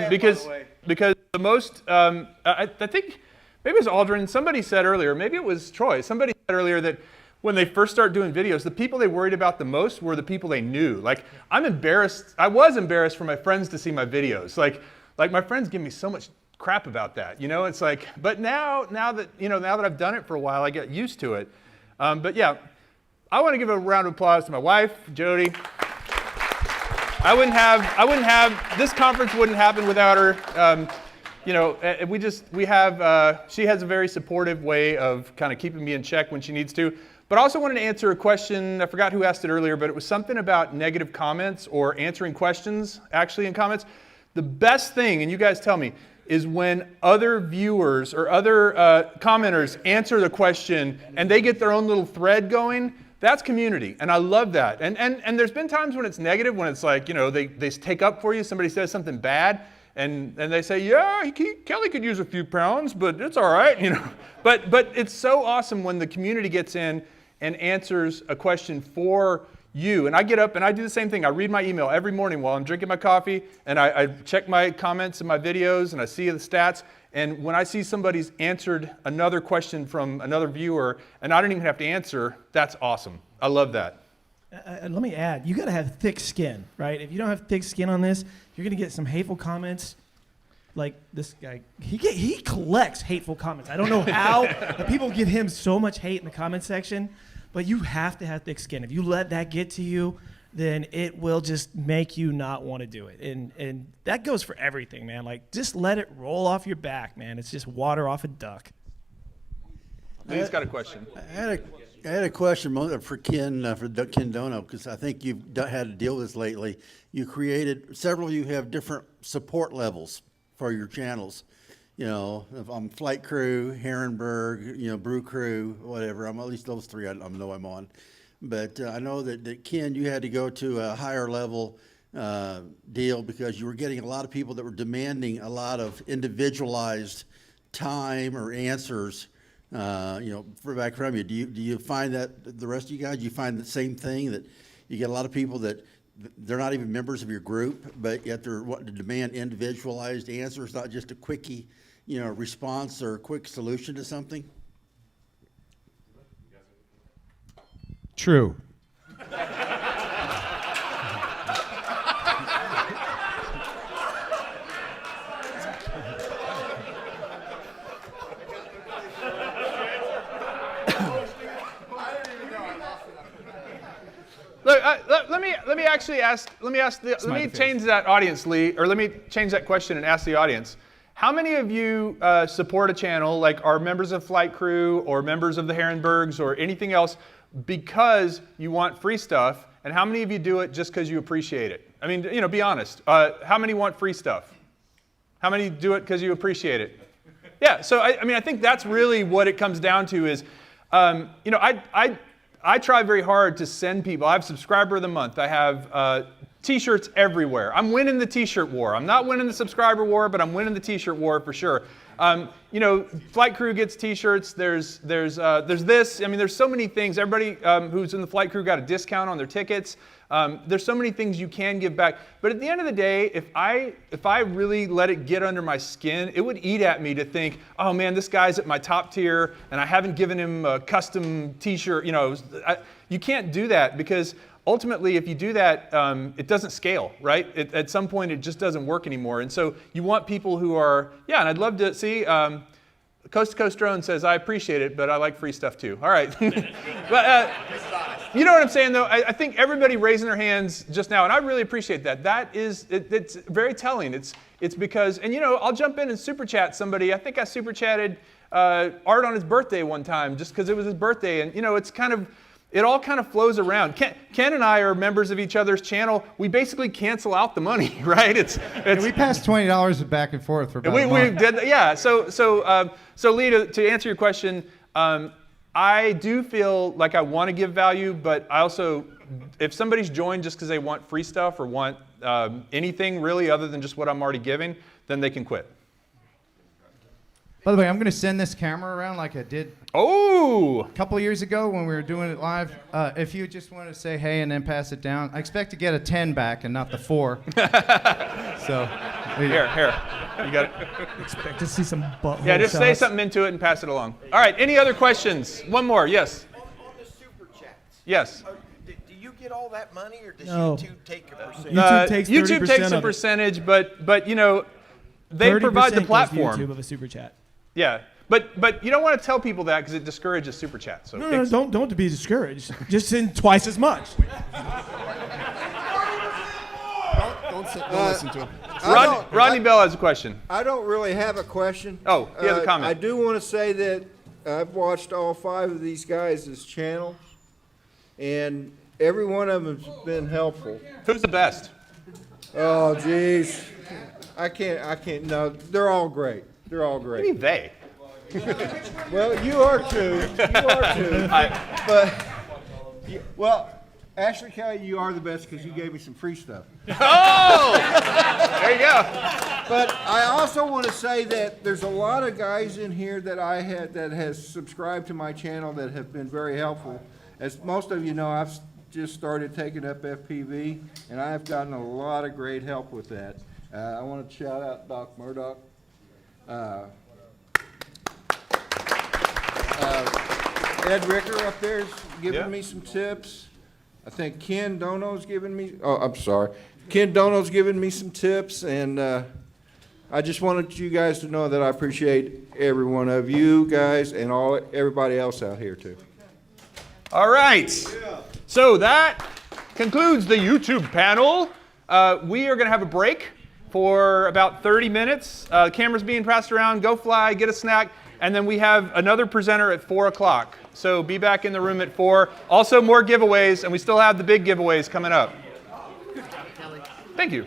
because the most, I think maybe it was Aldrin, somebody said earlier, maybe it was Troy, somebody said earlier that when they first start doing videos, the people they worried about the most were the people they knew. Like, I was embarrassed for my friends to see my videos. Like my friends give me so much crap about that, you know? It's like, but now that I've done it for a while, I get used to it. But yeah, I want to give a round of applause to my wife, Jody. This conference wouldn't happen without her. She has a very supportive way of kind of keeping me in check when she needs to. But I also wanted to answer a question, I forgot who asked it earlier, but it was something about negative comments or answering questions actually in comments. The best thing, and you guys tell me, is when other viewers or other commenters answer the question and they get their own little thread going. That's community, and I love that. And there's been times when it's negative, when it's like, they take up for you, somebody says something bad, and they say, yeah, Kelly could use a few pounds, but it's all right, But it's so awesome when the community gets in and answers a question for you. And I get up and I do the same thing. I read my email every morning while I'm drinking my coffee, and I check my comments and my videos, and I see the stats. And when I see somebody's answered another question from another viewer, and I don't even have to answer, that's awesome. I love that. Let me add, you got to have thick skin, right? If you don't have thick skin on this, you're going to get some hateful comments. Like this guy, he collects hateful comments. I don't know how, but people give him so much hate in the comment section, but you have to have thick skin. If you let that get to you, then it will just make you not want to do it. And that goes for everything, man. Like, just let it roll off your back, man. It's just water off a duck. He's got a question. I had a question for Ken Dono, because I think you've had to deal with this lately. You created, several of you have different support levels for your channels. I'm Flight Crew, Herrenberg, Brew Crew, whatever. I'm at least those three I know I'm on. But I know that Ken, you had to go to a higher level deal because you were getting a lot of people that were demanding a lot of individualized time or answers, back from you. Do you find that the rest of you guys, do you find the same thing, that you get a lot of people that they're not even members of your group, but yet they're wanting to demand individualized answers, not just a quickie, response or a quick solution to something? True. Look, let me actually ask. Let me change that audience, Lee, or let me change that question and ask the audience. How many of you support a channel, like are members of Flight Crew or members of the Herrenbergs or anything else, because you want free stuff? And how many of you do it just because you appreciate it? I mean, be honest. How many want free stuff? How many do it because you appreciate it? Yeah. So I think that's really what it comes down to. Is I try very hard to send people. I have Subscriber of the Month. I have T-shirts everywhere. I'm winning the T-shirt war. I'm not winning the subscriber war, but I'm winning the T-shirt war for sure. Flight Crew gets T-shirts. There's this. I mean, there's so many things. Everybody who's in the Flight Crew got a discount on their tickets. There's so many things you can give back. But at the end of the day, if I really let it get under my skin, it would eat at me to think, oh man, this guy's at my top tier, and I haven't given him a custom T-shirt. You can't do that, because ultimately, if you do that, it doesn't scale, right? At some point, it just doesn't work anymore. And so you want people who are, and I'd love to see. Coast to Coast Drone says, I appreciate it, but I like free stuff too. All right. But you know what I'm saying, though? I think everybody raising their hands just now, and I really appreciate that. It's very telling. It's because, and I'll jump in and super chat somebody. I think I super chatted Art on his birthday one time, just because it was his birthday. And it all kind of flows around. Ken and I are members of each other's channel. We basically cancel out the money, right? We passed $20 back and forth for about a month. We did, yeah. So Lee, to answer your question, I do feel like I want to give value, but I also, if somebody's joined just because they want free stuff or want anything really other than just what I'm already giving, then they can quit. By the way, I'm going to send this camera around like I did a couple years ago when we were doing it live. If you just want to say hey and then pass it down, I expect to get a 10 back and not the 4. So here, you got it. Expect to see some butthole Yeah, just say sauce. something into it and pass it along. All right, any other questions? One more, yes. On the super chats. Yes. Do you get all that money, or does No. YouTube take a percentage? YouTube takes a percentage, but they provide the 30% goes to platform. YouTube of a super chat. Yeah, but you don't want to tell people that because it discourages super chats. So No, don't be discouraged. Just send twice as much. Don't listen to him. Rodney Bell has a question. I don't really have a question. Oh, he has a comment. I do want to say that I've watched all 5 of these guys' channels, and every one of them has been helpful. Who's the best? Oh, geez. I can't, no, they're all great. They're all great. What do you mean they? Well, you are too. You are too. Well, Ashley Kelly, you are the best because you gave me some free stuff. Oh! There you go. But I also want to say that there's a lot of guys in here that that has subscribed to my channel that have been very helpful. As most of you know, I've just started taking up FPV, and I've gotten a lot of great help with that. I want to shout out Doc Murdoch. Ed Ricker up there is giving me some tips. I think Ken Dono's giving me, Ken Dono's giving me some tips, and I just wanted you guys to know that I appreciate every one of you guys and everybody else out here too. All right. So that concludes the YouTube panel. We are going to have a break for about 30 minutes. Cameras being passed around. Go fly, get a snack. And then we have another presenter at 4 o'clock. So be back in the room at 4. Also more giveaways, and we still have the big giveaways coming up. Thank you.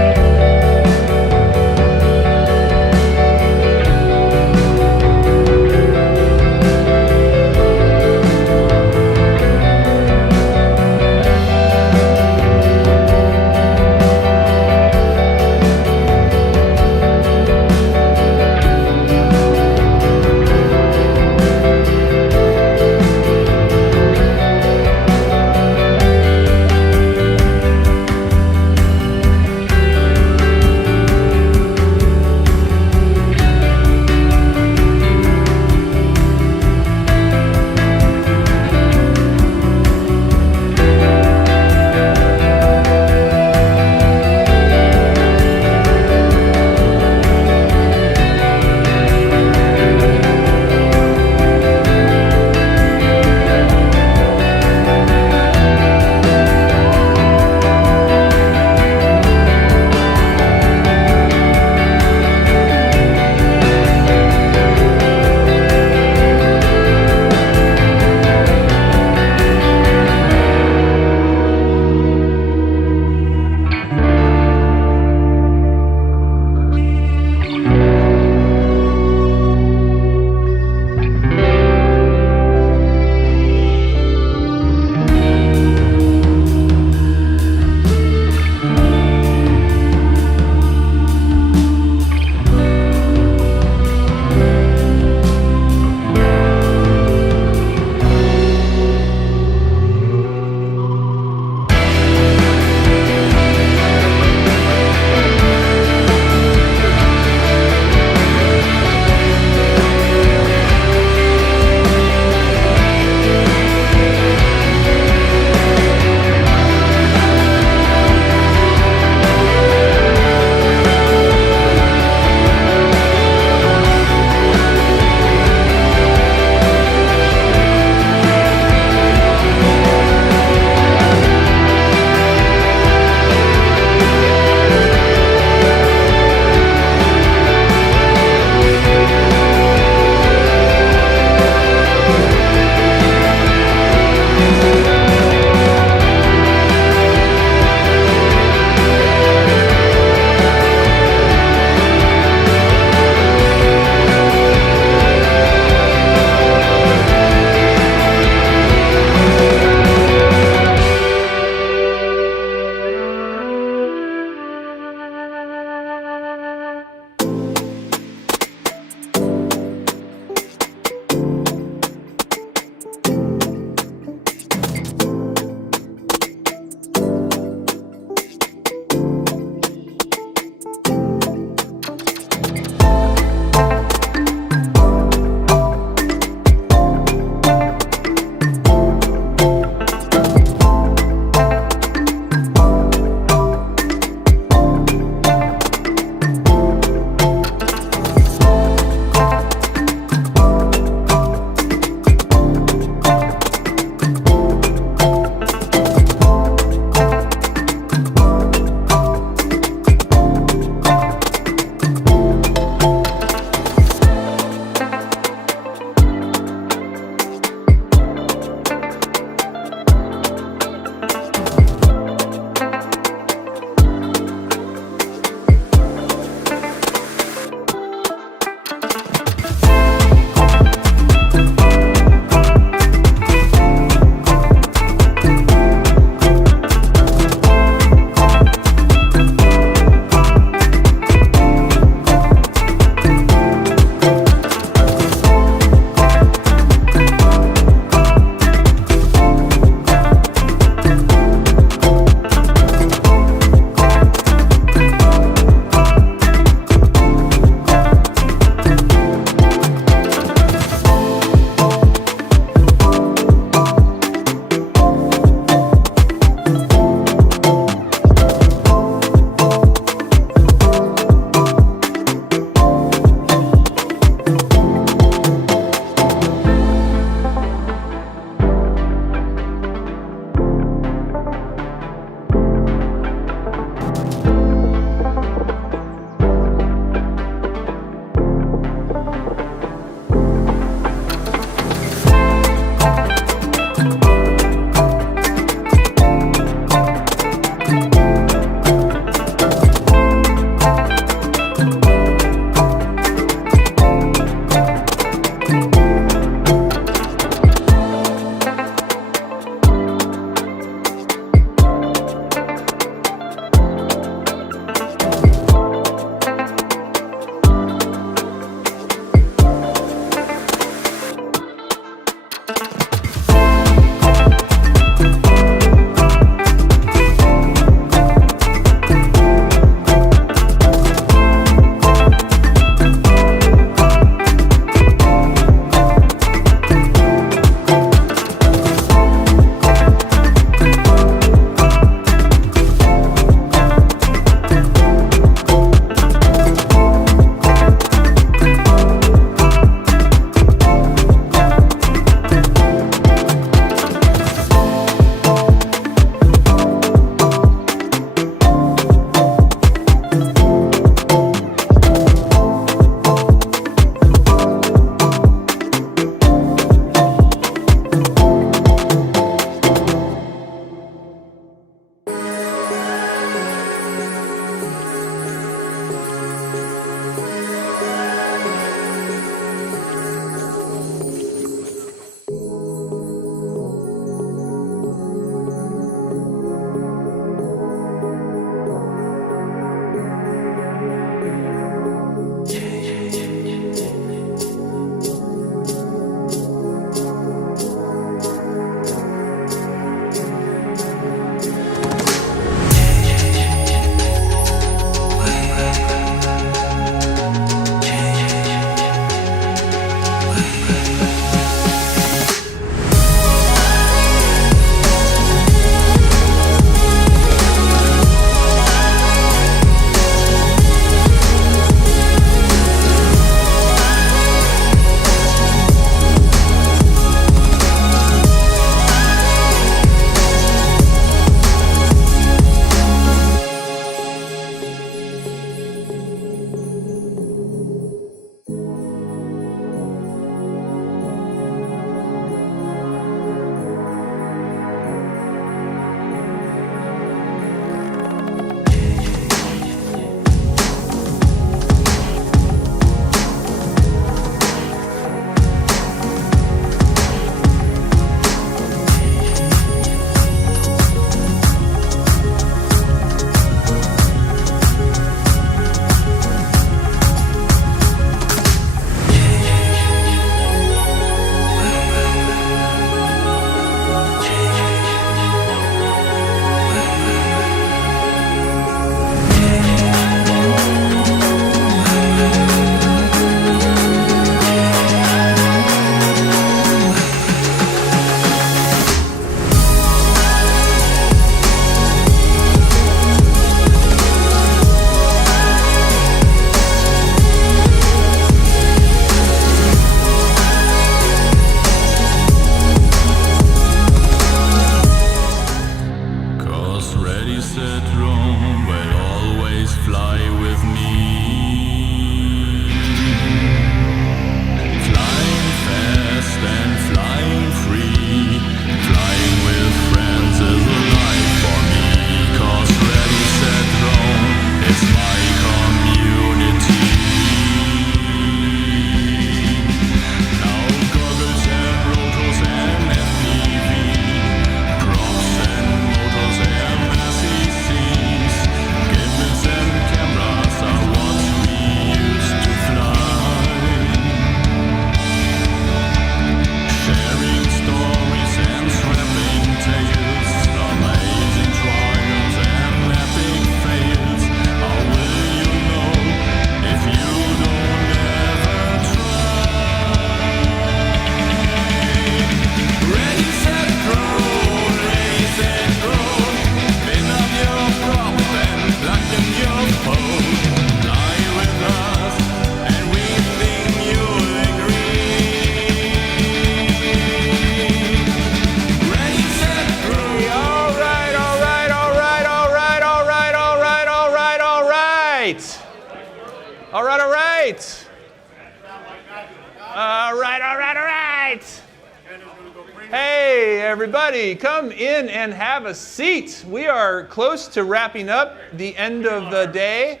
everybody. Come in and have a seat. We are close to wrapping up the end of the day.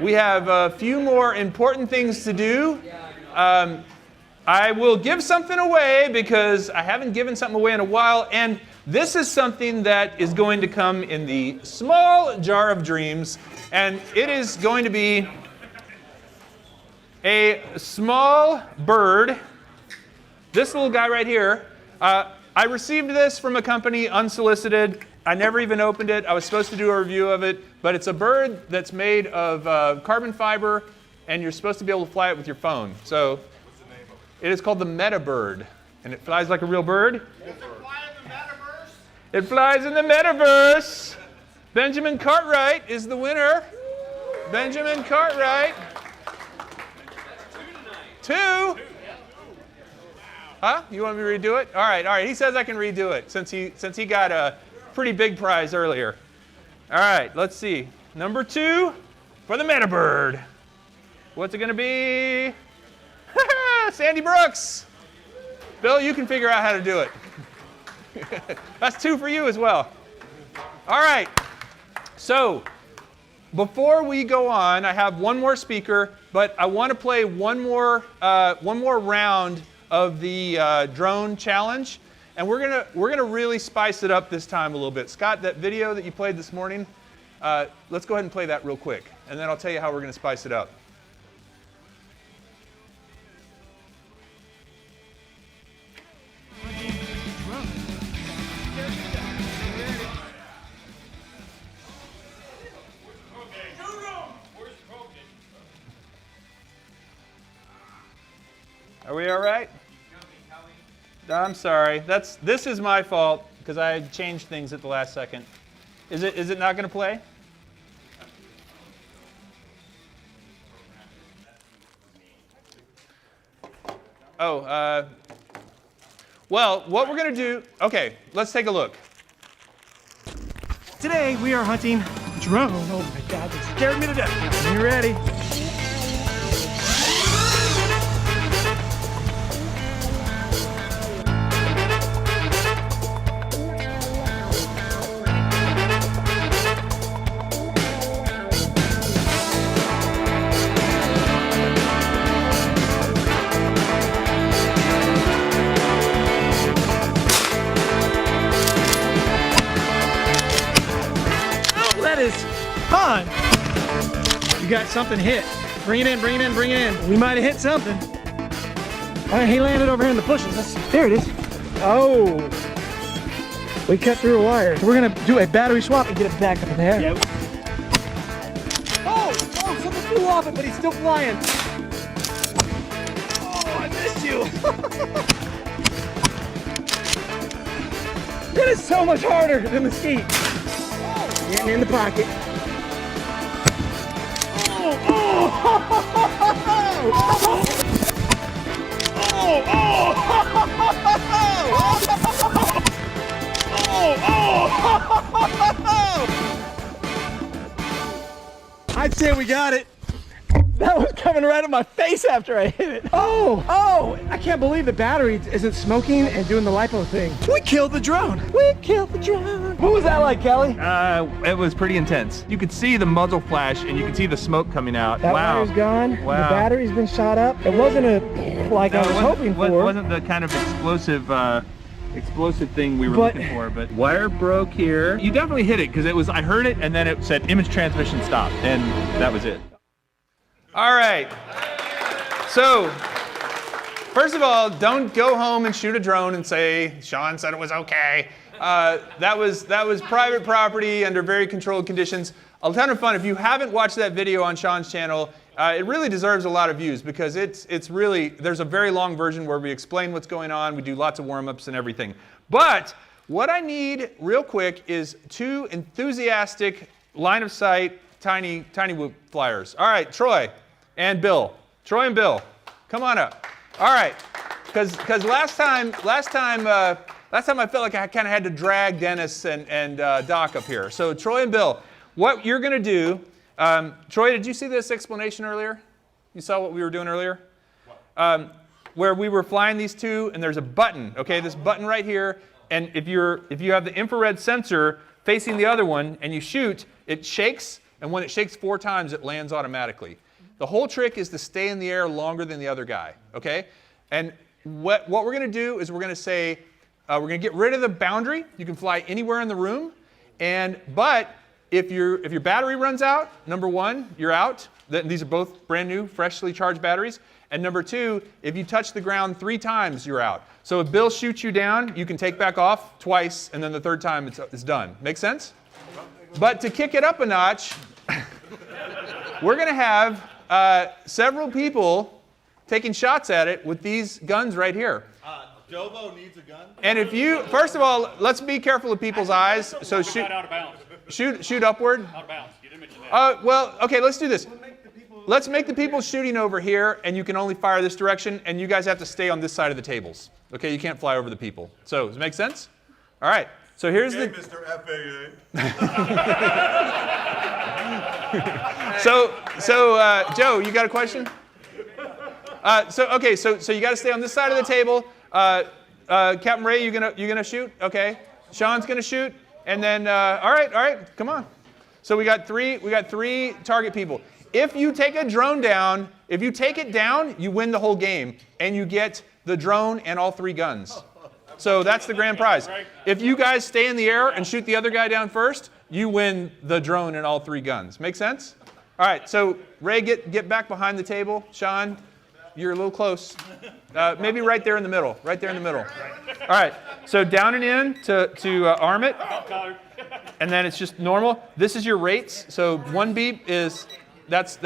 We have a few more important things to do. I will give something away because I haven't given something away in a while, and this is something that is going to come in the small jar of dreams, and it is going to be a small bird. This little guy right here. I received this from a company unsolicited. I never even opened it. I was supposed to do a review of it, but it's a bird that's made of carbon fiber, and you're supposed to be able to fly it with your phone. So it is called the Meta Bird, and it flies like a real bird. It flies in the metaverse. Benjamin Cartwright is the winner. Benjamin Cartwright. 2. Huh? You want me to redo it? All right. He says I can redo it since he got a pretty big prize earlier. All right, let's see. Number 2 for the Meta Bird. What's it going to be? Sandy Brooks. Bill, you can figure out how to do it. That's 2 for you as well. All right. So before we go on, I have one more speaker, but I want to play one more round of the drone challenge, and we're gonna really spice it up this time a little bit. Scott, that video that you played this morning, let's go ahead and play that real quick, and then I'll tell you how we're gonna spice it up. Are we all right? I'm sorry. This is my fault because I changed things at the last second. Is it not going to play? Oh, well, what we're going to do, okay, let's take a look. Today we are hunting drone. Oh my God, they scared me to death. Are you ready? On. You got something hit. Bring it in, bring it in, bring it in. We might have hit something. All right, he landed over here in the bushes. There it is. Oh. We cut through a wire. We're gonna do a battery swap and get it back up in there. Yep. Oh, something flew off it, but he's still flying. Oh, I missed you. That is so much harder than the skeet. Getting in the pocket. I'd say we got it. That was coming right at my face after I hit it. Oh, I can't believe the battery isn't smoking and doing the LiPo thing. We killed the drone. We killed the drone. What was that like, Kelly? It was pretty intense. You could see the muzzle flash and you could see the smoke coming out. That wow. wire's gone. Wow. The battery's been shot up. It wasn't like I was hoping for. It wasn't the kind of explosive thing we were looking for, but wire broke here. You definitely hit it because I heard it and then it said image transmission stopped and that was it. All right. So, first of all, don't go home and shoot a drone and say Sean said it was okay. That was private property under very controlled conditions. A ton of fun. If you haven't watched that video on Sean's channel, it really deserves a lot of views because it's really, there's a very long version where we explain what's going on. We do lots of warm-ups and everything. But what I need real quick is 2 enthusiastic line of sight tiny whoop flyers. All right, Troy and Bill. Troy and Bill, come on up. All right, because last time I felt like I kind of had to drag Dennis and Doc up here. So Troy and Bill, what you're going to do, Troy, did you see this explanation earlier? You saw what we were doing earlier? Where we were flying these two, and there's a button, okay? This button right here. and if you have the infrared sensor facing the other one and you shoot, it shakes, and when it shakes 4 times, it lands automatically. The whole trick is to stay in the air longer than the other guy, okay? And what we're going to do is we're going to say, we're going to get rid of the boundary. You can fly anywhere in the room, but if your battery runs out, number 1, you're out. These are both brand new, freshly charged batteries. And number 2, if you touch the ground 3 times, you're out. So if Bill shoots you down, you can take back off twice, and then the 3rd time it's done. Make sense? But to kick it up a notch, we're going to have several people taking shots at it with these guns right here. Dobo needs a gun. And if you, first of all, let's be careful of people's eyes. So shoot upward. Out of bounds. You didn't mention that. Well, okay, let's do this. Let's make the people shooting over here, and you can only fire this direction, and you guys have to stay on this side of the tables. Okay, you can't fly over the people. So does it make sense? All right. So here's okay, the. Mr. FAA. So Joe, you got a question? So you got to stay on this side of the table. Captain Ray, you gonna shoot? Okay. Sean's gonna shoot, and then all right, come on. So we got three target people. If you take a drone down, if you take it down, you win the whole game, and you get the drone and all 3 guns. So that's the grand prize. If you guys stay in the air and shoot the other guy down first, you win the drone and all 3 guns. Make sense? All right. So Ray, get back behind the table. Sean, you're a little close. Maybe right there in the middle. Right there in the middle. All right. So down and in to arm it. And then it's just normal. This is your rates. So 1 beep is, that's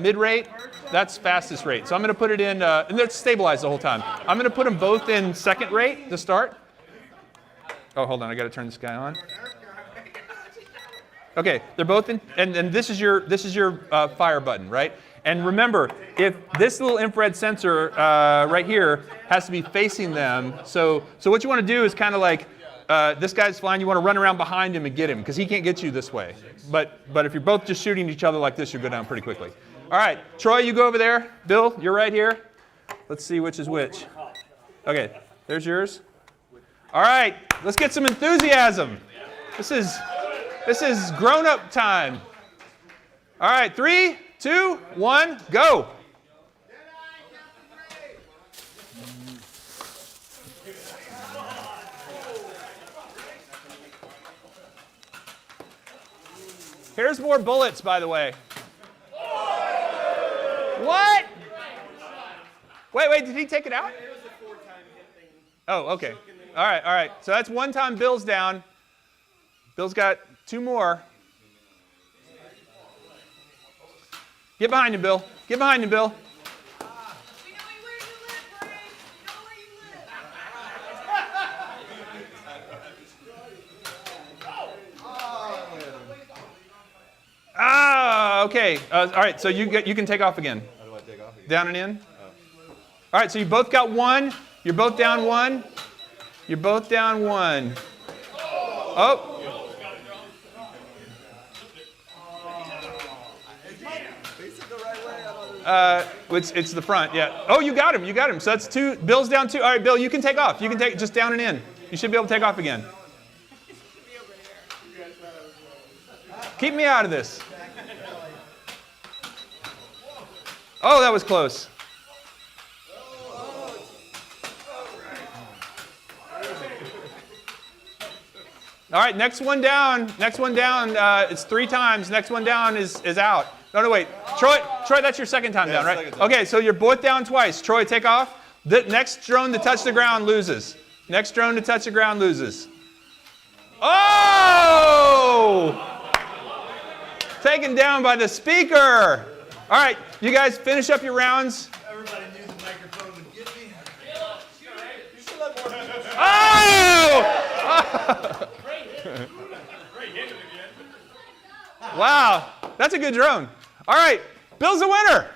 mid rate. That's fastest rate. So I'm going to put it in, and they're stabilized the whole time. I'm going to put them both in 2nd rate to start. Oh, hold on. I got to turn this guy on. Okay. They're both in, and this is your fire button, right? And remember, if this little infrared sensor right here has to be facing them, so what you want to do is kind of like, this guy's flying, you want to run around behind him and get him, because he can't get you this way. But if you're both just shooting each other like this, you'll go down pretty quickly. All right, Troy, you go over there. Bill, you're right here. Let's see which is which. Okay, there's yours. All right, let's get some enthusiasm. This is grown-up time. All right, 3, 2, 1, go. Here's more bullets, by the way. What? Wait, did he take it out? Oh, okay. All right. So that's 1 time Bill's down. Bill's got 2 more. Get behind him, Bill. Get behind him, Bill. Okay. All right, so you can take off again. How do I take off again? Down and in. All right, so you both got 1. You're both down 1. You're both down 1. Oh. It's the front, yeah. Oh, you got him. So that's 2. Bill's down 2. All right, Bill, you can take off. You can take just down and in. You should be able to take off again. Keep me out of this. Oh, that was close. All right, next one down. It's 3 times. Next one down is out. No, wait. Troy, that's your 2nd time down, right? Okay, so you're both down twice. Troy, take off. The next drone to touch the ground loses. Next drone to touch the ground loses. Oh! Taken down by the speaker. All right, you guys finish up your rounds. Everybody needs a microphone to get me. Oh! Wow, that's a good drone. All right, Bill's the winner.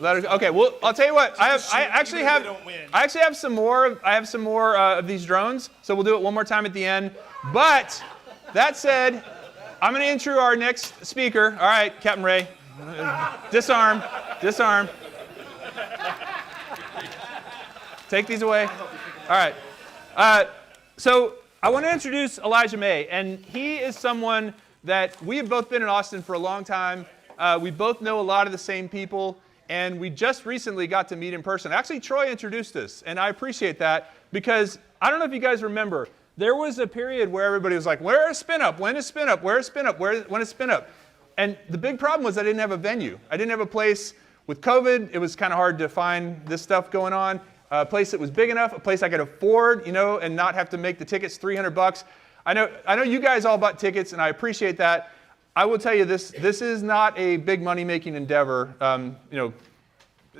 Okay, well, I'll tell you what. I actually have some more. I have some more of these drones, so we'll do it one more time at the end. But that said, I'm going to intro our next speaker. All right, Captain Ray. Disarm. Disarm. Take these away. All right. So I want to introduce Elijah May, and he is someone that we have both been in Austin for a long time. We both know a lot of the same people, and we just recently got to meet in person. Actually, Troy introduced us, and I appreciate that because I don't know if you guys remember, there was a period where everybody was like, where is SpinUp? When is SpinUp? Where is SpinUp? When is SpinUp? And the big problem was I didn't have a venue. I didn't have a place. With COVID, it was kind of hard to find this stuff going on. A place that was big enough, a place I could afford, and not have to make the tickets $300. I know you guys all bought tickets, and I appreciate that. I will tell you this is not a big money-making endeavor,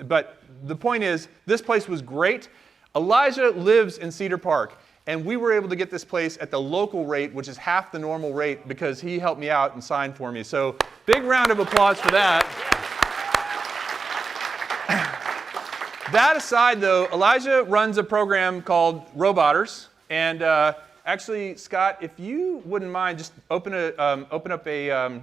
but the point is, this place was great. Elijah lives in Cedar Park, and we were able to get this place at the local rate, which is half the normal rate, because he helped me out and signed for me. So big round of applause for that. That aside, though, Elijah runs a program called Robotters, and actually, Scott, if you wouldn't mind, just open up a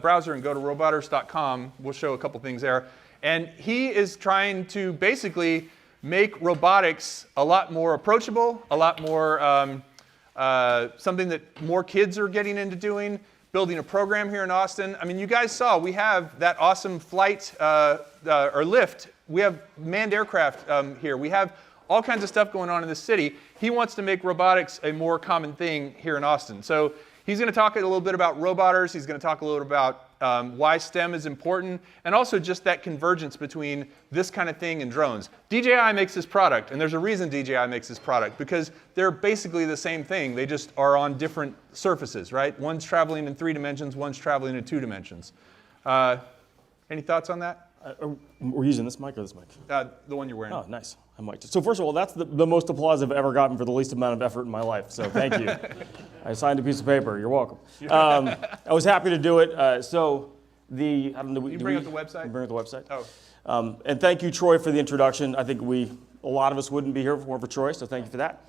browser and go to robotters.com. We'll show a couple things there. And he is trying to basically make robotics a lot more approachable, a lot more something that more kids are getting into doing, building a program here in Austin. I mean, you guys saw, we have that awesome flight or lift. We have manned aircraft here. We have all kinds of stuff going on in this city. He wants to make robotics a more common thing here in Austin. So he's going to talk a little bit about Robotters. He's going to talk a little bit about why STEM is important, and also just that convergence between this kind of thing and drones. DJI makes this product, and there's a reason DJI makes this product, because they're basically the same thing. They just are on different surfaces, right? One's traveling in 3 dimensions, one's traveling in 2 dimensions. Any thoughts on that? We're using this mic or this mic? The one you're wearing. Oh, nice. I might. So first of all, that's the most applause I've ever gotten for the least amount of effort in my life. So thank you. I signed a piece of paper. You're welcome. I was happy to do it. I don't know. You bring up the website? Bring up the website. Oh. And thank you, Troy, for the introduction. I think a lot of us wouldn't be here if it weren't for Troy. So thank you for that.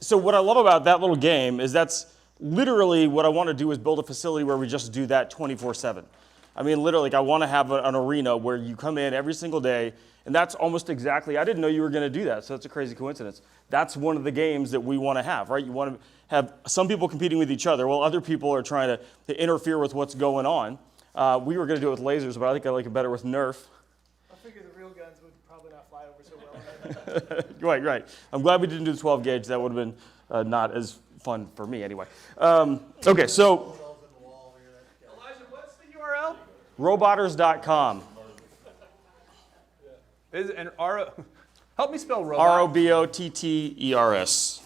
So what I love about that little game is that's literally what I want to do is build a facility where we just do that 24/7. I mean, literally, I want to have an arena where you come in every single day, and that's almost exactly, I didn't know you were going to do that, so that's a crazy coincidence. That's one of the games that we want to have, right? You want to have some people competing with each other, while other people are trying to interfere with what's going on. We were going to do it with lasers, but I think I like it better with Nerf. I figure the real guns would probably not fly over so well. Right. I'm glad we didn't do the 12 gauge. That would have been not as fun for me anyway. Okay, so robotters.com. Help me spell robot. ROBOTTERS.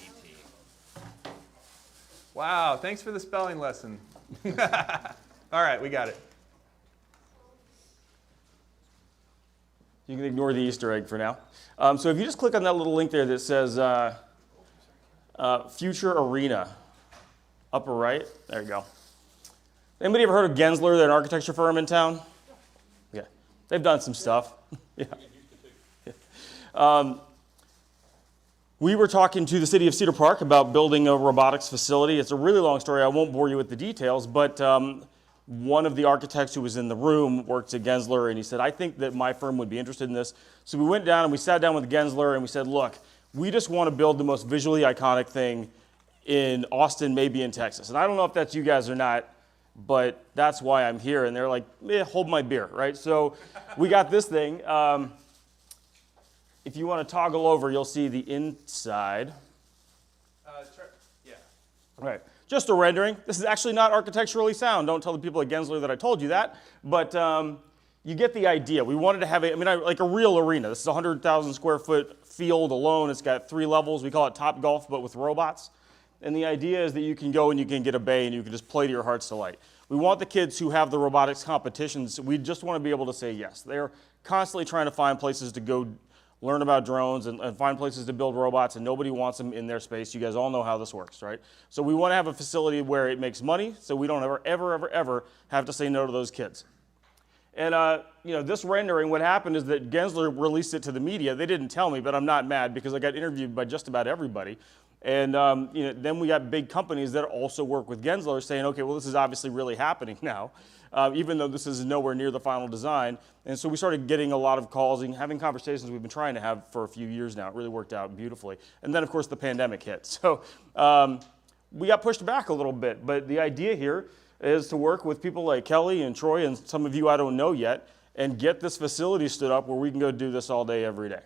Wow, thanks for the spelling lesson. All right, we got it. You can ignore the Easter egg for now. So if you just click on that little link there that says Future Arena, upper right, there you go. Anybody ever heard of Gensler, they're an architecture firm in town? Yeah, they've done some stuff. Yeah. We were talking to the city of Cedar Park about building a robotics facility. It's a really long story. I won't bore you with the details, but one of the architects who was in the room works at Gensler, and he said, I think that my firm would be interested in this. So we went down and we sat down with Gensler and we said, look, we just want to build the most visually iconic thing in Austin, maybe in Texas. And I don't know if that's you guys or not, but that's why I'm here. And they're like, hold my beer, right? So we got this thing. If you want to toggle over, you'll see the inside. Yeah. All right. Just a rendering. This is actually not architecturally sound. Don't tell the people at Gensler that I told you that. But you get the idea. We wanted to have like a real arena. This is a 100,000 square foot field alone. It's got 3 levels. We call it Top Golf, but with robots. And the idea is that you can go and you can get a bay and you can just play to your heart's delight. We want the kids who have the robotics competitions, we just want to be able to say yes. They're constantly trying to find places to go learn about drones and find places to build robots, and nobody wants them in their space. You guys all know how this works, right? So we want to have a facility where it makes money, so we don't ever have to say no to those kids. And this rendering, what happened is that Gensler released it to the media. They didn't tell me, but I'm not mad because I got interviewed by just about everybody. And then we got big companies that also work with Gensler saying, okay, well, this is obviously really happening now, even though this is nowhere near the final design. And so we started getting a lot of calls and having conversations we've been trying to have for a few years now. It really worked out beautifully. And then, of course, the pandemic hit. So we got pushed back a little bit. But the idea here is to work with people like Kelly and Troy and some of you I don't know yet and get this facility stood up where we can go do this all day, every day.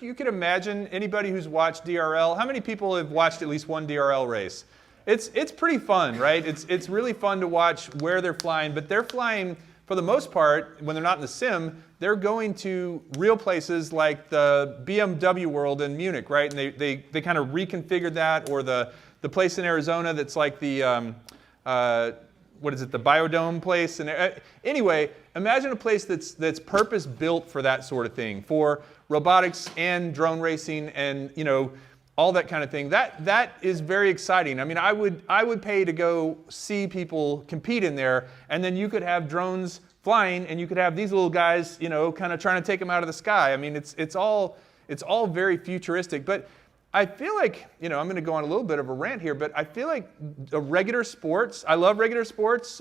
You can imagine anybody who's watched DRL, how many people have watched at least one DRL race? It's pretty fun, right? It's really fun to watch where they're flying, but they're flying, for the most part, when they're not in the sim, they're going to real places like the BMW World in Munich, right? And they kind of reconfigured that, or the place in Arizona that's like the, what is it, the Biodome place? And anyway, imagine a place that's purpose-built for that sort of thing, for robotics and drone racing and all that kind of thing. That is very exciting. I mean, I would pay to go see people compete in there, and then you could have drones flying, and you could have these little guys, kind of trying to take them out of the sky. I mean, it's all very futuristic. But I feel like, I'm going to go on a little bit of a rant here, but I feel like regular sports. I love regular sports.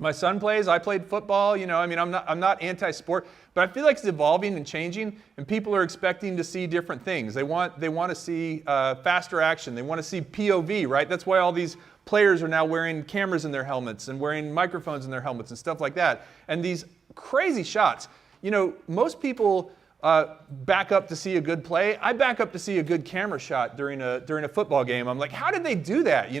My son plays. I played football. I'm not anti-sport. But I feel like it's evolving and changing, and people are expecting to see different things. They want to see faster action. They want to see POV, right? That's why all these players are now wearing cameras in their helmets and wearing microphones in their helmets and stuff like that. And these crazy shots. Most people back up to see a good play. I back up to see a good camera shot during a football game. I'm like, how did they do that?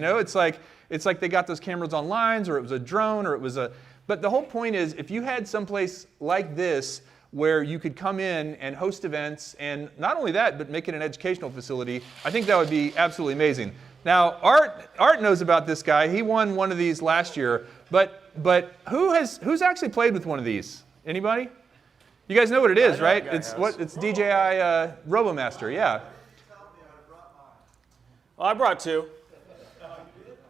It's like they got those cameras on lines, or it was a drone, or it was a. But the whole point is, if you had someplace like this where you could come in and host events, and not only that, but make it an educational facility, I think that would be absolutely amazing. Now, Art knows about this guy. He won one of these last year. But who's actually played with one of these? Anybody? You guys know what it is, right? It's DJI RoboMaster, yeah. Well, I brought two.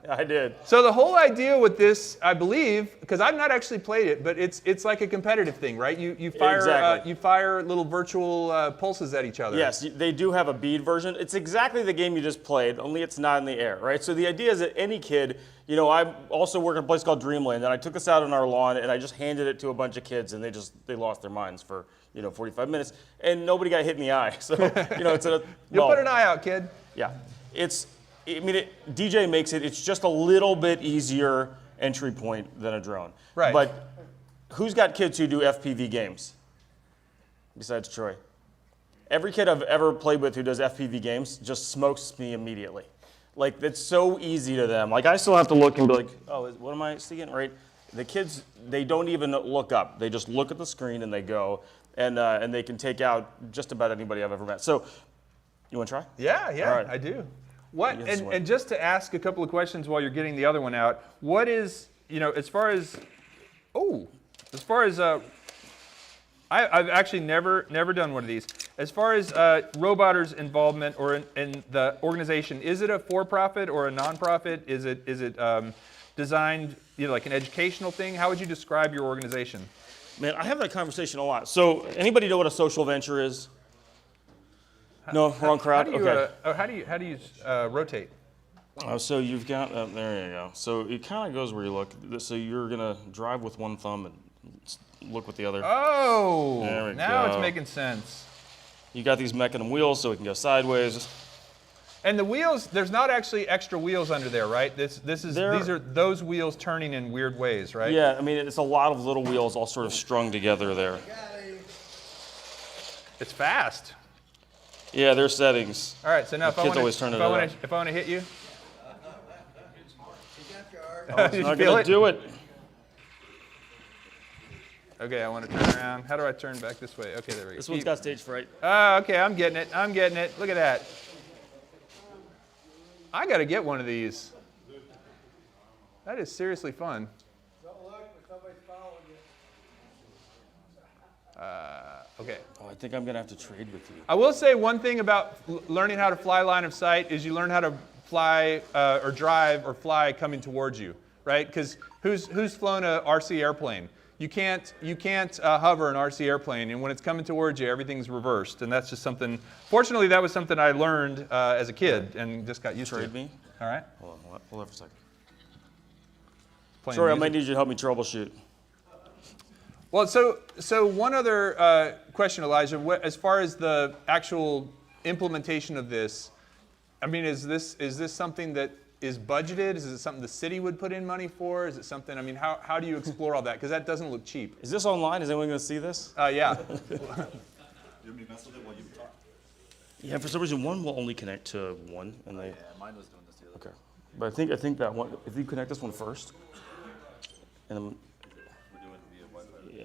I did. So the whole idea with this, I believe, because I've not actually played it, but it's like a competitive thing, right? You fire Exactly. You fire little virtual pulses at each other. Yes, they do have a bead version. It's exactly the game you just played, only it's not in the air, right? So the idea is that any kid, I also work at a place called Dreamland, and I took this out on our lawn, and I just handed it to a bunch of kids, and they lost their minds for 45 minutes, and nobody got hit in the eye. So it's a You'll put an eye out, kid. Yeah, DJ makes it's just a little bit easier entry point than a drone. Right. But who's got kids who do FPV games besides Troy? Every kid I've ever played with who does FPV games just smokes me immediately. Like, it's so easy to them. Like, I still have to look and be like, oh, what am I seeing, right? The kids, they don't even look up. They just look at the screen and they go, and they can take out just about anybody I've ever met. So, you want to try? Yeah, All right. I do. What, and just to ask a couple of questions while you're getting the other one out, what is, as far as I've actually never done one of these. As far as Robotter's involvement or in the organization, is it a for-profit or a non-profit? Is it designed, like an educational thing? How would you describe your organization? Man, I have that conversation a lot. So, anybody know what a social venture is? No, wrong crowd. How do you rotate? So you've got there you go. So it kind of goes where you look. So you're gonna drive with one thumb and look with the other. Oh, there we now go. It's making sense. You got these mechanism wheels, so it can go sideways. And the wheels, there's not actually extra wheels under there, right? These are those wheels turning in weird ways, right? Yeah, it's a lot of little wheels all sort of strung together there. It's fast. Yeah, there's settings. All right, so now if I want to hit you, it's not gonna do it. Okay, I want to turn around. How do I turn back this way? Okay, there we go. This one's got stage fright. Okay, I'm getting it. Look at that. I got to get one of these. That is seriously fun. Okay. Oh, I think I'm going to have to trade with you. I will say one thing about learning how to fly line of sight is you learn how to fly or drive or fly coming towards you, right? Because who's flown a RC airplane? you can't hover an RC airplane, and when it's coming towards you, everything's reversed, and that's just something. Fortunately, that was something I learned as a kid and just got used to. Trade me? All right. Hold on for a second. Playing Sorry, I music. might need you to help me troubleshoot. Well, so one other question, Elijah. As far as the actual implementation of this, I mean, is this something that is budgeted? Is it something the city would put in money for? Is it something? I mean, how do you explore all that? Because that doesn't look cheap. Is this online? Is anyone going to see this? Yeah. Yeah, for some reason, one will only connect to one, and they. Yeah, mine was doing this the other. Okay, but I think that one. If you connect this one first, and then. Yeah.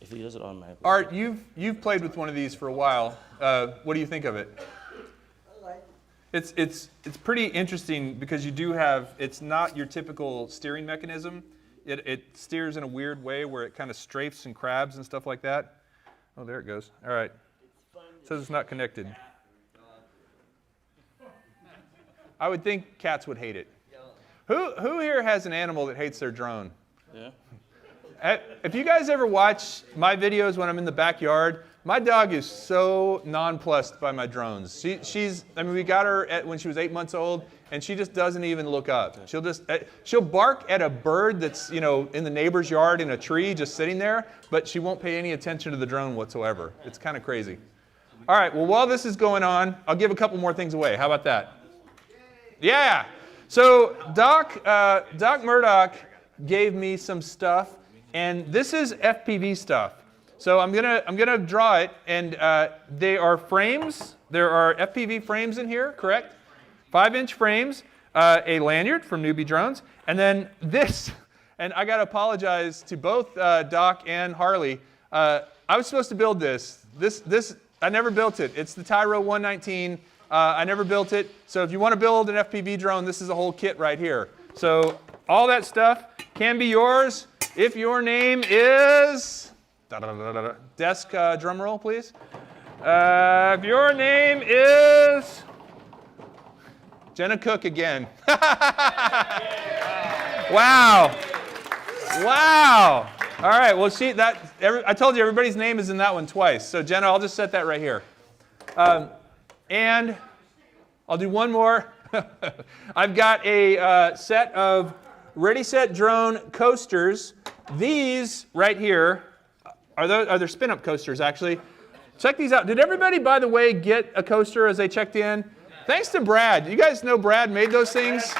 If he does it automatically. Art, you've played with one of these for a while. What do you think of it? It's pretty interesting because you do have. It's not your typical steering mechanism. It steers in a weird way where it kind of strafes and crabs and stuff like that. Oh, there it goes. All right. It says it's not connected. I would think cats would hate it. Who here has an animal that hates their drone? Yeah. If you guys ever watch my videos when I'm in the backyard, my dog is so nonplussed by my drones. I mean, we got her when she was 8 months old, and she just doesn't even look up. She'll bark at a bird that's, in the neighbor's yard in a tree just sitting there, but she won't pay any attention to the drone whatsoever. It's kind of crazy. All right, well, while this is going on, I'll give a couple more things away. How about that? Yeah. So Doc Murdoch gave me some stuff, and this is FPV stuff. So I'm gonna draw it, and they are frames. There are FPV frames in here, correct? 5-inch frames, a lanyard from Newbie Drones, and then this. And I gotta apologize to both Doc and Harley. I was supposed to build this. This I never built it. It's the Tyro 119. I never built it. So if you want to build an FPV drone, this is a whole kit right here. So all that stuff can be yours if your name is. Desk drum roll, please. If your name is Jenna Cook again. Wow. Wow. All right. Well, I told you everybody's name is in that one twice. So Jenna, I'll just set that right here. And I'll do one more. I've got a set of Ready Set Drone coasters. These right here are they're SpinUp coasters, actually. Check these out. Did everybody, by the way, get a coaster as they checked in? Thanks to Brad. You guys know Brad made those things?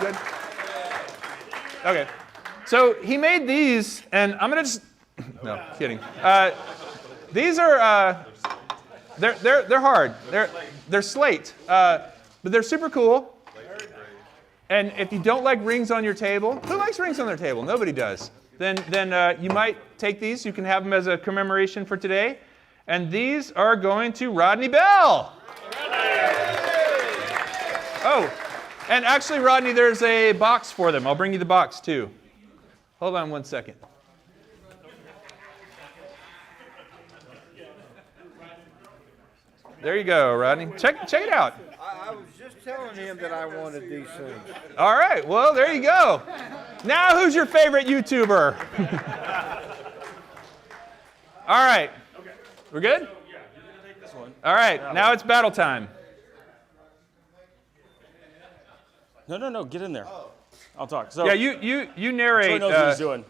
Good? Okay. So he made these, and I'm going to just... No, kidding. These are... They're hard. They're slate, but they're super cool. And if you don't like rings on your table, who likes rings on their table? Nobody does. Then you might take these. You can have them as a commemoration for today. And these are going to Rodney Bell. Oh, and actually, Rodney, there's a box for them. I'll bring you the box too. Hold on one second. There you go, Rodney. Check it out. I was just telling him that I wanted these things. All right, well, there you go. Now who's your favorite YouTuber? All right. We're good? All right, now it's battle time. No, get in there. I'll talk. So yeah, you narrate. Troy knows what he's doing.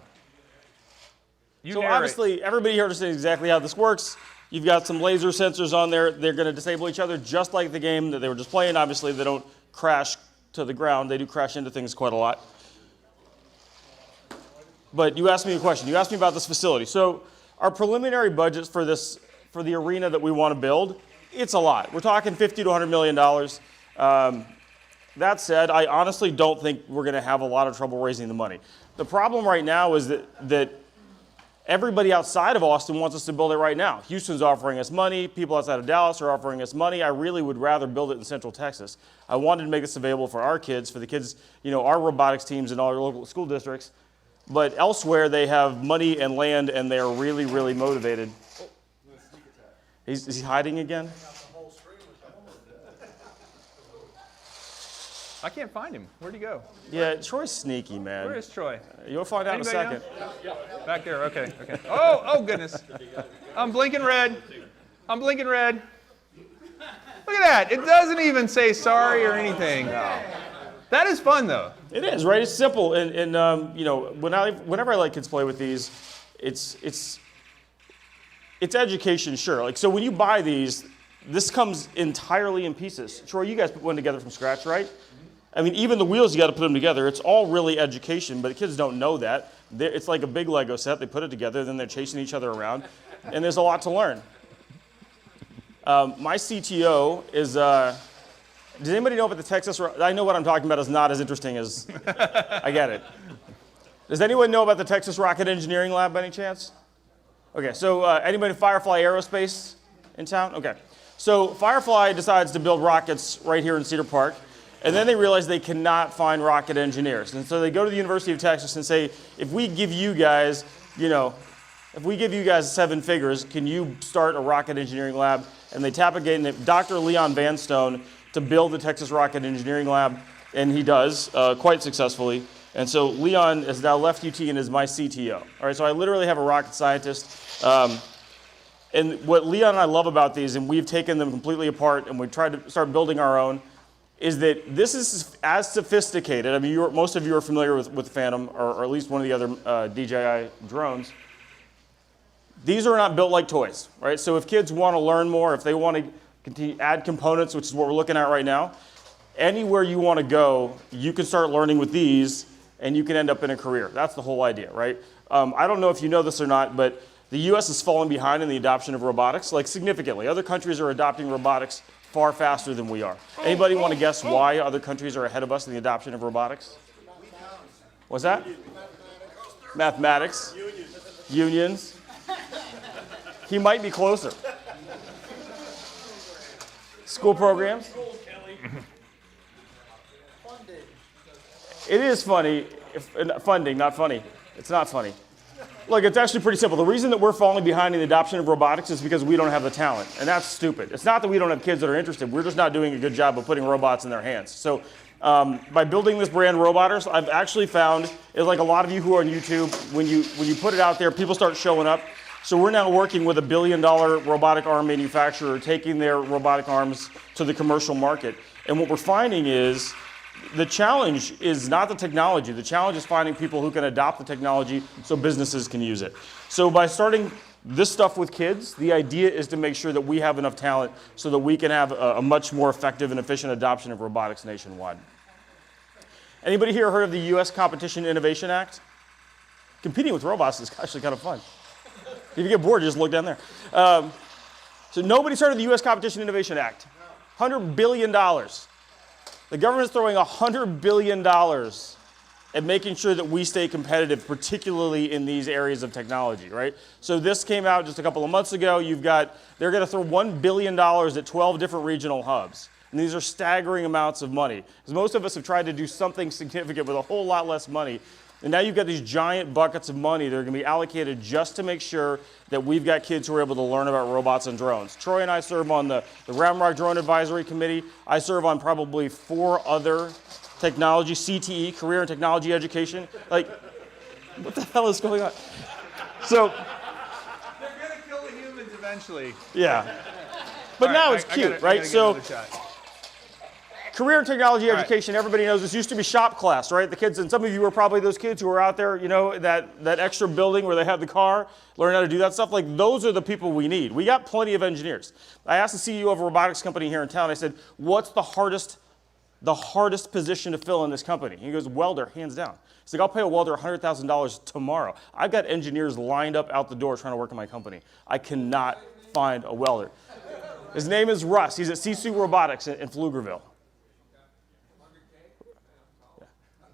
Narrate. Obviously, everybody here understands exactly how this works. You've got some laser sensors on there. They're going to disable each other just like the game that they were just playing. Obviously, they don't crash to the ground. They do crash into things quite a lot. But you asked me a question. You asked me about this facility. So our preliminary budgets for the arena that we want to build, it's a lot. We're talking $50 to $100 million. That said, I honestly don't think we're going to have a lot of trouble raising the money. The problem right now is that everybody outside of Austin wants us to build it right now. Houston's offering us money. People outside of Dallas are offering us money. I really would rather build it in Central Texas. I wanted to make this available for our kids, for the kids, our robotics teams in all our local school districts. But elsewhere, they have money and land, and they're really, really motivated. Is he hiding again? I can't find him. Where'd he go? Yeah, Troy's sneaky, man. Where is Troy? You'll find out in a Anybody second. know? Back there. Okay. Okay. Oh goodness. I'm blinking red. I'm blinking red. Look at that. It doesn't even say sorry or anything. That is fun though. It is, right? It's simple, and you know, whenever I let kids play with these, it's education, sure. Like, so when you buy these, this comes entirely in pieces. Troy, you guys put one together from scratch, right? I mean, even the wheels, you got to put them together. It's all really education, but the kids don't know that. It's like a big Lego set. They put it together, then they're chasing each other around, and there's a lot to learn. My CTO is, does anybody know about the Texas, I know what I'm talking about is not as interesting as, I get it. Does anyone know about the Texas Rocket Engineering Lab by any chance? Okay, so anybody Firefly Aerospace in town? Okay. So Firefly decides to build rockets right here in Cedar Park, and then they realize they cannot find rocket engineers. And so they go to the University of Texas and say, if we give you guys, you know, if we give you guys 7 figures, can you start a rocket engineering lab? And they tap again Dr. Leon Vanstone to build the Texas Rocket Engineering Lab, and he does quite successfully. And so Leon has now left UT and is my CTO. All right, so I literally have a rocket scientist. And what Leon and I love about these, and we've taken them completely apart, and we tried to start building our own, is that this is as sophisticated. I mean, most of you are familiar with Phantom, or at least one of the other DJI drones. These are not built like toys, right? So if kids want to learn more, if they want to continue add components, which is what we're looking at right now, anywhere you want to go, you can start learning with these, and you can end up in a career. That's the whole idea, right? I don't know if you know this or not, but the U.S. is falling behind in the adoption of robotics, like significantly. Other countries are adopting robotics far faster than we are. Anybody want to guess why other countries are ahead of us in the adoption of robotics? What's that? Mathematics. Unions. He might be closer. School programs. It is funny. Funding, not funny. It's not funny. Look, it's actually pretty simple. The reason that we're falling behind in the adoption of robotics is because we don't have the talent, and that's stupid. It's not that we don't have kids that are interested. We're just not doing a good job of putting robots in their hands. So by building this brand, Roboters, I've actually found, like a lot of you who are on YouTube, when you put it out there, people start showing up. So we're now working with $1 billion robotic arm manufacturer, taking their robotic arms to the commercial market. And what we're finding is the challenge is not the technology. The challenge is finding people who can adopt the technology so businesses can use it. So by starting this stuff with kids, the idea is to make sure that we have enough talent so that we can have a much more effective and efficient adoption of robotics nationwide. Anybody here heard of the U.S. Competition Innovation Act? Competing with robots is actually kind of fun. If you get bored, just look down there. So nobody started the U.S. Competition Innovation Act. $100 billion. The government's throwing $100 billion at making sure that we stay competitive, particularly in these areas of technology, right? So this came out just a couple of months ago. They're going to throw $1 billion at 12 different regional hubs. And these are staggering amounts of money. Because most of us have tried to do something significant with a whole lot less money. And now you've got these giant buckets of money that are going to be allocated just to make sure that we've got kids who are able to learn about robots and drones. Troy and I serve on the Ramrock Drone Advisory Committee. I serve on probably 4 other technology, CTE, Career and Technology Education. Like, what the hell is going on? So, they're going to kill the humans eventually. Yeah. But now it's cute, right? So, Career and Technology Education, everybody knows this used to be shop class, right? The kids, and some of you are probably those kids who are out there, you know, that extra building where they have the car, learn how to do that stuff. Like, those are the people we need. We got plenty of engineers. I asked the CEO of a robotics company here in town, I said, what's the hardest position to fill in this company? He goes, welder, hands down. He's like, I'll pay a welder $100,000 tomorrow. I've got engineers lined up out the door trying to work in my company. I cannot find a welder. His name is Russ. He's at Sisu Robotics in Pflugerville.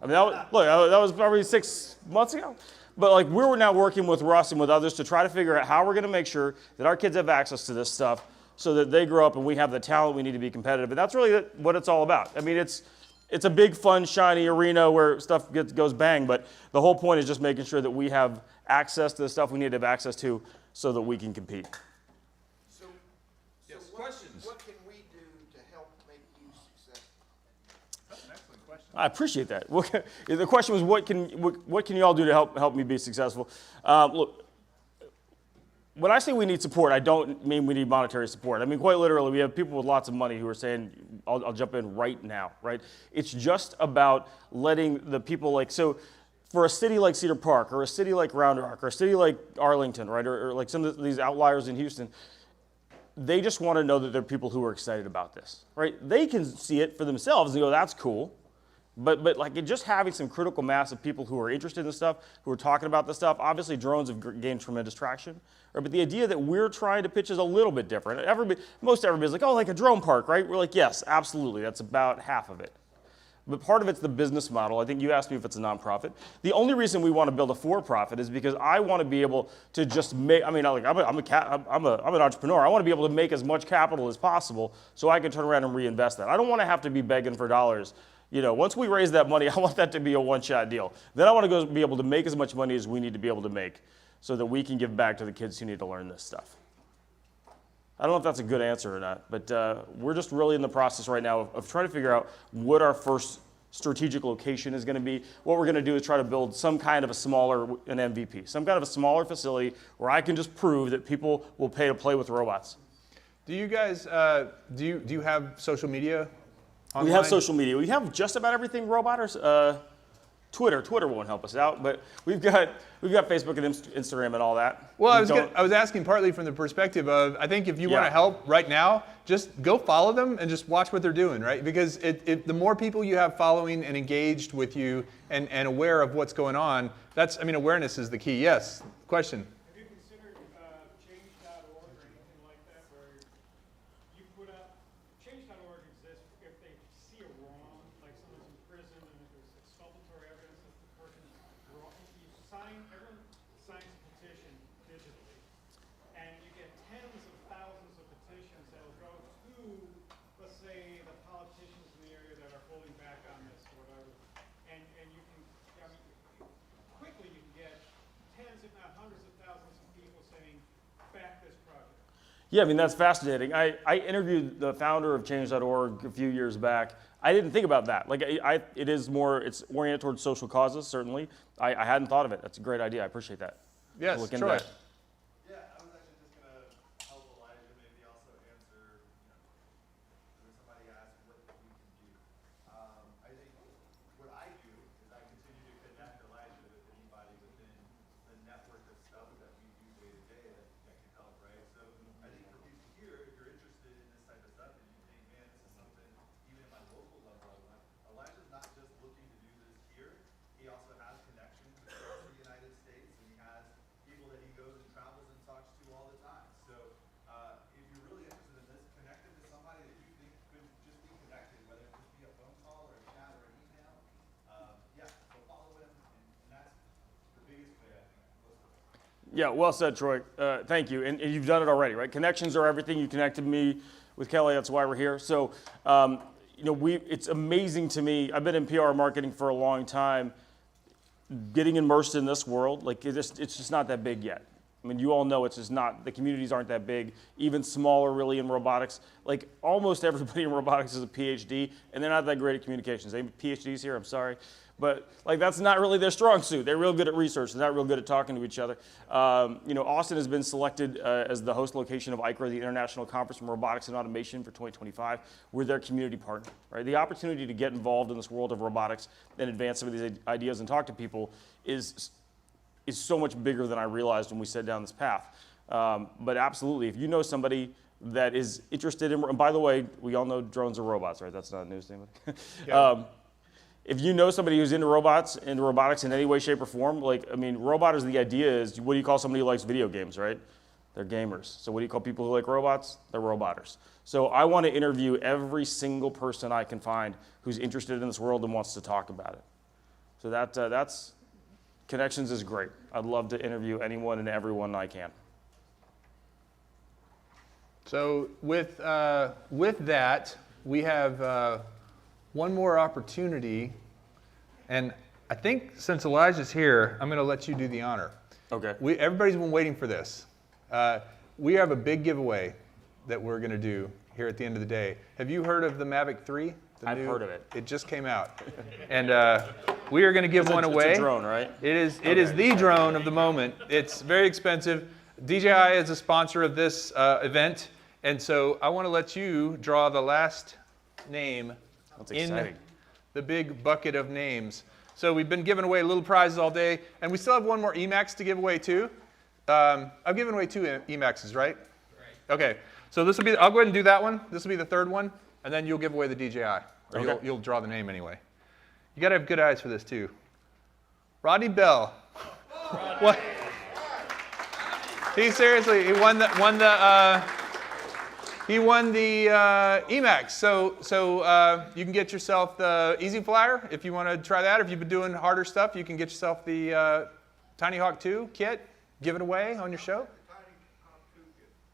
I mean, that was probably 6 months ago. But like, we're now working with Russ and with others to try to figure out how we're going to make sure that our kids have access to this stuff so that they grow up and we have the talent we need to be competitive. And that's really what it's all about. I mean, it's a big, fun, shiny arena where stuff goes bang, but the whole point is just making sure that we have access to the stuff we need to have access to so that we can compete. So questions? What can we do to help make you successful? I appreciate that. The question was, what can you all do to help me be successful? Look, when I say we need support, I don't mean we need monetary support. I mean, quite literally, we have people with lots of money who are saying, I'll jump in right now, right? It's just about letting the people so for a city like Cedar Park or a city like Round Rock or a city like Arlington, right, or like some of these outliers in Houston, they just want to know that there are people who are excited about this, right? They can see it for themselves and go, that's cool. But just having some critical mass of people who are interested in this stuff, who are talking about this stuff, obviously drones have gained tremendous traction. Right? But the idea that we're trying to pitch is a little bit different. Most everybody's like, oh, like a drone park, right? We're like, yes, absolutely. That's about half of it. But part of it's the business model. I think you asked me if it's a nonprofit. The only reason we want to build a for-profit is because I want to be able to just make. I mean, I'm an entrepreneur. I want to be able to make as much capital as possible so I can turn around and reinvest that. I don't want to have to be begging for dollars. Once we raise that money, I want that to be a one-shot deal. Then I want to go be able to make as much money as we need to be able to make so that we can give back to the kids who need to learn this stuff. I don't know if that's a good answer or not, but we're just really in the process right now of trying to figure out what our first strategic location is going to be. What we're going to do is try to build some kind of an MVP, some kind of a smaller facility where I can just prove that people will pay to play with robots. Do you guys, do you have social media online? We have social media. We have just about everything robot or Twitter won't help us out, but we've got Facebook and Instagram and all that. Well, I was asking partly from the perspective of, I think if you want to help right now, just go follow them and just watch what they're doing, right? Because the more people you have following and engaged with you and aware of what's going on, awareness is the key. Yes, question. Have you considered change.org or anything like that, where you put up, change.org exists if they see a wrong, like someone's in prison and there's exculpatory evidence that the person is wrong. Everyone signs a petition digitally, and you get tens of thousands of petitions that will go to, let's say, the politicians in the area that are holding back on this or whatever, and you can, quickly you can get tens, if not hundreds of thousands of people saying, back this project. Yeah, that's fascinating. I interviewed the founder of change.org a few years back. I didn't think about that. It's oriented towards social causes, certainly. I hadn't thought of it. That's a great idea. I appreciate that. Yes, look into Troy. that. Yeah, I was actually just going to help Elijah maybe also answer, somebody asked what we can do. I think what I do is I continue to connect Elijah with anybody within the network of stuff that we do day to day that can help, right? So I think for people here, if you're interested in this type of stuff and you think, man, this is something even at my local level I want, Elijah's not just looking to do this here. He also has connections across the United States, and he has people that he goes and travels and talks to all the time. So if you're really interested in this, connect him to somebody that you think could just be connected, whether it just be a phone call or a chat or an email. So follow him, and that's the biggest way I think. Yeah, well said, Troy. Thank you. And you've done it already, right? Connections are everything. You connected me with Kelly. That's why we're here. So, it's amazing to me. I've been in PR marketing for a long time. Getting immersed in this world, it's just not that big yet. You all know it's just not, the communities aren't that big, even smaller really in robotics. Almost everybody in robotics is a PhD, and they're not that great at communications. Any PhDs here? I'm sorry. But that's not really their strong suit. They're real good at research. They're not real good at talking to each other. Austin has been selected as the host location of ICRA, the International Conference on Robotics and Automation for 2025. We're their community partner, right? The opportunity to get involved in this world of robotics and advance some of these ideas and talk to people is so much bigger than I realized when we set down this path. But absolutely, if you know somebody that is interested in, and by the way, we all know drones are robots, right? That's not a news statement. Yeah. If you know somebody who's into robotics in any way, shape, or form, roboters, the idea is, what do you call somebody who likes video games, right? They're gamers. So what do you call people who like robots? They're roboters. So I want to interview every single person I can find who's interested in this world and wants to talk about it. So that's connections is great. I'd love to interview anyone and everyone I can. So with that, we have one more opportunity, and I think since Elijah's here, I'm going to let you do the honor. Okay. Everybody's been waiting for this. We have a big giveaway that we're going to do here at the end of the day. Have you heard of the Mavic 3? I've heard of it. It just came out. And we are going to give one away. It's a drone, right? It is the drone of the moment. It's very expensive. DJI is a sponsor of this event. And so I want to let you draw the last name in the big bucket of names. So we've been giving away little prizes all day. And we still have one more Emax to give away too. I've given away 2 Emaxes, right? Okay. So this will be, I'll go ahead and do that one. This will be the third one. And then you'll give away the DJI. Or Okay. you'll draw the name anyway. You got to have good eyes for this too. Rodney Bell. What? He seriously, he won the Emax. So you can get yourself the Easy Flyer if you want to try that. If you've been doing harder stuff, you can get yourself the Tiny Hawk 2 kit. Give it away on your show.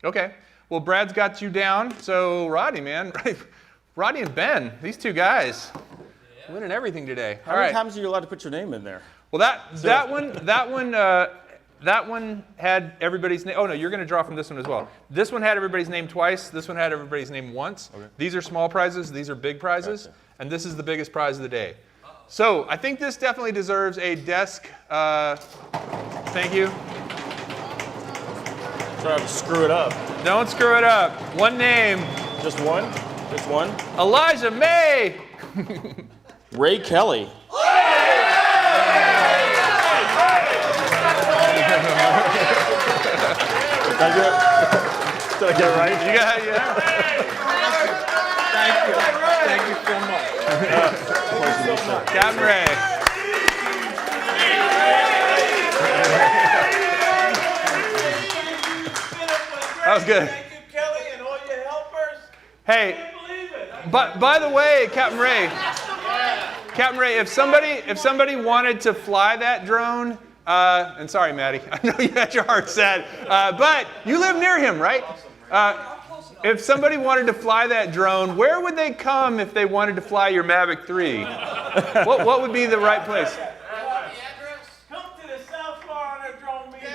Okay. Well, Brad's got you down. So Rodney, man, Rodney and Ben, these 2 guys, winning everything today. How many times are you allowed to put your name in there? Well, that one had everybody's name. Oh no, you're going to draw from this one as well. This one had everybody's name twice. This one had everybody's name once. Okay. These are small prizes. These are big prizes. Gotcha. And this is the biggest prize of the day. So I think this definitely deserves a desk. Thank you. Try to screw it up. Don't screw it up. One name. Just one? Just one? Elijah May. Ray Kelly. Did I get it right? You got it, yeah. Thank you so much. Captain Ray. That was good. Thank you, Kelly, and all your helpers. Hey, but by the way, Captain Ray, if somebody wanted to fly that drone, and sorry, Maddie, I know you had your heart set, but you live near him, right? If somebody wanted to fly that drone, where would they come if they wanted to fly your Mavic 3? What would be the right place? Come to the South Florida drone meeting.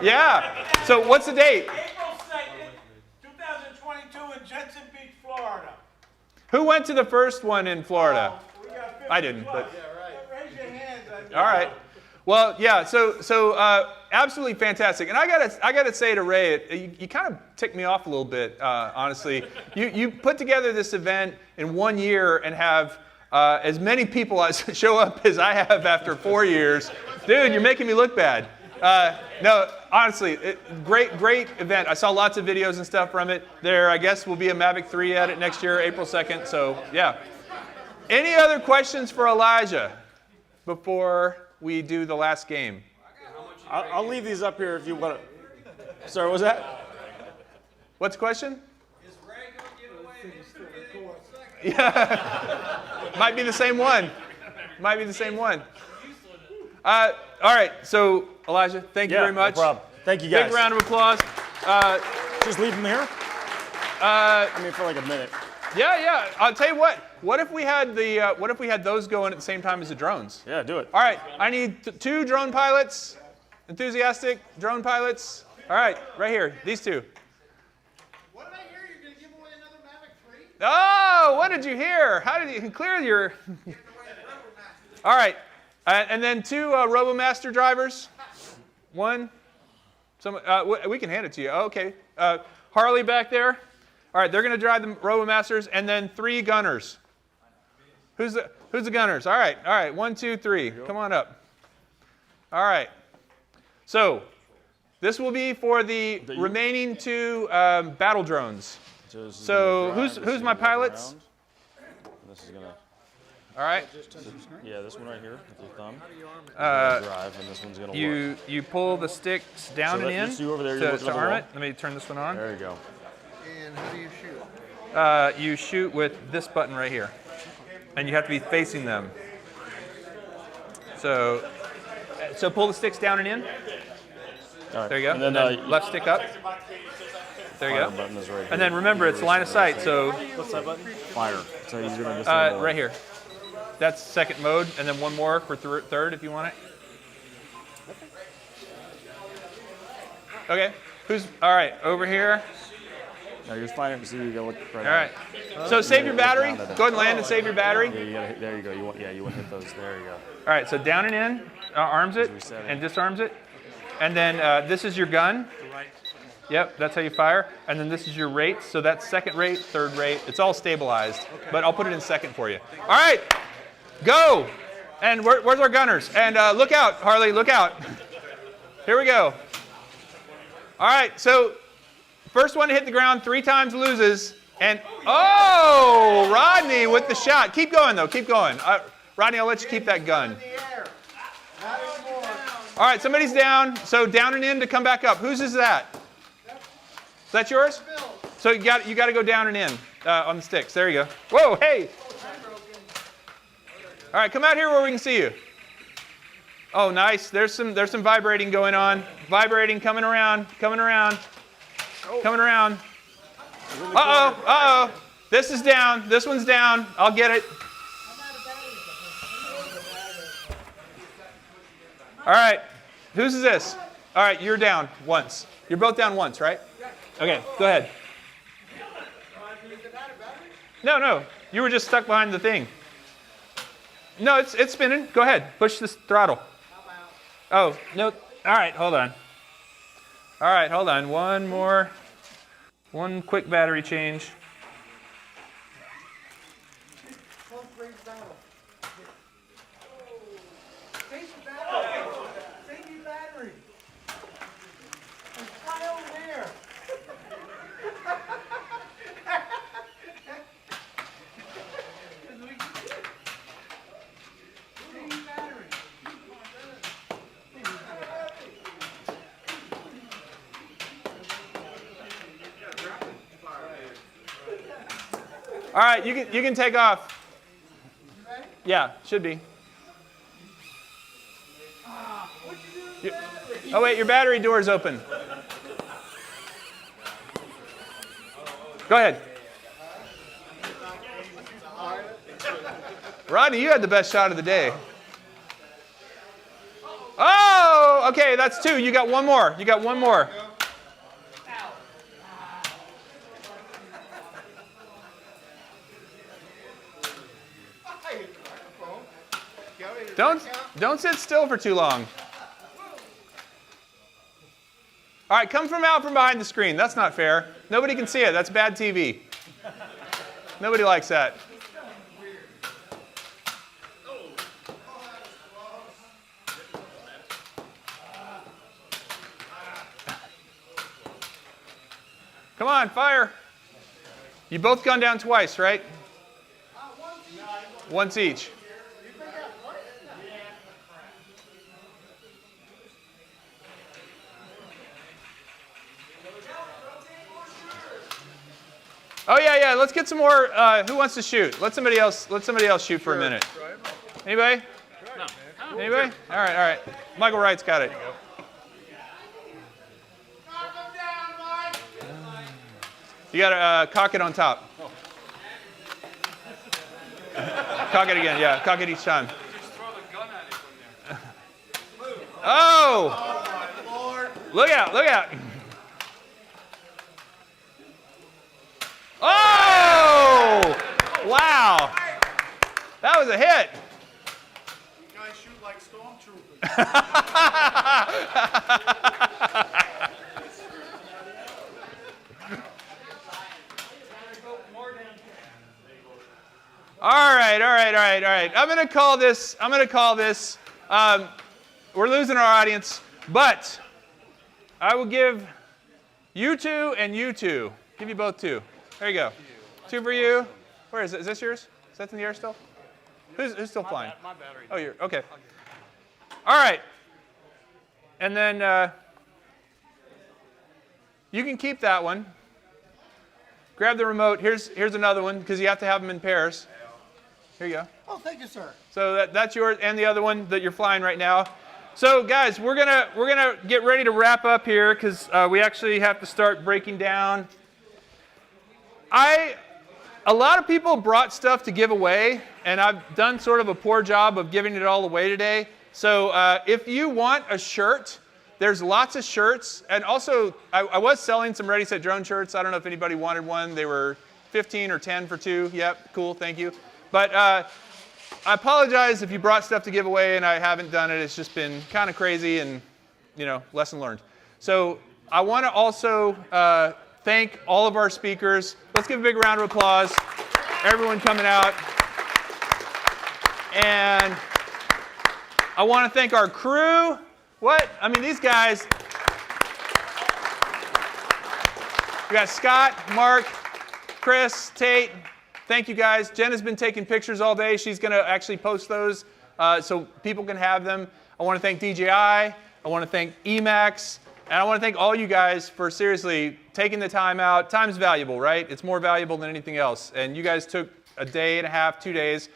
Yeah. So what's the date? April 2nd, 2022 in Jensen Beach, Florida. Who went to the first one in Florida? I didn't, but. Raise your hands. All right. Well, yeah. So absolutely fantastic. And I gotta say to Ray, you kind of ticked me off a little bit, honestly. You put together this event in 1 year and have as many people show up as I have after 4 years. Dude, you're making me look bad. No, honestly, great event. I saw lots of videos and stuff from it. There, I guess, will be a Mavic 3 at it next year, April 2nd. So, yeah. Any other questions for Elijah before we do the last game? I'll leave these up here if you want to. Sorry, what was that? What's the question? Is Ray going to give away his Yeah. Might be the same one. Might be the same one. All right, so Elijah, thank you very much. No problem. Thank you, guys. Big round of applause. Just leave them here? I mean, for like a minute. Yeah. I'll tell you what. What if we had those going at the same time as the drones? Yeah, do it. All right. I need 2 drone pilots, enthusiastic drone pilots. All right, right here. These 2. What did I hear? You're going to give away another Mavic 3? Oh, what did you hear? How did you clear your? All right, and then 2 RoboMaster drivers. 1. We can hand it to you. Oh, okay. Harley back there. All right, they're going to drive the RoboMasters, and then 3 gunners. Who's the gunners? All right. 1, 2, 3. Come on up. All right. So this will be for the remaining 2 battle drones. So who's my pilots? This is gonna. All right. Yeah, this one right here with your thumb. Drive, and this one's gonna work. You pull the sticks down So and in just you over there, to arm it. Let me turn this one on. There you go. And how do you shoot? You shoot with this button right here, and you have to be facing them. So pull the sticks down and in. All right. There you go. And then, left stick up. There you go. Button is right here. And then remember, it's line of sight. So what's that button? Fire. So you're doing this right here. That's second mode, and then one more for third if you want it. Okay. Who's all right over here? No, you're fine. So you gotta look right. All right. So save your battery. Go ahead and land and save your battery. Yeah, you gotta hit, there you go. You want to hit those. There you go. All right, so down and in, arms it, and disarms it. And then this is your gun. Yep, that's how you fire. And then this is your rate. So that's second rate, third rate. It's all stabilized, but I'll put it in second for you. All right, go. And where's our gunners? And look out, Harley, look out. Here we go. All right, so first one to hit the ground 3 times loses. And, oh, Rodney with the shot. Keep going, though, keep going. Rodney, I'll let you keep that gun. All right, somebody's down. So down and in to come back up. Whose is that? Is that yours? So you got to go down and in on the sticks. There you go. Whoa, hey. All right, come out here where we can see you. Oh, nice. There's some vibrating going on. Vibrating, coming around, coming around, coming around. Uh-oh, uh-oh. This is down. This one's down. I'll get it. All right. Whose is this? All right, you're down once. You're both down once, right? Okay, go ahead. No. You were just stuck behind the thing. No, it's spinning. Go ahead. Push this throttle. Oh, no. All right, hold on. All right, hold on. One more. One quick battery change. All right, you can take off. Yeah, should be. Oh wait, your battery door is open. Go ahead. Rodney, you had the best shot of the day. Oh, okay, that's 2. You got one more. You got one more. Don't sit still for too long. All right, come from out from behind the screen. That's not fair. Nobody can see it. That's bad TV. Nobody likes that. Come on, fire. You both gone down twice, right? Once each. Oh yeah. Let's get some more. Who wants to shoot? Let somebody else shoot for a minute. Anybody? No. Anybody? All right. Michael Wright's got it. You got to cock it on top. Cock it again. Yeah, cock it each time. Oh! Look out! Look out! Oh! Wow! That was a hit. You guys shoot like stormtroopers. All right. I'm gonna call this. We're losing our audience, but I will give you 2 and you 2. Give you both 2. There you go. 2 for you. Where is it? Is this yours? Is that in the air still? Who's still flying? My battery. Oh, you're okay. All right. And then you can keep that one. Grab the remote. Here's another one because you have to have them in pairs. Here you go. Oh, thank you, sir. So that's yours, and the other one that you're flying right now. So guys, we're gonna get ready to wrap up here because we actually have to start breaking down. A lot of people brought stuff to give away, and I've done sort of a poor job of giving it all away today. So if you want a shirt There's lots of shirts, and also I was selling some Ready Set Drone shirts. I don't know if anybody wanted one. They were 15 or 10 for 2. Yep, cool, thank you. But I apologize if you brought stuff to give away and I haven't done it. It's just been kind of crazy and, lesson learned. So I want to also thank all of our speakers. Let's give a big round of applause. Everyone coming out. And I want to thank our crew. What? I mean, these guys. We got Scott, Mark, Chris, Tate. Thank you guys. Jen has been taking pictures all day. She's going to actually post those so people can have them. I want to thank DJI. I want to thank Emax. And I want to thank all you guys for seriously taking the time out. Time's valuable, right? It's more valuable than anything else. And you guys took a day and a half, 2 days.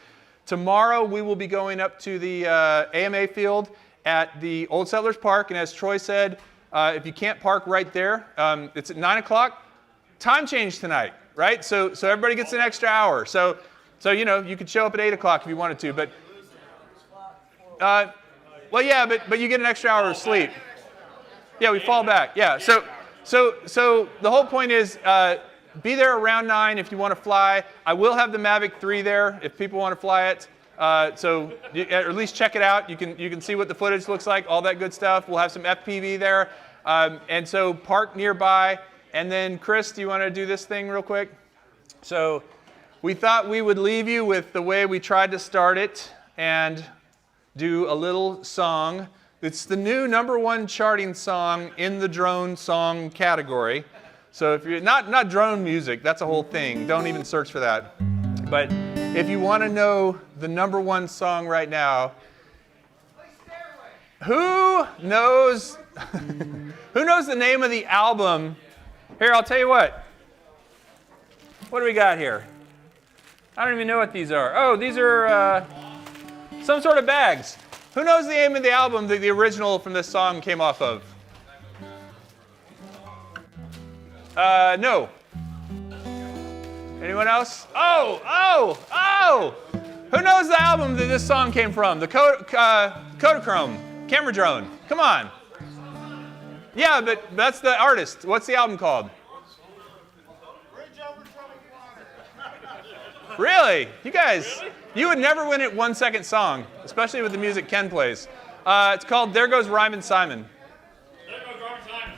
Tomorrow we will be going up to the AMA field at the Old Settlers Park. And as Troy said, if you can't park right there, it's at 9 o'clock. Time change tonight, right? So everybody gets an extra hour. So you could show up at 8 o'clock if you wanted to. But well, yeah, but you get an extra hour of sleep. Yeah, we fall back. Yeah. So the whole point is be there around 9 if you want to fly. I will have the Mavic 3 there if people want to fly it. Or at least check it out. You can see what the footage looks like, all that good stuff. We'll have some FPV there. And so park nearby. And then Chris, do you want to do this thing real quick? So we thought we would leave you with the way we tried to start it and do a little song. It's the new #1 charting song in the drone song category. So if you're not drone music, that's a whole thing. Don't even search for that. But if you want to know the #1 song right now, who knows the name of the album? Here, I'll tell you what. What do we got here? I don't even know what these are. Oh, these are some sort of bags. Who knows the name of the album that the original from this song came off of? No. Anyone else? Oh! Who knows the album that this song came from? The Kodachrome, Camera Drone. Come on. Yeah, but that's the artist. What's the album called? Really? You guys, you would never win at 1 second song, especially with the music Ken plays. It's called There Goes Rhymin' Simon.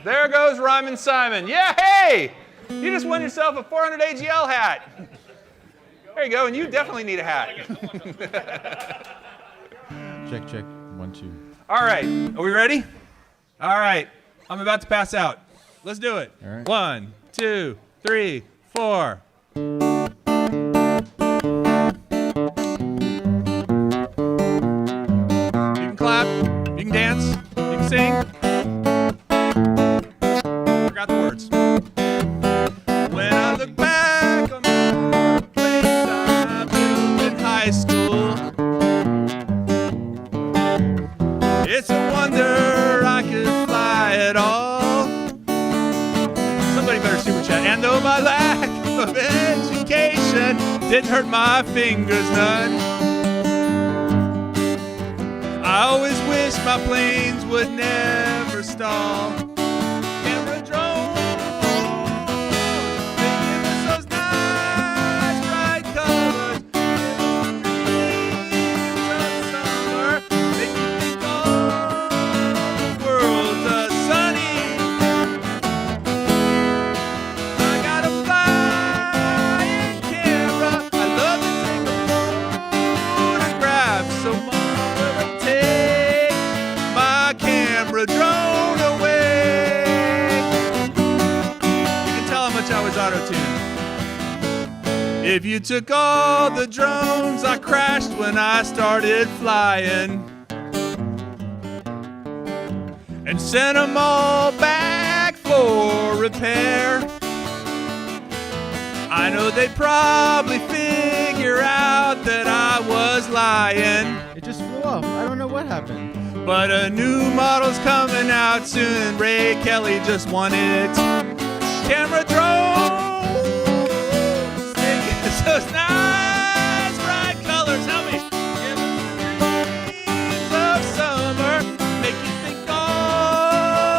There goes Rhymin' Simon. Yeah, hey! You just won yourself a 400 AGL hat. There you go, and you definitely need a hat. Check. 1, 2. All right, are we ready? All right, I'm about to pass out. Let's do it. All right. 1, 2, 3, 4. You can clap, you can dance, you can sing. Forgot the words. When I look back on the place I built in high school, it's a wonder I could fly at all. Somebody better super chat. And though my lack of education didn't hurt my fingers none, I always wish my planes would never stall. Camera drone, they give us those nice bright colors. Of summer, make you think all the world's sunny. I got a flying camera. I love to take a photograph, so Mama will take my camera drone away. You can tell how much I was auto-tuned. If you took all the drones I crashed when I started flying and sent them all back for repair, I know they'd probably figure out that I was lying. It just flew off. I don't know what happened. But a new model's coming out soon. Ray Kelly just won it. Camera drones, they give us those nice bright colors. Help me. Give us the dreams of summer. Make you think all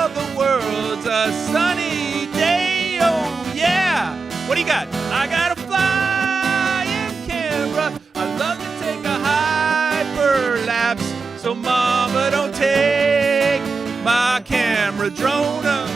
camera drone away.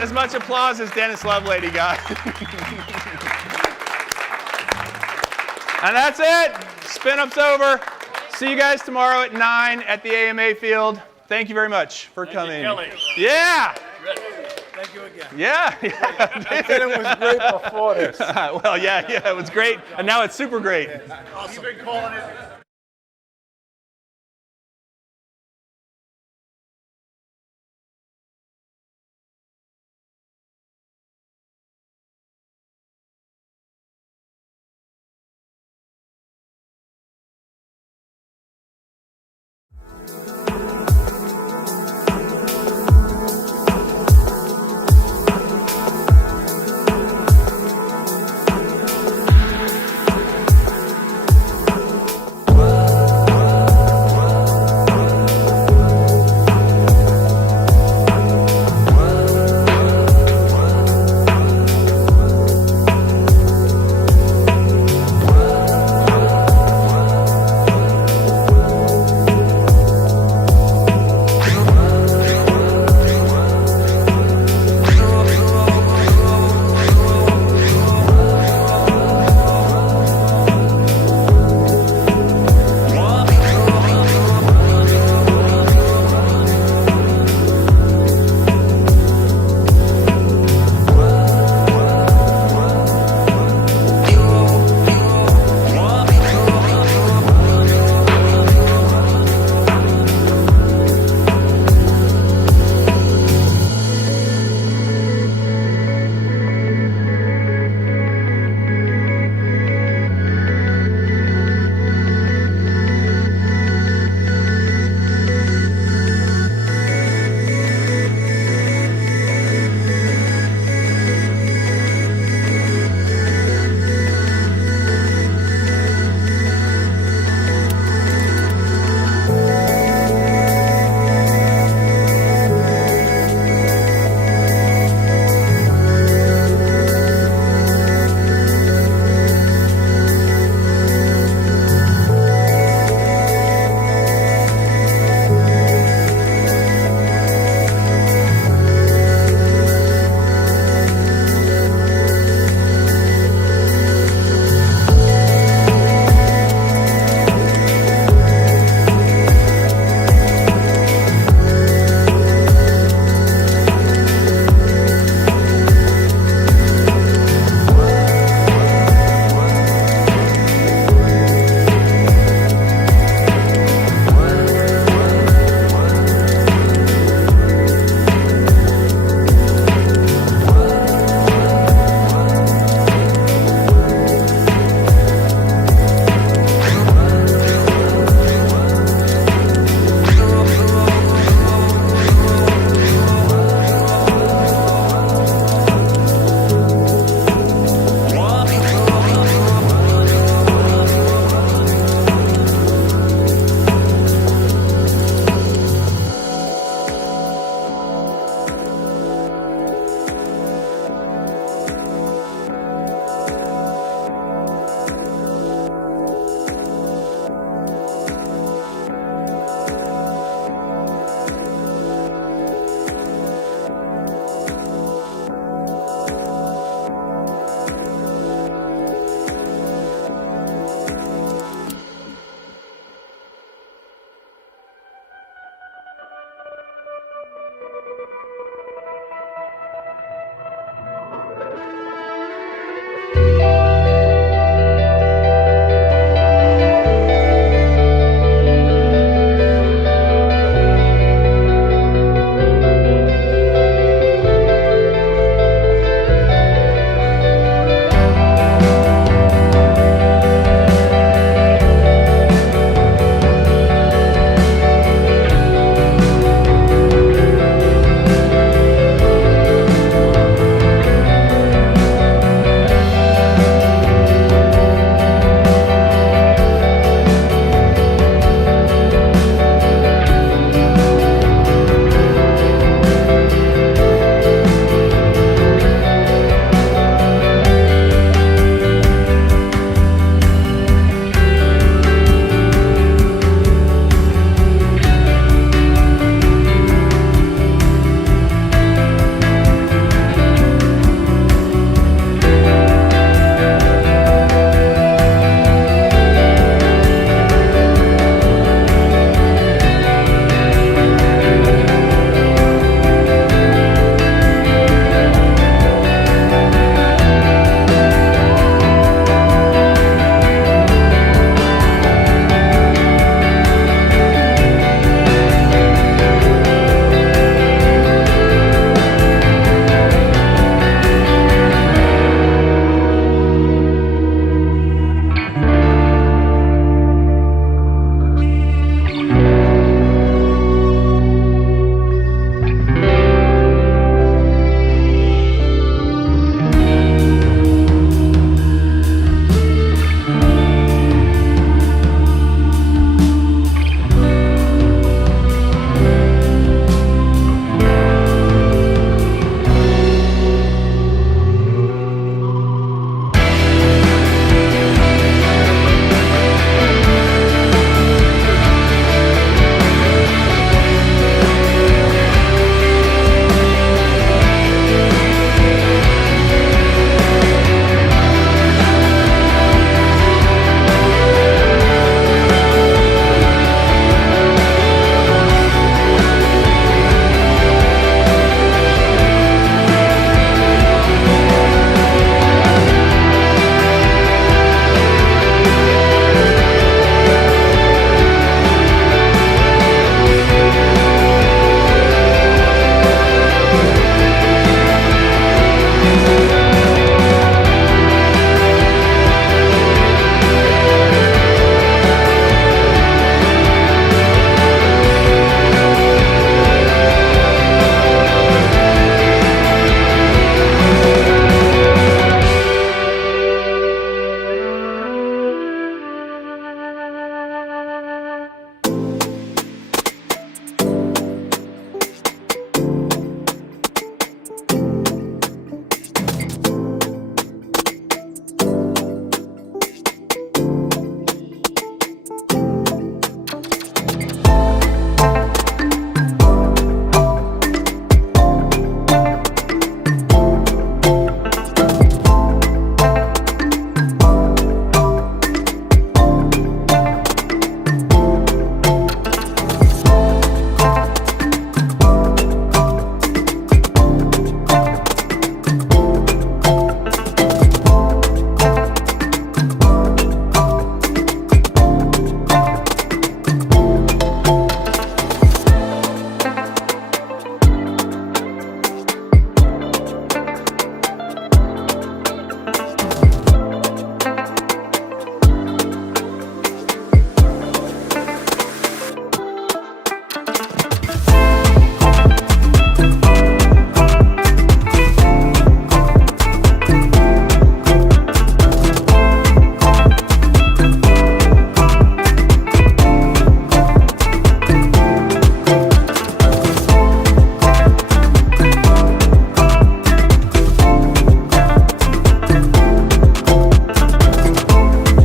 As much applause as Dennis Lovelady got. And that's it. SpinUp's over. See you guys tomorrow at 9 at the AMA field. Thank you very much for coming. Yeah. Thank you again. Yeah. I said it was great before this. Well, yeah, it was great, and now it's super great. Awesome. You've been calling it